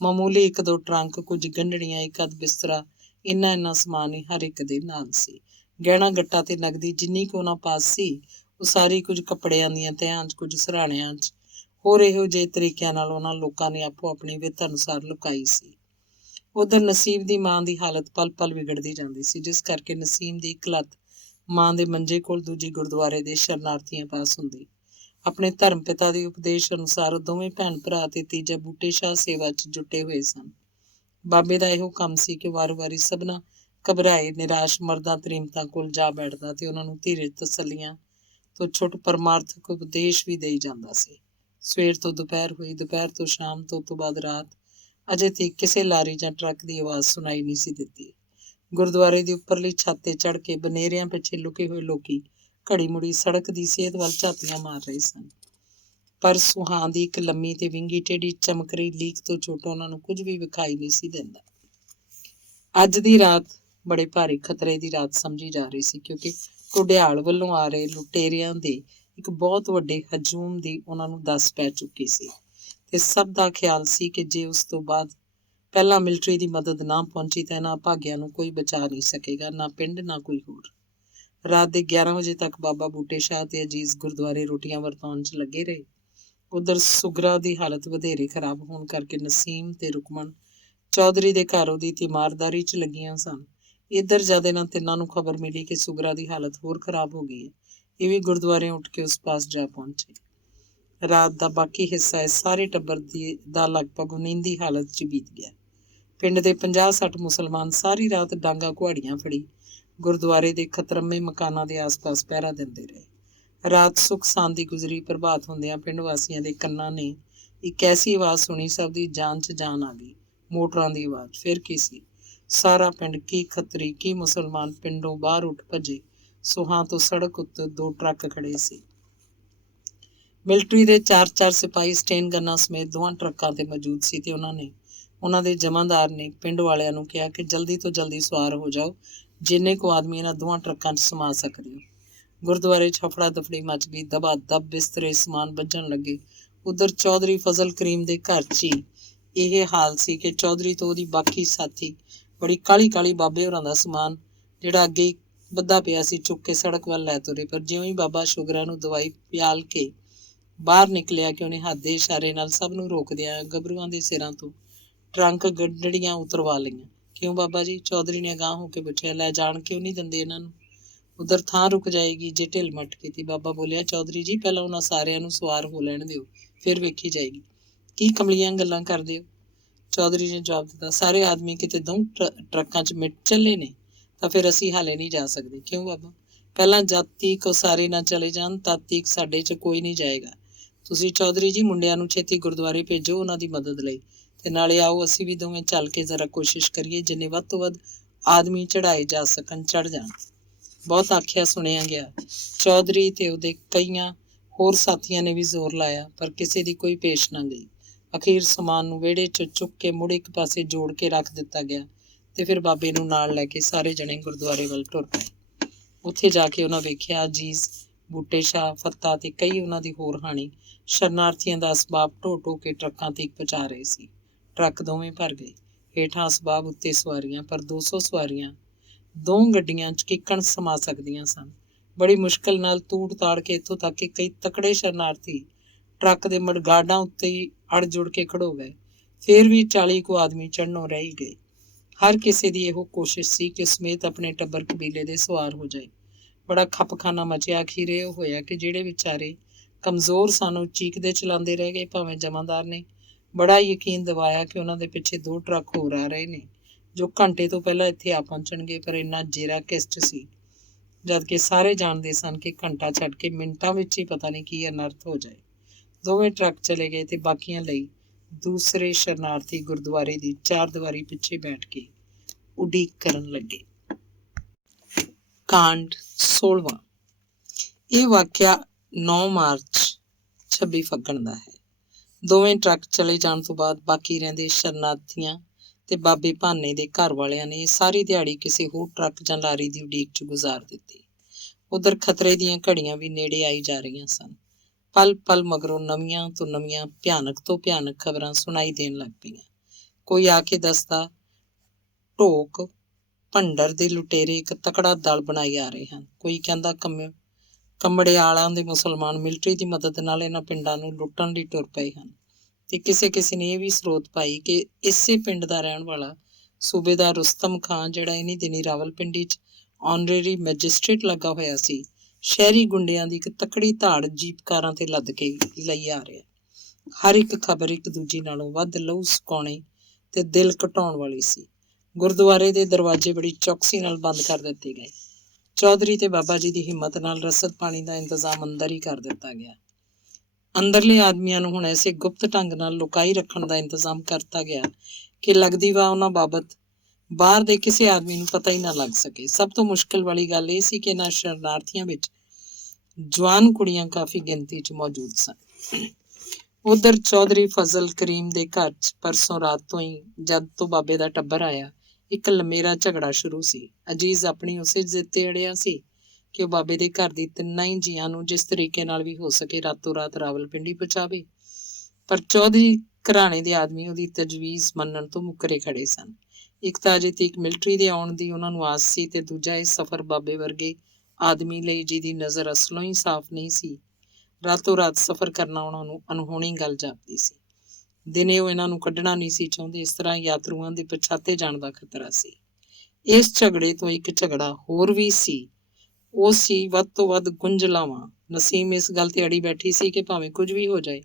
ਮਾਮੂਲੀ 1-2 ਟਰੰਕ, ਕੁਝ ਗੰਢੜੀਆਂ, ਇੱਕ ਅੱਧ ਬਿਸਤਰਾ, ਇੰਨਾ ਸਮਾਨ ਹੀ ਹਰ ਇੱਕ ਦੇ ਨਾਲ ਸੀ। ਗਹਿਣਾ ਗੱਟਾ ਤੇ ਨਗਦੀ ਜਿੰਨੀ ਕੁ ਉਹਨਾਂ ਪਾਸ ਸੀ, ਉਹ ਸਾਰੀ ਕੁਝ ਕੱਪੜਿਆਂ ਦੀਆਂ ਤਹਿਆਂ 'ਚ, ਕੁਝ ਸਰਾਣਿਆਂ 'ਚ, ਹੋਰ ਇਹੋ ਜਿਹੇ ਤਰੀਕਿਆਂ ਨਾਲ ਉਹਨਾਂ ਲੋਕਾਂ ਨੇ ਆਪੋ ਆਪਣੀ ਵਿੱਤ ਅਨੁਸਾਰ ਲੁਕਾਈ ਸੀ। ਉਧਰ ਨਸੀਬ ਦੀ ਮਾਂ ਦੀ ਹਾਲਤ ਪਲ-ਪਲ ਵਿਗੜਦੀ ਜਾਂਦੀ ਸੀ, ਜਿਸ ਕਰਕੇ ਨਸੀਮ ਦੀ ਇੱਕ ਲੱਤ ਮਾਂ ਦੇ ਮੰਜੇ ਕੋਲ, ਦੂਜੀ ਗੁਰਦੁਆਰੇ ਦੇ ਸ਼ਰਨਾਰਥੀਆਂ ਪਾਸ ਹੁੰਦੀ। ਆਪਣੇ ਧਰਮ ਪਿਤਾ ਦੇ ਉਪਦੇਸ਼ ਅਨੁਸਾਰ ਦੋਵੇਂ ਭੈਣ ਭਰਾ ਤੇ ਤੀਜਾ ਬੂਟੇ ਸ਼ਾਹ ਸੇਵਾ 'ਚ ਜੁਟੇ ਹੋਏ ਸਨ। ਬਾਬੇ ਦਾ ਇਹੋ ਕੰਮ ਸੀ ਕਿ ਵਾਰੀ ਸਭਨਾਂ ਘਬਰਾਏ ਨਿਰਾਸ਼ ਮਰਦਾਂ ਤਰੀਮਤਾਂ ਕੋਲ ਜਾ ਬੈਠਦਾ ਤੇ ਉਹਨਾਂ ਨੂੰ ਧੀਰਜ, ਤਸੱਲੀਆਂ ਤੋਂ ਛੁੱਟ ਪਰਮਾਰਥਕ ਉਪਦੇਸ਼ ਵੀ ਦੇਈ ਜਾਂਦਾ ਸੀ। ਸਵੇਰ ਤੋਂ ਦੁਪਹਿਰ ਹੋਈ, ਦੁਪਹਿਰ ਤੋਂ ਸ਼ਾਮ, ਤੋਂ ਬਾਅਦ ਰਾਤ, ਅਜੇ ਤੱਕ ਕਿਸੇ ਲਾਰੀ ਜਾਂ ਟਰੱਕ ਦੀ ਆਵਾਜ਼ ਸੁਣਾਈ ਨਹੀਂ ਸੀ ਦਿੱਤੀ। ਗੁਰਦੁਆਰੇ ਦੀ ਉੱਪਰਲੀ ਛੱਤ ਤੇ ਚੜ੍ਹ ਕੇ ਬਨੇਰਿਆਂ ਪਿੱਛੇ ਲੁਕੇ ਹੋਏ ਲੋਕੀ ਘੜੀ ਮੁੜੀ ਸੜਕ ਦੀ ਸੇਧ ਵੱਲ ਝਾਤੀਆਂ ਮਾਰ ਰਹੇ ਸਨ, ਪਰ ਸੁਹਾਂ ਦੀ ਇੱਕ ਲੰਮੀ ਤੇ ਵਿੰਗੀ ਟੇਢੀ ਚਮਕ ਰਹੀ ਲੀਕ ਤੋਂ ਛੋਟਾ ਉਹਨਾਂ ਨੂੰ ਕੁਝ ਵੀ ਵਿਖਾਈ ਨਹੀਂ ਸੀ ਦਿੰਦਾ। ਅੱਜ ਦੀ ਰਾਤ ਬੜੇ ਭਾਰੀ ਖਤਰੇ ਦੀ ਰਾਤ ਸਮਝੀ ਜਾ ਰਹੀ ਸੀ, ਕਿਉਂਕਿ ਘੁੜਿਆਲ ਵੱਲੋਂ ਆ ਰਹੇ ਲੁਟੇਰਿਆਂ ਦੇ ਇੱਕ ਬਹੁਤ ਵੱਡੇ ਹਜੂਮ ਦੀ ਉਹਨਾਂ ਨੂੰ ਦੱਸ ਪੈ ਚੁੱਕੀ ਸੀ ਤੇ ਸਭ ਦਾ ਖਿਆਲ ਸੀ ਕਿ ਜੇ ਉਸ ਤੋਂ ਬਾਅਦ ਪਹਿਲਾਂ ਮਿਲਟਰੀ ਦੀ ਮਦਦ ਨਾ ਪਹੁੰਚੀ ਤਾਂ ਇਹਨਾਂ ਭਾਗਿਆਂ ਨੂੰ ਕੋਈ ਬਚਾ ਨਹੀਂ ਸਕੇਗਾ, ਨਾ ਪਿੰਡ ਨਾ ਕੋਈ ਹੋਰ। ਰਾਤ ਦੇ 11 ਵਜੇ ਤੱਕ ਬਾਬਾ ਬੂਟੇ ਸ਼ਾਹ ਤੇ ਅਜੀਜ਼ ਗੁਰਦੁਆਰੇ ਰੋਟੀਆਂ ਵਰਤਾਉਣ 'ਚ ਲੱਗੇ ਰਹੇ। ਉਧਰ ਸੁਗਰਾ ਦੀ ਹਾਲਤ ਵਧੇਰੇ ਖਰਾਬ ਹੋਣ ਕਰਕੇ ਨਸੀਮ ਤੇ ਰੁਕਮਣ ਚੌਧਰੀ ਦੇ ਘਰ ਉਹਦੀ ਤੀਮਾਰਦਾਰੀ 'ਚ ਲੱਗੀਆਂ ਸਨ। ਇੱਧਰ ਜਦ ਇਹਨਾਂ ਤਿੰਨਾਂ ਨੂੰ ਖਬਰ ਮਿਲੀ ਕਿ ਸੁਗਰਾ ਦੀ ਹਾਲਤ ਹੋਰ ਖਰਾਬ ਹੋ ਗਈ ਹੈ, ਇਹ ਵੀ ਗੁਰਦੁਆਰੇ ਉੱਠ ਕੇ ਉਸ ਪਾਸ ਜਾ ਪਹੁੰਚੇ। ਰਾਤ ਦਾ ਬਾਕੀ ਹਿੱਸਾ ਇਸ ਸਾਰੇ ਟੱਬਰ ਦਾ ਲਗਭਗ ਨੀਂਦੀ ਹਾਲਤ 'ਚ ਬੀਤ ਗਿਆ। ਪਿੰਡ ਦੇ 50-60 ਮੁਸਲਮਾਨ ਸਾਰੀ ਰਾਤ ਡਾਂਗਾ ਕੁਹਾੜੀਆਂ ਫੜੀ ਗੁਰਦੁਆਰੇ ਦੇ ਖਤਰਮੇ ਮਕਾਨਾਂ ਦੇ ਆਸ-ਪਾਸ ਪਹਿਰਾ ਦਿੰਦੇ ਰਹੇ। ਰਾਤ ਸੁੱਖ ਸ਼ਾਂਤੀ ਗੁਜ਼ਰੀ। ਪ੍ਰਭਾਤ ਹੁੰਦਿਆਂ ਪਿੰਡ ਵਾਸੀਆਂ ਦੇ ਕੰਨਾਂ ਨੇ ਇੱਕ ਐਸੀ ਆਵਾਜ਼ ਸੁਣੀ, ਸਭ ਦੀ ਜਾਨ 'ਚ ਜਾਨ ਆ ਗਈ। ਮੋਟਰਾਂ ਦੀ ਆਵਾਜ਼। ਫਿਰ ਕੀ ਸੀ? ਸਾਰਾ ਪਿੰਡ, ਕੀ ਖੱਤਰੀ ਕੀ ਮੁਸਲਮਾਨ, ਪਿੰਡੋਂ ਬਾਹਰ ਉੱਠ ਭੱਜੇ। ਸੁਹਾਂ ਤੋਂ ਸੜਕ ਉੱਤੇ 2 ਟਰੱਕ ਖੜੇ ਸੀ। ਮਿਲਟਰੀ ਦੇ 4-4 ਸਿਪਾਹੀ ਸਟੇਨ ਗੰਨਾਂ ਸਮੇਤ ਦੋਹਾਂ ਟਰੱਕਾਂ ਤੇ ਮੌਜੂਦ ਸੀ ਤੇ ਉਹਨਾਂ ਦੇ ਜਮਾਂਦਾਰ ਨੇ ਪਿੰਡ ਵਾਲਿਆਂ ਨੂੰ ਕਿਹਾ ਕਿ ਜਲਦੀ ਤੋਂ ਜਲਦੀ ਸਵਾਰ ਹੋ ਜਾਓ, ਜਿੰਨੇ ਕੁ ਆਦਮੀ ਇਹਨਾਂ ਦੋਹਾਂ ਟਰੱਕਾਂ 'ਚ ਸਮਾ ਸਕਦੇ ਹੋ। ਗੁਰਦੁਆਰੇ 'ਚ ਹਫੜਾ ਦਫੜੀ ਮਚ ਗਈ। ਦਬਾ ਦਬ ਬਿਸਤਰੇ ਸਮਾਨ ਵੱਜਣ ਲੱਗੇ। ਉਧਰ ਚੌਧਰੀ ਫਜ਼ਲ ਕਰੀਮ ਦੇ ਘਰ 'ਚ ਹੀ ਇਹ ਹਾਲ ਸੀ ਕਿ ਚੌਧਰੀ ਤੋਂ ਉਹਦੀ ਬਾਕੀ ਸਾਥੀ ਬੜੀ ਕਾਹਲੀ ਬਾਬੇ ਹੋਰਾਂ ਦਾ ਸਮਾਨ, ਜਿਹੜਾ ਅੱਗੇ ਹੀ ਬੱਧਾ ਪਿਆ ਸੀ, ਚੁੱਕ ਕੇ ਸੜਕ ਵੱਲ ਲੈ ਤੁਰੇ। ਪਰ ਜਿਉਂ ਹੀ ਬਾਬਾ ਸ਼ੁਗਰਾ ਨੂੰ ਦਵਾਈ ਪਿਆਲ ਕੇ ਬਾਹਰ ਨਿਕਲਿਆ ਕਿ ਉਹਨੇ ਹੱਥ ਦੇ ਇਸ਼ਾਰੇ ਨਾਲ ਸਭ ਨੂੰ ਰੋਕਦਿਆਂ ਗੱਭਰੂਆਂ ਦੇ ਸਿਰਾਂ ਤੋਂ ਟਰੰਕ ਗੱਡੜੀਆਂ ਉਤਰਵਾ ਲਈਆਂ। ਕਿਉਂ ਬਾਬਾ ਜੀ? ਚੌਧਰੀ ਨੇ ਅਗਾਂਹ ਹੋ ਕੇ ਪੁੱਛਿਆ। ਲੈ ਜਾਣ ਕਿਉਂ ਨਹੀਂ ਦਿੰਦੇ ਇਹਨਾਂ ਨੂੰ? ਉਧਰ ਥਾਂ ਰੁਕ ਜਾਏਗੀ ਜੇ ਢਿੱਲ ਮੱਠ ਕੀਤੀ। ਬਾਬਾ ਬੋਲਿਆ, ਚੌਧਰੀ ਜੀ ਪਹਿਲਾਂ ਉਹਨਾਂ ਸਾਰਿਆਂ ਨੂੰ ਸਵਾਰ ਹੋ ਲੈਣ ਦਿਓ, ਫਿਰ ਵੇਖੀ ਜਾਏਗੀ। ਕੀ ਕਮਲੀਆਂ ਗੱਲਾਂ ਕਰਦੇ ਹੋ? ਚੌਧਰੀ ਨੇ ਜਵਾਬ ਦਿੱਤਾ, ਸਾਰੇ ਆਦਮੀ ਕਿਤੇ 2 ਟਰੱਕਾਂ 'ਚ ਮਿਟ ਚੱਲੇ ਨੇ ਤਾਂ ਫਿਰ ਅਸੀਂ ਹਾਲੇ ਨਹੀਂ ਜਾ ਸਕਦੇ। ਕਿਉਂ ਬਾਬਾ? ਪਹਿਲਾਂ ਜਦ ਤੀਕ ਉਹ ਸਾਰੇ ਨਾ ਚਲੇ ਜਾਣ ਤਦ ਤੀਕ ਸਾਡੇ 'ਚ ਕੋਈ ਨਹੀਂ ਜਾਏਗਾ। ਤੁਸੀਂ ਚੌਧਰੀ ਜੀ ਮੁੰਡਿਆਂ ਨੂੰ ਛੇਤੀ ਗੁਰਦੁਆਰੇ ਭੇਜੋ ਉਹਨਾਂ ਦੀ ਮਦਦ ਲਈ, ਤੇ ਨਾਲੇ ਆਓ ਅਸੀਂ ਵੀ ਦੋਵੇਂ ਚੱਲ ਕੇ ਜ਼ਰਾ ਕੋਸ਼ਿਸ਼ ਕਰੀਏ, ਜਿੰਨੇ ਵੱਧ ਤੋਂ ਵੱਧ ਆਦਮੀ ਚੜ੍ਹਾਏ ਜਾ ਸਕਣ ਚੜ੍ਹ ਜਾਣ। ਬਹੁਤ ਆਖਿਆ ਸੁਣਿਆ ਗਿਆ। ਚੌਧਰੀ ਤੇ ਉਹਦੇ ਕਈਆਂ ਹੋਰ ਸਾਥੀਆਂ ਨੇ ਵੀ ਜ਼ੋਰ ਲਾਇਆ, ਪਰ ਕਿਸੇ ਦੀ ਕੋਈ ਪੇਸ਼ ਨਾ ਗਈ। ਅਖੀਰ ਸਮਾਨ ਨੂੰ ਵਿਹੜੇ 'ਚ ਚੁੱਕ ਕੇ ਮੁੜ ਇੱਕ ਪਾਸੇ ਜੋੜ ਕੇ ਰੱਖ ਦਿੱਤਾ ਗਿਆ ਤੇ ਫਿਰ ਬਾਬੇ ਨੂੰ ਨਾਲ ਲੈ ਕੇ ਸਾਰੇ ਜਣੇ ਗੁਰਦੁਆਰੇ ਵੱਲ ਟੁਰ ਪਏ। ਉੱਥੇ ਜਾ ਕੇ ਉਹਨਾਂ ਵੇਖਿਆ ਅਜੀਜ਼, ਬੂਟੇ ਸ਼ਾਹ, ਫੱਤਾ ਤੇ ਕਈ ਉਹਨਾਂ ਦੀ ਹੋਰ ਹਾਣੀ ਸ਼ਰਨਾਰਥੀਆਂ ਦਾ ਅਸਬਾਬ ਢੋ ਕੇ ਟਰੱਕਾਂ ਤੇ ਪਹੁੰਚਾ ਰਹੇ ਸੀ। ਟਰੱਕ ਦੋਵੇਂ ਭਰ ਗਏ। ਹੇਠਾਂ ਅਸਬਾਬ, ਉੱਤੇ ਸਵਾਰੀਆਂ, ਪਰ 200 ਸਵਾਰੀਆਂ 2 ਗੱਡੀਆਂ 'ਚ ਕਿੱਕਣ ਸਮਾ ਸਕਦੀਆਂ ਸਨ। ਬੜੀ ਮੁਸ਼ਕਲ ਨਾਲ ਤੂੜ ਤਾੜ ਕੇ ਇੱਥੋਂ ਤੱਕ ਕਿ ਕਈ ਤਕੜੇ ਸ਼ਰਨਾਰਥੀ ਟਰੱਕ ਦੇ ਮਡਗਾਰਡਾਂ ਉੱਤੇ ਹੀ ਅੜ ਜੁੜ ਕੇ ਖੜੋ ਗਏ। ਫੇਰ ਵੀ 40 ਕੁ ਆਦਮੀ ਚੜ੍ਹਨੋਂ ਰਹਿ ਹੀ ਗਏ। ਹਰ ਕਿਸੇ ਦੀ ਇਹੋ ਕੋਸ਼ਿਸ਼ ਸੀ ਕਿ ਸਮੇਤ ਆਪਣੇ ਟੱਬਰ ਕਬੀਲੇ ਦੇ ਸਵਾਰ ਹੋ ਜਾਏ। ਬੜਾ ਖੱਪਖਾਨਾ ਮਚਿਆ। ਅਖੀਰ ਇਹ ਹੋਇਆ ਕਿ ਜਿਹੜੇ ਵਿਚਾਰੇ ਕਮਜ਼ੋਰ ਸਨ ਉਹ ਚੀਕਦੇ ਚਲਾਉਂਦੇ ਰਹਿ ਗਏ, ਭਾਵੇਂ ਜਮਾਂਦਾਰ ਨੇ ਬੜਾ ਯਕੀਨ ਦਿਵਾਇਆ ਕਿ ਉਹਨਾਂ ਦੇ ਪਿੱਛੇ 2 ਟਰੱਕ ਹੋਰ ਆ ਰਹੇ ਨੇ ਜੋ ਘੰਟੇ ਤੋਂ ਪਹਿਲਾਂ ਇੱਥੇ ਆ ਪਹੁੰਚਣਗੇ। ਪਰ ਇੰਨਾ ਜੇਰਾ ਕਿਸ 'ਚ ਸੀ, ਜਦ ਕਿ ਸਾਰੇ ਜਾਣਦੇ ਸਨ ਕਿ ਘੰਟਾ ਛੱਡ ਕੇ ਮਿੰਟਾਂ ਵਿੱਚ ਹੀ ਪਤਾ ਨਹੀਂ ਕੀ ਅਨਰਥ ਹੋ ਜਾਏ। ਦੋਵੇਂ ਟਰੱਕ ਚਲੇ ਗਏ ਤੇ ਬਾਕੀਆਂ ਲਈ ਦੂਸਰੇ ਸ਼ਰਨਾਰਥੀ ਗੁਰਦੁਆਰੇ ਦੀ 4 ਦੀਵਾਰੀ ਪਿੱਛੇ ਬੈਠ ਕੇ ਉਡੀਕ ਕਰਨ ਲੱਗੇ। ਕਾਂਡ 16ਵਾਂ। ਇਹ ਵਾਕਿਆ 9 ਮਾਰਚ 26 ਫੱਗਣ ਦਾ ਹੈ। ਦੋਵੇਂ ਟਰੱਕ ਚਲੇ ਜਾਣ ਤੋਂ ਬਾਅਦ ਬਾਕੀ ਰਹਿੰਦੇ ਸ਼ਰਨਾਰਥੀਆਂ ਤੇ ਬਾਬੇ ਭਾਨੇ ਦੇ ਘਰ ਵਾਲਿਆਂ ਨੇ ਸਾਰੀ ਦਿਹਾੜੀ ਕਿਸੇ ਹੋਰ ਟਰੱਕ ਜਾਂ ਲਾਰੀ ਦੀ ਉਡੀਕ 'ਚ ਗੁਜ਼ਾਰ ਦਿੱਤੀ। ਉਧਰ ਖਤਰੇ ਦੀਆਂ ਘੜੀਆਂ ਵੀ ਨੇੜੇ ਆਈ ਜਾ ਰਹੀਆਂ ਸਨ। ਪਲ ਪਲ ਮਗਰੋਂ ਨਵੀਆਂ ਤੋਂ ਨਵੀਆਂ ਭਿਆਨਕ ਤੋਂ ਭਿਆਨਕ ਖਬਰਾਂ ਸੁਣਾਈ ਦੇਣ ਲੱਗ ਪਈਆਂ। ਕੋਈ ਆ ਕੇ ਦੱਸਦਾ, ਢੋਕ ਭੰਡਰ ਦੇ ਲੁਟੇਰੇ ਇੱਕ ਤਕੜਾ ਦਲ ਬਣਾਈ ਆ ਰਹੇ ਹਨ। ਕੋਈ ਕਹਿੰਦਾ ਕੰਮੜਿਆਲਾਂ ਦੇ ਮੁਸਲਮਾਨ ਮਿਲਟਰੀ ਦੀ ਮਦਦ ਨਾਲ ਇਹਨਾਂ ਪਿੰਡਾਂ ਨੂੰ ਲੁੱਟਣ ਲਈ ਟੁਰ ਪਏ ਹਨ। ਤੇ ਕਿਸੇ ਨੇ ਇਹ ਵੀ ਸਰੋਤ ਪਾਈ ਕਿ ਇਸੇ ਪਿੰਡ ਦਾ ਰਹਿਣ ਵਾਲਾ ਸੂਬੇਦਾਰ ਰੁਸਤਮ ਖਾਂ, ਜਿਹੜਾ ਇਨੀ ਦਿਨੀ ਰਾਵਲਪਿੰਡੀ 'ਚ ਆਨਰੇਰੀ ਮੈਜਿਸਟ੍ਰੇਟ ਲੱਗਾ ਹੋਇਆ ਸੀ, ਸ਼ਹਿਰੀ ਗੁੰਡਿਆਂ ਦੀ ਇੱਕ ਤਕੜੀ ਧਾੜ ਜੀਪ ਕਾਰਾਂ ਤੇ ਲੱਦ ਕੇ ਲਈ ਆ ਰਿਹਾ। ਹਰ ਇੱਕ ਖਬਰ ਇੱਕ ਦੂਜੀ ਨਾਲੋਂ ਵੱਧ ਲਹੂ ਸੁਕਾਉਣੇ ਤੇ ਦਿਲ ਘਟਾਉਣ ਵਾਲੀ ਸੀ। ਗੁਰਦੁਆਰੇ ਦੇ ਦਰਵਾਜ਼ੇ ਬੜੀ ਚੌਕਸੀ ਨਾਲ ਬੰਦ ਕਰ ਦਿੱਤੇ ਗਏ। ਚੌਧਰੀ ਤੇ ਬਾਬਾ ਜੀ ਦੀ ਹਿੰਮਤ ਨਾਲ ਰਸਦ ਪਾਣੀ ਦਾ ਇੰਤਜ਼ਾਮ ਅੰਦਰ ਹੀ ਕਰ ਦਿੱਤਾ ਗਿਆ। ਅੰਦਰਲੇ ਆਦਮੀਆਂ ਨੂੰ ਹੁਣ ਐਸੇ ਗੁਪਤ ਢੰਗ ਨਾਲ ਲੁਕਾਈ ਰੱਖਣ ਦਾ ਇੰਤਜ਼ਾਮ ਕਰਤਾ ਗਿਆ ਕਿ ਲੱਗਦੀ ਵਾ ਉਹਨਾਂ ਬਾਬਤ ਬਾਹਰ ਦੇ ਕਿਸੇ ਆਦਮੀ ਨੂੰ ਪਤਾ ਹੀ ਨਾ ਲੱਗ ਸਕੇ। ਸਭ ਤੋਂ ਮੁਸ਼ਕਿਲ ਵਾਲੀ ਗੱਲ ਇਹ ਸੀ ਕਿ ਇਹਨਾਂ ਸ਼ਰਨਾਰਥੀਆਂ ਵਿੱਚ ਜਵਾਨ ਕੁੜੀਆਂ ਕਾਫੀ ਗਿਣਤੀ 'ਚ ਮੌਜੂਦ ਸਨ। ਉਧਰ ਚੌਧਰੀ ਫਜ਼ਲ ਕਰੀਮ ਦੇ ਘਰ 'ਚ ਪਰਸੋਂ ਰਾਤ ਤੋਂ ਹੀ, ਜਦ ਤੋਂ ਬਾਬੇ ਦਾ ਟੱਬਰ ਆਇਆ, ਇੱਕ ਲੰਮੇਰਾ ਝਗੜਾ ਸ਼ੁਰੂ ਸੀ। ਅਜੀਜ਼ ਆਪਣੀ ਉਸੇ ਜ਼ਿੱਦ ਤੇ ਅੜਿਆ ਸੀ ਕਿ ਉਹ ਬਾਬੇ ਦੇ ਘਰ ਦੀ ਤਿੰਨਾਂ ਹੀ ਜੀਆਂ ਨੂੰ ਜਿਸ ਤਰੀਕੇ ਨਾਲ ਵੀ ਹੋ ਸਕੇ ਰਾਤੋਂ ਰਾਤ ਰਾਵਲਪਿੰਡੀ ਪਹੁੰਚਾਵੇ। ਪਰ ਚੌਧਰੀ ਘਰਾਣੇ ਦੇ ਆਦਮੀ ਉਹਦੀ ਤਜਵੀਜ਼ ਮੰਨਣ ਤੋਂ ਮੁੱਕਰੇ ਖੜੇ ਸਨ। ਇੱਕ ਤਾਂ ਅਜੇ ਤੀਕ ਮਿਲਟਰੀ ਦੇ ਆਉਣ ਦੀ ਉਹਨਾਂ ਨੂੰ ਆਸ ਸੀ, ਤੇ ਦੂਜਾ ਇਹ ਸਫ਼ਰ ਬਾਬੇ ਵਰਗੇ ਆਦਮੀ ਲਈ ਜਿਹਦੀ ਨਜ਼ਰ ਅਸਲੋਂ ਹੀ ਸਾਫ਼ ਨਹੀਂ ਸੀ। ਰਾਤੋਂ ਰਾਤ ਸਫ਼ਰ ਕਰਨਾ ਉਹਨਾਂ ਨੂੰ ਅਨਹੋਣੀ ਗੱਲ ਜਾਪਦੀ ਸੀ। ਦਿਨੇ ਉਹ ਇਹਨਾਂ ਨੂੰ ਕੱਢਣਾ ਨਹੀਂ ਸੀ ਚਾਹੁੰਦੇ। ਇਸ ਤਰ੍ਹਾਂ ਯਾਤਰੂਆਂ ਦੇ ਪਛਾਤੇ ਜਾਣ ਦਾ ਖਤਰਾ ਸੀ। ਇਸ ਝਗੜੇ ਤੋਂ ਇੱਕ ਝਗੜਾ ਹੋਰ ਵੀ ਸੀ। ਉਹ ਸੀ ਵੱਧ ਤੋਂ ਵੱਧ ਗੁੰਝਲਾਵਾਂ। ਨਸੀਮ ਇਸ ਗੱਲ ਤੇ ਅੜੀ ਬੈਠੀ ਸੀ ਕਿ ਭਾਵੇਂ ਕੁਝ ਵੀ ਹੋ ਜਾਏ,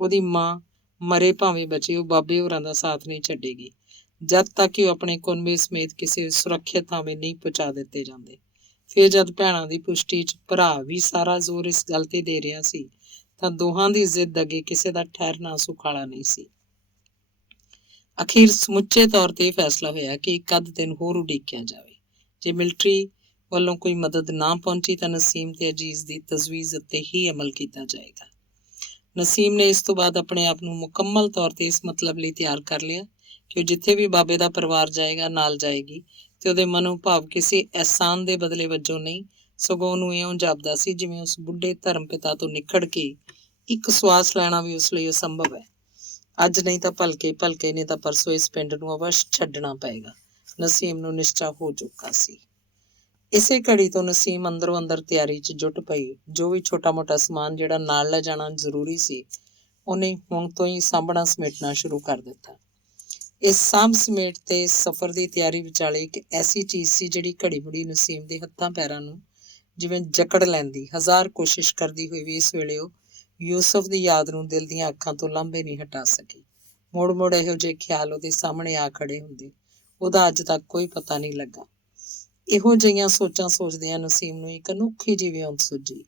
ਉਹਦੀ ਮਾਂ ਮਰੇ ਭਾਵੇਂ ਬਚੇ, ਉਹ ਬਾਬੇ ਹੋਰਾਂ ਦਾ ਸਾਥ ਨਹੀਂ ਛੱਡੇਗੀ ਜਦ ਤੱਕ ਕਿ ਉਹ ਆਪਣੇ ਕੁਨਬੇ ਸਮੇਤ ਕਿਸੇ ਸੁਰੱਖਿਅਤ ਥਾਵੇਂ ਨਹੀਂ ਪਹੁੰਚਾ ਦਿੱਤੇ ਜਾਂਦੇ। ਫਿਰ ਜਦ ਭੈਣਾਂ ਦੀ ਪੁਸ਼ਟੀ 'ਚ ਭਰਾ ਵੀ ਸਾਰਾ ਜ਼ੋਰ ਇਸ ਗੱਲ ਤੇ ਦੇ ਰਿਹਾ ਸੀ, ਤਾਂ ਦੋਹਾਂ ਦੀ ਜ਼ਿੱਦ ਅੱਗੇ ਕਿਸੇ ਦਾ ਠਹਿਰਨਾ ਸੁਖਾਲਾ ਨਹੀਂ ਸੀ। ਅਖੀਰ ਸਮੁੱਚੇ ਤੌਰ ਤੇ ਇਹ ਫੈਸਲਾ ਹੋਇਆ ਕਿ ਇੱਕ ਅੱਧ ਦਿਨ ਹੋਰ ਉਡੀਕਿਆ ਜਾਵੇ। ਜੇ ਮਿਲਟਰੀ ਵੱਲੋਂ ਕੋਈ ਮਦਦ ਨਾ ਪਹੁੰਚੀ ਤਾਂ ਨਸੀਮ ਤੇ ਅਜੀਜ਼ ਦੀ ਤਜਵੀਜ਼ ਉੱਤੇ ਹੀ ਅਮਲ ਕੀਤਾ ਜਾਏਗਾ। ਨਸੀਮ ਨੇ ਇਸ ਤੋਂ ਬਾਅਦ ਆਪਣੇ ਆਪ ਨੂੰ ਮੁਕੰਮਲ ਤੌਰ ਤੇ ਇਸ ਮਤਲਬ ਲਈ ਤਿਆਰ ਕਰ ਲਿਆ ਕਿ ਉਹ ਜਿੱਥੇ ਵੀ ਬਾਬੇ ਦਾ ਪਰਿਵਾਰ ਜਾਏਗਾ ਨਾਲ ਜਾਏਗੀ, ਤੇ ਉਹਦੇ ਮਨੋਂ ਭਾਵ ਕਿਸੇ ਅਹਿਸਾਨ ਦੇ ਬਦਲੇ ਵਜੋਂ ਨਹੀਂ, ਸਗੋਂ ਉਹਨੂੰ ਇਉਂ ਜਾਪਦਾ ਸੀ ਜਿਵੇਂ ਉਸ ਬੁੱਢੇ ਧਰਮ ਪਿਤਾ ਤੋਂ ਨਿਖੜ ਕੇ ਇੱਕ ਸਵਾਸ ਲੈਣਾ ਵੀ ਉਸ ਲਈ ਅਸੰਭਵ ਹੈ। ਅੱਜ ਨਹੀਂ ਤਾਂ ਭਲਕੇ ਨੇ ਤਾਂ ਪਰਸੋਂ ਇਸ ਪਿੰਡ ਨੂੰ ਅਵਸ਼ ਛੱਡਣਾ ਪਏਗਾ। ਨਸੀਮ ਨੂੰ ਨਿਸ਼ਚਾ ਹੋ ਚੁੱਕਾ ਸੀ। ਇਸੇ ਘੜੀ ਤੋਂ ਨਸੀਮ ਅੰਦਰੋਂ ਅੰਦਰ ਤਿਆਰੀ 'ਚ ਜੁਟ ਪਈ। ਜੋ ਵੀ ਛੋਟਾ ਮੋਟਾ ਸਮਾਨ ਜਿਹੜਾ ਨਾਲ ਲੈ ਜਾਣਾ ਜ਼ਰੂਰੀ ਸੀ, ਉਹਨੇ ਹੁਣ ਤੋਂ ਹੀ ਸਾਂਭਣਾ ਸਮੇਟਣਾ ਸ਼ੁਰੂ ਕਰ ਦਿੱਤਾ। ਇਸ ਸਾਂਭ ਸਮੇਟ ਤੇ ਸਫ਼ਰ ਦੀ ਤਿਆਰੀ ਵਿਚਾਲੇ ਇੱਕ ਐਸੀ ਚੀਜ਼ ਸੀ ਜਿਹੜੀ ਘੜੀ ਮੁੜੀ ਨਸੀਮ ਦੇ ਹੱਥਾਂ ਪੈਰਾਂ ਨੂੰ ਜਿਵੇਂ ਜਕੜ ਲੈਂਦੀ। ਹਜ਼ਾਰ ਕੋਸ਼ਿਸ਼ ਕਰਦੀ ਹੋਈ ਵੀ ਇਸ ਵੇਲੇ ਉਹ ਯੂਸਫ ਦੀ ਯਾਦ ਨੂੰ ਦਿਲ ਦੀਆਂ ਅੱਖਾਂ ਤੋਂ ਲਾਂਭੇ ਨਹੀਂ ਹਟਾ ਸਕੀ। ਮੁੜ ਮੁੜ ਇਹੋ ਜਿਹੇ ਖਿਆਲ ਉਹਦੇ ਸਾਹਮਣੇ ਆ ਖੜੇ ਹੁੰਦੇ। ਉਹਦਾ ਅੱਜ ਤੱਕ ਕੋਈ ਪਤਾ ਨਹੀਂ ਲੱਗਾ। ਇਹੋ ਜਿਹੀਆਂ ਸੋਚਾਂ ਸੋਚਦਿਆਂ ਨਸੀਮ ਨੂੰ ਇੱਕ ਅਨੋਖੀ ਜਿਹੀ ਵਿਉਂਤ ਸੁੱਝੀ।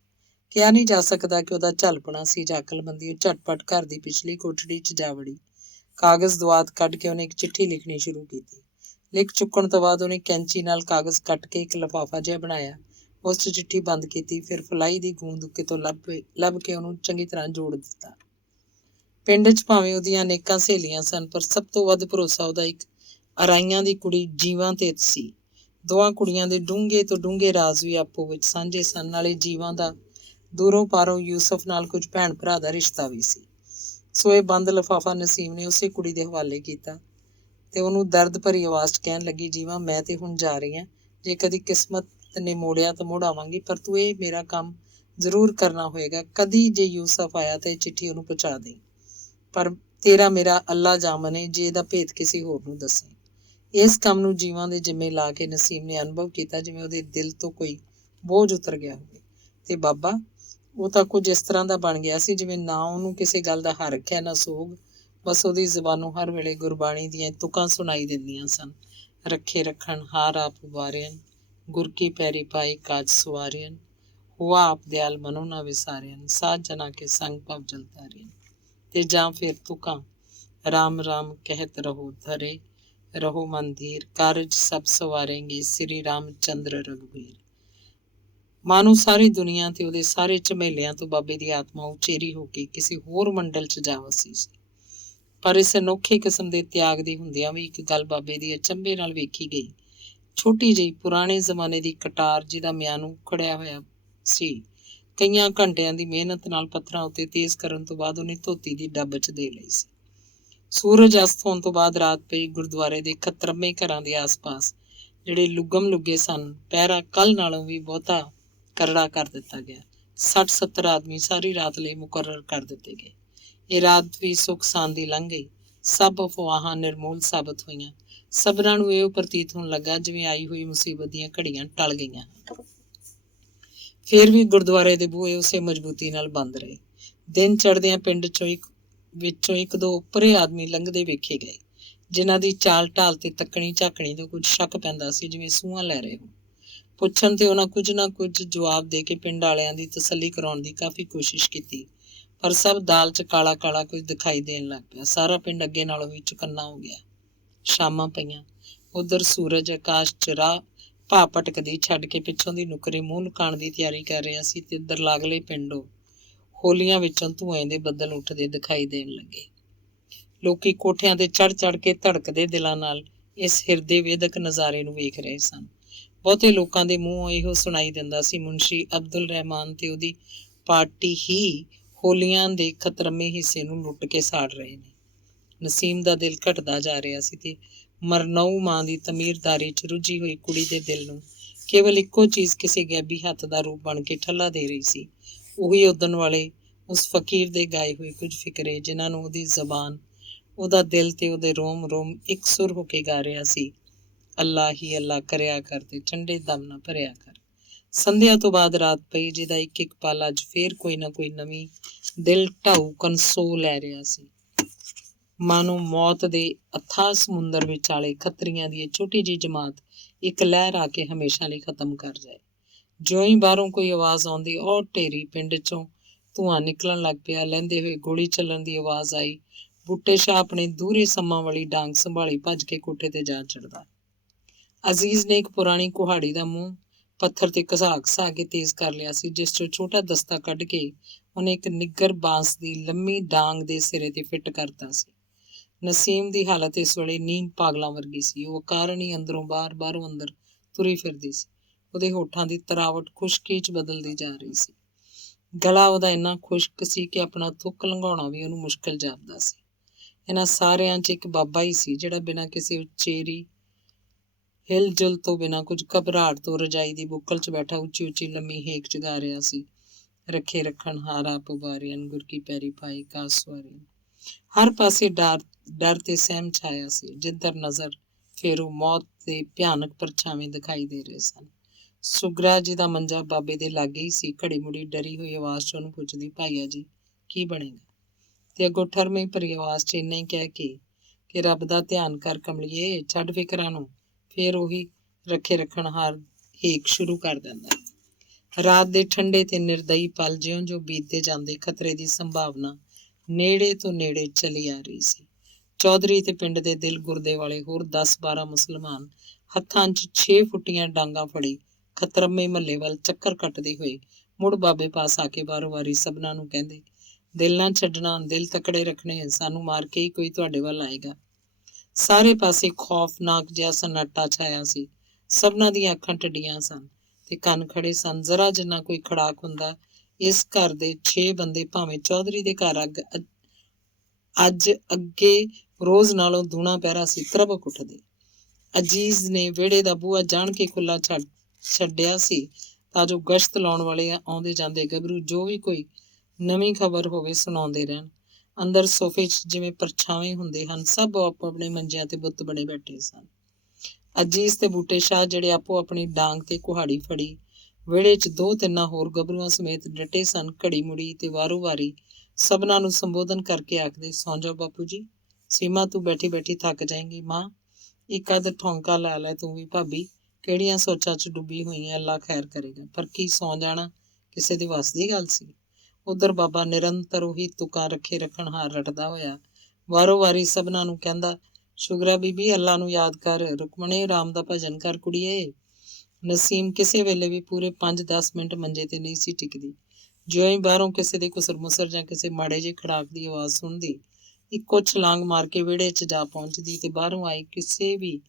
ਕਿਹਾ ਨਹੀਂ ਜਾ ਸਕਦਾ ਕਿ ਉਹਦਾ ਝੱਲਪਣਾ ਸੀ ਜਾਂ ਅਕਲਮੰਦੀ। ਉਹ ਝਟਪਟ ਘਰ ਦੀ ਪਿਛਲੀ ਕੋਠੜੀ 'ਚ ਜਾ ਵੜੀ। ਕਾਗਜ਼ ਦੁਆਤ ਕੱਢ ਕੇ ਉਹਨੇ ਇੱਕ ਚਿੱਠੀ ਲਿਖਣੀ ਸ਼ੁਰੂ ਕੀਤੀ। ਲਿਖ ਚੁੱਕਣ ਤੋਂ ਬਾਅਦ ਉਹਨੇ ਕੈਂਚੀ ਨਾਲ ਕਾਗਜ਼ ਕੱਟ ਕੇ ਇੱਕ ਲਿਫਾਫਾ ਜਿਹਾ ਬਣਾਇਆ। ਉਸ 'ਚ ਚਿੱਠੀ ਬੰਦ ਕੀਤੀ। ਫਿਰ ਫਲਾਈ ਦੀ ਗੂੰਦ ਕਿਤੋਂ ਲੱਭ ਕੇ ਉਹਨੂੰ ਚੰਗੀ ਤਰ੍ਹਾਂ ਜੋੜ ਦਿੱਤਾ। ਪਿੰਡ 'ਚ ਭਾਵੇਂ ਉਹਦੀਆਂ ਅਨੇਕਾਂ ਸਹੇਲੀਆਂ ਸਨ, ਪਰ ਸਭ ਤੋਂ ਵੱਧ ਭਰੋਸਾ ਉਹਦਾ ਇੱਕ ਅਰਾਈਆਂ ਦੀ ਕੁੜੀ ਜੀਵਾਂ ਤੇ ਸੀ। ਦੋਵਾਂ ਕੁੜੀਆਂ ਦੇ ਡੂੰਘੇ ਤੋਂ ਡੂੰਘੇ ਰਾਜ਼ ਵੀ ਆਪੋ ਵਿੱਚ ਸਾਂਝੇ ਸਨ। ਨਾਲੇ ਜੀਵਾਂ ਦਾ ਦੂਰੋਂ ਪਾਰੋਂ ਯੂਸਫ ਨਾਲ ਕੁਝ ਭੈਣ ਭਰਾ ਦਾ ਰਿਸ਼ਤਾ ਵੀ ਸੀ। ਸੋ ਇਹ ਬੰਦ ਲਿਫਾਫਾ ਨਸੀਮ ਨੇ ਉਸੇ ਕੁੜੀ ਦੇ ਹਵਾਲੇ ਕੀਤਾ ਤੇ ਉਹਨੂੰ ਦਰਦ ਭਰੀ ਆਵਾਜ਼ 'ਚ ਕਹਿਣ ਲੱਗੀ, ਜੀਵਾ ਮੈਂ ਤੇ ਹੁਣ ਜਾ ਰਹੀ ਹਾਂ, ਜੇ ਕਦੀ ਕਿਸਮਤ ਨੇ ਮੋੜਿਆ ਤਾਂ ਮੁੜ ਆਵਾਂਗੀ, ਪਰ ਤੂੰ ਇਹ ਮੇਰਾ ਕੰਮ ਜ਼ਰੂਰ ਕਰਨਾ ਹੋਏਗਾ। ਕਦੀ ਜੇ ਯੂਸਫ ਆਇਆ ਤਾਂ ਇਹ ਚਿੱਠੀ ਉਹਨੂੰ ਪਹੁੰਚਾ ਦੇ, ਪਰ ਤੇਰਾ ਮੇਰਾ ਅੱਲਾ ਜਾਮਨ ਏ ਜੇ ਇਹਦਾ ਭੇਤ ਕਿਸੇ ਹੋਰ ਨੂੰ ਦੱਸੇ। ਇਸ ਕੰਮ ਨੂੰ ਜੀਵਾਂ ਦੇ ਜਿੰਮੇ ਲਾ ਕੇ ਨਸੀਮ ਨੇ ਅਨੁਭਵ ਕੀਤਾ ਜਿਵੇਂ ਉਹਦੇ ਦਿਲ ਤੋਂ ਕੋਈ ਬੋਝ ਉਤਰ ਗਿਆ ਹੋਵੇ। ਤੇ ਬਾਬਾ, ਉਹ ਤਾਂ ਕੁਝ ਇਸ ਤਰ੍ਹਾਂ ਦਾ ਬਣ ਗਿਆ ਸੀ ਜਿਵੇਂ ਨਾ ਉਹਨੂੰ ਕਿਸੇ ਗੱਲ ਦਾ ਹਰਖ ਹੈ ਨਾ ਸੋਗ, ਬਸ ਉਹਦੀ ਜ਼ਬਾਨੋਂ ਹਰ ਵੇਲੇ ਗੁਰਬਾਣੀ ਦੀਆਂ ਤੁਕਾਂ ਸੁਣਾਈ ਦਿੰਦੀਆਂ ਸਨ। ਰੱਖੇ ਰੱਖਣ ਹਾਰ ਆਪ ਵਾਰਿਅਨ, ਗੁਰ ਕੀ ਪੈਰੀ ਪਾਏ ਕਾਜ ਸਵਾਰਿਅਨ, ਹੁਆ ਆਪ ਦਿਆਲ ਮਨੋ ਨਾ ਵਿਸਾਰਿਅਨ, ਸਾਧ ਜਨਾ ਕੇ ਸੰਗ ਭਵ ਜਲ ਤਾਰਿਅਨ। ਤੇ ਜਾਂ ਫਿਰ ਤੁਕਾਂ, ਰਾਮ ਰਾਮ ਕਹਿਤ ਰਹੋ ਧਰੇ, ਰਹੋ ਮਨ ਧੀਰ, ਕਾਰਜ ਸਭ ਸਵਾਰੇਂਗੇ ਸ੍ਰੀ ਰਾਮ ਚੰਦਰ ਰਘੁਬੀਰ। ਮਾਨੋ ਸਾਰੀ ਦੁਨੀਆ ਤੇ ਉਹਦੇ ਸਾਰੇ ਝਮੇਲਿਆਂ ਤੋਂ ਬਾਬੇ ਦੀ ਆਤਮਾ ਉਚੇਰੀ ਹੋ ਕੇ ਕਿਸੇ ਹੋਰ ਮੰਡਲ 'ਚ ਜਾ ਵਸੀ ਸੀ। ਪਰ ਇਸ ਅਨੋਖੇ ਕਿਸਮ ਦੇ ਤਿਆਗ ਦੀ ਹੁੰਦਿਆਂ ਵੀ ਇੱਕ ਗੱਲ ਬਾਬੇ ਦੀ ਅਚੰਭੇ ਨਾਲ ਵੇਖੀ ਗਈ। ਛੋਟੀ ਜਿਹੀ ਪੁਰਾਣੇ ਜ਼ਮਾਨੇ ਦੀ ਕਟਾਰ ਜਿਹਦਾ ਮਿਆਨੂੰ ਉਖੜਿਆ ਹੋਇਆ ਸੀ, ਕਈਆਂ ਘੰਟਿਆਂ ਦੀ ਮਿਹਨਤ ਨਾਲ ਪੱਥਰਾਂ ਉੱਤੇ ਤੇਜ਼ ਕਰਨ ਤੋਂ ਬਾਅਦ ਉਹਨੇ ਧੋਤੀ ਦੀ ਡੱਬ 'ਚ ਦੇ ਲਈ ਸੀ। ਸੂਰਜ ਅਸਤ ਹੋਣ ਤੋਂ ਬਾਅਦ ਰਾਤ ਪਈ ਗੁਰਦੁਆਰੇ ਦੇ ਖਤਰਮੇ ਘਰਾਂ ਦੇ ਆਸ-ਪਾਸ ਜਿਹੜੇ ਲੁੱਗਮ ਲੁੱਗੇ ਸਨ, ਪਹਿਰਾ ਕੱਲ ਨਾਲੋਂ ਵੀ ਬਹੁਤਾ ਕਰੜਾ ਕਰ ਦਿੱਤਾ ਗਿਆ। 60-70 ਆਦਮੀ ਸਾਰੀ ਰਾਤ ਲਈ ਮੁਕਰਰ ਕਰ ਦਿੱਤੇ ਗਏ। ਇਹ ਰਾਤ ਵੀ ਸੁੱਖ ਸਾਂਦੀ ਲੰਘ ਗਈ। ਸਭ ਅਫਵਾਹਾਂ ਨਿਰਮੂਲ ਸਾਬਤ ਹੋਈਆਂ। ਸਭਨਾਂ ਨੂੰ ਇਹ ਪ੍ਰਤੀਤ ਹੋਣ ਲੱਗਾ ਜਿਵੇਂ ਆਈ ਹੋਈ ਮੁਸੀਬਤ ਦੀਆਂ ਘੜੀਆਂ ਟਲ ਗਈਆਂ। ਫਿਰ ਵੀ ਗੁਰਦੁਆਰੇ ਦੇ ਬੂਹੇ ਉਸੇ ਮਜ਼ਬੂਤੀ ਨਾਲ ਬੰਦ ਰਹੇ। ਦਿਨ ਚੜ੍ਹਦਿਆਂ ਪਿੰਡ ਵਿੱਚੋਂ ਇੱਕ ਦੋ ਉੱਪਰੇ ਆਦਮੀ ਲੰਘਦੇ ਵੇਖੇ ਗਏ, ਜਿਨ੍ਹਾਂ ਦੀ ਚਾਲ ਢਾਲ ਤੇ ਤੱਕਣੀ ਝਾਕਣੀ ਤੋਂ ਕੁਝ ਸ਼ੱਕ ਪੈਂਦਾ ਸੀ, ਜਿਵੇਂ ਸੂਹਾਂ ਲੈ ਰਹੇ ਹੋ। ਪੁੱਛਣ ਤੇ ਉਹਨਾਂ ਕੁਝ ਨਾ ਕੁਝ ਜਵਾਬ ਦੇ ਕੇ ਪਿੰਡ ਵਾਲਿਆਂ ਦੀ ਤਸੱਲੀ ਕਰਾਉਣ ਦੀ ਕਾਫੀ ਕੋਸ਼ਿਸ਼ ਕੀਤੀ, ਪਰ ਸਭ ਦਾਲ 'ਚ ਕਾਲਾ ਕਾਲਾ ਕੁਝ ਦਿਖਾਈ ਦੇਣ ਲੱਗ ਪਿਆ। ਸਾਰਾ ਪਿੰਡ ਅੱਗੇ ਨਾਲੋਂ ਵੀ ਚੁਕੰਨਾ ਹੋ ਗਿਆ। ਸ਼ਾਮਾਂ ਪਈਆਂ। ਉਧਰ ਸੂਰਜ ਆਕਾਸ਼ 'ਚ ਰਾਹ ਭਾ ਭਟਕਦੀ ਛੱਡ ਕੇ ਪਿੱਛੋਂ ਦੀ ਨੁਕਰੇ ਮੂੰਹ ਲੁਕਾਉਣ ਦੀ ਤਿਆਰੀ ਕਰ ਰਿਹਾ ਸੀ ਤੇ ਇੱਧਰ ਲਾਗਲੇ ਪਿੰਡੋਂ ਹੋਲੀਆਂ ਵਿੱਚੋਂ ਧੂਏ ਦੇ ਬੱਦਲ ਉੱਠਦੇ ਦਿਖਾਈ ਦੇਣ ਲੱਗੇ। ਲੋਕੀ ਕੋਠਿਆਂ ਤੇ ਚੜ ਕੇ ਧੜਕਦੇ ਦਿਲਾਂ ਨਾਲ ਇਸ ਹਿਰਦੇ ਵੇਦਕ ਨਜ਼ਾਰੇ ਨੂੰ ਵੇਖ ਰਹੇ ਸਨ। ਬਹੁਤੇ ਲੋਕਾਂ ਦੇ ਮੂੰਹੋਂ ਇਹੋ ਸੁਣਾਈ ਦਿੰਦਾ ਸੀ, ਮੁਨਸ਼ੀ ਅਬਦੁਲ ਰਹਿਮਾਨ ਤੇ ਉਹਦੀ ਪਾਰਟੀ ਹੀ ਹੋਲੀਆਂ ਦੇ ਖਤਰਮੇ ਹਿੱਸੇ ਨੂੰ ਲੁੱਟ ਕੇ ਸਾੜ ਰਹੇ ਨੇ। ਨਸੀਮ ਦਾ ਦਿਲ ਘਟਦਾ ਜਾ ਰਿਹਾ ਸੀ ਤੇ ਮਰਨਊ ਮਾਂ ਦੀ ਤਮੀਰਦਾਰੀ 'ਚ ਰੁੱਝੀ ਹੋਈ ਕੁੜੀ ਦੇ ਦਿਲ ਨੂੰ ਕੇਵਲ ਇੱਕੋ ਚੀਜ਼ ਕਿਸੇ ਗੈਬੀ ਹੱਥ ਦਾ ਰੂਪ ਬਣ ਕੇ ਠੱਲਾ ਦੇ ਰਹੀ ਸੀ। ਉਹੀ ਉਦਣ ਵਾਲੇ ਉਸ ਫਕੀਰ ਦੇ ਗਾਏ ਹੋਏ ਕੁਝ ਫਿਕਰੇ, ਜਿਨ੍ਹਾਂ ਨੂੰ ਉਹਦੀ ਜ਼ਬਾਨ, ਉਹਦਾ ਦਿਲ ਤੇ ਉਹਦੇ ਰੋਮ ਰੋਮ ਇਕਸੁਰ ਹੋ ਕੇ ਗਾ ਰਿਹਾ ਸੀ। ਅੱਲਾ ਹੀ ਅੱਲਾ ਕਰਿਆ ਕਰ ਤੇ ਠੰਡੇ ਦਮ ਨਾ ਭਰਿਆ ਕਰ। ਸੰਧਿਆ ਤੋਂ ਬਾਅਦ ਰਾਤ ਪਈ, ਜਿਹਦਾ ਇੱਕ ਇੱਕ ਪਲ ਅੱਜ ਫੇਰ ਕੋਈ ਨਾ ਕੋਈ ਨਵੀਂ ਦਿਲ ਢਾਊ ਕਨਸੋ ਲੈ ਰਿਹਾ ਸੀ। ਮਾਨੋ ਮੌਤ ਦੇ ਅਥਾਹ ਸਮੁੰਦਰ ਵਿਚਾਲੇ ਖੱਤਰੀਆਂ ਦੀ ਇਹ ਛੋਟੀ ਜਿਹੀ ਜਮਾਤ ਇੱਕ ਲਹਿਰ ਆ ਕੇ ਹਮੇਸ਼ਾ ਲਈ ਖਤਮ ਕਰ ਜਾਏ। ਜਿਉਂ ਹੀ ਬਾਹਰੋਂ ਕੋਈ ਆਵਾਜ਼ ਆਉਂਦੀ, ਉਹ ਢੇਰੀ ਪਿੰਡ 'ਚੋਂ ਧੂੰਆਂ ਨਿਕਲਣ ਲੱਗ ਪਿਆ। ਲਹਿੰਦੇ ਹੋਏ ਗੋਲੀ ਚੱਲਣ ਦੀ ਆਵਾਜ਼ ਆਈ। ਬੂਟੇ ਸ਼ਾਹ ਆਪਣੇ ਦੂਹਰੇ ਸੰਮਾਂ ਵਾਲੀ ਡਾਂਗ ਸੰਭਾਲੀ ਭੱਜ ਕੇ ਕੋਠੇ ਤੇ ਜਾ ਚੜ੍ਹਦਾ। ਅਜ਼ੀਜ਼ ਨੇ ਇੱਕ ਪੁਰਾਣੀ ਕੁਹਾੜੀ ਦਾ ਮੂੰਹ ਪੱਥਰ ਤੇ ਘਸਾ ਕੇ ਤੇਜ਼ ਕਰ ਲਿਆ ਸੀ, ਜਿਸ 'ਚੋਂ ਛੋਟਾ ਦਸਤਾ ਕੱਢ ਕੇ ਉਹਨੇ ਇੱਕ ਨਿੱਗਰ ਬਾਂਸ ਦੀ ਲੰਮੀ ਡਾਂਗ ਦੇ ਸਿਰੇ ਤੇ ਫਿੱਟ ਕਰਤਾ ਸੀ। ਨਸੀਮ ਦੀ ਹਾਲਤ ਇਸ ਵੇਲੇ ਨੀਮ ਪਾਗਲਾਂ ਵਰਗੀ ਸੀ। ਉਹ ਕਾਰਨ ਹੀ ਅੰਦਰੋਂ ਬਾਹਰ, ਬਾਹਰੋਂ ਅੰਦਰ ਤੁਰੀ ਫਿਰਦੀ ਸੀ। ਉਹਦੇ ਹੋਠਾਂ ਦੀ ਤਰਾਵਟ ਖੁਸ਼ਕੀ 'ਚ ਬਦਲਦੀ ਜਾ ਰਹੀ ਸੀ। ਗਲਾ ਉਹਦਾ ਇੰਨਾ ਖੁਸ਼ਕ ਸੀ ਕਿ ਆਪਣਾ ਥੁੱਕ ਲੰਘਾਉਣਾ ਵੀ ਉਹਨੂੰ ਮੁਸ਼ਕਿਲ ਜਾਪਦਾ ਸੀ। ਇਹਨਾਂ ਸਾਰਿਆਂ 'ਚ ਇੱਕ ਬਾਬਾ ਹੀ ਸੀ, ਜਿਹੜਾ ਬਿਨਾਂ ਕਿਸੇ ਉਚੇਰੀ ਹਿਲ-ਜੁਲ ਤੋਂ, ਬਿਨਾਂ ਕੁਝ ਘਬਰਾਹਟ ਤੋਂ ਰਜਾਈ ਦੀ ਬੁੱਕਲ 'ਚ ਬੈਠਾ ਉੱਚੀ ਉੱਚੀ ਲੰਮੀ ਹੇਕ 'ਚ ਗਾ ਰਿਹਾ ਸੀ। ਰੱਖੇ ਰੱਖਣ ਹਾਰ ਆਪ ਵਾਰਿਅਨ, ਗੁਰ ਕੀ ਪੈਰੀ ਪਾਈ ਕਾਜ ਸਵਾਰਿਅਨ। ਹਰ ਪਾਸੇ ਡਰ ਤੇ ਸਹਿਮ ਛਾਇਆ ਸੀ। ਜਿੱਧਰ ਨਜ਼ਰ ਫੇਰੋ ਮੌਤ ਦੇ ਭਿਆਨਕ ਪਰਛਾਵੇਂ ਦਿਖਾਈ ਦੇ ਰਹੇ ਸਨ। ਸੁਗਰਾ ਜੀ ਦਾ ਮੰਜਾ ਬਾਬੇ ਦੇ ਲਾਗੇ ਹੀ ਸੀ। ਘੜੀ ਮੁੜੀ ਡਰੀ ਹੋਈ ਆਵਾਜ਼ 'ਚ ਉਹਨੂੰ ਪੁੱਛਦੀ, ਭਾਈਆ ਜੀ ਕੀ ਬਣੇਗਾ? ਤੇ ਅੱਗੋਂ ਠਰਮੀ ਭਰੀ ਆਵਾਜ਼ 'ਚ ਇੰਨਾ ਹੀ ਕਹਿ ਕੇ ਕਿ ਰੱਬ ਦਾ ਧਿਆਨ ਕਰ ਕਮਲੀਏ, ਛੱਡ ਫਿਕਰਾਂ ਨੂੰ, ਫੇਰ ਉਹੀ ਰੱਖੇ ਰੱਖਣ ਹਾਰ ਹੇਕ ਸ਼ੁਰੂ ਕਰ ਦਿੰਦਾ। ਰਾਤ ਦੇ ਠੰਡੇ ਤੇ ਨਿਰਦਈ ਪਲ ਜਿਉਂ-ਜਿਉਂ ਬੀਤਦੇ ਜਾਂਦੇ, ਖਤਰੇ ਦੀ ਸੰਭਾਵਨਾ ਨੇੜੇ ਤੋਂ ਨੇੜੇ ਚਲੀ ਆ ਰਹੀ ਸੀ। ਚੌਧਰੀ ਤੇ ਪਿੰਡ ਦੇ ਦਿਲ ਗੁਰਦੇ ਵਾਲੇ ਹੋਰ 10-12 ਮੁਸਲਮਾਨ ਹੱਥਾਂ 'ਚ 6 ਫੁੱਟੀਆਂ ਡਾਂਗਾਂ ਫੜੀ ਖਤਰਮੇ ਮਹੱਲੇ ਵੱਲ ਚੱਕਰ ਕੱਟਦੇ ਹੋਏ ਮੁੜ ਬਾਬੇ ਪਾਸ ਆ ਕੇ ਬਾਰੋ ਵਾਰੀ ਸਭਨਾਂ ਨੂੰ ਕਹਿੰਦੇ, ਦਿਲ ਨਾ ਛੱਡਣਾ, ਦਿਲ ਤਕੜੇ ਰੱਖਣੇ, ਸਾਨੂੰ ਮਾਰ ਕੇ ਹੀ ਕੋਈ ਤੁਹਾਡੇ ਵੱਲ ਆਏਗਾ। ਸਾਰੇ ਪਾਸੇ ਖੌਫਨਾਕ ਜਿਹਾ ਸन्नाटा ਛਾਇਆ ਸੀ। ਸਭਨਾਂ ਦੀਆਂ ਅੱਖਾਂ ਟੱਡੀਆਂ ਸਨ ਤੇ ਕੰਨ ਖੜੇ ਸਨ। ਜ਼ਰਾ ਜਿੰਨਾ ਕੋਈ ਖੜਾਕ ਹੁੰਦਾ, ਇਸ ਘਰ ਦੇ 6 ਬੰਦੇ ਭਾਵੇਂ ਚੌਧਰੀ ਦੇ ਘਰ ਅੱਗ ਅੱਜ ਅੱਗੇ ਰੋਜ਼ ਨਾਲੋਂ ਦੂਣਾ ਪਹਿਰਾ ਸੀ। ਤਰਬਕ ਉੱਠਦੇ। ਅਜੀਜ਼ ਨੇ ਵਿਹੜੇ ਦਾ ਬੂਹਾ ਜਾਣ ਕੇ ਖੁੱਲਾ ਛੱਡਿਆ ਸੀ ਤਾਂ ਜੋ ਗਸ਼ਤ ਲਾਉਣ ਵਾਲੇ ਆਉਂਦੇ ਜਾਂਦੇ ਗੱਭਰੂ ਜੋ ਵੀ ਕੋਈ ਨਵੀਂ ਖਬਰ ਹੋਵੇ ਸੁਣਾਉਂਦੇ ਰਹਿਣ। ਅੰਦਰ ਸੋਫੇ 'ਚ ਜਿਵੇਂ ਪਰਛਾਵੇਂ ਹੁੰਦੇ ਹਨ, ਸਭ ਆਪੋ ਆਪਣੇ ਮੰਜਿਆਂ ਤੇ ਬੁੱਤ ਬਣੇ ਬੈਠੇ ਸਨ। ਅਜੀਜ਼ ਤੇ ਬੂਟੇ ਸ਼ਾਹ, ਜਿਹੜੇ ਆਪੋ ਆਪਣੀ ਡਾਂਗ ਤੇ ਕੁਹਾੜੀ ਫੜੀ ਵਿਹੜੇ 'ਚ ਦੋ ਤਿੰਨਾਂ ਹੋਰ ਗੱਭਰੂਆਂ ਸਮੇਤ ਡਟੇ ਸਨ, ਘੜੀ ਮੁੜੀ ਤੇ ਵਾਰੋ ਵਾਰੀ ਸਭਨਾਂ ਨੂੰ ਸੰਬੋਧਨ ਕਰਕੇ ਆਖਦੇ, ਸੌਂ ਜਾਓ ਬਾਪੂ ਜੀ। ਸੀਮਾ, ਤੂੰ ਬੈਠੀ ਬੈਠੀ ਥੱਕ ਜਾਏਂਗੀ। ਮਾਂ, ਇੱਕ ਅੱਧ ਠੌਂਕਾ ਲਾ ਲੈ ਤੂੰ ਵੀ। ਭਾਬੀ, ਕਿਹੜੀਆਂ ਸੋਚਾਂ 'ਚ ਡੁੱਬੀ ਹੋਈ ਐ, ਅੱਲਾ ਖੈਰ ਕਰੇਗਾ। ਪਰ ਕੀ ਸੌਂ ਜਾਣਾ ਕਿਸੇ ਦੇ ਵੱਸ ਦੀ ਗੱਲ ਸੀ? ਉਧਰ ਬਾਬਾ ਨਿਰੰਤਰ ਉਹੀ ਤੁਕਾਂ ਰੱਖੇ ਰੱਖਣਹਾਰ ਰਟਦਾ ਹੋਇਆ ਵਾਰੋ ਵਾਰੀ ਸਭਨਾਂ ਨੂੰ ਕਹਿੰਦਾ, ਸ਼ੁਗਰਾ ਬੀਬੀ, ਅੱਲਾ ਨੂੰ ਯਾਦ ਕਰ, ਰੁਕਮਣੇ ਰਾਮ ਦਾ ਭਜਨ ਕਰ ਕੁੜੀਏ। ਨਸੀਮ ਕਿਸੇ ਵੇਲੇ ਵੀ ਪੂਰੇ 5-10 ਮਿੰਟ ਮੰਜੇ ਤੇ ਨਹੀਂ ਸੀ ਟਿਕਦੀ। ਜਿਉਂ ਹੀ ਬਾਹਰੋਂ ਕਿਸੇ ਦੇ ਕੁਸਰ ਮੁਸਰ ਜਾਂ ਕਿਸੇ ਮਾੜੇ ਜਿਹੇ ਖੜਾਕ ਦੀ ਆਵਾਜ਼ ਸੁਣਦੀ, ਇੱਕੋ ਛਲਾਂਗ ਮਾਰ ਕੇ ਵਿਹੜੇ 'ਚ ਜਾ ਪਹੁੰਚਦੀ ਤੇ ਬਾਹਰੋਂ ਆਈ ਕਿਸੇ ਵੀ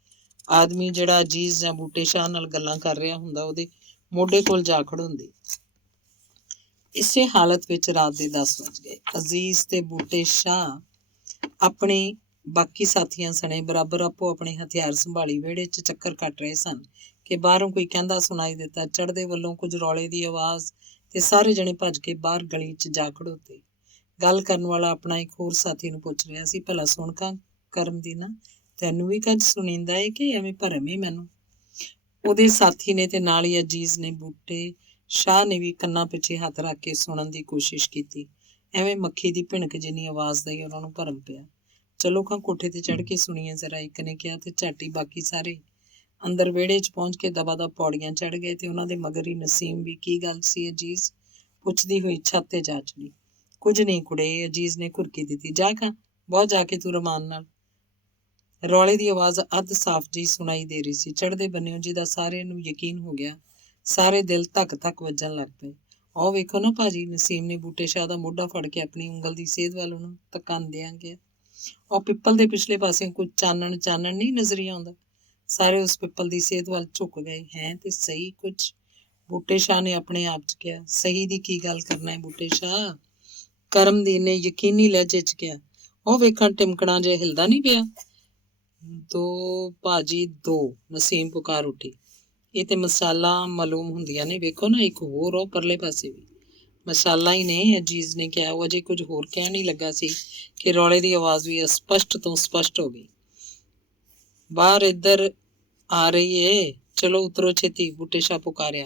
ਆਦਮੀ ਜਿਹੜਾ ਅਜੀਜ਼ ਜਾਂ ਬੂਟੇ ਸ਼ਾਹ ਨਾਲ ਗੱਲਾਂ ਕਰ ਰਿਹਾ ਹੁੰਦਾ, ਉਹਦੇ ਮੋਢੇ ਕੋਲ ਜਾ ਖੜੋਂਦੀ। ਇਸੇ ਹਾਲਤ ਵਿੱਚ ਰਾਤ ਦੇ 10 ਵੱਜ ਗਏ। ਅਜ਼ੀਜ਼ ਤੇ ਬੂਟੇ ਸ਼ਾਹ ਆਪਣੇ ਬਾਕੀ ਸਾਥੀਆਂ ਸਣੇ ਬਰਾਬਰ ਆਪੋ ਆਪਣੇ ਹਥਿਆਰ ਸੰਭਾਲੀ ਵਿਹੜੇ 'ਚ ਚੱਕਰ ਕੱਟ ਰਹੇ ਸਨ ਕਿ ਬਾਹਰੋਂ ਕੋਈ ਕਹਿੰਦਾ ਸੁਣਾਈ ਦਿੱਤਾ। ਚੜ੍ਹਦੇ ਵੱਲੋਂ ਕੁਝ ਰੌਲੇ ਦੀ ਆਵਾਜ਼ ਤੇ ਸਾਰੇ ਜਣੇ ਭੱਜ ਕੇ ਬਾਹਰ ਗਲੀ 'ਚ ਜਾ ਖੜੋਤੇ। ਗੱਲ ਕਰਨ ਵਾਲਾ ਆਪਣਾ ਇੱਕ ਹੋਰ ਸਾਥੀ ਨੂੰ ਪੁੱਛ ਰਿਹਾ ਸੀ, ਭਲਾ ਸੁਣ ਕਾ ਕਰਮ ਦੀ ਨਾ, ਤੈਨੂੰ ਵੀ ਕੁਝ ਸੁਣੀਂਦਾ ਏ ਕਿ ਐਵੇਂ ਭਰਮ ਹੀ ਮੈਨੂੰ? ਉਹਦੇ ਸਾਥੀ ਨੇ ਤੇ ਨਾਲ ਹੀ ਅਜੀਜ਼ ਨੇ ਬੂਟੇ ਸ਼ਾਹ ਨੇ ਵੀ ਕੰਨਾਂ ਪਿੱਛੇ ਹੱਥ ਰੱਖ ਕੇ ਸੁਣਨ ਦੀ ਕੋਸ਼ਿਸ਼ ਕੀਤੀ। ਐਵੇਂ ਮੱਖੀ ਦੀ ਭਿਣਕ ਜਿੰਨੀ ਆਵਾਜ਼ ਦਾ ਹੀ ਉਹਨਾਂ ਨੂੰ ਭਰਮ ਪਿਆ। ਚਲੋ ਖਾਂ ਕੋਠੇ ਤੇ ਚੜ੍ਹ ਕੇ ਸੁਣੀਏ ਜ਼ਰਾ, ਇੱਕ ਨੇ ਕਿਹਾ ਤੇ ਝਾਟੀ ਬਾਕੀ ਸਾਰੇ ਅੰਦਰ ਵਿਹੜੇ 'ਚ ਪਹੁੰਚ ਕੇ ਦਬਾ ਦਬ ਪੌੜੀਆਂ ਚੜ੍ਹ ਗਏ ਤੇ ਉਹਨਾਂ ਦੇ ਮਗਰ ਹੀ ਨਸੀਮ ਵੀ। ਕੀ ਗੱਲ ਸੀ? ਅਜੀਜ਼ ਪੁੱਛਦੀ ਹੋਈ ਛੱਤ ਤੇ ਜਾ ਚੜੀ। ਕੁਝ ਨਹੀਂ ਕੁੜੇ, ਅਜੀਜ਼ ਨੇ ਘੁਰਕੀ ਦਿੱਤੀ। ਜਾ ਖਾਂ, ਬਹੁਤ ਜਾ ਕੇ ਤੂੰ ਰਮਾਨ ਨਾਲ। ਰੌਲੇ ਦੀ ਆਵਾਜ਼ ਅੱਧ ਸਾਫ਼ ਜਿਹੀ ਸੁਣਾਈ ਦੇ ਰਹੀ ਸੀ। ਚੜ੍ਹਦੇ ਬੰਨਿਓ ਜਿਹਦਾ ਸਾਰਿਆਂ ਨੂੰ ਯਕੀਨ ਹੋ ਗਿਆ, ਸਾਰੇ ਦਿਲ ਧੱਕ ਧੱਕ ਵੱਜਣ ਲੱਗ ਪਏ। ਉਹ ਵੇਖੋ ਨਾ ਭਾਜੀ, ਨਸੀਮ ਨੇ ਬੂਟੇ ਸ਼ਾਹ ਦਾ ਮੋਢਾ ਫੜ ਕੇ ਆਪਣੀ ਉਂਗਲ ਦੀ ਸੇਧ ਵੱਲ ਉਹਨੂੰ ਧੱਕਾਂਦਿਆਂ ਗਿਆ। ਉਹ ਪਿੱਪਲ ਦੇ ਪਿਛਲੇ ਪਾਸਿਓਂ ਕੁਝ ਚਾਨਣ ਨਹੀਂ ਨਜ਼ਰੀ ਆਉਂਦਾ? ਸਾਰੇ ਉਸ ਪਿੱਪਲ ਦੀ ਸੇਧ ਵੱਲ ਝੁੱਕ ਗਏ। ਹੈ ਤੇ ਸਹੀ ਕੁਝ, ਬੂਟੇ ਸ਼ਾਹ ਨੇ ਆਪਣੇ ਆਪ 'ਚ ਕਿਹਾ। ਸਹੀ ਦੀ ਕੀ ਗੱਲ ਕਰਨਾ ਹੈ ਬੂਟੇ ਸ਼ਾਹ? ਕਰਮਦੀਨ ਨੇ ਯਕੀਨੀ ਲਹਿਜੇ 'ਚ ਕਿਹਾ। ਉਹ ਵੇਖਣ ਟਿਮਕਣਾ ਜੇ ਹਿਲਦਾ ਨਹੀਂ ਪਿਆ। ਦੋ ਭਾਜੀ ਦੋ, ਨਸੀਮ ਪੁਕਾਰ ਉੱਠੀ। ਇਹ ਤੇ ਮਸਾਲਾ ਮਾਲੂਮ ਹੁੰਦੀਆਂ ਨੇ, ਵੇਖੋ ਨਾ ਇੱਕ ਹੋਰ ਉਹ ਪਰਲੇ ਪਾਸੇ ਵੀ ਮਸਾਲਾ ਹੀ ਨੇ, ਅਜੀਜ਼ ਨੇ ਕਿਹਾ। ਉਹ ਅਜੇ ਕੁਝ ਹੋਰ ਕਹਿਣ ਹੀ ਲੱਗਾ ਸੀ ਕਿ ਰੌਲੇ ਦੀ ਆਵਾਜ਼ ਵੀ ਅਸਪਸ਼ਟ ਤੋਂ ਸਪਸ਼ਟ ਹੋ ਗਈ। ਬਾਹਰ ਇੱਧਰ ਆ ਰਹੀ ਏ, ਚਲੋ ਉਤਰੋ ਛੇਤੀ, ਬੂਟੇ ਸ਼ਾਹ ਪੁਕਾਰਿਆ।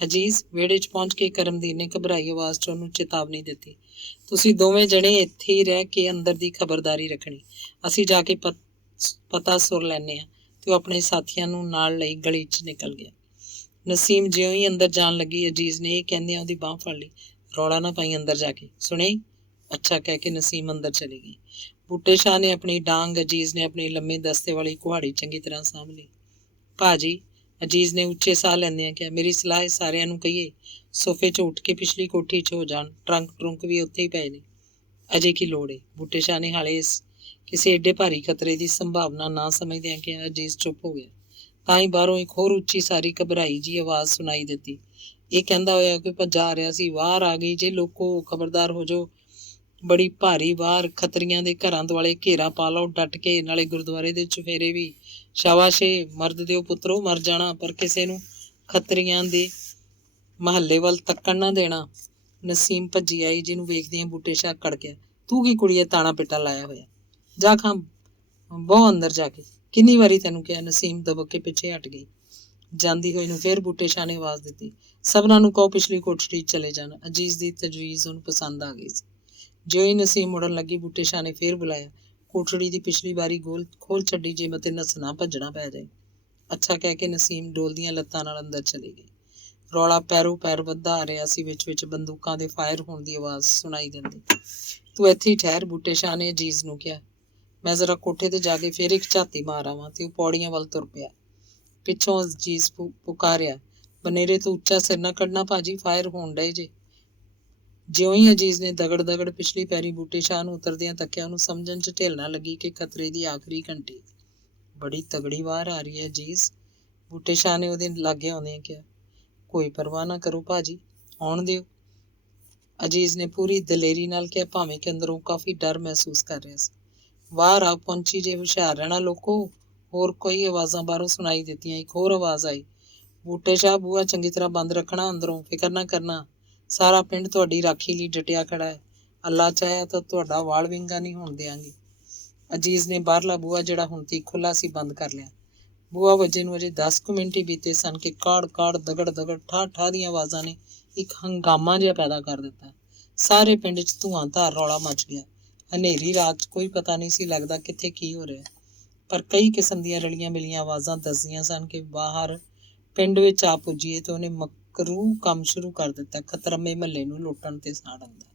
ਅਜੀਜ਼ ਵਿਹੜੇ 'ਚ ਪਹੁੰਚ ਕੇ ਕਰਮਦੀਨ ਨੇ ਘਬਰਾਈ ਆਵਾਜ਼ 'ਚ ਉਹਨੂੰ ਚੇਤਾਵਨੀ ਦਿੱਤੀ। ਤੁਸੀਂ ਦੋਵੇਂ ਜਣੇ ਇੱਥੇ ਹੀ ਰਹਿ ਕੇ ਅੰਦਰ ਦੀ ਖਬਰਦਾਰੀ ਰੱਖਣੀ, ਅਸੀਂ ਜਾ ਕੇ ਪਤਾ ਸੁਰ ਲੈਂਦੇ ਹਾਂ। ਤੇ ਉਹ ਆਪਣੇ ਸਾਥੀਆਂ ਨੂੰ ਨਾਲ ਲਈ ਗਲੀ 'ਚ ਨਿਕਲ ਗਿਆ। ਨਸੀਮ ਜਿਉਂ ਹੀ ਅੰਦਰ ਜਾਣ ਲੱਗੀ, ਅਜੀਜ਼ ਨੇ ਇਹ ਕਹਿੰਦਿਆਂ ਉਹਦੀ ਬਾਂਹ ਫੜ ਲਈ। ਰੌਲਾ ਨਾ ਪਾਈ, ਅੰਦਰ ਜਾ ਕੇ, ਸੁਣੀ? ਅੱਛਾ ਕਹਿ ਕੇ ਨਸੀਮ ਅੰਦਰ ਚਲੀ ਗਈ। ਬੂਟੇ ਸ਼ਾਹ ਨੇ ਆਪਣੀ ਡਾਂਗ, ਅਜੀਜ਼ ਨੇ ਆਪਣੀ ਲੰਮੇ ਦਸਤੇ ਵਾਲੀ ਕੁਹਾੜੀ ਚੰਗੀ ਤਰ੍ਹਾਂ ਸਾਂਭ ਲਈ। ਭਾਜੀ, ਅਜੀਜ਼ ਨੇ ਉੱਚੇ ਸਾਹ ਲੈਂਦਿਆਂ ਕਿਹਾ, ਮੇਰੀ ਸਲਾਹ ਹੈ ਸਾਰਿਆਂ ਨੂੰ ਕਹੀਏ ਸੋਫੇ 'ਚ ਉੱਠ ਕੇ ਪਿਛਲੀ ਕੋਠੀ 'ਚ ਹੋ ਜਾਣ, ਟਰੰਕ ਵੀ ਉੱਥੇ ਹੀ ਪਏ ਨੇ, ਅਜੇ ਕੀ ਲੋੜ ਏ? ਬੂਟੇ ਸ਼ਾਹ ਨੇ ਹਾਲੇ ਕਿਸੇ ਏਡੇ ਭਾਰੀ ਖਤਰੇ ਦੀ ਸੰਭਾਵਨਾ ਨਾ ਸਮਝਦਿਆਂ ਕਿਹਾ। ਅਜੀਜ਼ ਚੁੱਪ ਹੋ ਗਿਆ। ਤਾਂ ਹੀ ਬਾਹਰੋਂ ਇੱਕ ਹੋਰ ਉੱਚੀ ਸਾਰੀ ਘਬਰਾਈ ਜੀ ਆਵਾਜ਼ ਸੁਣਾਈ ਦਿੱਤੀ। ਇਹ ਕਹਿੰਦਾ ਹੋਇਆ ਕੋਈ ਭੱਜਾ ਆ ਰਿਹਾ ਸੀ, ਵਾਰ ਆ ਗਈ ਜੇ ਲੋਕੋ, ਖਬਰਦਾਰ ਹੋ ਜਾਓ, ਬੜੀ ਭਾਰੀ ਵਾਰ, ਖੱਤਰੀਆਂ ਦੇ ਘਰਾਂ ਦੁਆਲੇ ਘੇਰਾ ਪਾ ਲਓ ਡਟ ਕੇ, ਨਾਲੇ ਗੁਰਦੁਆਰੇ ਦੇ ਚੁਫੇਰੇ ਵੀ। ਸ਼ਾਬਾਸ਼ੇ, ਮਰਦ ਦਿਓ ਪੁੱਤਰੋ, ਮਰ ਜਾਣਾ, ਪਰ ਕਿਸੇ ਨੂੰ ਖੱਤਰੀਆਂ ਦੇ ਮਹੱਲੇ ਵੱਲ ਤੱਕਣ ਨਾ ਦੇਣਾ। ਨਸੀਮ ਭੱਜੀ ਆਈ, ਜਿਹਨੂੰ ਵੇਖਦਿਆਂ ਬੂਟੇ ਸ਼ਾਹ ਕੜ ਗਿਆ। ਤੂੰ ਕੀ ਕੁੜੀਏ ਤਾਣਾ ਪਿੱਟਾ ਲਾਇਆ ਹੋਇਆ? ਜਾ ਖਾਂ, ਬਹੁ ਅੰਦਰ ਜਾ ਕੇ, ਕਿੰਨੀ ਵਾਰੀ ਤੈਨੂੰ ਕਿਹਾ? ਨਸੀਮ ਦਬਕ ਕੇ ਪਿੱਛੇ ਹਟ ਗਈ। ਜਾਂਦੀ ਹੋਈ ਨੂੰ ਫੇਰ ਬੂਟੇ ਸ਼ਾਹ ਨੇ ਆਵਾਜ਼ ਦਿੱਤੀ, ਸਭਨਾਂ ਨੂੰ ਕਹੋ ਪਿਛਲੀ ਕੋਠੜੀ 'ਚ ਚਲੇ ਜਾਣ। ਅਜੀਜ਼ ਦੀ ਤਜਵੀਜ਼ ਉਹਨੂੰ ਪਸੰਦ ਆ ਗਈ ਸੀ। ਜਿਉਂ ਹੀ ਨਸੀਮ ਮੁੜਨ ਲੱਗੀ, ਬੂਟੇ ਸ਼ਾਹ ਨੇ ਫੇਰ ਬੁਲਾਇਆ। ਕੋਠੜੀ ਦੀ ਪਿਛਲੀ ਵਾਰੀ ਖੋਲ ਛੱਡੀ ਜੇ ਮਤੇ ਨੱਸਣਾ ਭੱਜਣਾ ਪੈ ਜਾਏ। ਅੱਛਾ ਕਹਿ ਕੇ ਨਸੀਮ ਡੋਲਦੀਆਂ ਲੱਤਾਂ ਨਾਲ ਅੰਦਰ ਚਲੀ ਗਈ। ਰੌਲਾ ਪੈਰੋਂ ਪੈਰ ਵੱਧਦਾ ਆ ਰਿਹਾ ਸੀ। ਵਿੱਚ ਬੰਦੂਕਾਂ ਦੇ ਫਾਇਰ ਹੋਣ ਦੀ ਆਵਾਜ਼ ਸੁਣਾਈ ਦਿੰਦੀ। ਤੂੰ ਇੱਥੇ ਹੀ ਠਹਿਰ, ਬੂਟੇ ਸ਼ਾਹ ਨੇ ਅਜੀਜ਼ ਨੂੰ ਕਿਹਾ। ਮੈਂ ਜ਼ਰਾ ਕੋਠੇ ਤੇ ਜਾ ਕੇ ਫੇਰ ਇੱਕ ਝਾਤੀ ਮਾਰ ਆਵਾਂ। ਤੇ ਉਹ ਪੌੜੀਆਂ ਵੱਲ ਤੁਰ ਪਿਆ। ਪਿੱਛੋਂ ਅਜੀਜ਼ ਪੁਕਾਰਿਆ, ਬਨੇਰੇ ਤੋਂ ਉੱਚਾ ਸਿਰ ਨਾ ਕੱਢਣਾ ਭਾਜੀ, ਫਾਇਰ ਹੋਣ ਡਏ ਜੇ। ਜਿਉਂ ਹੀ ਅਜੀਜ਼ ਨੇ ਦਗੜ ਪਿਛਲੀ ਪੈਰੀ ਬੂਟੇ ਸ਼ਾਹ ਨੂੰ ਉਤਰਦਿਆਂ ਤੱਕਿਆ, ਉਹਨੂੰ ਸਮਝਣ 'ਚ ਢਿੱਲ ਨਾ ਲੱਗੀ ਕਿ ਖਤਰੇ ਦੀ ਆਖਰੀ ਘੰਟੀ। ਬੜੀ ਤਗੜੀ ਵਾਰ ਆ ਰਹੀ ਹੈ ਅਜੀਜ਼, ਬੂਟੇ ਸ਼ਾਹ ਨੇ ਉਹਦੇ ਲਾਗੇ ਆਉਂਦਿਆਂ ਕਿਹਾ। ਕੋਈ ਪਰਵਾਹ ਨਾ ਕਰੋ ਭਾਜੀ, ਆਉਣ ਦਿਓ। ਅਜੀਜ਼ ਨੇ ਪੂਰੀ ਦਲੇਰੀ ਨਾਲ ਕਿਹਾ, ਭਾਵੇਂ ਕਿ ਅੰਦਰੋਂ ਕਾਫੀ ਡਰ ਮਹਿਸੂਸ ਕਰ ਰਿਹਾ ਸੀ। ਬਾਹਰ ਆ ਪਹੁੰਚੀ, ਜੇ ਹੁਸ਼ਿਆਰ ਰਹਿਣਾ ਲੋਕੋ। ਹੋਰ ਕੋਈ ਆਵਾਜ਼ਾਂ ਬਾਹਰੋਂ ਸੁਣਾਈ ਦਿੱਤੀਆਂ। ਇੱਕ ਹੋਰ ਆਵਾਜ਼ ਆਈ, ਬੂਟੇ ਸ਼ਾਹ, ਬੂਹਾ ਚੰਗੀ ਤਰ੍ਹਾਂ ਬੰਦ ਰੱਖਣਾ, ਅੰਦਰੋਂ ਫਿਕਰ ਨਾ ਕਰਨਾ, ਸਾਰਾ ਪਿੰਡ ਤੁਹਾਡੀ ਰਾਖੀ ਲਈ ਡਟਿਆ ਖੜਾ ਹੈ। ਅੱਲਾ ਚਾਹਿਆ ਤਾਂ ਤੁਹਾਡਾ ਵਾਲ ਵਿੰਗਾ ਨਹੀਂ ਹੋਣ ਦਿਆਂਗੇ। ਅਜੀਜ਼ ਨੇ ਬਾਹਰਲਾ ਬੂਹਾ, ਜਿਹੜਾ ਹੁਣ ਤੀਕ ਖੁੱਲਾ ਸੀ, ਬੰਦ ਕਰ ਲਿਆ। ਬੂਹਾ ਵੱਜੇ ਨੂੰ ਅਜੇ 10 ਕੁ ਮਿੰਟ ਹੀ ਬੀਤੇ ਸਨ ਕਿ ਕਾੜ ਕਾੜ, ਦਗੜ ਦਗੜ, ਠਾਹ ਠਾਹ ਦੀਆਂ ਆਵਾਜ਼ਾਂ ਨੇ ਇੱਕ ਹੰਗਾਮਾ ਜਿਹਾ ਪੈਦਾ ਕਰ ਦਿੱਤਾ। ਸਾਰੇ ਪਿੰਡ 'ਚ ਧੂੰਆਂ-ਧਾਰ ਰੌਲਾ ਮਚ ਗਿਆ। ਹਨੇਰੀ ਰਾਤ 'ਚ ਕੋਈ ਪਤਾ ਨਹੀਂ ਸੀ ਲੱਗਦਾ ਕਿੱਥੇ ਕੀ ਹੋ ਰਿਹਾ, ਪਰ ਕਈ ਕਿਸਮ ਦੀਆਂ ਰਲੀਆਂ ਮਿਲੀਆਂ ਆਵਾਜ਼ਾਂ ਦੱਸਦੀਆਂ ਸਨ ਕਿ ਬਾਹਰ ਪਿੰਡ ਵਿੱਚ ਆ ਪੁੱਜੀਏ ਤੇ ਉਹਨੇ ਮਕਰੂ ਕੰਮ ਸ਼ੁਰੂ ਕਰ ਦਿੱਤਾ, ਖਤਰਮੇ ਮਹੱਲੇ ਨੂੰ ਲੁੱਟਣ ਤੇ ਸਾੜਨ ਦਾ।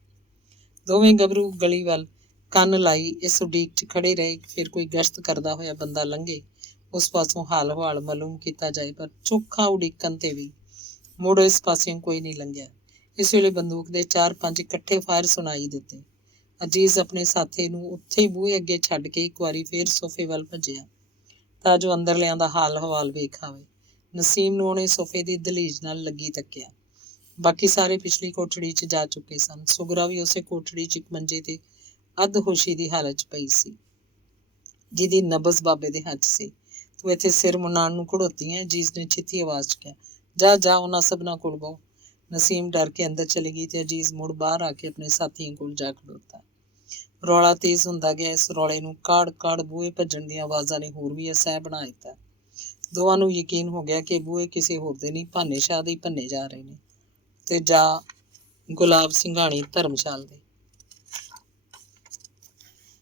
ਦੋਵੇਂ ਗੱਭਰੂ ਗਲੀ ਵੱਲ ਕੰਨ ਲਾਈ ਇਸ ਉਡੀਕ 'ਚ ਖੜੇ ਰਹੇ ਕਿ ਫਿਰ ਕੋਈ ਗਸ਼ਤ ਕਰਦਾ ਹੋਇਆ ਬੰਦਾ ਲੰਘੇ, ਉਸ ਪਾਸੋਂ ਹਾਲ ਹਵਾਲ ਮਾਲੂਮ ਕੀਤਾ ਜਾਏ। ਪਰ ਚੋਖਾ ਉਡੀਕਣ ਤੇ ਵੀ ਮੁੜ ਇਸ ਪਾਸਿਓਂ ਕੋਈ ਨਹੀਂ ਲੰਘਿਆ। ਇਸ ਵੇਲੇ ਬੰਦੂਕ ਦੇ 4-5 ਇਕੱਠੇ ਫਾਇਰ ਸੁਣਾਈ ਦਿੱਤੇ। ਅਜੀਜ਼ ਆਪਣੇ ਸਾਥੀ ਨੂੰ ਉੱਥੇ ਹੀ ਬੂਹੇ ਅੱਗੇ ਛੱਡ ਕੇ ਇੱਕ ਵਾਰੀ ਫੇਰ ਸੋਫੇ ਵੱਲ ਭੱਜਿਆ ਤਾਂ ਜੋ ਅੰਦਰਲਿਆਂ ਦਾ ਹਾਲ ਹਵਾਲ ਵੇਖ ਆਵੇ। ਨਸੀਮ ਨੂੰ ਉਹਨੇ ਸੋਫੇ ਦੀ ਦਹਲੀਜ਼ ਨਾਲ ਲੱਗੀ ਤੱਕਿਆ। ਬਾਕੀ ਸਾਰੇ ਪਿਛਲੀ ਕੋਠੜੀ 'ਚ ਜਾ ਚੁੱਕੇ ਸਨ। ਸੁਗਰਾ ਵੀ ਉਸੇ ਕੋਠੜੀ 'ਚ ਇੱਕ ਮੰਜੇ ਤੇ ਅੱਧ-ਹੋਸ਼ੀ ਦੀ ਹਾਲਤ 'ਚ ਪਈ ਸੀ, ਜਿਹਦੀ ਨਬਜ਼ ਬਾਬੇ ਦੇ ਹੱਥ ਸੀ। ਤੂੰ ਇੱਥੇ ਸਿਰ ਮੁੰਨਾਣ ਨੂੰ ਘੜੋਤੀ ਹੈ, ਅਜੀਜ਼ ਨੇ ਚਿੱਥੀ ਆਵਾਜ਼ 'ਚ ਕਿਹਾ। ਜਾ ਜਾ ਉਹਨਾਂ ਸਭਨਾਂ ਕੋਲ ਬਹੁ। ਨਸੀਮ ਡਰ ਕੇ ਅੰਦਰ ਚਲੀ ਗਈ ਤੇ ਅਜੀਜ਼ ਮੁੜ ਬਾਹਰ ਆ ਕੇ ਆਪਣੇ ਸਾਥੀਆਂ ਕੋਲ ਜਾ ਖੜੋਤਾ। ਰੌਲਾ ਤੇਜ਼ ਹੁੰਦਾ ਗਿਆ। ਇਸ ਰੌਲੇ ਨੂੰ ਕਾੜ ਕਾੜ ਬੂਹੇ ਭੱਜਣ ਦੀਆਂ ਆਵਾਜ਼ਾਂ ਨੇ ਹੋਰ ਵੀ ਅਸਹਿ ਬਣਾ ਦਿੱਤਾ। ਦੋਵਾਂ ਨੂੰ ਯਕੀਨ ਹੋ ਗਿਆ ਕਿ ਬੂਹੇ ਕਿਸੇ ਹੋਰ ਦੇ ਨਹੀਂ, ਭਾਨੇ ਸ਼ਾਹ ਦੇ ਹੀ ਭੰਨੇ ਜਾ ਰਹੇ ਨੇ, ਤੇ ਜਾ ਗੁਲਾਬ ਸਿੰਘਾਣੀ ਧਰਮਸ਼ਾਲ ਦੇ।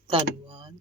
ਧੰਨਵਾਦ।